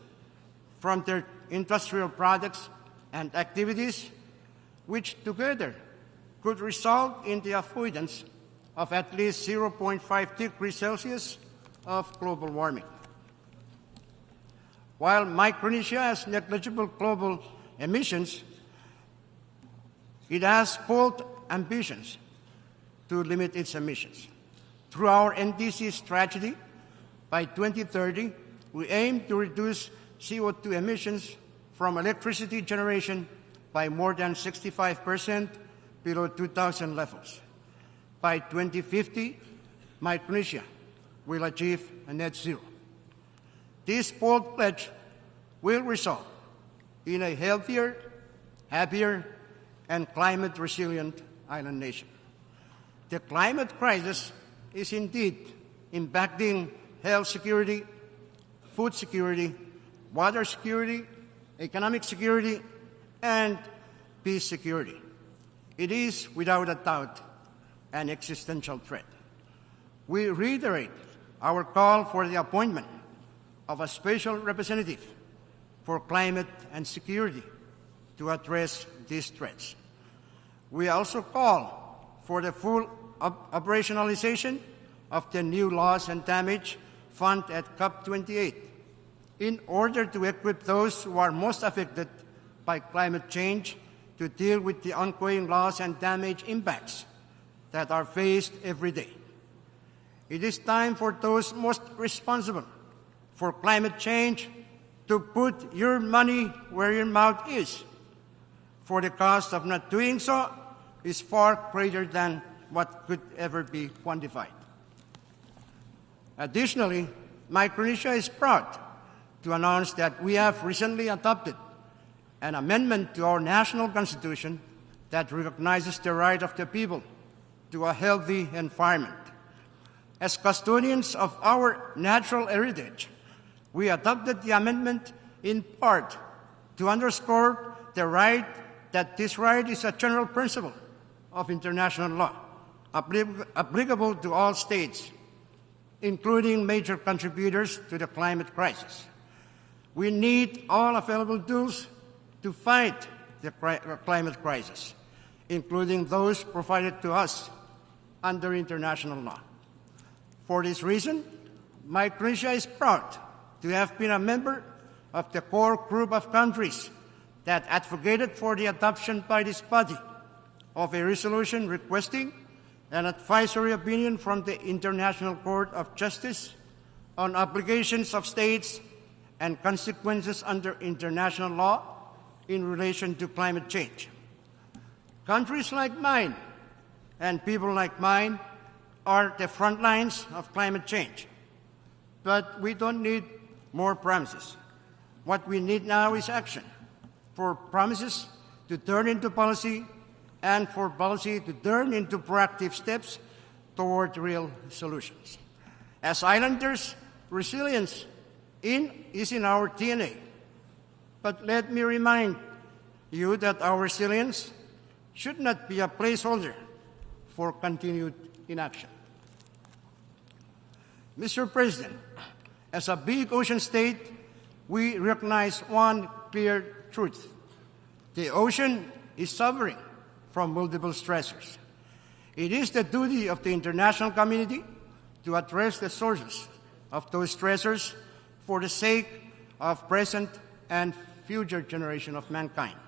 from their industrial products and activities, which together could result in the avoidance of at least 0.5 degrees Celsius of global warming. While Micronesia has negligible global emissions, it has bold ambitions to limit its emissions. Through our NDC strategy, by 2030, we aim to reduce CO2 emissions from electricity generation by more than 65% below 2000 levels. By 2050, Micronesia will achieve a net zero. This bold pledge will result in a healthier, happier, and climate-resilient island nation. The climate crisis is indeed impacting health security, food security, water security, economic security, and peace security. It is, without a doubt, an existential threat. We reiterate our call for the appointment of a special representative for climate and security to address these threats. We also call for the full operationalization of the new loss and damage fund at COP28 in order to equip those who are most affected by climate change to deal with the ongoing loss and damage impacts that are faced every day. It is time for those most responsible for climate change to put your money where your mouth is, for the cost of not doing so is far greater than what could ever be quantified. Additionally, Micronesia is proud to announce that we have recently adopted an amendment to our national constitution that recognizes the right of the people to a healthy environment. As custodians of our natural heritage, we adopted the amendment in part to underscore the right that this right is a general principle of international law, applicable to all states, including major contributors to the climate crisis. We need all available tools to fight the climate crisis, including those provided to us under international law. For this reason, Micronesia is proud to have been a member of the core group of countries that advocated for the adoption by this body of a resolution requesting an advisory opinion from the International Court of Justice on obligations of states and consequences under international law in relation to climate change. Countries like mine and people like mine are the front lines of climate change. But we don't need more promises. What we need now is action, for promises to turn into policy and for policy to turn into proactive steps toward real solutions. As islanders, resilience is in our DNA. But let me remind you that our resilience should not be a placeholder for continued inaction. Mr. President, as a big ocean state, we recognize one clear truth. The ocean is suffering from multiple stressors. It is the duty of the international community to address the sources of those stressors for the sake of present and future generation of mankind,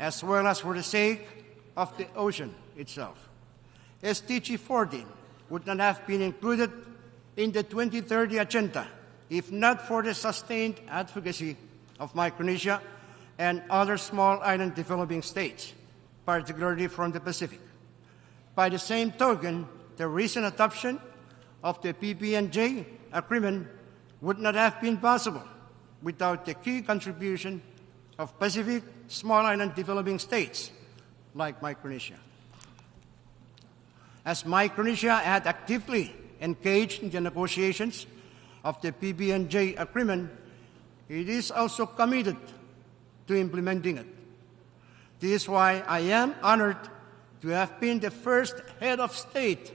as well as for the sake of the ocean itself. SDG 14 would not have been included in the 2030 agenda if not for the sustained advocacy of Micronesia and other small island developing states, particularly from the Pacific. By the same token, the recent adoption of the PB&J agreement would not have been possible without the key contribution of Pacific small island developing states like Micronesia. As Micronesia had actively engaged in the negotiations of the PB&J agreement, it is also committed to implementing it. This is why I am honored to have been the first head of state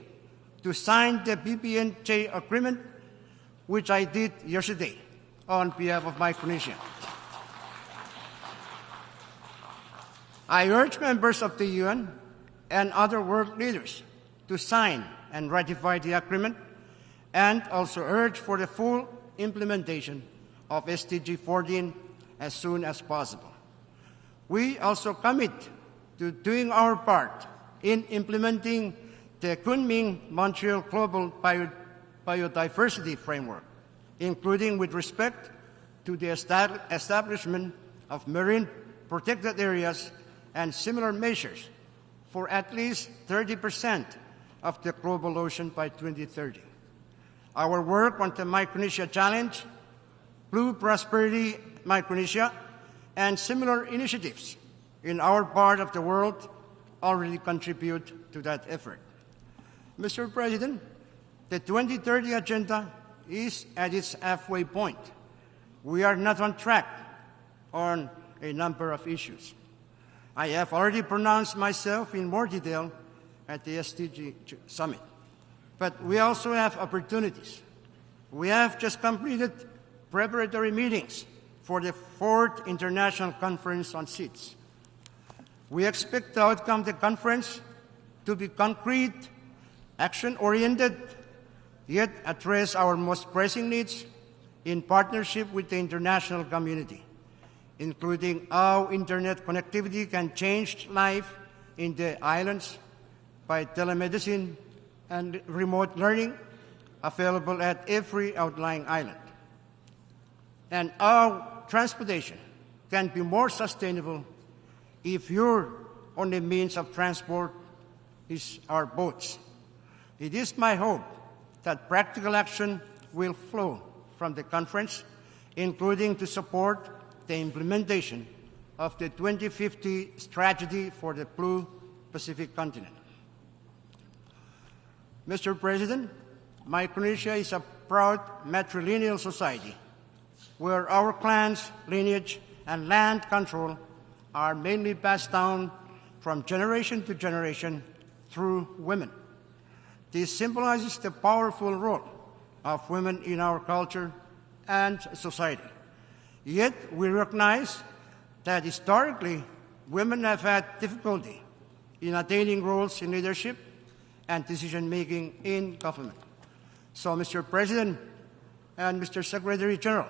to sign the PB&J agreement, which I did yesterday on behalf of Micronesia. I urge members of the UN and other world leaders to sign and ratify the agreement, and also urge for the full implementation of SDG 14 as soon as possible. We also commit to doing our part in implementing the Kunming-Montreal Global Biodiversity Framework, including with respect to the establishment of marine protected areas and similar measures for at least 30% of the global ocean by 2030. Our work on the Micronesia Challenge, Blue Prosperity Micronesia, and similar initiatives in our part of the world already contribute to that effort. Mr. President, the 2030 Agenda is at its halfway point. We are not on track on a number of issues. I have already pronounced myself in more detail at the SDG Summit. But we also have opportunities. We have just completed preparatory meetings for the 4th International Conference on Seeds. We expect the outcome of the conference to be concrete, action-oriented, yet address our most pressing needs in partnership with the international community, including how internet connectivity can change life in the islands by telemedicine and remote learning available at every outlying island, and how transportation can be more sustainable if your only means of transport is our boats. It is my hope that practical action will flow from the conference, including to support the implementation of the 2050 strategy for the Blue Pacific continent. Mr. President, Micronesia is a proud matrilineal society where our clans, lineage, and land control are mainly passed down from generation to generation through women. This symbolizes the powerful role of women in our culture and society. Yet we recognize that historically women have had difficulty in attaining roles in leadership and decision-making in government. So, Mr. President and Mr. Secretary General,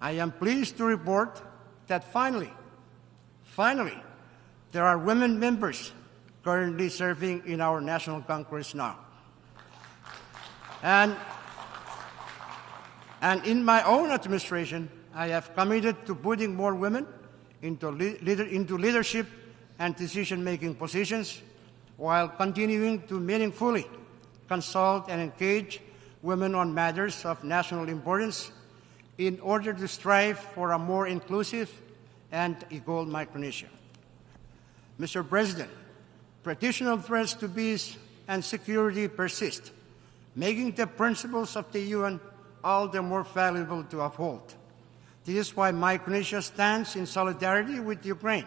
I am pleased to report that finally, there are women members currently serving in our National Congress now. And in my own administration, I have committed to putting more women into leadership and decision-making positions while continuing to meaningfully consult and engage women on matters of national importance in order to strive for a more inclusive and equal Micronesia. Mr. President, traditional threats to peace and security persist, making the principles of the UN all the more valuable to uphold. This is why Micronesia stands in solidarity with Ukraine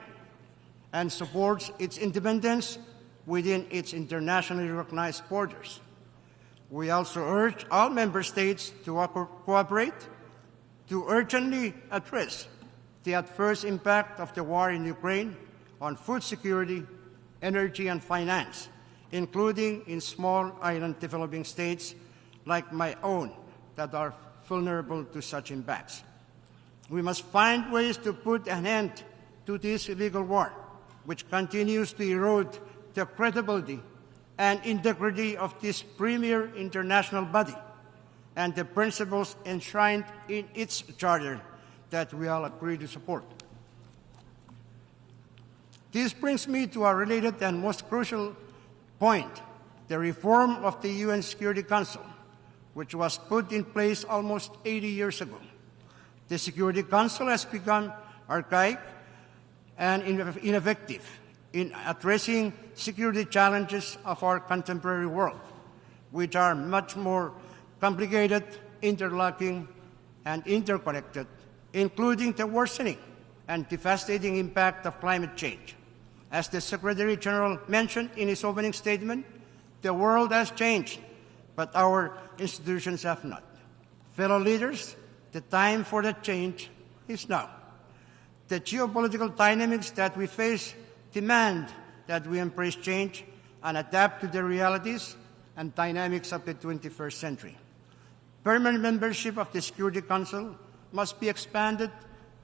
and supports its independence within its internationally recognized borders. We also urge all member states to cooperate to urgently address the adverse impact of the war in Ukraine on food security, energy, and finance, including in small island developing states like my own that are vulnerable to such impacts. We must find ways to put an end to this illegal war, which continues to erode the credibility and integrity of this premier international body and the principles enshrined in its charter that we all agree to support. This brings me to a related and most crucial point, the reform of the UN Security Council, which was put in place almost 80 years ago. The Security Council has become archaic and ineffective in addressing security challenges of our contemporary world, which are much more complicated, interlocking, and interconnected, including the worsening and devastating impact of climate change. As the Secretary General mentioned in his opening statement, the world has changed, but our institutions have not. Fellow leaders, the time for that change is now. The geopolitical dynamics that we face demand that we embrace change and adapt to the realities and dynamics of the 21st century. Permanent membership of the Security Council must be expanded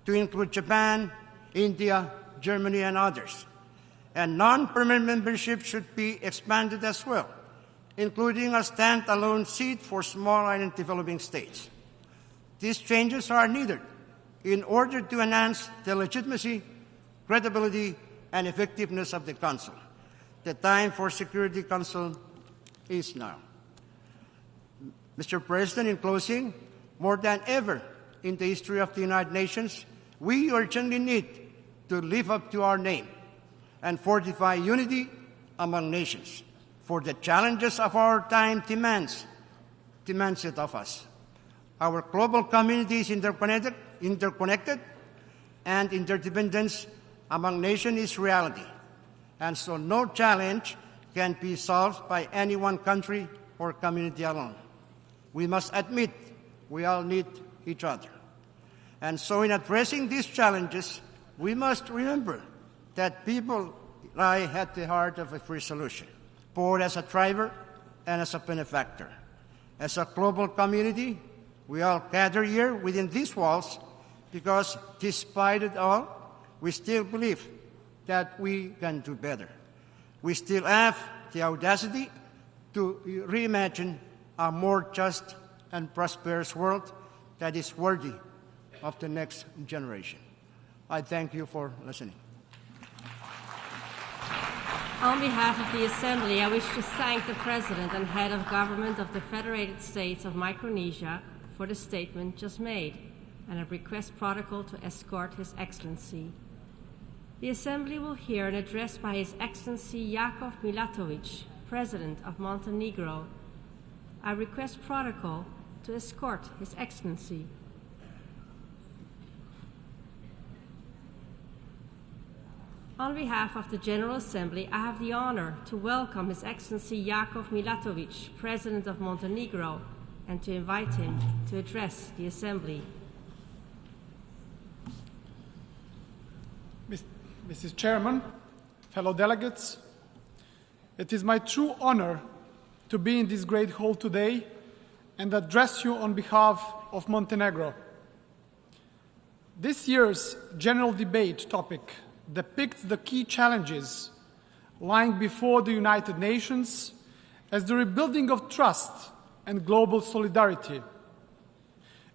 to include Japan, India, Germany, and others. And non-permanent membership should be expanded as well, including a stand-alone seat for small island developing states. These changes are needed in order to enhance the legitimacy, credibility, and effectiveness of the Council. The time for Security Council is now. Mr. President, in closing, more than ever in the history of the United Nations, we urgently need to live up to our name and fortify unity among nations, for the challenges of our time demands it of us. Our global community is interconnected, and interdependence among nations is reality. And so no challenge can be solved by any one country or community alone. We must admit we all need each other. And so in addressing these challenges, we must remember that people lie at the heart of every solution, both as a driver and as a benefactor. As a global community, We all gather here within these walls because, despite it all, we still believe that we can do better. We still have the audacity to reimagine a more just and prosperous world that is worthy of the next generation. I thank you for listening. On behalf of the Assembly, I wish to thank the President and Head of Government of the Federated States of Micronesia for the statement just made, and I request protocol to escort His Excellency. The Assembly will hear an address by His Excellency Jakov Milatovic, President of Montenegro. I request protocol to escort His Excellency. On behalf of the General Assembly, I have the honor to welcome His Excellency Jakov Milatovic, President of Montenegro, and to invite him to address the Assembly. Mrs. Chairman, fellow delegates, it is my true honor to be in this great hall today and address you on behalf of Montenegro. This year's general debate topic depicts the key challenges lying before the United Nations as the rebuilding of trust and global solidarity.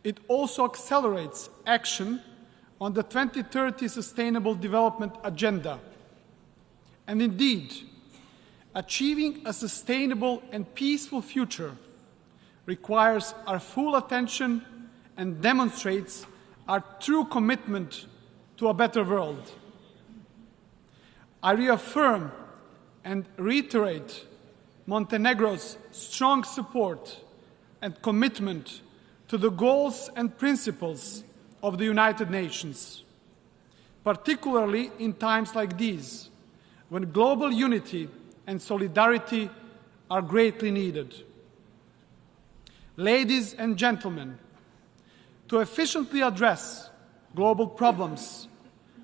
It also accelerates action on the 2030 Sustainable Development Agenda. And indeed, achieving a sustainable and peaceful future requires our full attention and demonstrates our true commitment to a better world. I reaffirm and reiterate Montenegro's strong support and commitment to the goals and principles of the United Nations, particularly in times like these, when global unity and solidarity are greatly needed. Ladies and gentlemen, to efficiently address global problems,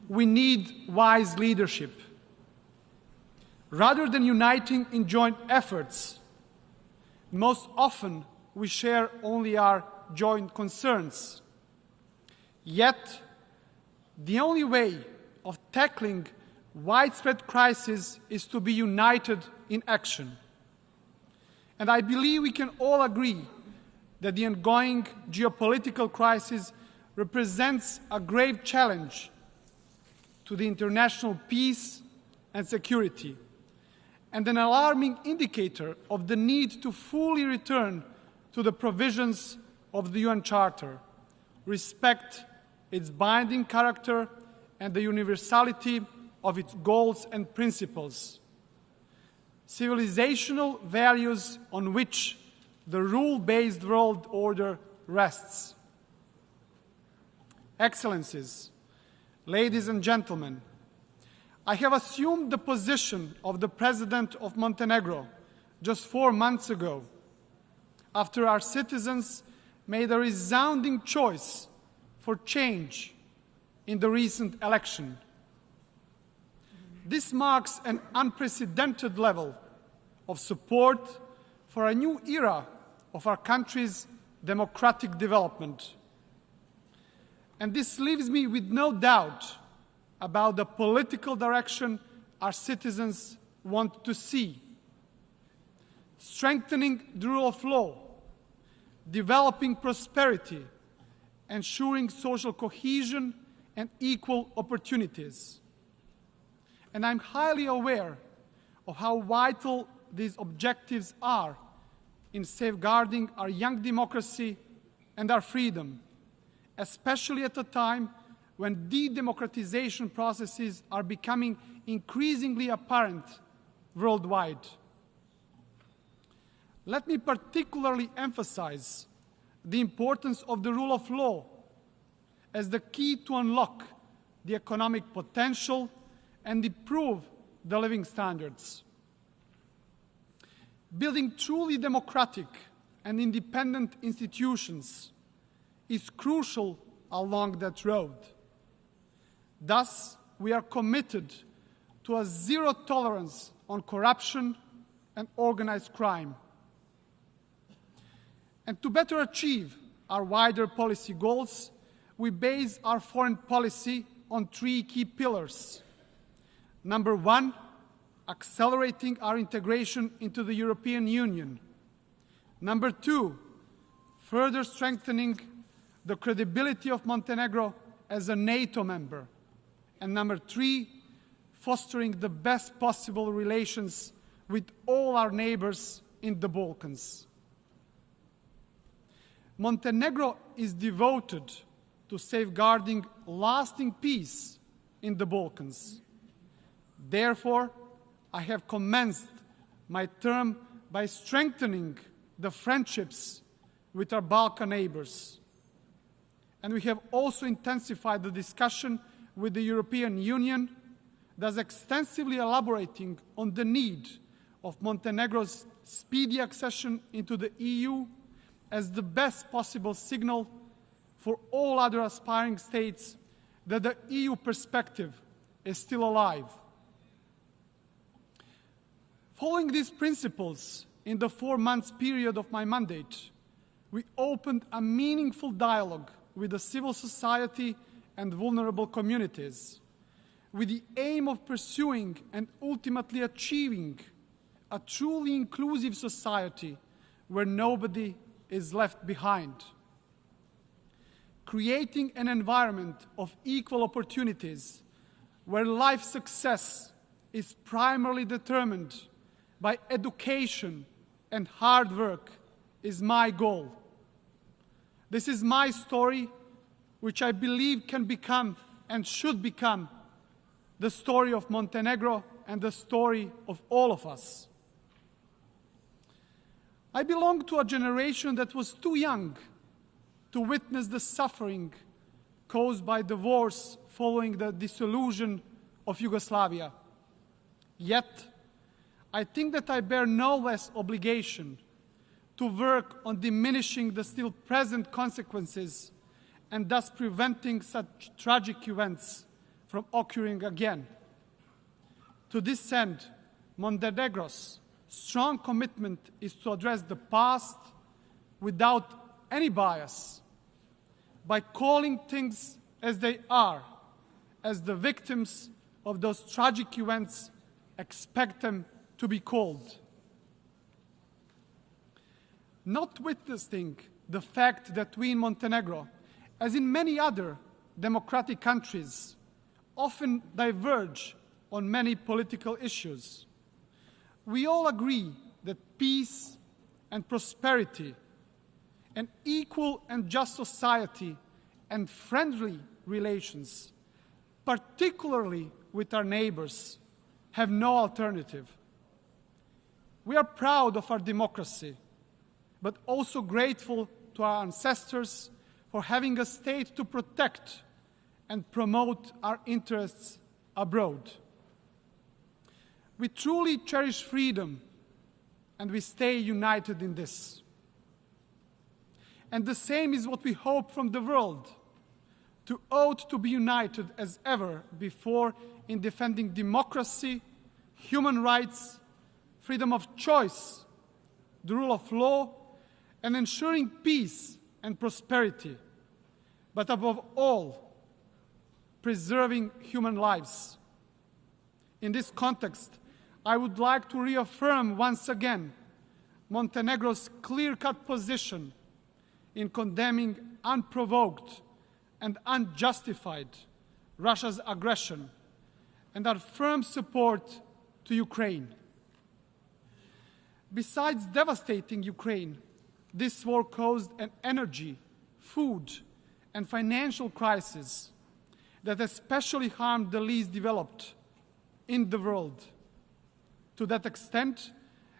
we need wise leadership. Rather than uniting in joint efforts, most often we share only our joint concerns. Yet, the only way of tackling widespread crisis is to be united in action. And I believe we can all agree that the ongoing geopolitical crisis represents a grave challenge to the international peace and security, and an alarming indicator of the need to fully return to the provisions of the UN Charter, respect its binding character and the universality of its goals and principles, civilizational values on which the rule-based world order rests. Excellencies, ladies and gentlemen, I have assumed the position of the President of Montenegro just 4 months ago, after our citizens made a resounding choice for change in the recent election. This marks an unprecedented level of support for a new era of our country's democratic development. And this leaves me with no doubt about the political direction our citizens want to see. Strengthening the rule of law, developing prosperity, ensuring social cohesion and equal opportunities. And I'm highly aware of how vital these objectives are in safeguarding our young democracy and our freedom, especially at a time when de-democratization processes are becoming increasingly apparent worldwide. Let me particularly emphasize the importance of the rule of law as the key to unlock the economic potential and improve the living standards. Building truly democratic and independent institutions is crucial along that road. Thus, we are committed to a zero tolerance on corruption and organized crime. And to better achieve our wider policy goals, we base our foreign policy on 3 key pillars. Number 1, accelerating our integration into the European Union. Number 2, further strengthening the credibility of Montenegro as a NATO member. And number 3, fostering the best possible relations with all our neighbors in the Balkans. Montenegro is devoted to safeguarding lasting peace in the Balkans. Therefore, I have commenced my term by strengthening the friendships with our Balkan neighbors. And we have also intensified the discussion with the European Union, thus extensively elaborating on the need of Montenegro's speedy accession into the EU as the best possible signal for all other aspiring states that the EU perspective is still alive. Following these principles, in the 4 months period of my mandate, we opened a meaningful dialogue with the civil society and vulnerable communities, with the aim of pursuing and ultimately achieving a truly inclusive society where nobody is left behind. Creating an environment of equal opportunities where life success is primarily determined by education and hard work is my goal. This is my story, which I believe can become and should become the story of Montenegro and the story of all of us. I belong to a generation that was too young to witness the suffering caused by the wars following the dissolution of Yugoslavia. Yet, I think that I bear no less obligation to work on diminishing the still present consequences and thus preventing such tragic events from occurring again. To this end, Montenegro's strong commitment is to address the past without any bias, by calling things as they are, as the victims of those tragic events expect them to be called. Not witnessing the fact that we in Montenegro, as in many other democratic countries, often diverge on many political issues, we all agree that peace and prosperity, an equal and just society, and friendly relations, particularly with our neighbors, have no alternative. We are proud of our democracy, but also grateful to our ancestors for having a state to protect and promote our interests abroad. We truly cherish freedom, and we stay united in this. And the same is what we hope from the world, to ought to be united as ever before in defending democracy, human rights, freedom of choice, the rule of law, and ensuring peace and prosperity, but above all, preserving human lives. In this context, I would like to reaffirm once again Montenegro's clear-cut position in condemning unprovoked and unjustified Russia's aggression and our firm support to Ukraine. Besides devastating Ukraine, this war caused an energy, food, and financial crisis that especially harmed the least developed in the world. To that extent,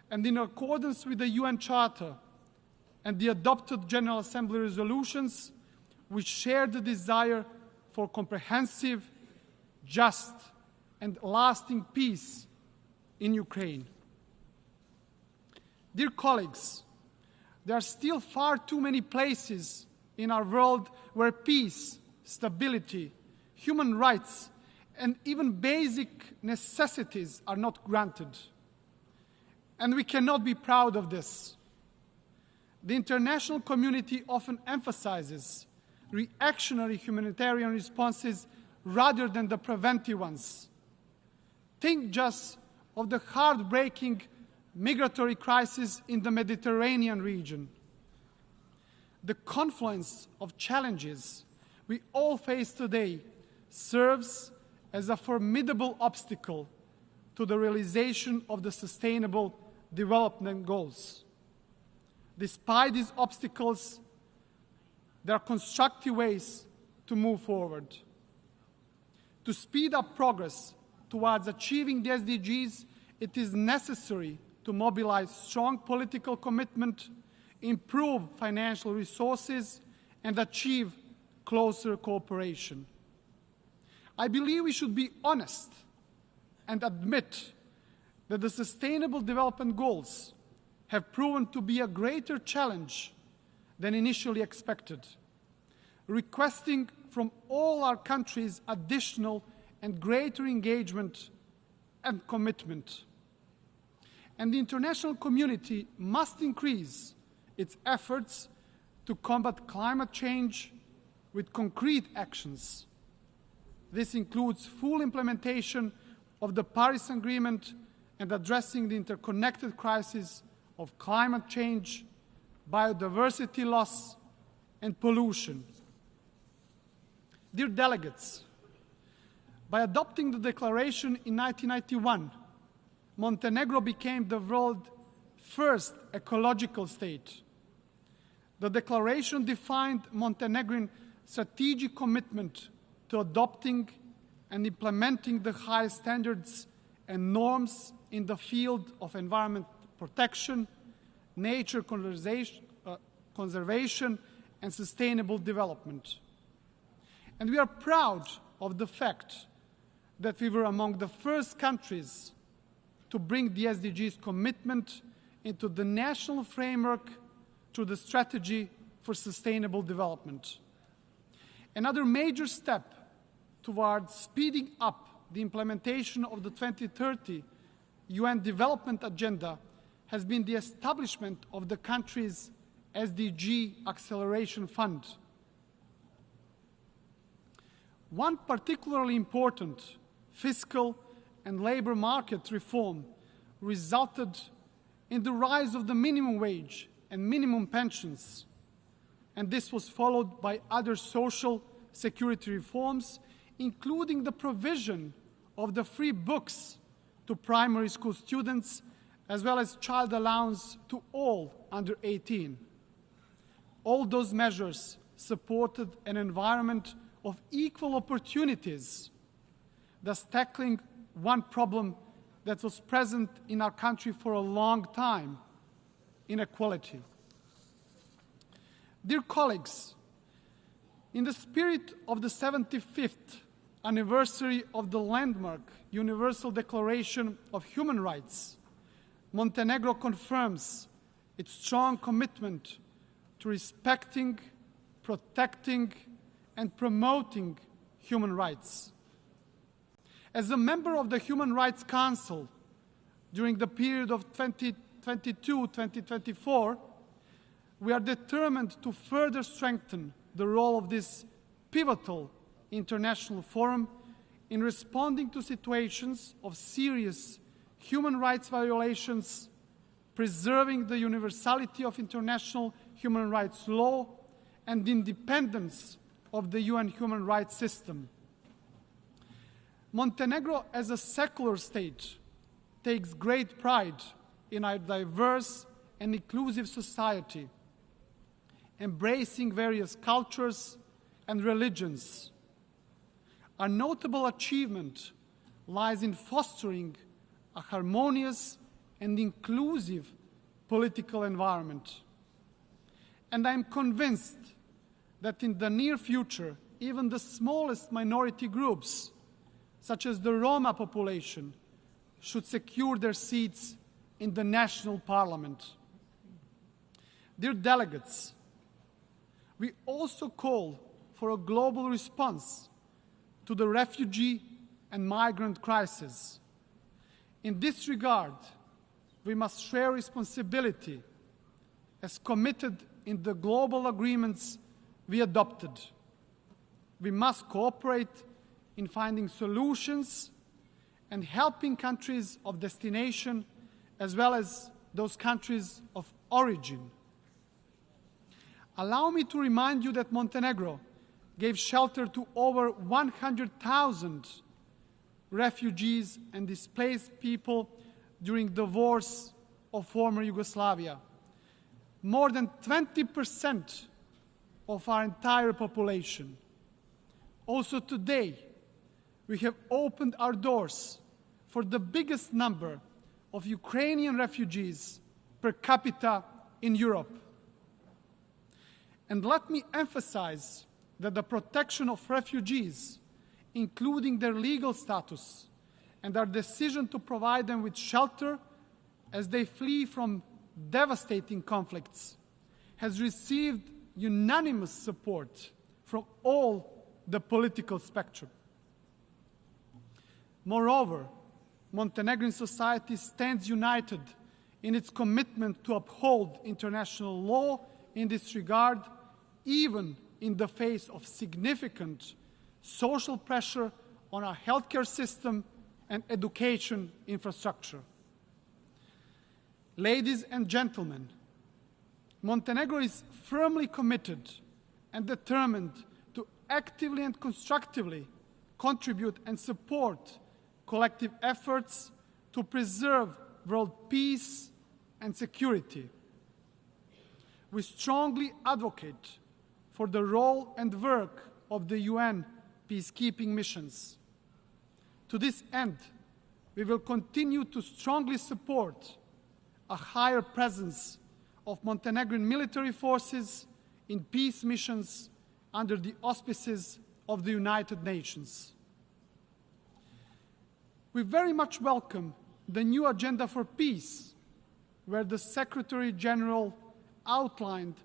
and in accordance with the UN Charter and the adopted General Assembly resolutions, we share the desire for comprehensive, just, and lasting peace in Ukraine. Dear colleagues, there are still far too many places in our world where peace, stability, human rights, and even basic necessities are not granted. And we cannot be proud of this. the international community often emphasizes reactionary humanitarian responses rather than the preventive ones. Think just of the heartbreaking migratory crisis in the Mediterranean region. The confluence of challenges we all face today serves as a formidable obstacle to the realization of the Sustainable Development Goals. Despite these obstacles, there are constructive ways to move forward. To speed up progress towards achieving the SDGs, it is necessary to mobilize strong political commitment, improve financial resources, and achieve closer cooperation. I believe we should be honest and admit that the Sustainable Development Goals have proven to be a greater challenge than initially expected, requesting from all our countries additional and greater engagement and commitment. And the international community must increase its efforts to combat climate change with concrete actions. This includes full implementation of the Paris Agreement and addressing the interconnected crisis of climate change, biodiversity loss, and pollution. Dear delegates, by adopting the declaration in 1991, Montenegro became the world's first ecological state. The declaration defined Montenegrin strategic commitment to adopting and implementing the highest standards and norms in the field of environment protection, nature conservation, and sustainable development. And we are proud of the fact that we were among the first countries to bring the SDGs commitment into the national framework through the Strategy for Sustainable Development. Another major step towards speeding up the implementation of the 2030 UN Development Agenda has been the establishment of the country's SDG Acceleration Fund. One particularly important fiscal and labor market reform resulted in the rise of the minimum wage and minimum pensions, and this was followed by other social security reforms, including the provision of the free books to primary school students, as well as child allowance to all under 18. All those measures supported an environment of equal opportunities, thus tackling one problem that was present in our country for a long time: inequality. Dear colleagues, in the spirit of the 75th anniversary of the landmark Universal Declaration of Human Rights, Montenegro confirms its strong commitment to respecting, protecting, and promoting human rights. As a member of the Human Rights Council during the period of 2022-2024, we are determined to further strengthen the role of this pivotal international forum in responding to situations of serious human rights violations, preserving the universality of international human rights law, and the independence of the UN human rights system. Montenegro, as a secular state, takes great pride in a diverse and inclusive society, embracing various cultures and religions. A notable achievement lies in fostering a harmonious and inclusive political environment. And I am convinced that in the near future, even the smallest minority groups, such as the Roma population, should secure their seats in the national parliament. Dear delegates, we also call for a global response to the refugee and migrant crisis. In this regard, we must share responsibility as committed in the global agreements we adopted. We must cooperate in finding solutions and helping countries of destination as well as those countries of origin. Allow me to remind you that Montenegro gave shelter to over 100,000 refugees and displaced people during the wars of former Yugoslavia. More than 20% of our entire population. Also today, we have opened our doors for the biggest number of Ukrainian refugees per capita in Europe. And let me emphasize that the protection of refugees, including their legal status and our decision to provide them with shelter as they flee from devastating conflicts, has received unanimous support from all the political spectrum. Moreover, Montenegrin society stands united in its commitment to uphold international law in this regard, even in the face of significant social pressure on our healthcare system and education infrastructure. Ladies and gentlemen, Montenegro is firmly committed and determined to actively and constructively contribute and support collective efforts to preserve world peace and security. We strongly advocate for the role and work of the UN peacekeeping missions. To this end, we will continue to strongly support a higher presence of Montenegrin military forces in peace missions under the auspices of the United Nations. We very much welcome the new agenda for peace, where the Secretary General outlined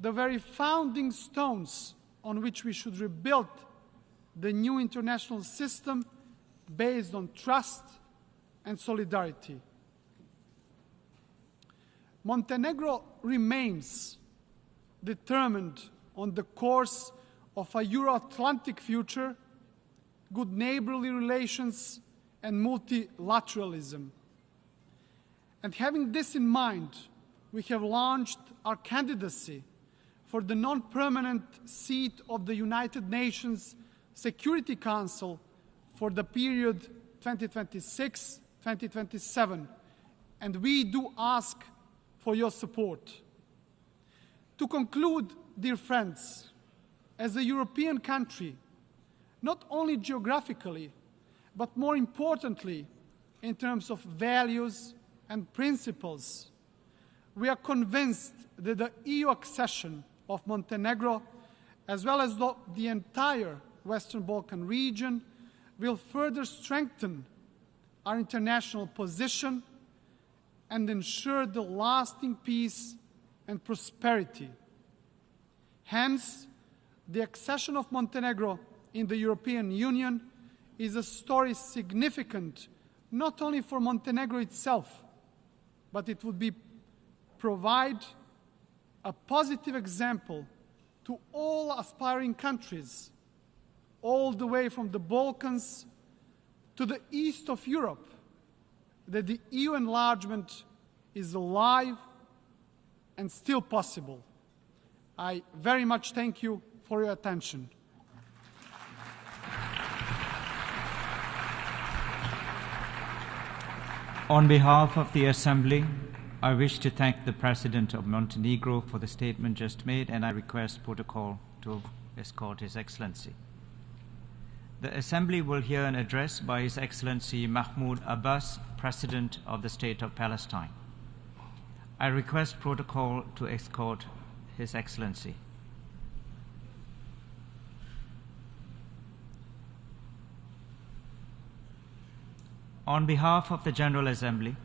the very founding stones on which we should rebuild the new international system based on trust and solidarity. Montenegro remains determined on the course of a Euro-Atlantic future, good neighborly relations, and multilateralism. And having this in mind, we have launched our candidacy for the non-permanent seat of the United Nations Security Council for the period 2026-2027, and we do ask for your support. To conclude, dear friends, as a European country, not only geographically, but more importantly, in terms of values and principles, we are convinced that the EU accession of Montenegro, as well as the entire Western Balkan region, will further strengthen our international position and ensure the lasting peace and prosperity. Hence, the accession of Montenegro in the European Union is a story significant not only for Montenegro itself, but it would provide a positive example to all aspiring countries, all the way from the Balkans to the east of Europe, that the EU enlargement is alive and still possible. I very much thank you for your attention. On behalf of the Assembly, I wish to thank the President of Montenegro for the statement just made, and I request protocol to escort His Excellency. The Assembly will hear an address by His Excellency Mahmoud Abbas, President of the State of Palestine. I request protocol to escort His Excellency. On behalf of the General Assembly,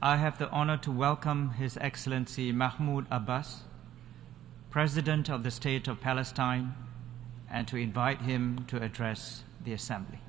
I have the honor to welcome His Excellency Mahmoud Abbas, President of the State of Palestine, and to invite him to address the Assembly.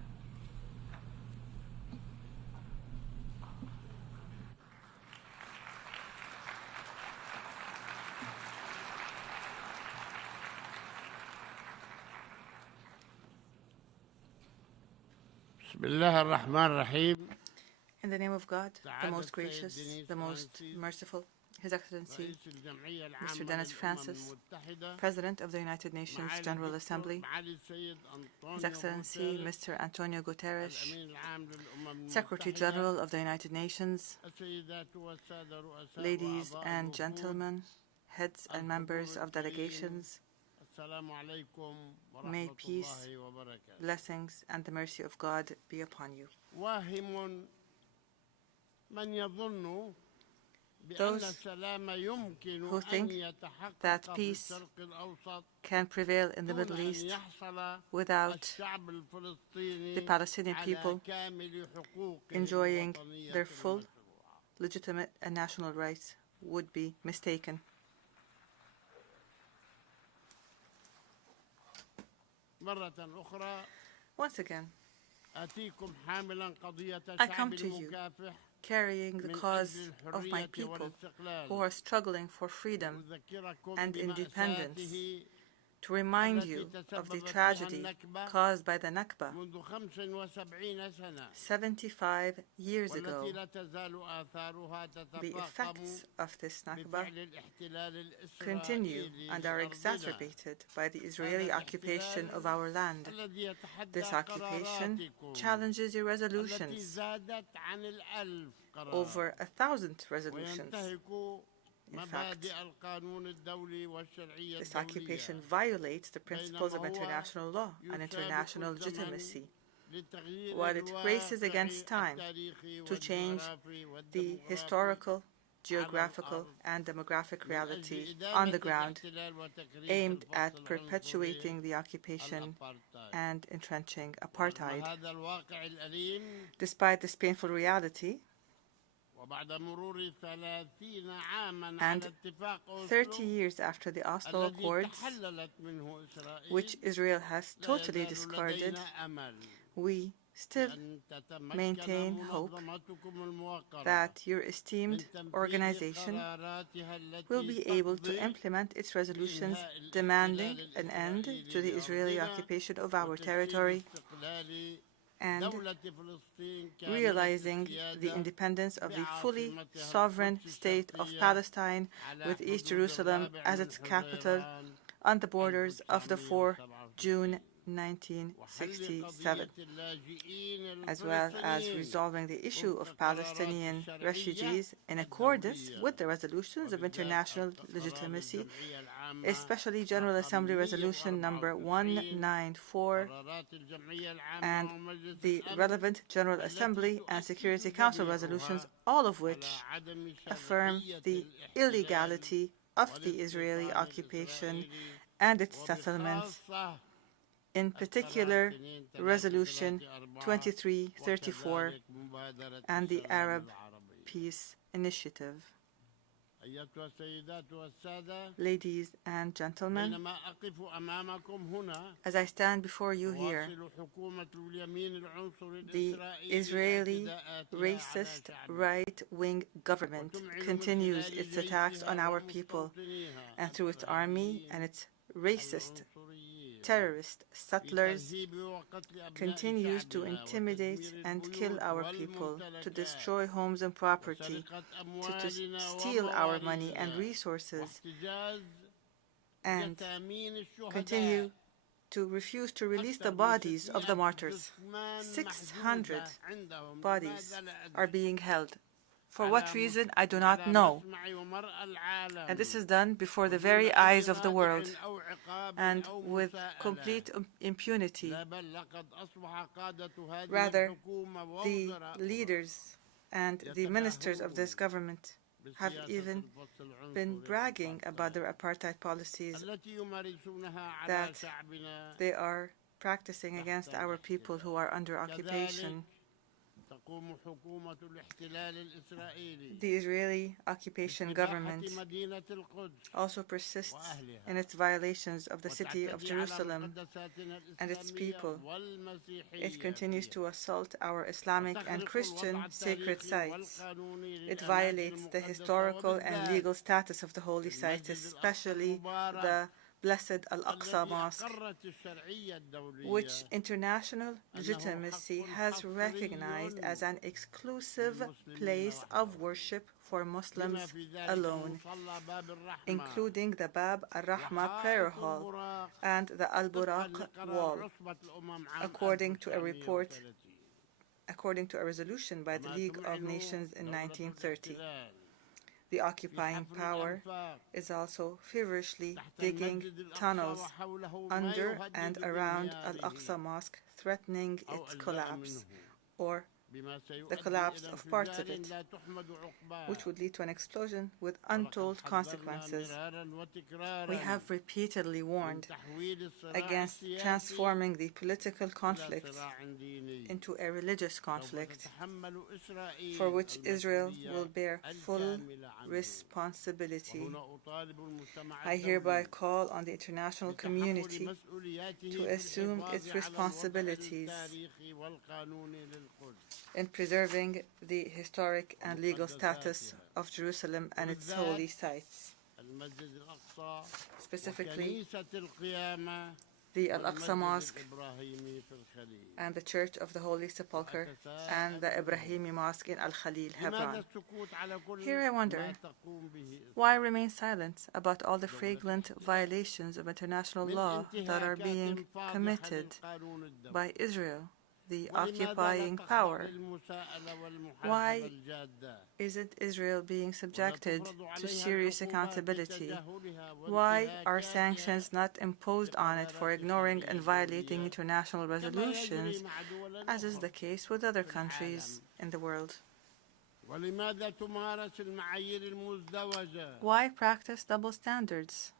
In the name of God, the most gracious, the most merciful, His Excellency, Mr. Dennis Francis, President of the United Nations General Assembly, His Excellency, Mr. Antonio Guterres, Secretary General of the United Nations, ladies and gentlemen, heads and members of delegations, may peace, blessings, and the mercy of God be upon you. Those who think that peace can prevail in the Middle East without the Palestinian people enjoying their full, legitimate, and national rights would be mistaken. Once again, I come to you carrying the cause of my people who are struggling for freedom and independence, to remind you of the tragedy caused by the Nakba 75 years ago. The effects of this Nakba continue and are exacerbated by the Israeli occupation of our land. This occupation challenges your resolutions, over 1,000 resolutions. In fact, this occupation violates the principles of international law and international legitimacy, while it races against time to change the historical, geographical, and demographic reality on the ground, aimed at perpetuating the occupation and entrenching apartheid. Despite this painful reality, and 30 years after the Oslo Accords, which Israel has totally discarded, we still maintain hope that your esteemed organization will be able to implement its resolutions demanding an end to the Israeli occupation of our territory and realizing the independence of the fully sovereign state of Palestine, with East Jerusalem as its capital on the borders of the 4 June 1967, as well as resolving the issue of Palestinian refugees in accordance with the resolutions of international legitimacy, especially General Assembly Resolution number 194 and the relevant General Assembly and Security Council resolutions, all of which affirm the illegality of the Israeli occupation and its settlements, in particular Resolution 2334 and the Arab Peace Initiative. Ladies and gentlemen, as I stand before you here, the Israeli racist right-wing government continues its attacks on our people, and through its army and its racist terrorist settlers continues to intimidate and kill our people, to destroy homes and property, to steal our money and resources, and continue to refuse to release the bodies of the martyrs. 600 bodies are being held. For what reason, I do not know. And this is done before the very eyes of the world and with complete impunity. Rather, the leaders and the ministers of this government have even been bragging about their apartheid policies that they are practicing against our people who are under occupation. The Israeli occupation government also persists in its violations of the city of Jerusalem and its people. It continues to assault our Islamic and Christian sacred sites. It violates the historical and legal status of the holy sites, especially the Blessed Al-Aqsa Mosque, which international legitimacy has recognized as an exclusive place of worship for Muslims alone, including the Bab al-Rahma prayer hall and the Al-Buraq wall, according to a resolution by the League of Nations in 1930. The occupying power is also feverishly digging tunnels under and around Al-Aqsa Mosque, threatening its collapse or the collapse of parts of it, which would lead to an explosion with untold consequences. We have repeatedly warned against transforming the political conflict into a religious conflict, for which Israel will bear full responsibility. I hereby call on the international community to assume its responsibilities in preserving the historic and legal status of Jerusalem and its holy sites, specifically the Al-Aqsa Mosque and the Church of the Holy Sepulchre and the Ibrahimi Mosque in Al-Khalil, Hebron. Here I wonder, why remain silent about all the flagrant violations of international law that are being committed by Israel, the occupying power? Why isn't Israel being subjected to serious accountability? Why are sanctions not imposed on it for ignoring and violating international resolutions, as is the case with other countries in the world? Why practice double standards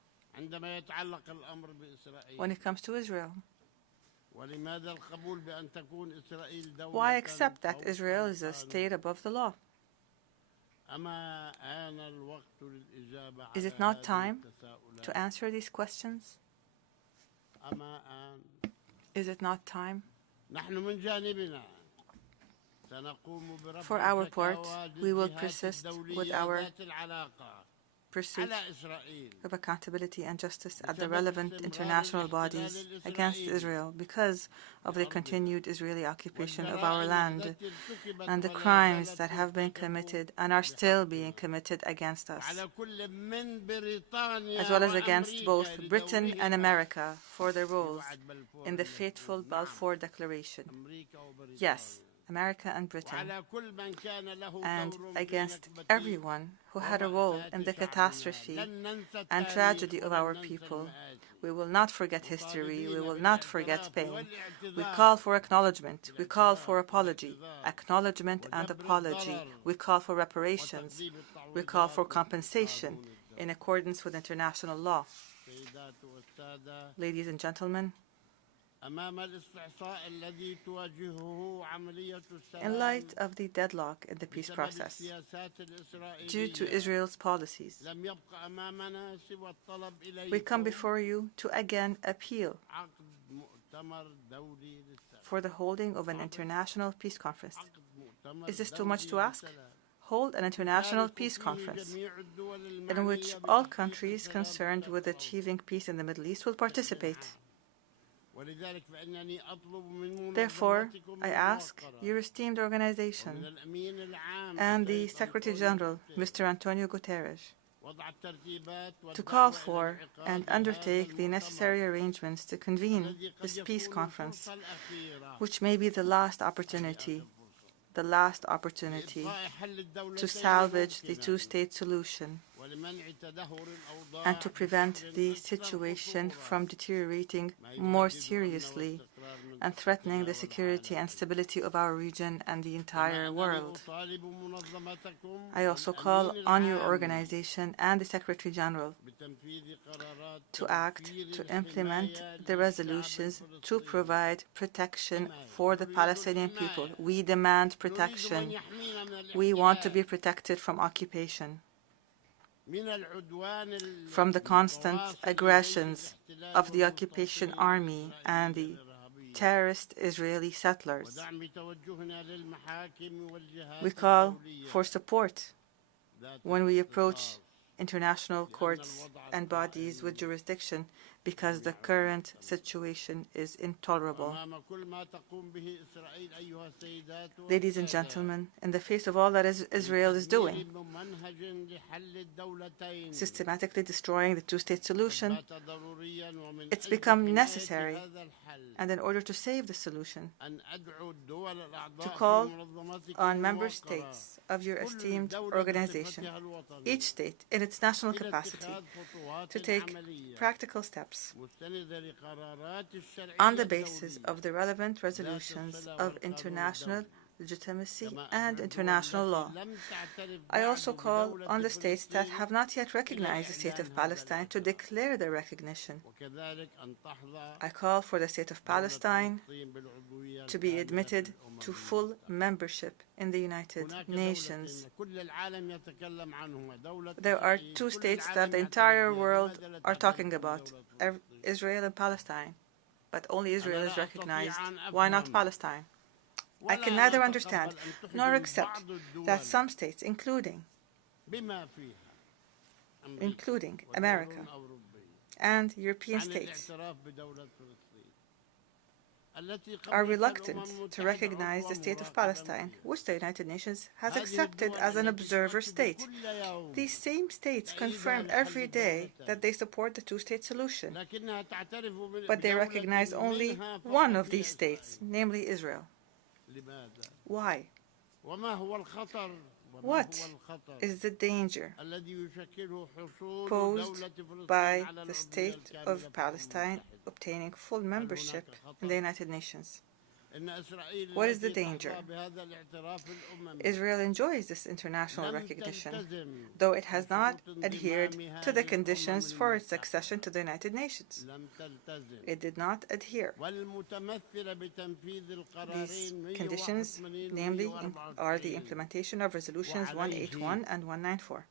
when it comes to Israel? Why accept that Israel is a state above the law? Is it not time to answer these questions? Is it not time? For our part, we will persist with our pursuit of accountability and justice at the relevant international bodies against Israel because of the continued Israeli occupation of our land and the crimes that have been committed and are still being committed against us, as well as against both Britain and America for their roles in the fateful Balfour Declaration. Yes, America and Britain, and against everyone who had a role in the catastrophe and tragedy of our people. We will not forget history. We will not forget pain. We call for acknowledgement. We call for apology. Acknowledgement and apology. We call for reparations. We call for compensation in accordance with international law. Ladies and gentlemen, in light of the deadlock in the peace process, due to Israel's policies, we come before you to again appeal for the holding of an international peace conference. Is this too much to ask? Hold an international peace conference in which all countries concerned with achieving peace in the Middle East will participate. Therefore, I ask your esteemed organization and the Secretary General, Mr. Antonio Guterres, to call for and undertake the necessary arrangements to convene this peace conference, which may be the last opportunity to salvage the two-state solution and to prevent the situation from deteriorating more seriously and threatening the security and stability of our region and the entire world. I also call on your organization and the Secretary General to act to implement the resolutions to provide protection for the Palestinian people. We demand protection. We want to be protected from occupation, from the constant aggressions of the occupation army and the terrorist Israeli settlers. We call for support when we approach international courts and bodies with jurisdiction because the current situation is intolerable. Ladies and gentlemen, in the face of all that Israel is doing, systematically destroying the two-state solution, it's become necessary, and in order to save the solution, to call on member states of your esteemed organization, each state in its national capacity, to take practical steps on the basis of the relevant resolutions of international legitimacy and international law. I also call on the states that have not yet recognized the state of Palestine to declare their recognition. I call for the state of Palestine to be admitted to full membership in the United Nations. There are two states that the entire world are talking about, Israel and Palestine, but only Israel is recognized. Why not Palestine? I can neither understand nor accept that some states, including America and European states, are reluctant to recognize the state of Palestine, which the United Nations has accepted as an observer state. These same states confirm every day that they support the two-state solution, but they recognize only one of these states, namely Israel. Why? What is the danger posed by the state of Palestine obtaining full membership in the United Nations? What is the danger? Israel enjoys this international recognition, though it has not adhered to the conditions for its accession to the United Nations. It did not adhere. These conditions, namely, are the implementation of Resolutions 181 and 194.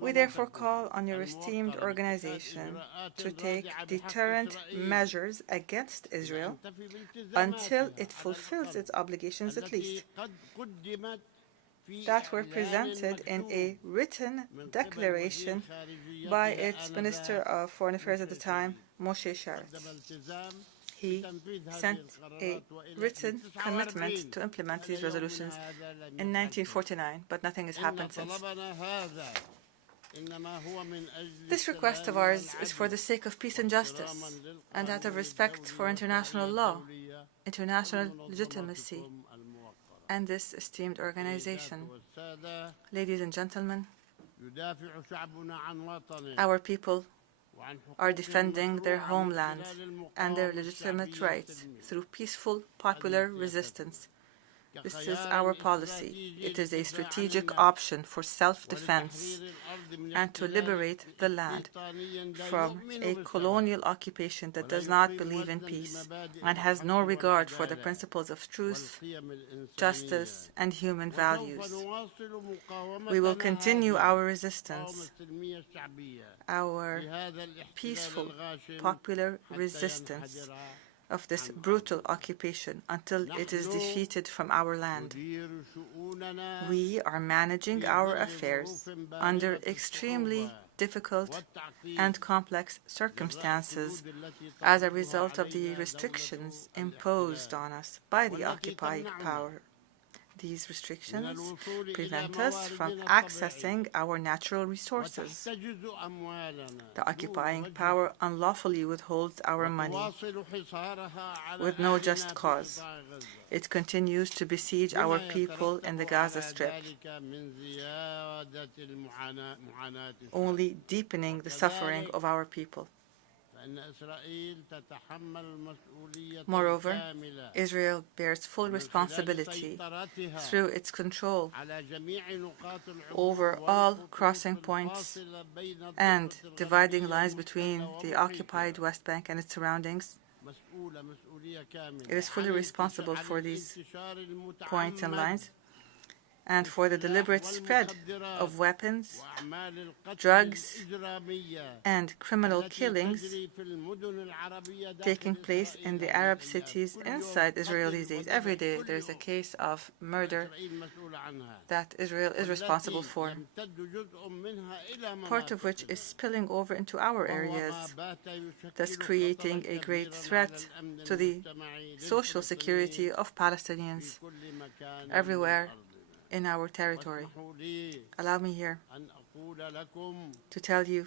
We therefore call on your esteemed organization to take deterrent measures against Israel until it fulfills its obligations, at least, that were presented in a written declaration by its Minister of Foreign Affairs at the time, Moshe Sharett. He sent a written commitment to implement these resolutions in 1949, but nothing has happened since. This request of ours is for the sake of peace and justice, and out of respect for international law, international legitimacy, and this esteemed organization. Ladies and gentlemen, our people are defending their homeland and their legitimate rights through peaceful popular resistance. This is our policy. It is a strategic option for self-defense and to liberate the land from a colonial occupation that does not believe in peace and has no regard for the principles of truth, justice, and human values. We will continue our resistance, our peaceful popular resistance of this brutal occupation until it is defeated from our land. We are managing our affairs under extremely difficult and complex circumstances as a result of the restrictions imposed on us by the occupying power. These restrictions prevent us from accessing our natural resources. The occupying power unlawfully withholds our money with no just cause. It continues to besiege our people in the Gaza Strip, only deepening the suffering of our people. Moreover, Israel bears full responsibility through its control over all crossing points and dividing lines between the occupied West Bank and its surroundings. It is fully responsible for these points and lines. and for the deliberate spread of weapons, drugs, and criminal killings taking place in the Arab cities inside Israel these days. Every day there's a case of murder that Israel is responsible for, part of which is spilling over into our areas, thus creating a great threat to the social security of Palestinians everywhere in our territory. Allow me here to tell you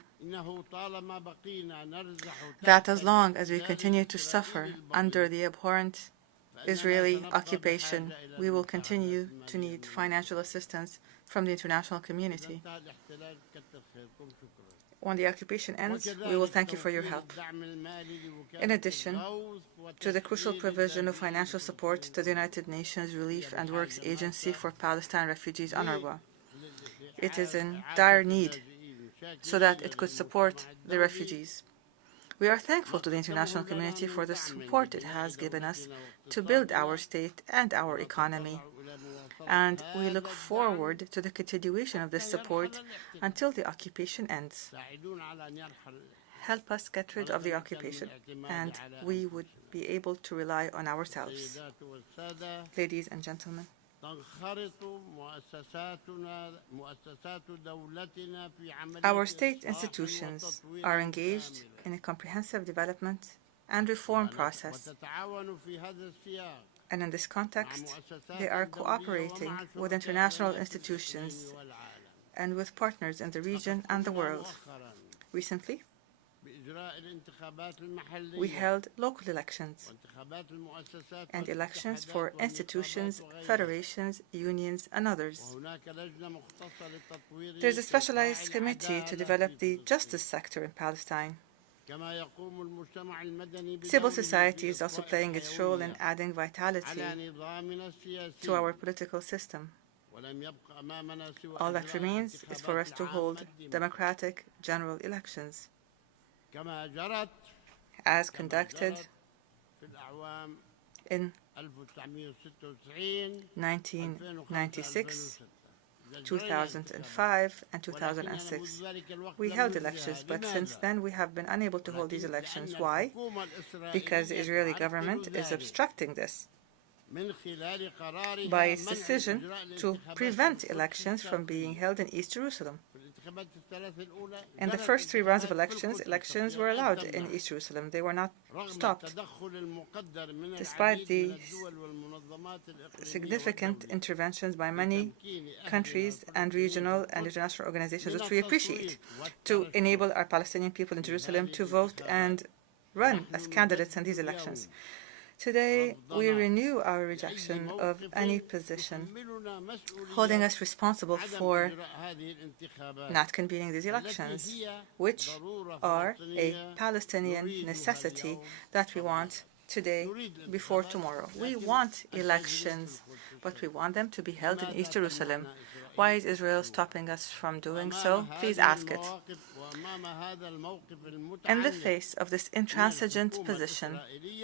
that as long as we continue to suffer under the abhorrent Israeli occupation, we will continue to need financial assistance from the international community. When the occupation ends, we will thank you for your help. In addition to the crucial provision of financial support to the United Nations Relief and Works Agency for Palestine Refugees, UNRWA, it is in dire need so that it could support the refugees. We are thankful to the international community for the support it has given us to build our state and our economy, and we look forward to the continuation of this support until the occupation ends. Help us get rid of the occupation, and we would be able to rely on ourselves. Ladies and gentlemen, our state institutions are engaged in a comprehensive development and reform process, and in this context, they are cooperating with international institutions and with partners in the region and the world. Recently, we held local elections and elections for institutions, federations, unions, and others. There's a specialized committee to develop the justice sector in Palestine. Civil society is also playing its role in adding vitality to our political system. All that remains is for us to hold democratic general elections, as conducted in 1996, 2005, and 2006. We held elections, but since then we have been unable to hold these elections. Why? Because the Israeli government is obstructing this by its decision to prevent elections from being held in East Jerusalem. In the first 3 rounds of elections were allowed in East Jerusalem. They were not stopped, despite the significant interventions by many countries and regional and international organizations, which we appreciate, to enable our Palestinian people in Jerusalem to vote and run as candidates in these elections. Today, we renew our rejection of any position holding us responsible for not convening these elections, which are a Palestinian necessity that we want today before tomorrow. We want elections, but we want them to be held in East Jerusalem. Why is Israel stopping us from doing so? Please ask it. In the face of this intransigent position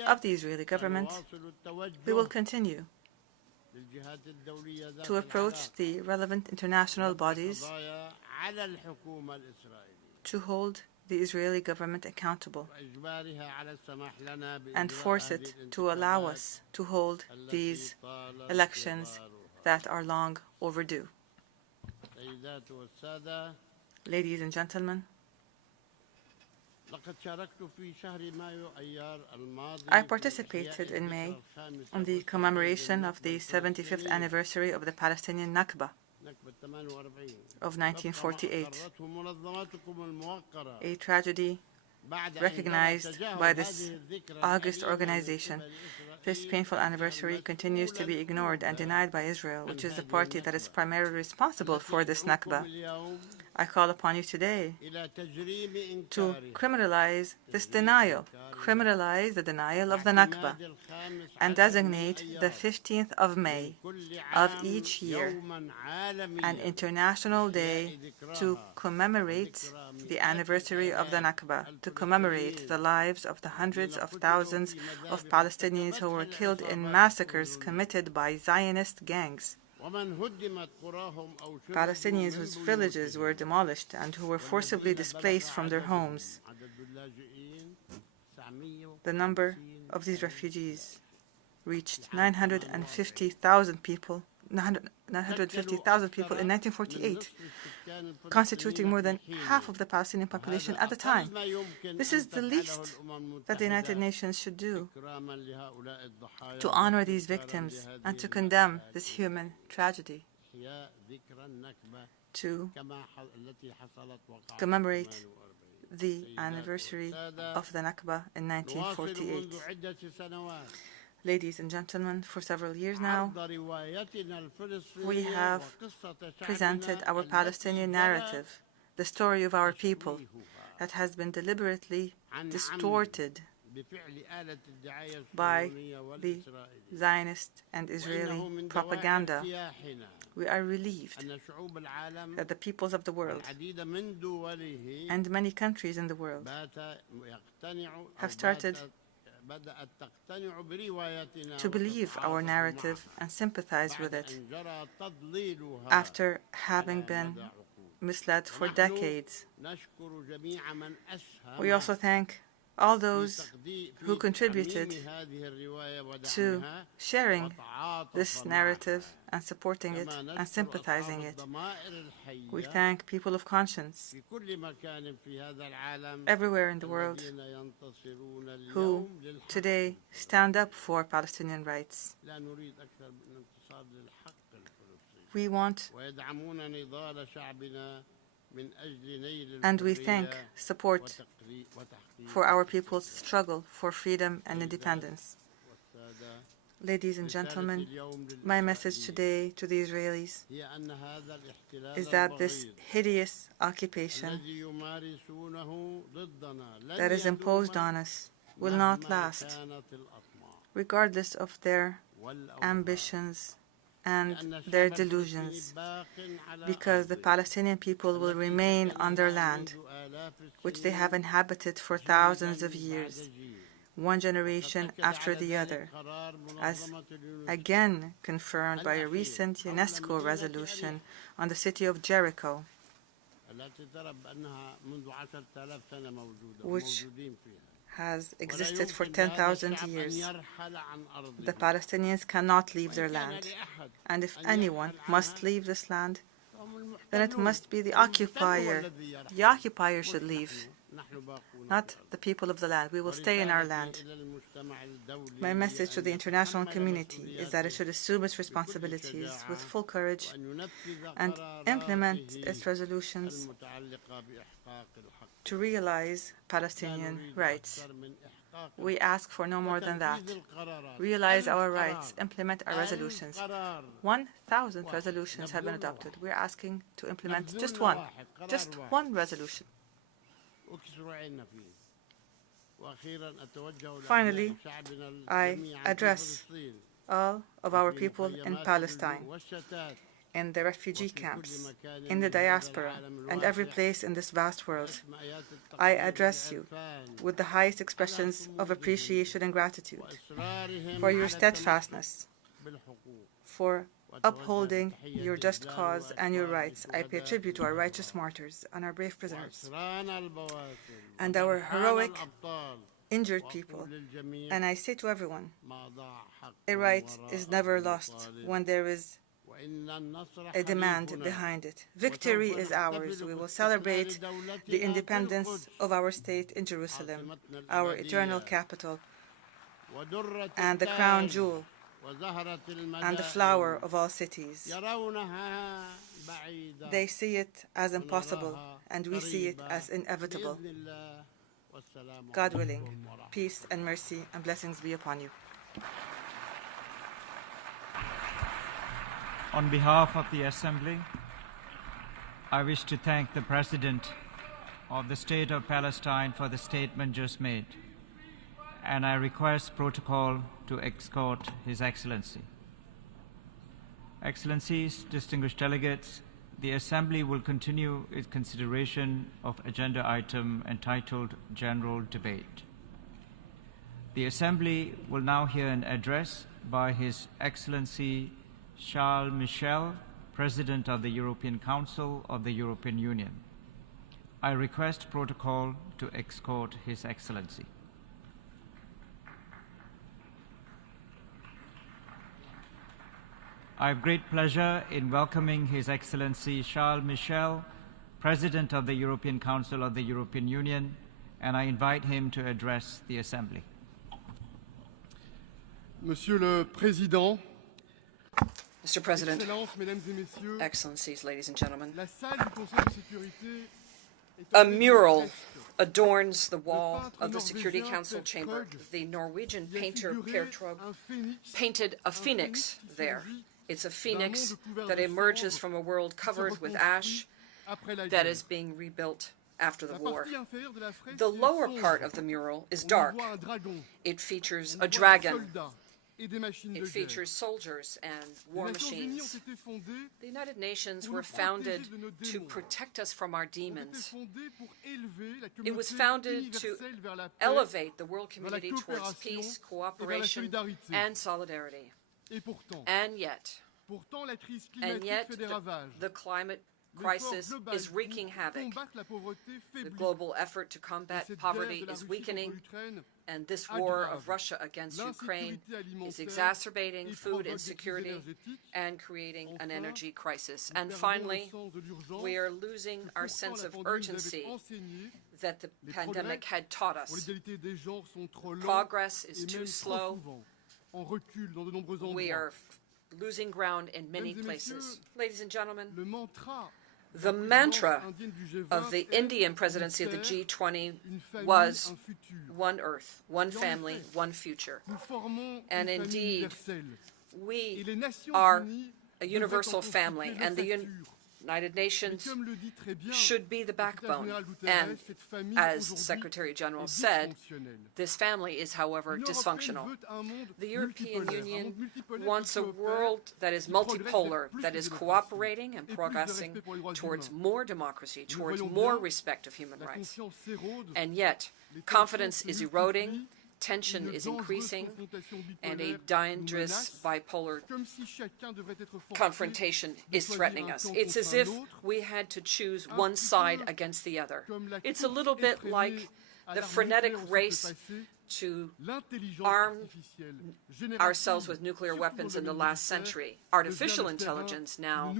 of the Israeli government, we will continue to approach the relevant international bodies to hold the Israeli government accountable and force it to allow us to hold these elections that are long overdue. Ladies and gentlemen, I participated in May on the commemoration of the 75th anniversary of the Palestinian Nakba of 1948, a tragedy recognized by this august organization. This painful anniversary continues to be ignored and denied by Israel, which is the party that is primarily responsible for this Nakba. I call upon you today to criminalize this denial, criminalize the denial of the Nakba, and designate the 15th of May of each year an international day to commemorate the anniversary of the Nakba, to commemorate the lives of the hundreds of thousands of Palestinians who were killed in massacres committed by Zionist gangs. Palestinians whose villages were demolished and who were forcibly displaced from their homes. The number of these refugees reached 950,000 people, 950,000 people in 1948, constituting more than half of the Palestinian population at the time. This is the least that the United Nations should do to honor these victims and to condemn this human tragedy, to commemorate the anniversary of the Nakba in 1948. Ladies and gentlemen, for several years now, we have presented our Palestinian narrative, the story of our people, that has been deliberately distorted by the Zionist and Israeli propaganda. We are relieved that the peoples of the world and many countries in the world have started to believe our narrative and sympathize with it after having been misled for decades. We also thank all those who contributed to sharing this narrative and supporting it and sympathizing it. We thank people of conscience everywhere in the world who today stand up for Palestinian rights. We want and we thank support for our people's struggle for freedom and independence. Ladies and gentlemen, my message today to the Israelis is that this hideous occupation that is imposed on us will not last, regardless of their ambitions and their delusions, because the Palestinian people will remain on their land, which they have inhabited for thousands of years, one generation after the other, as again confirmed by a recent UNESCO resolution on the city of Jericho, which has existed for 10,000 years. The Palestinians cannot leave their land, and if anyone must leave this land, then it must be the occupier. The occupier should leave, not the people of the land. We will stay in our land. My message to the international community is that it should assume its responsibilities with full courage and implement its resolutions to realize Palestinian rights. We ask for no more than that. Realize our rights, implement our resolutions. 1,000 resolutions have been adopted. We're asking to implement just one resolution. Finally, I address all of our people in Palestine, in the refugee camps, in the diaspora, and every place in this vast world. I address you with the highest expressions of appreciation and gratitude for your steadfastness, for upholding your just cause and your rights. I pay tribute to our righteous martyrs and our brave prisoners and our heroic injured people. And I say to everyone, a right is never lost when there is a demand behind it. Victory is ours. We will celebrate the independence of our state in Jerusalem, our eternal capital, and the crown jewel and the flower of all cities. They see it as impossible, and we see it as inevitable. God willing, peace and mercy and blessings be upon you. On behalf of the Assembly, I wish to thank the President of the State of Palestine for the statement just made, and I request protocol to escort His Excellency. Excellencies, distinguished delegates, the Assembly will continue its consideration of agenda item entitled General Debate. The Assembly will now hear an address by His Excellency Charles Michel, President of the European Council of the European Union. I request protocol to escort His Excellency. I have great pleasure in welcoming His Excellency Charles Michel, President of the European Council of the European Union, and I invite him to address the Assembly. Monsieur le Président, Mr. President, Excellences, Mesdames et Messieurs, Excellencies, ladies and gentlemen, la salle du Conseil de sécurité est a ornée mural d'une fresque. adorns the wall of the Security Council chamber. The Norwegian painter Per Trog painted a phoenix there. It's a phoenix that emerges from a world covered with ash that is being rebuilt after the war. The lower part of the mural is dark. It features a dragon. It features soldiers and war machines. The United Nations were founded to protect us from our demons. It was founded to elevate the world community towards peace, cooperation, and solidarity. And yet, the climate crisis is wreaking havoc. The global effort to combat poverty is weakening, and this war of Russia against Ukraine is exacerbating food insecurity and creating an energy crisis. And finally, we are losing our sense of urgency that the pandemic had taught us. Progress is too slow. We are losing ground in many places. Ladies and gentlemen, the mantra of the Indian presidency of the G20 was one Earth, one family, one future. And indeed, we are a universal family, and the United Nations should be the backbone. And as Secretary General said, this family is, however, dysfunctional. The European Union wants a world that is multipolar, that is cooperating and progressing towards more democracy, towards more respect of human rights. And yet, confidence is eroding, tension is increasing, and a dangerous bipolar confrontation is threatening us. It's as if we had to choose one side against the other. It's a little bit like the frenetic race to arm ourselves with nuclear weapons in the last century. Artificial intelligence now,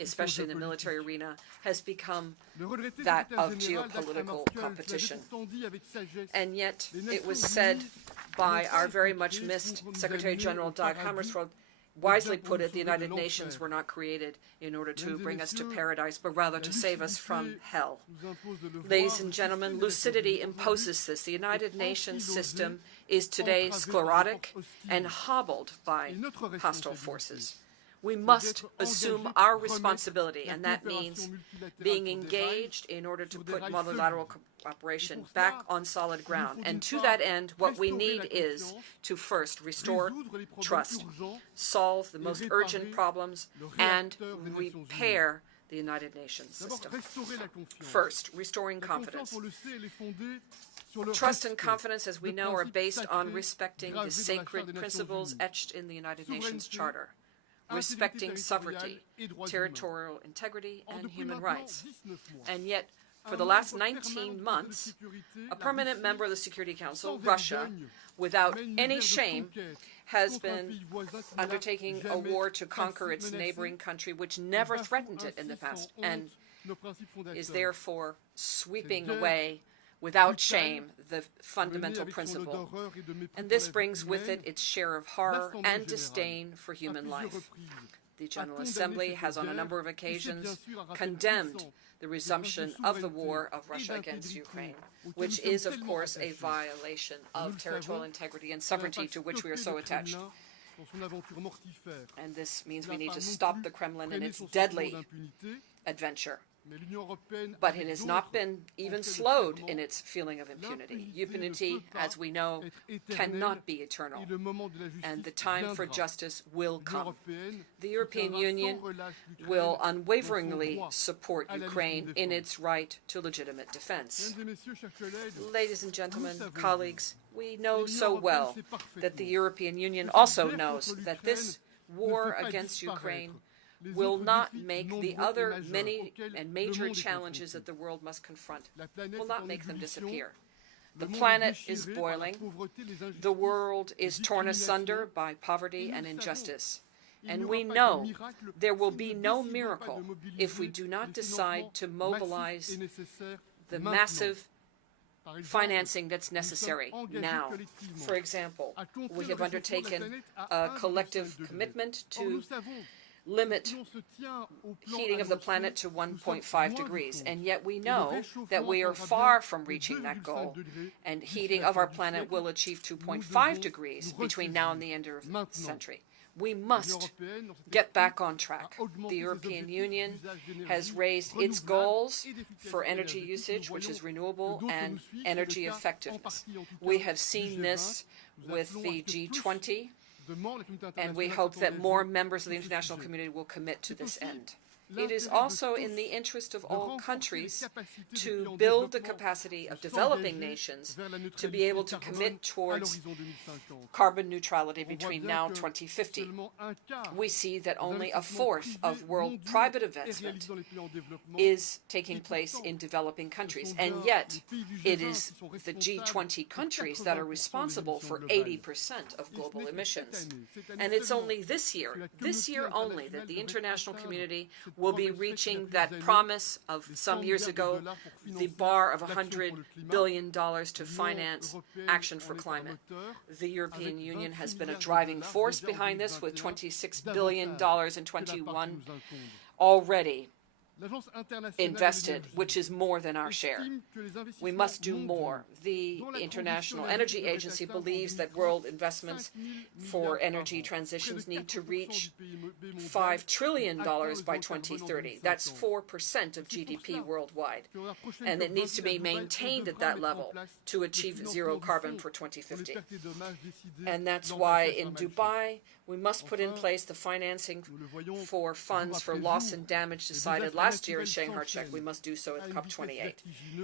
especially in the military arena, has become that of geopolitical competition. And yet, it was said by our very much missed Secretary General Dag Hammarskjöld, wisely put it, the United Nations were not created in order to bring us to paradise, but rather to save us from hell. Ladies and gentlemen, lucidity imposes this. The United Nations system is today sclerotic and hobbled by hostile forces. We must assume our responsibility, and that means being engaged in order to put multilateral cooperation back on solid ground. And to that end, what we need is to first restore trust, solve the most urgent problems, and repair the United Nations system. First, restoring confidence. Trust and confidence, as we know, are based on respecting the sacred principles etched in the United Nations Charter. Respecting sovereignty, territorial integrity, and human rights. And yet, for the last 19 months, a permanent member of the Security Council, Russia, without any shame, has been undertaking a war to conquer its neighboring country, which never threatened it in the past, and is therefore sweeping away without shame the fundamental principle. And this brings with it its share of horror and disdain for human life. The General Assembly has on a number of occasions condemned the resumption of the war of Russia against Ukraine, which is, of course, a violation of territorial integrity and sovereignty to which we are so attached. And this means we need to stop the Kremlin in its deadly adventure. But it has not been even slowed in its feeling of impunity. Impunity, as we know, cannot be eternal, and the time for justice will come. The European Union will unwaveringly support Ukraine in its right to legitimate defense. Ladies and gentlemen, colleagues, we know so well that the European Union also knows that this war against Ukraine will not make the other many and major challenges that the world must confront, will not make them disappear. The planet is boiling. The world is torn asunder by poverty and injustice. And we know there will be no miracle if we do not decide to mobilize the massive financing that's necessary now. For example, we have undertaken a collective commitment to limit heating of the planet to 1.5 degrees, and yet we know that we are far from reaching that goal, and heating of our planet will achieve 2.5 degrees between now and the end of the century. We must get back on track. The European Union has raised its goals for energy usage, which is renewable, and energy effectiveness. We have seen this with the G20, and we hope that more members of the international community will commit to this end. It is also in the interest of all countries to build the capacity of developing nations to be able to commit towards carbon neutrality between now and 2050. We see that only a fourth of world private investment is taking place in developing countries, and yet it is the G20 countries that are responsible for 80% of global emissions. And it's only this year only, that the international community will be reaching that promise of some years ago, the bar of $100 billion to finance action for climate. The European Union has been a driving force behind this, with $26 billion in 21 already invested, which is more than our share. We must do more. The International Energy Agency believes that world investments for energy transitions need to reach $5 trillion by 2030. That's 4% of GDP worldwide. And it needs to be maintained at that level to achieve zero carbon for 2050. And that's why in Dubai, we must put in place the financing for funds for loss and damage decided last year in Shanghai. We must do so at COP28.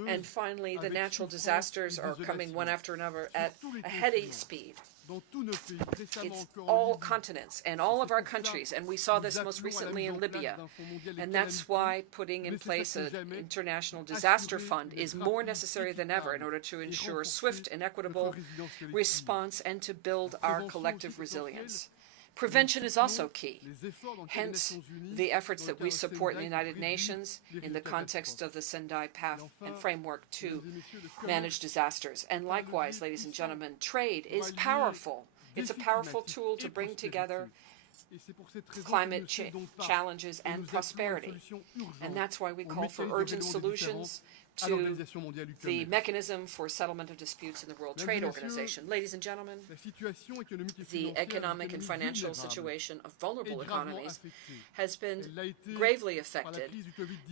And finally, the natural disasters are coming one after another at a heady speed. It's all continents and all of our countries, and we saw this most recently in Libya. And that's why putting in place an international disaster fund is more necessary than ever in order to ensure swift and equitable response and to build our collective resilience. Prevention is also key. Hence, the efforts that we support in the United Nations in the context of the Sendai Path and Framework to manage disasters. And likewise, ladies and gentlemen, trade is powerful. It's a powerful tool to bring together climate challenges and prosperity. And that's why we call for urgent solutions to the mechanism for settlement of disputes in the World Trade Organization. Ladies and gentlemen, the economic and financial situation of vulnerable economies has been gravely affected.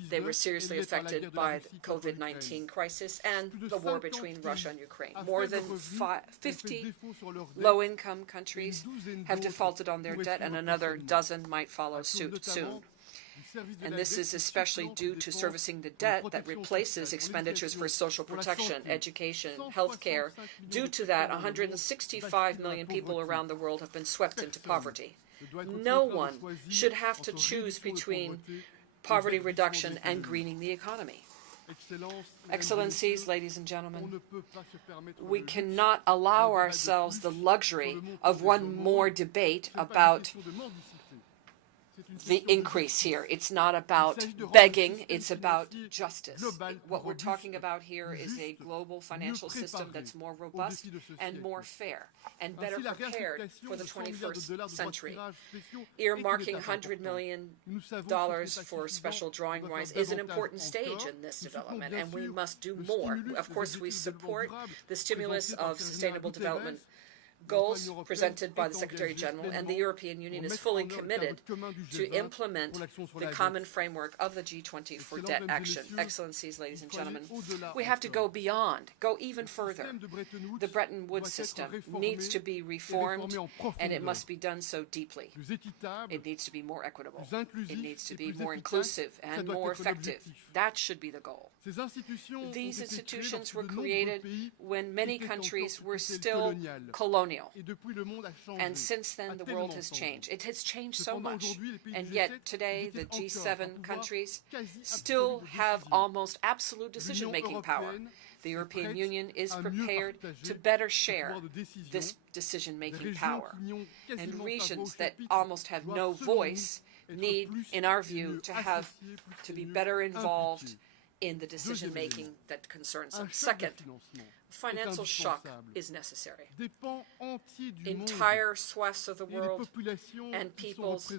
They were seriously affected by the COVID-19 crisis and the war between Russia and Ukraine. More than 50 low-income countries have defaulted on their debt, and another dozen might follow suit soon. And this is especially due to servicing the debt that replaces expenditures for social protection, education, health care. Due to that, 165 million people around the world have been swept into poverty. No one should have to choose between poverty reduction and greening the economy. Excellencies, ladies and gentlemen, we cannot allow ourselves the luxury of one more debate about the increase here. It's not about begging, it's about justice. What we're talking about here is a global financial system that's more robust and more fair and better prepared for the 21st century. Earmarking $100 million for special drawing rights is an important stage in this development, and we must do more. Of course, we support the stimulus of sustainable development goals presented by the Secretary General, and the European Union is fully committed to implement the common framework of the G20 for debt action. Excellencies, ladies and gentlemen, we have to go beyond, go even further. The Bretton Woods system needs to be reformed, and it must be done so deeply. It needs to be more equitable. It needs to be more inclusive and more effective. That should be the goal. These institutions were created when many countries were still colonial. colonial. And since then, the world has changed. It has changed so much. And yet, today, the G7 countries still have almost absolute decision-making power. The European Union is prepared to better share this decision-making power. And regions that almost have no voice need, in our view, to be better involved in the decision-making that concerns them. Second, financial shock is necessary. Entire swaths of the world and peoples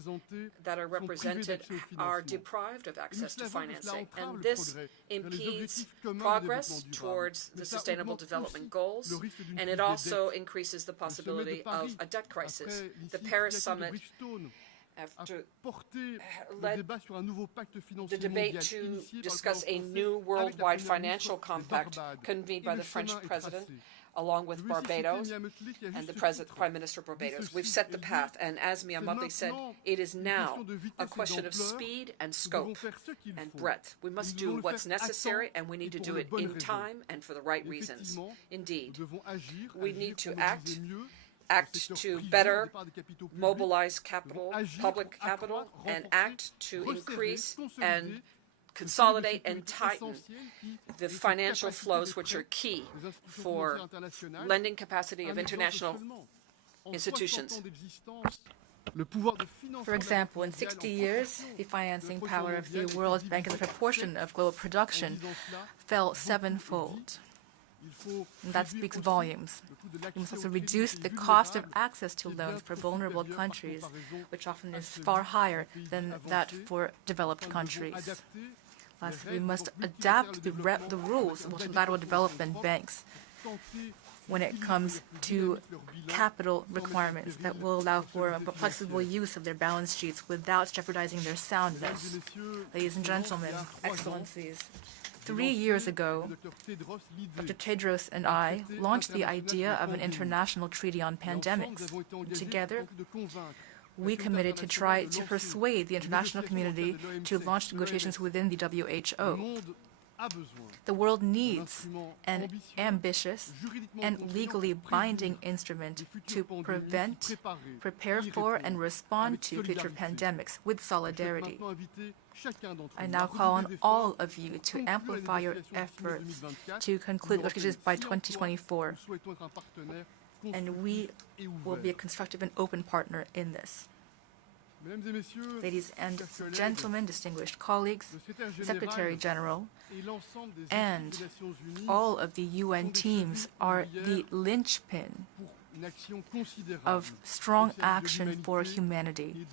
that are represented are deprived of access to financing, and this impedes progress towards the Sustainable Development Goals, and it also increases the possibility of a debt crisis. The Paris Summit led the debate to discuss a new worldwide financial compact convened by the French president, along with Barbados and the Prime Minister of Barbados. We've set the path, and as Mia Mottley said, it is now a question of speed and scope and breadth. We must do what's necessary, and we need to do it in time and for the right reasons. Indeed, we need to act to better mobilize capital, public capital, and act to increase and consolidate and tighten the financial flows which are key for lending capacity of international institutions. For example, in 60 years, the financing power of the World Bank as a proportion of global production fell sevenfold. And that speaks volumes. We must also reduce the cost of access to loans for vulnerable countries, which often is far higher than that for developed countries. Lastly, we must adapt the rules of multilateral development banks when it comes to capital requirements that will allow for a flexible use of their balance sheets without jeopardizing their soundness. Ladies and gentlemen, excellencies, 3 years ago, Dr. Tedros and I launched the idea of an international treaty on pandemics. Together, we committed to try to persuade the international community to launch negotiations within the WHO. The world needs an ambitious and legally binding instrument to prevent, prepare for, and respond to future pandemics with solidarity. I now call on all of you to amplify your efforts to conclude negotiations by 2024, and we will be a constructive and open partner in this. Ladies and gentlemen, distinguished colleagues, Secretary General, and all of the UN teams are the linchpin of strong action for humanity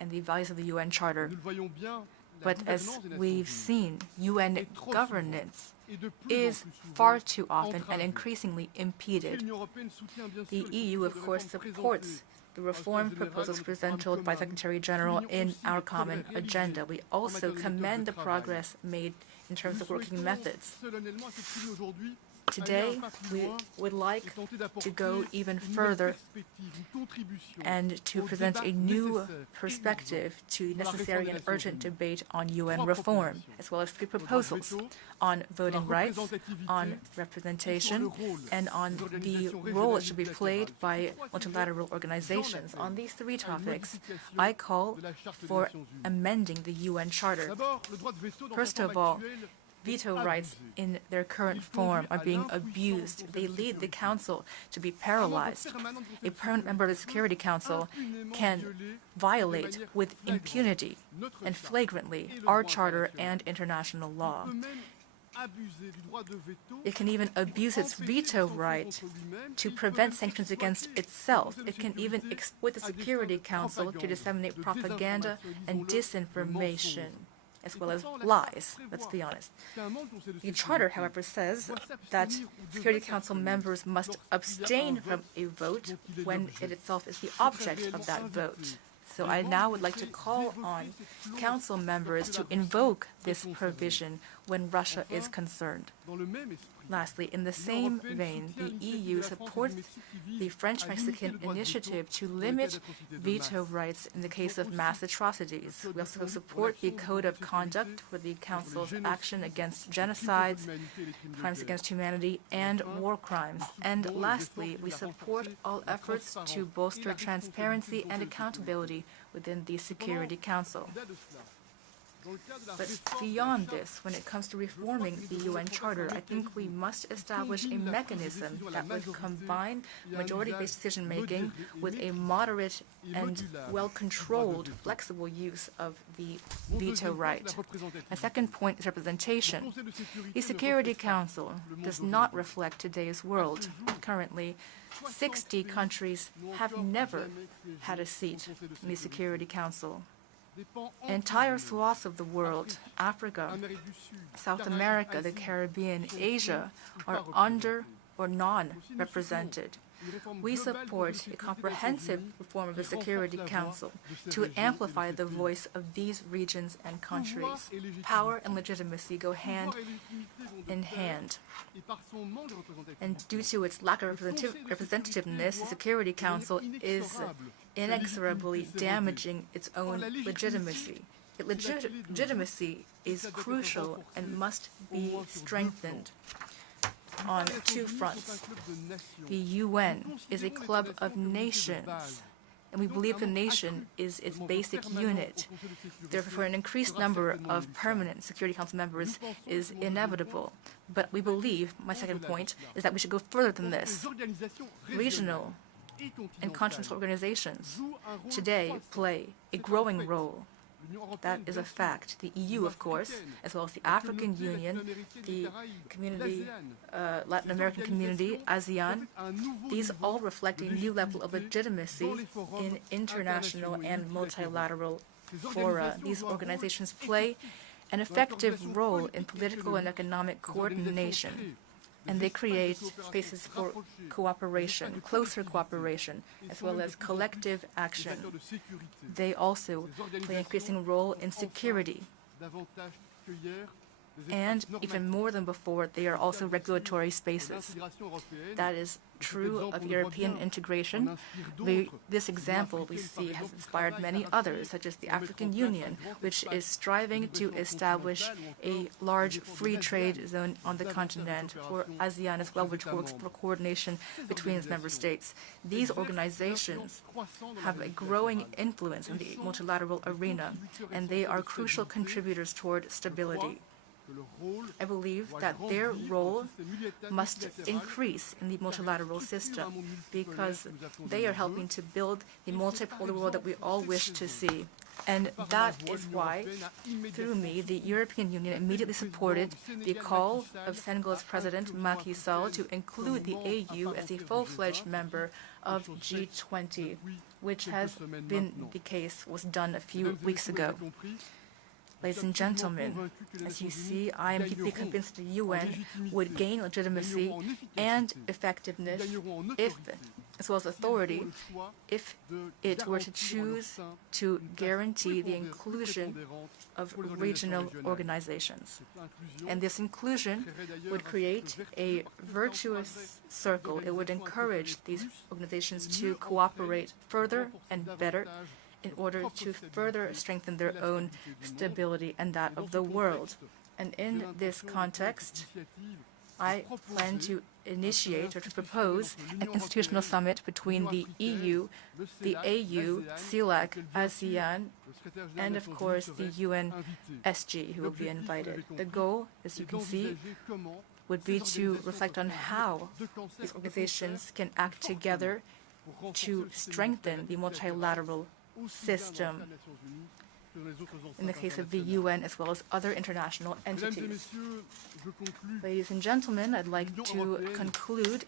and the values of the UN Charter. But as we've seen, UN governance is far too often and increasingly impeded. The EU, of course, supports the reform proposals presented by Secretary General in our common agenda. We also commend the progress made in terms of working methods. Today, we would like to go even further and to present a new perspective to the necessary and urgent debate on UN reform, as well as 3 proposals on voting rights, on representation, and on the role that should be played by multilateral organizations. On these 3 topics, I call for amending the UN Charter. First of all, veto rights in their current form are being abused. They lead the Council to be paralyzed. A permanent member of the Security Council can violate with impunity and flagrantly our Charter and international law. It can even abuse its veto right to prevent sanctions against itself. It can even exploit the Security Council to disseminate propaganda and disinformation, as well as lies, let's be honest. The Charter, however, says that Security Council members must abstain from a vote when it itself is the object of that vote. So I now would like to call on Council members to invoke this provision when Russia is concerned. Lastly, in the same vein, the EU supports the French-Mexican initiative to limit veto rights in the case of mass atrocities. We also support the Code of Conduct for the Council's action against genocides, crimes against humanity, and war crimes. And lastly, we support all efforts to bolster transparency and accountability within the Security Council. But beyond this, when it comes to reforming the UN Charter, I think we must establish a mechanism that would combine majority-based decision-making with a moderate and well-controlled, flexible use of the veto right. My second point is representation. The Security Council does not reflect today's world. Currently, 60 countries have never had a seat in the Security Council. Entire swaths of the world, Africa, South America, the Caribbean, Asia, are under or non-represented. We support a comprehensive reform of the Security Council to amplify the voice of these regions and countries. Power and legitimacy go hand in hand. And due to its lack of representativeness, the Security Council is inexorably damaging its own legitimacy. Legitimacy is crucial and must be strengthened on two fronts. The UN is a club of nations, and we believe the nation is its basic unit. Therefore, an increased number of permanent Security Council members is inevitable. But we believe, my second point, is that we should go further than this. Regional and continental organizations today play a growing role. That is a fact. The EU, of course, as well as the African Union, the community, Latin American community, ASEAN, these all reflect a new level of legitimacy in international and multilateral fora. These organizations play an effective role in political and economic coordination, and they create spaces for cooperation, closer cooperation, as well as collective action. They also play an increasing role in security. And even more than before, they are also regulatory spaces. That is true of European integration. This example we see has inspired many others, such as the African Union, which is striving to establish a large free trade zone on the continent, or ASEAN as well, which works for coordination between its member states. These organizations have a growing influence in the multilateral arena, and they are crucial contributors toward stability. I believe that their role must increase in the multilateral system because they are helping to build the multipolar world that we all wish to see. And that is why, through me, the European Union immediately supported the call of Senegal's President Macky Sall to include the AU as a full-fledged member of G20, which has been the case, was done a few weeks ago. Ladies and gentlemen, as you see, I am deeply convinced the UN would gain legitimacy and effectiveness as well as authority if it were to choose to guarantee the inclusion of regional organizations. And this inclusion would create a virtuous circle. It would encourage these organizations to cooperate further and better in order to further strengthen their own stability and that of the world. And in this context, I plan to initiate or to propose an institutional summit between the EU, the AU, CELAC, ASEAN, and of course the UNSG, who will be invited. The goal, as you can see, would be to reflect on how these organizations can act together to strengthen the multilateral system in the case of the UN as well as other international entities. Ladies and gentlemen, I'd like to conclude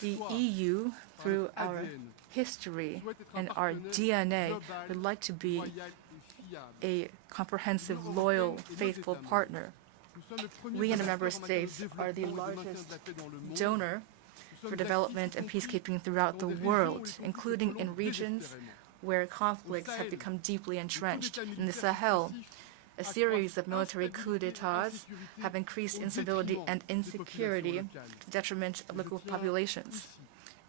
the EU through our history and our DNA would like to be a comprehensive, loyal, faithful partner. We in the member states are the largest donor for development and peacekeeping throughout the world, including in regions where conflicts have become deeply entrenched. In the Sahel, A series of military coups d'etats have increased instability and insecurity to the detriment of local populations.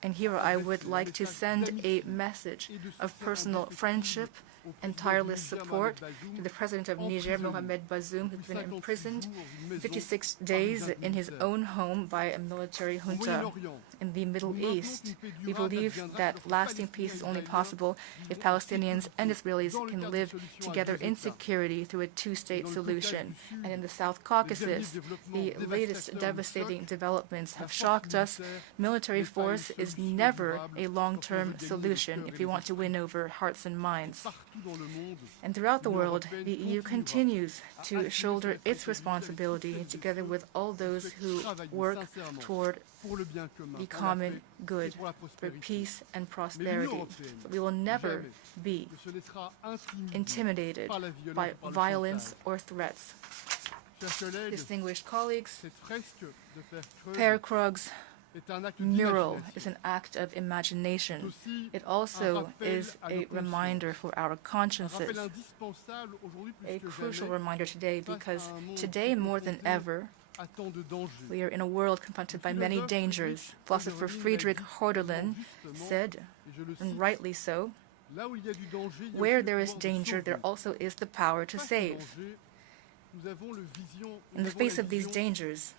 And here I would like to send a message of personal friendship and tireless support to the president of Niger, Mohamed Bazoum, who's been imprisoned 56 days in his own home by a military junta. In the Middle East, we believe that lasting peace is only possible if Palestinians and Israelis can live together in security through a two-state solution. And in the South Caucasus, the latest devastating developments have shocked us. Military force is never a long-term solution if we want to win over hearts and minds. And throughout the world, the EU continues to shoulder its responsibility together with all those who work toward the common good for peace and prosperity. But we will never be intimidated by violence or threats. Distinguished colleagues, Père Krog's mural is an act of imagination. It also is a reminder for our consciences, a crucial reminder today, because today more than ever, we are in a world confronted by many dangers. Philosopher Friedrich Hölderlin said, and rightly so, where there is danger, there also is the power to save. In the face of these dangers,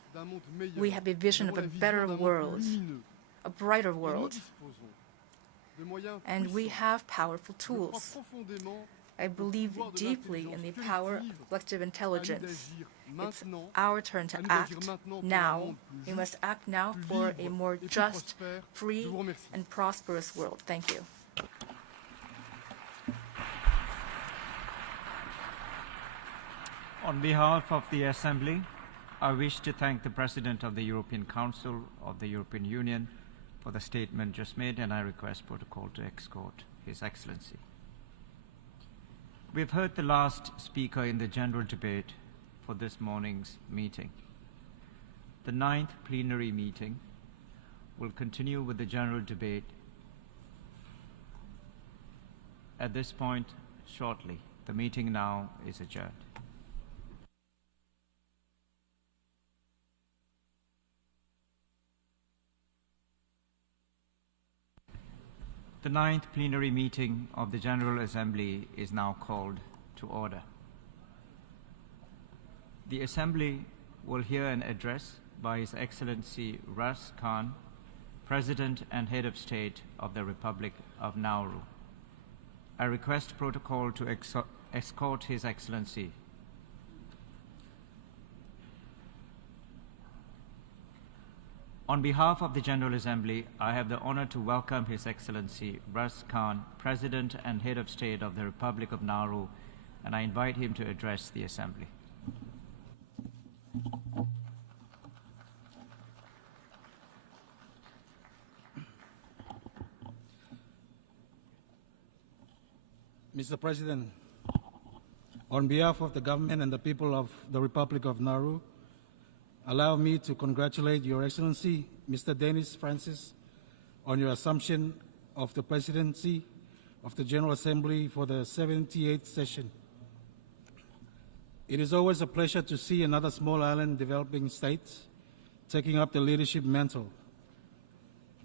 we have a vision of a better world, a brighter world, and we have powerful tools. I believe deeply in the power of collective intelligence. It's our turn to act now. We must act now for a more just, free, and prosperous world. Thank you. On behalf of the Assembly, I wish to thank the President of the European Council of the European Union for the statement just made, and I request protocol to escort His Excellency. We've heard the last speaker in the general debate for this morning's meeting. The 9th plenary meeting will continue with the general debate at this point shortly. The meeting now is adjourned. The 9th plenary meeting of the General Assembly is now called to order. The Assembly will hear an address by His Excellency Ras Khan, President and Head of State of the Republic of Nauru. I request protocol to escort His Excellency. On behalf of the General Assembly, I have the honor to welcome His Excellency Ras Khan, President and Head of State of the Republic of Nauru, and I invite him to address the Assembly. Mr. President, on behalf of the government and the people of the Republic of Nauru, allow me to congratulate Your Excellency, Mr. Denis Francis, on your assumption of the presidency of the General Assembly for the 78th session. It is always a pleasure to see another small island developing state taking up the leadership mantle.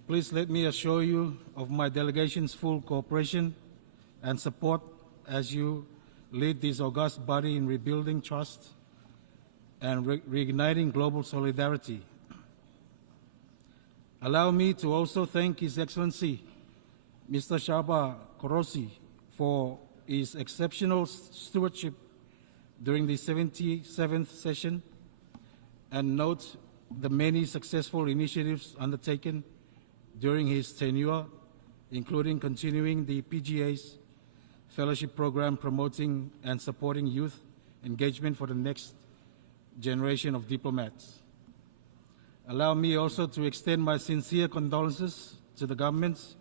Please let me assure you of my delegation's full cooperation and support as you lead this august body in rebuilding trust and reigniting global solidarity. Allow me to also thank His Excellency, Mr. Shaba Korosi, for his exceptional stewardship during the 77th session, and note the many successful initiatives undertaken during his tenure, including continuing the PGA's fellowship program promoting and supporting youth engagement for the next generation of diplomats. Allow me also to extend my sincere condolences to the governments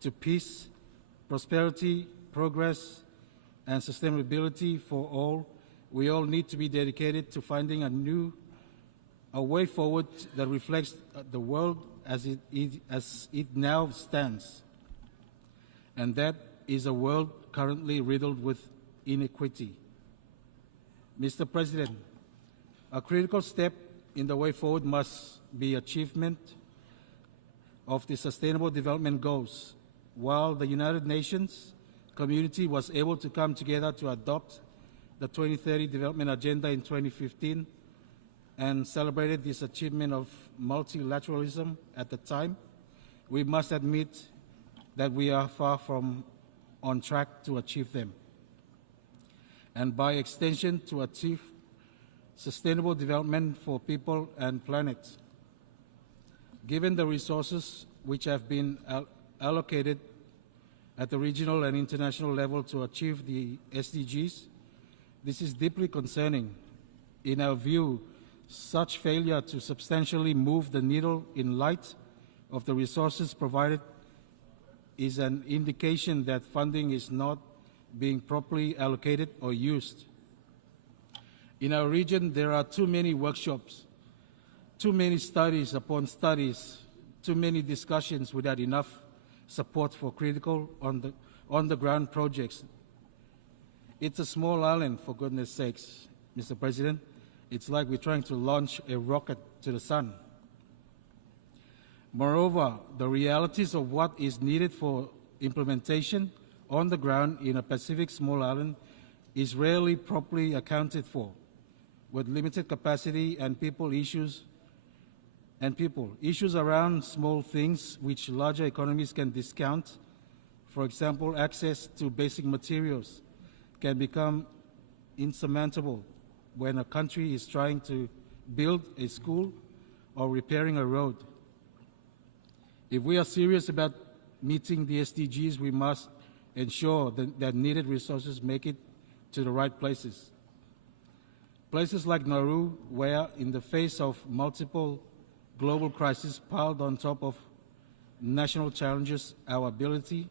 to peace, prosperity, progress, and sustainability for all, we all need to be dedicated to finding a way forward that reflects the world as it now stands. And that is a world currently riddled with inequity. Mr. President, a critical step in the way forward must be achievement of the Sustainable Development Goals. While the United Nations community was able to come together to adopt the 2030 Development Agenda in 2015 and celebrated this achievement of multilateralism at the time, we must admit that we are far from on track to achieve them, and by extension to achieve sustainable development for people and planet. Given the resources which have been allocated at the regional and international level to achieve the SDGs, this is deeply concerning. In our view, such failure to substantially move the needle in light of the resources provided is an indication that funding is not being properly allocated or used. In our region, there are too many workshops, too many studies upon studies, too many discussions without enough support for critical on-the-ground projects. It's a small island, for goodness sakes, Mr. President. It's like we're trying to launch a rocket to the sun. Moreover, the realities of what is needed for implementation on the ground in a Pacific small island is rarely properly accounted for, with limited capacity and issues around small things which larger economies can discount. For example, access to basic materials can become insurmountable when a country is trying to build a school or repairing a road. If we are serious about meeting the SDGs, we must ensure that needed resources make it to the right places. Places like Nauru, where in the face of multiple global crises piled on top of national challenges, our ability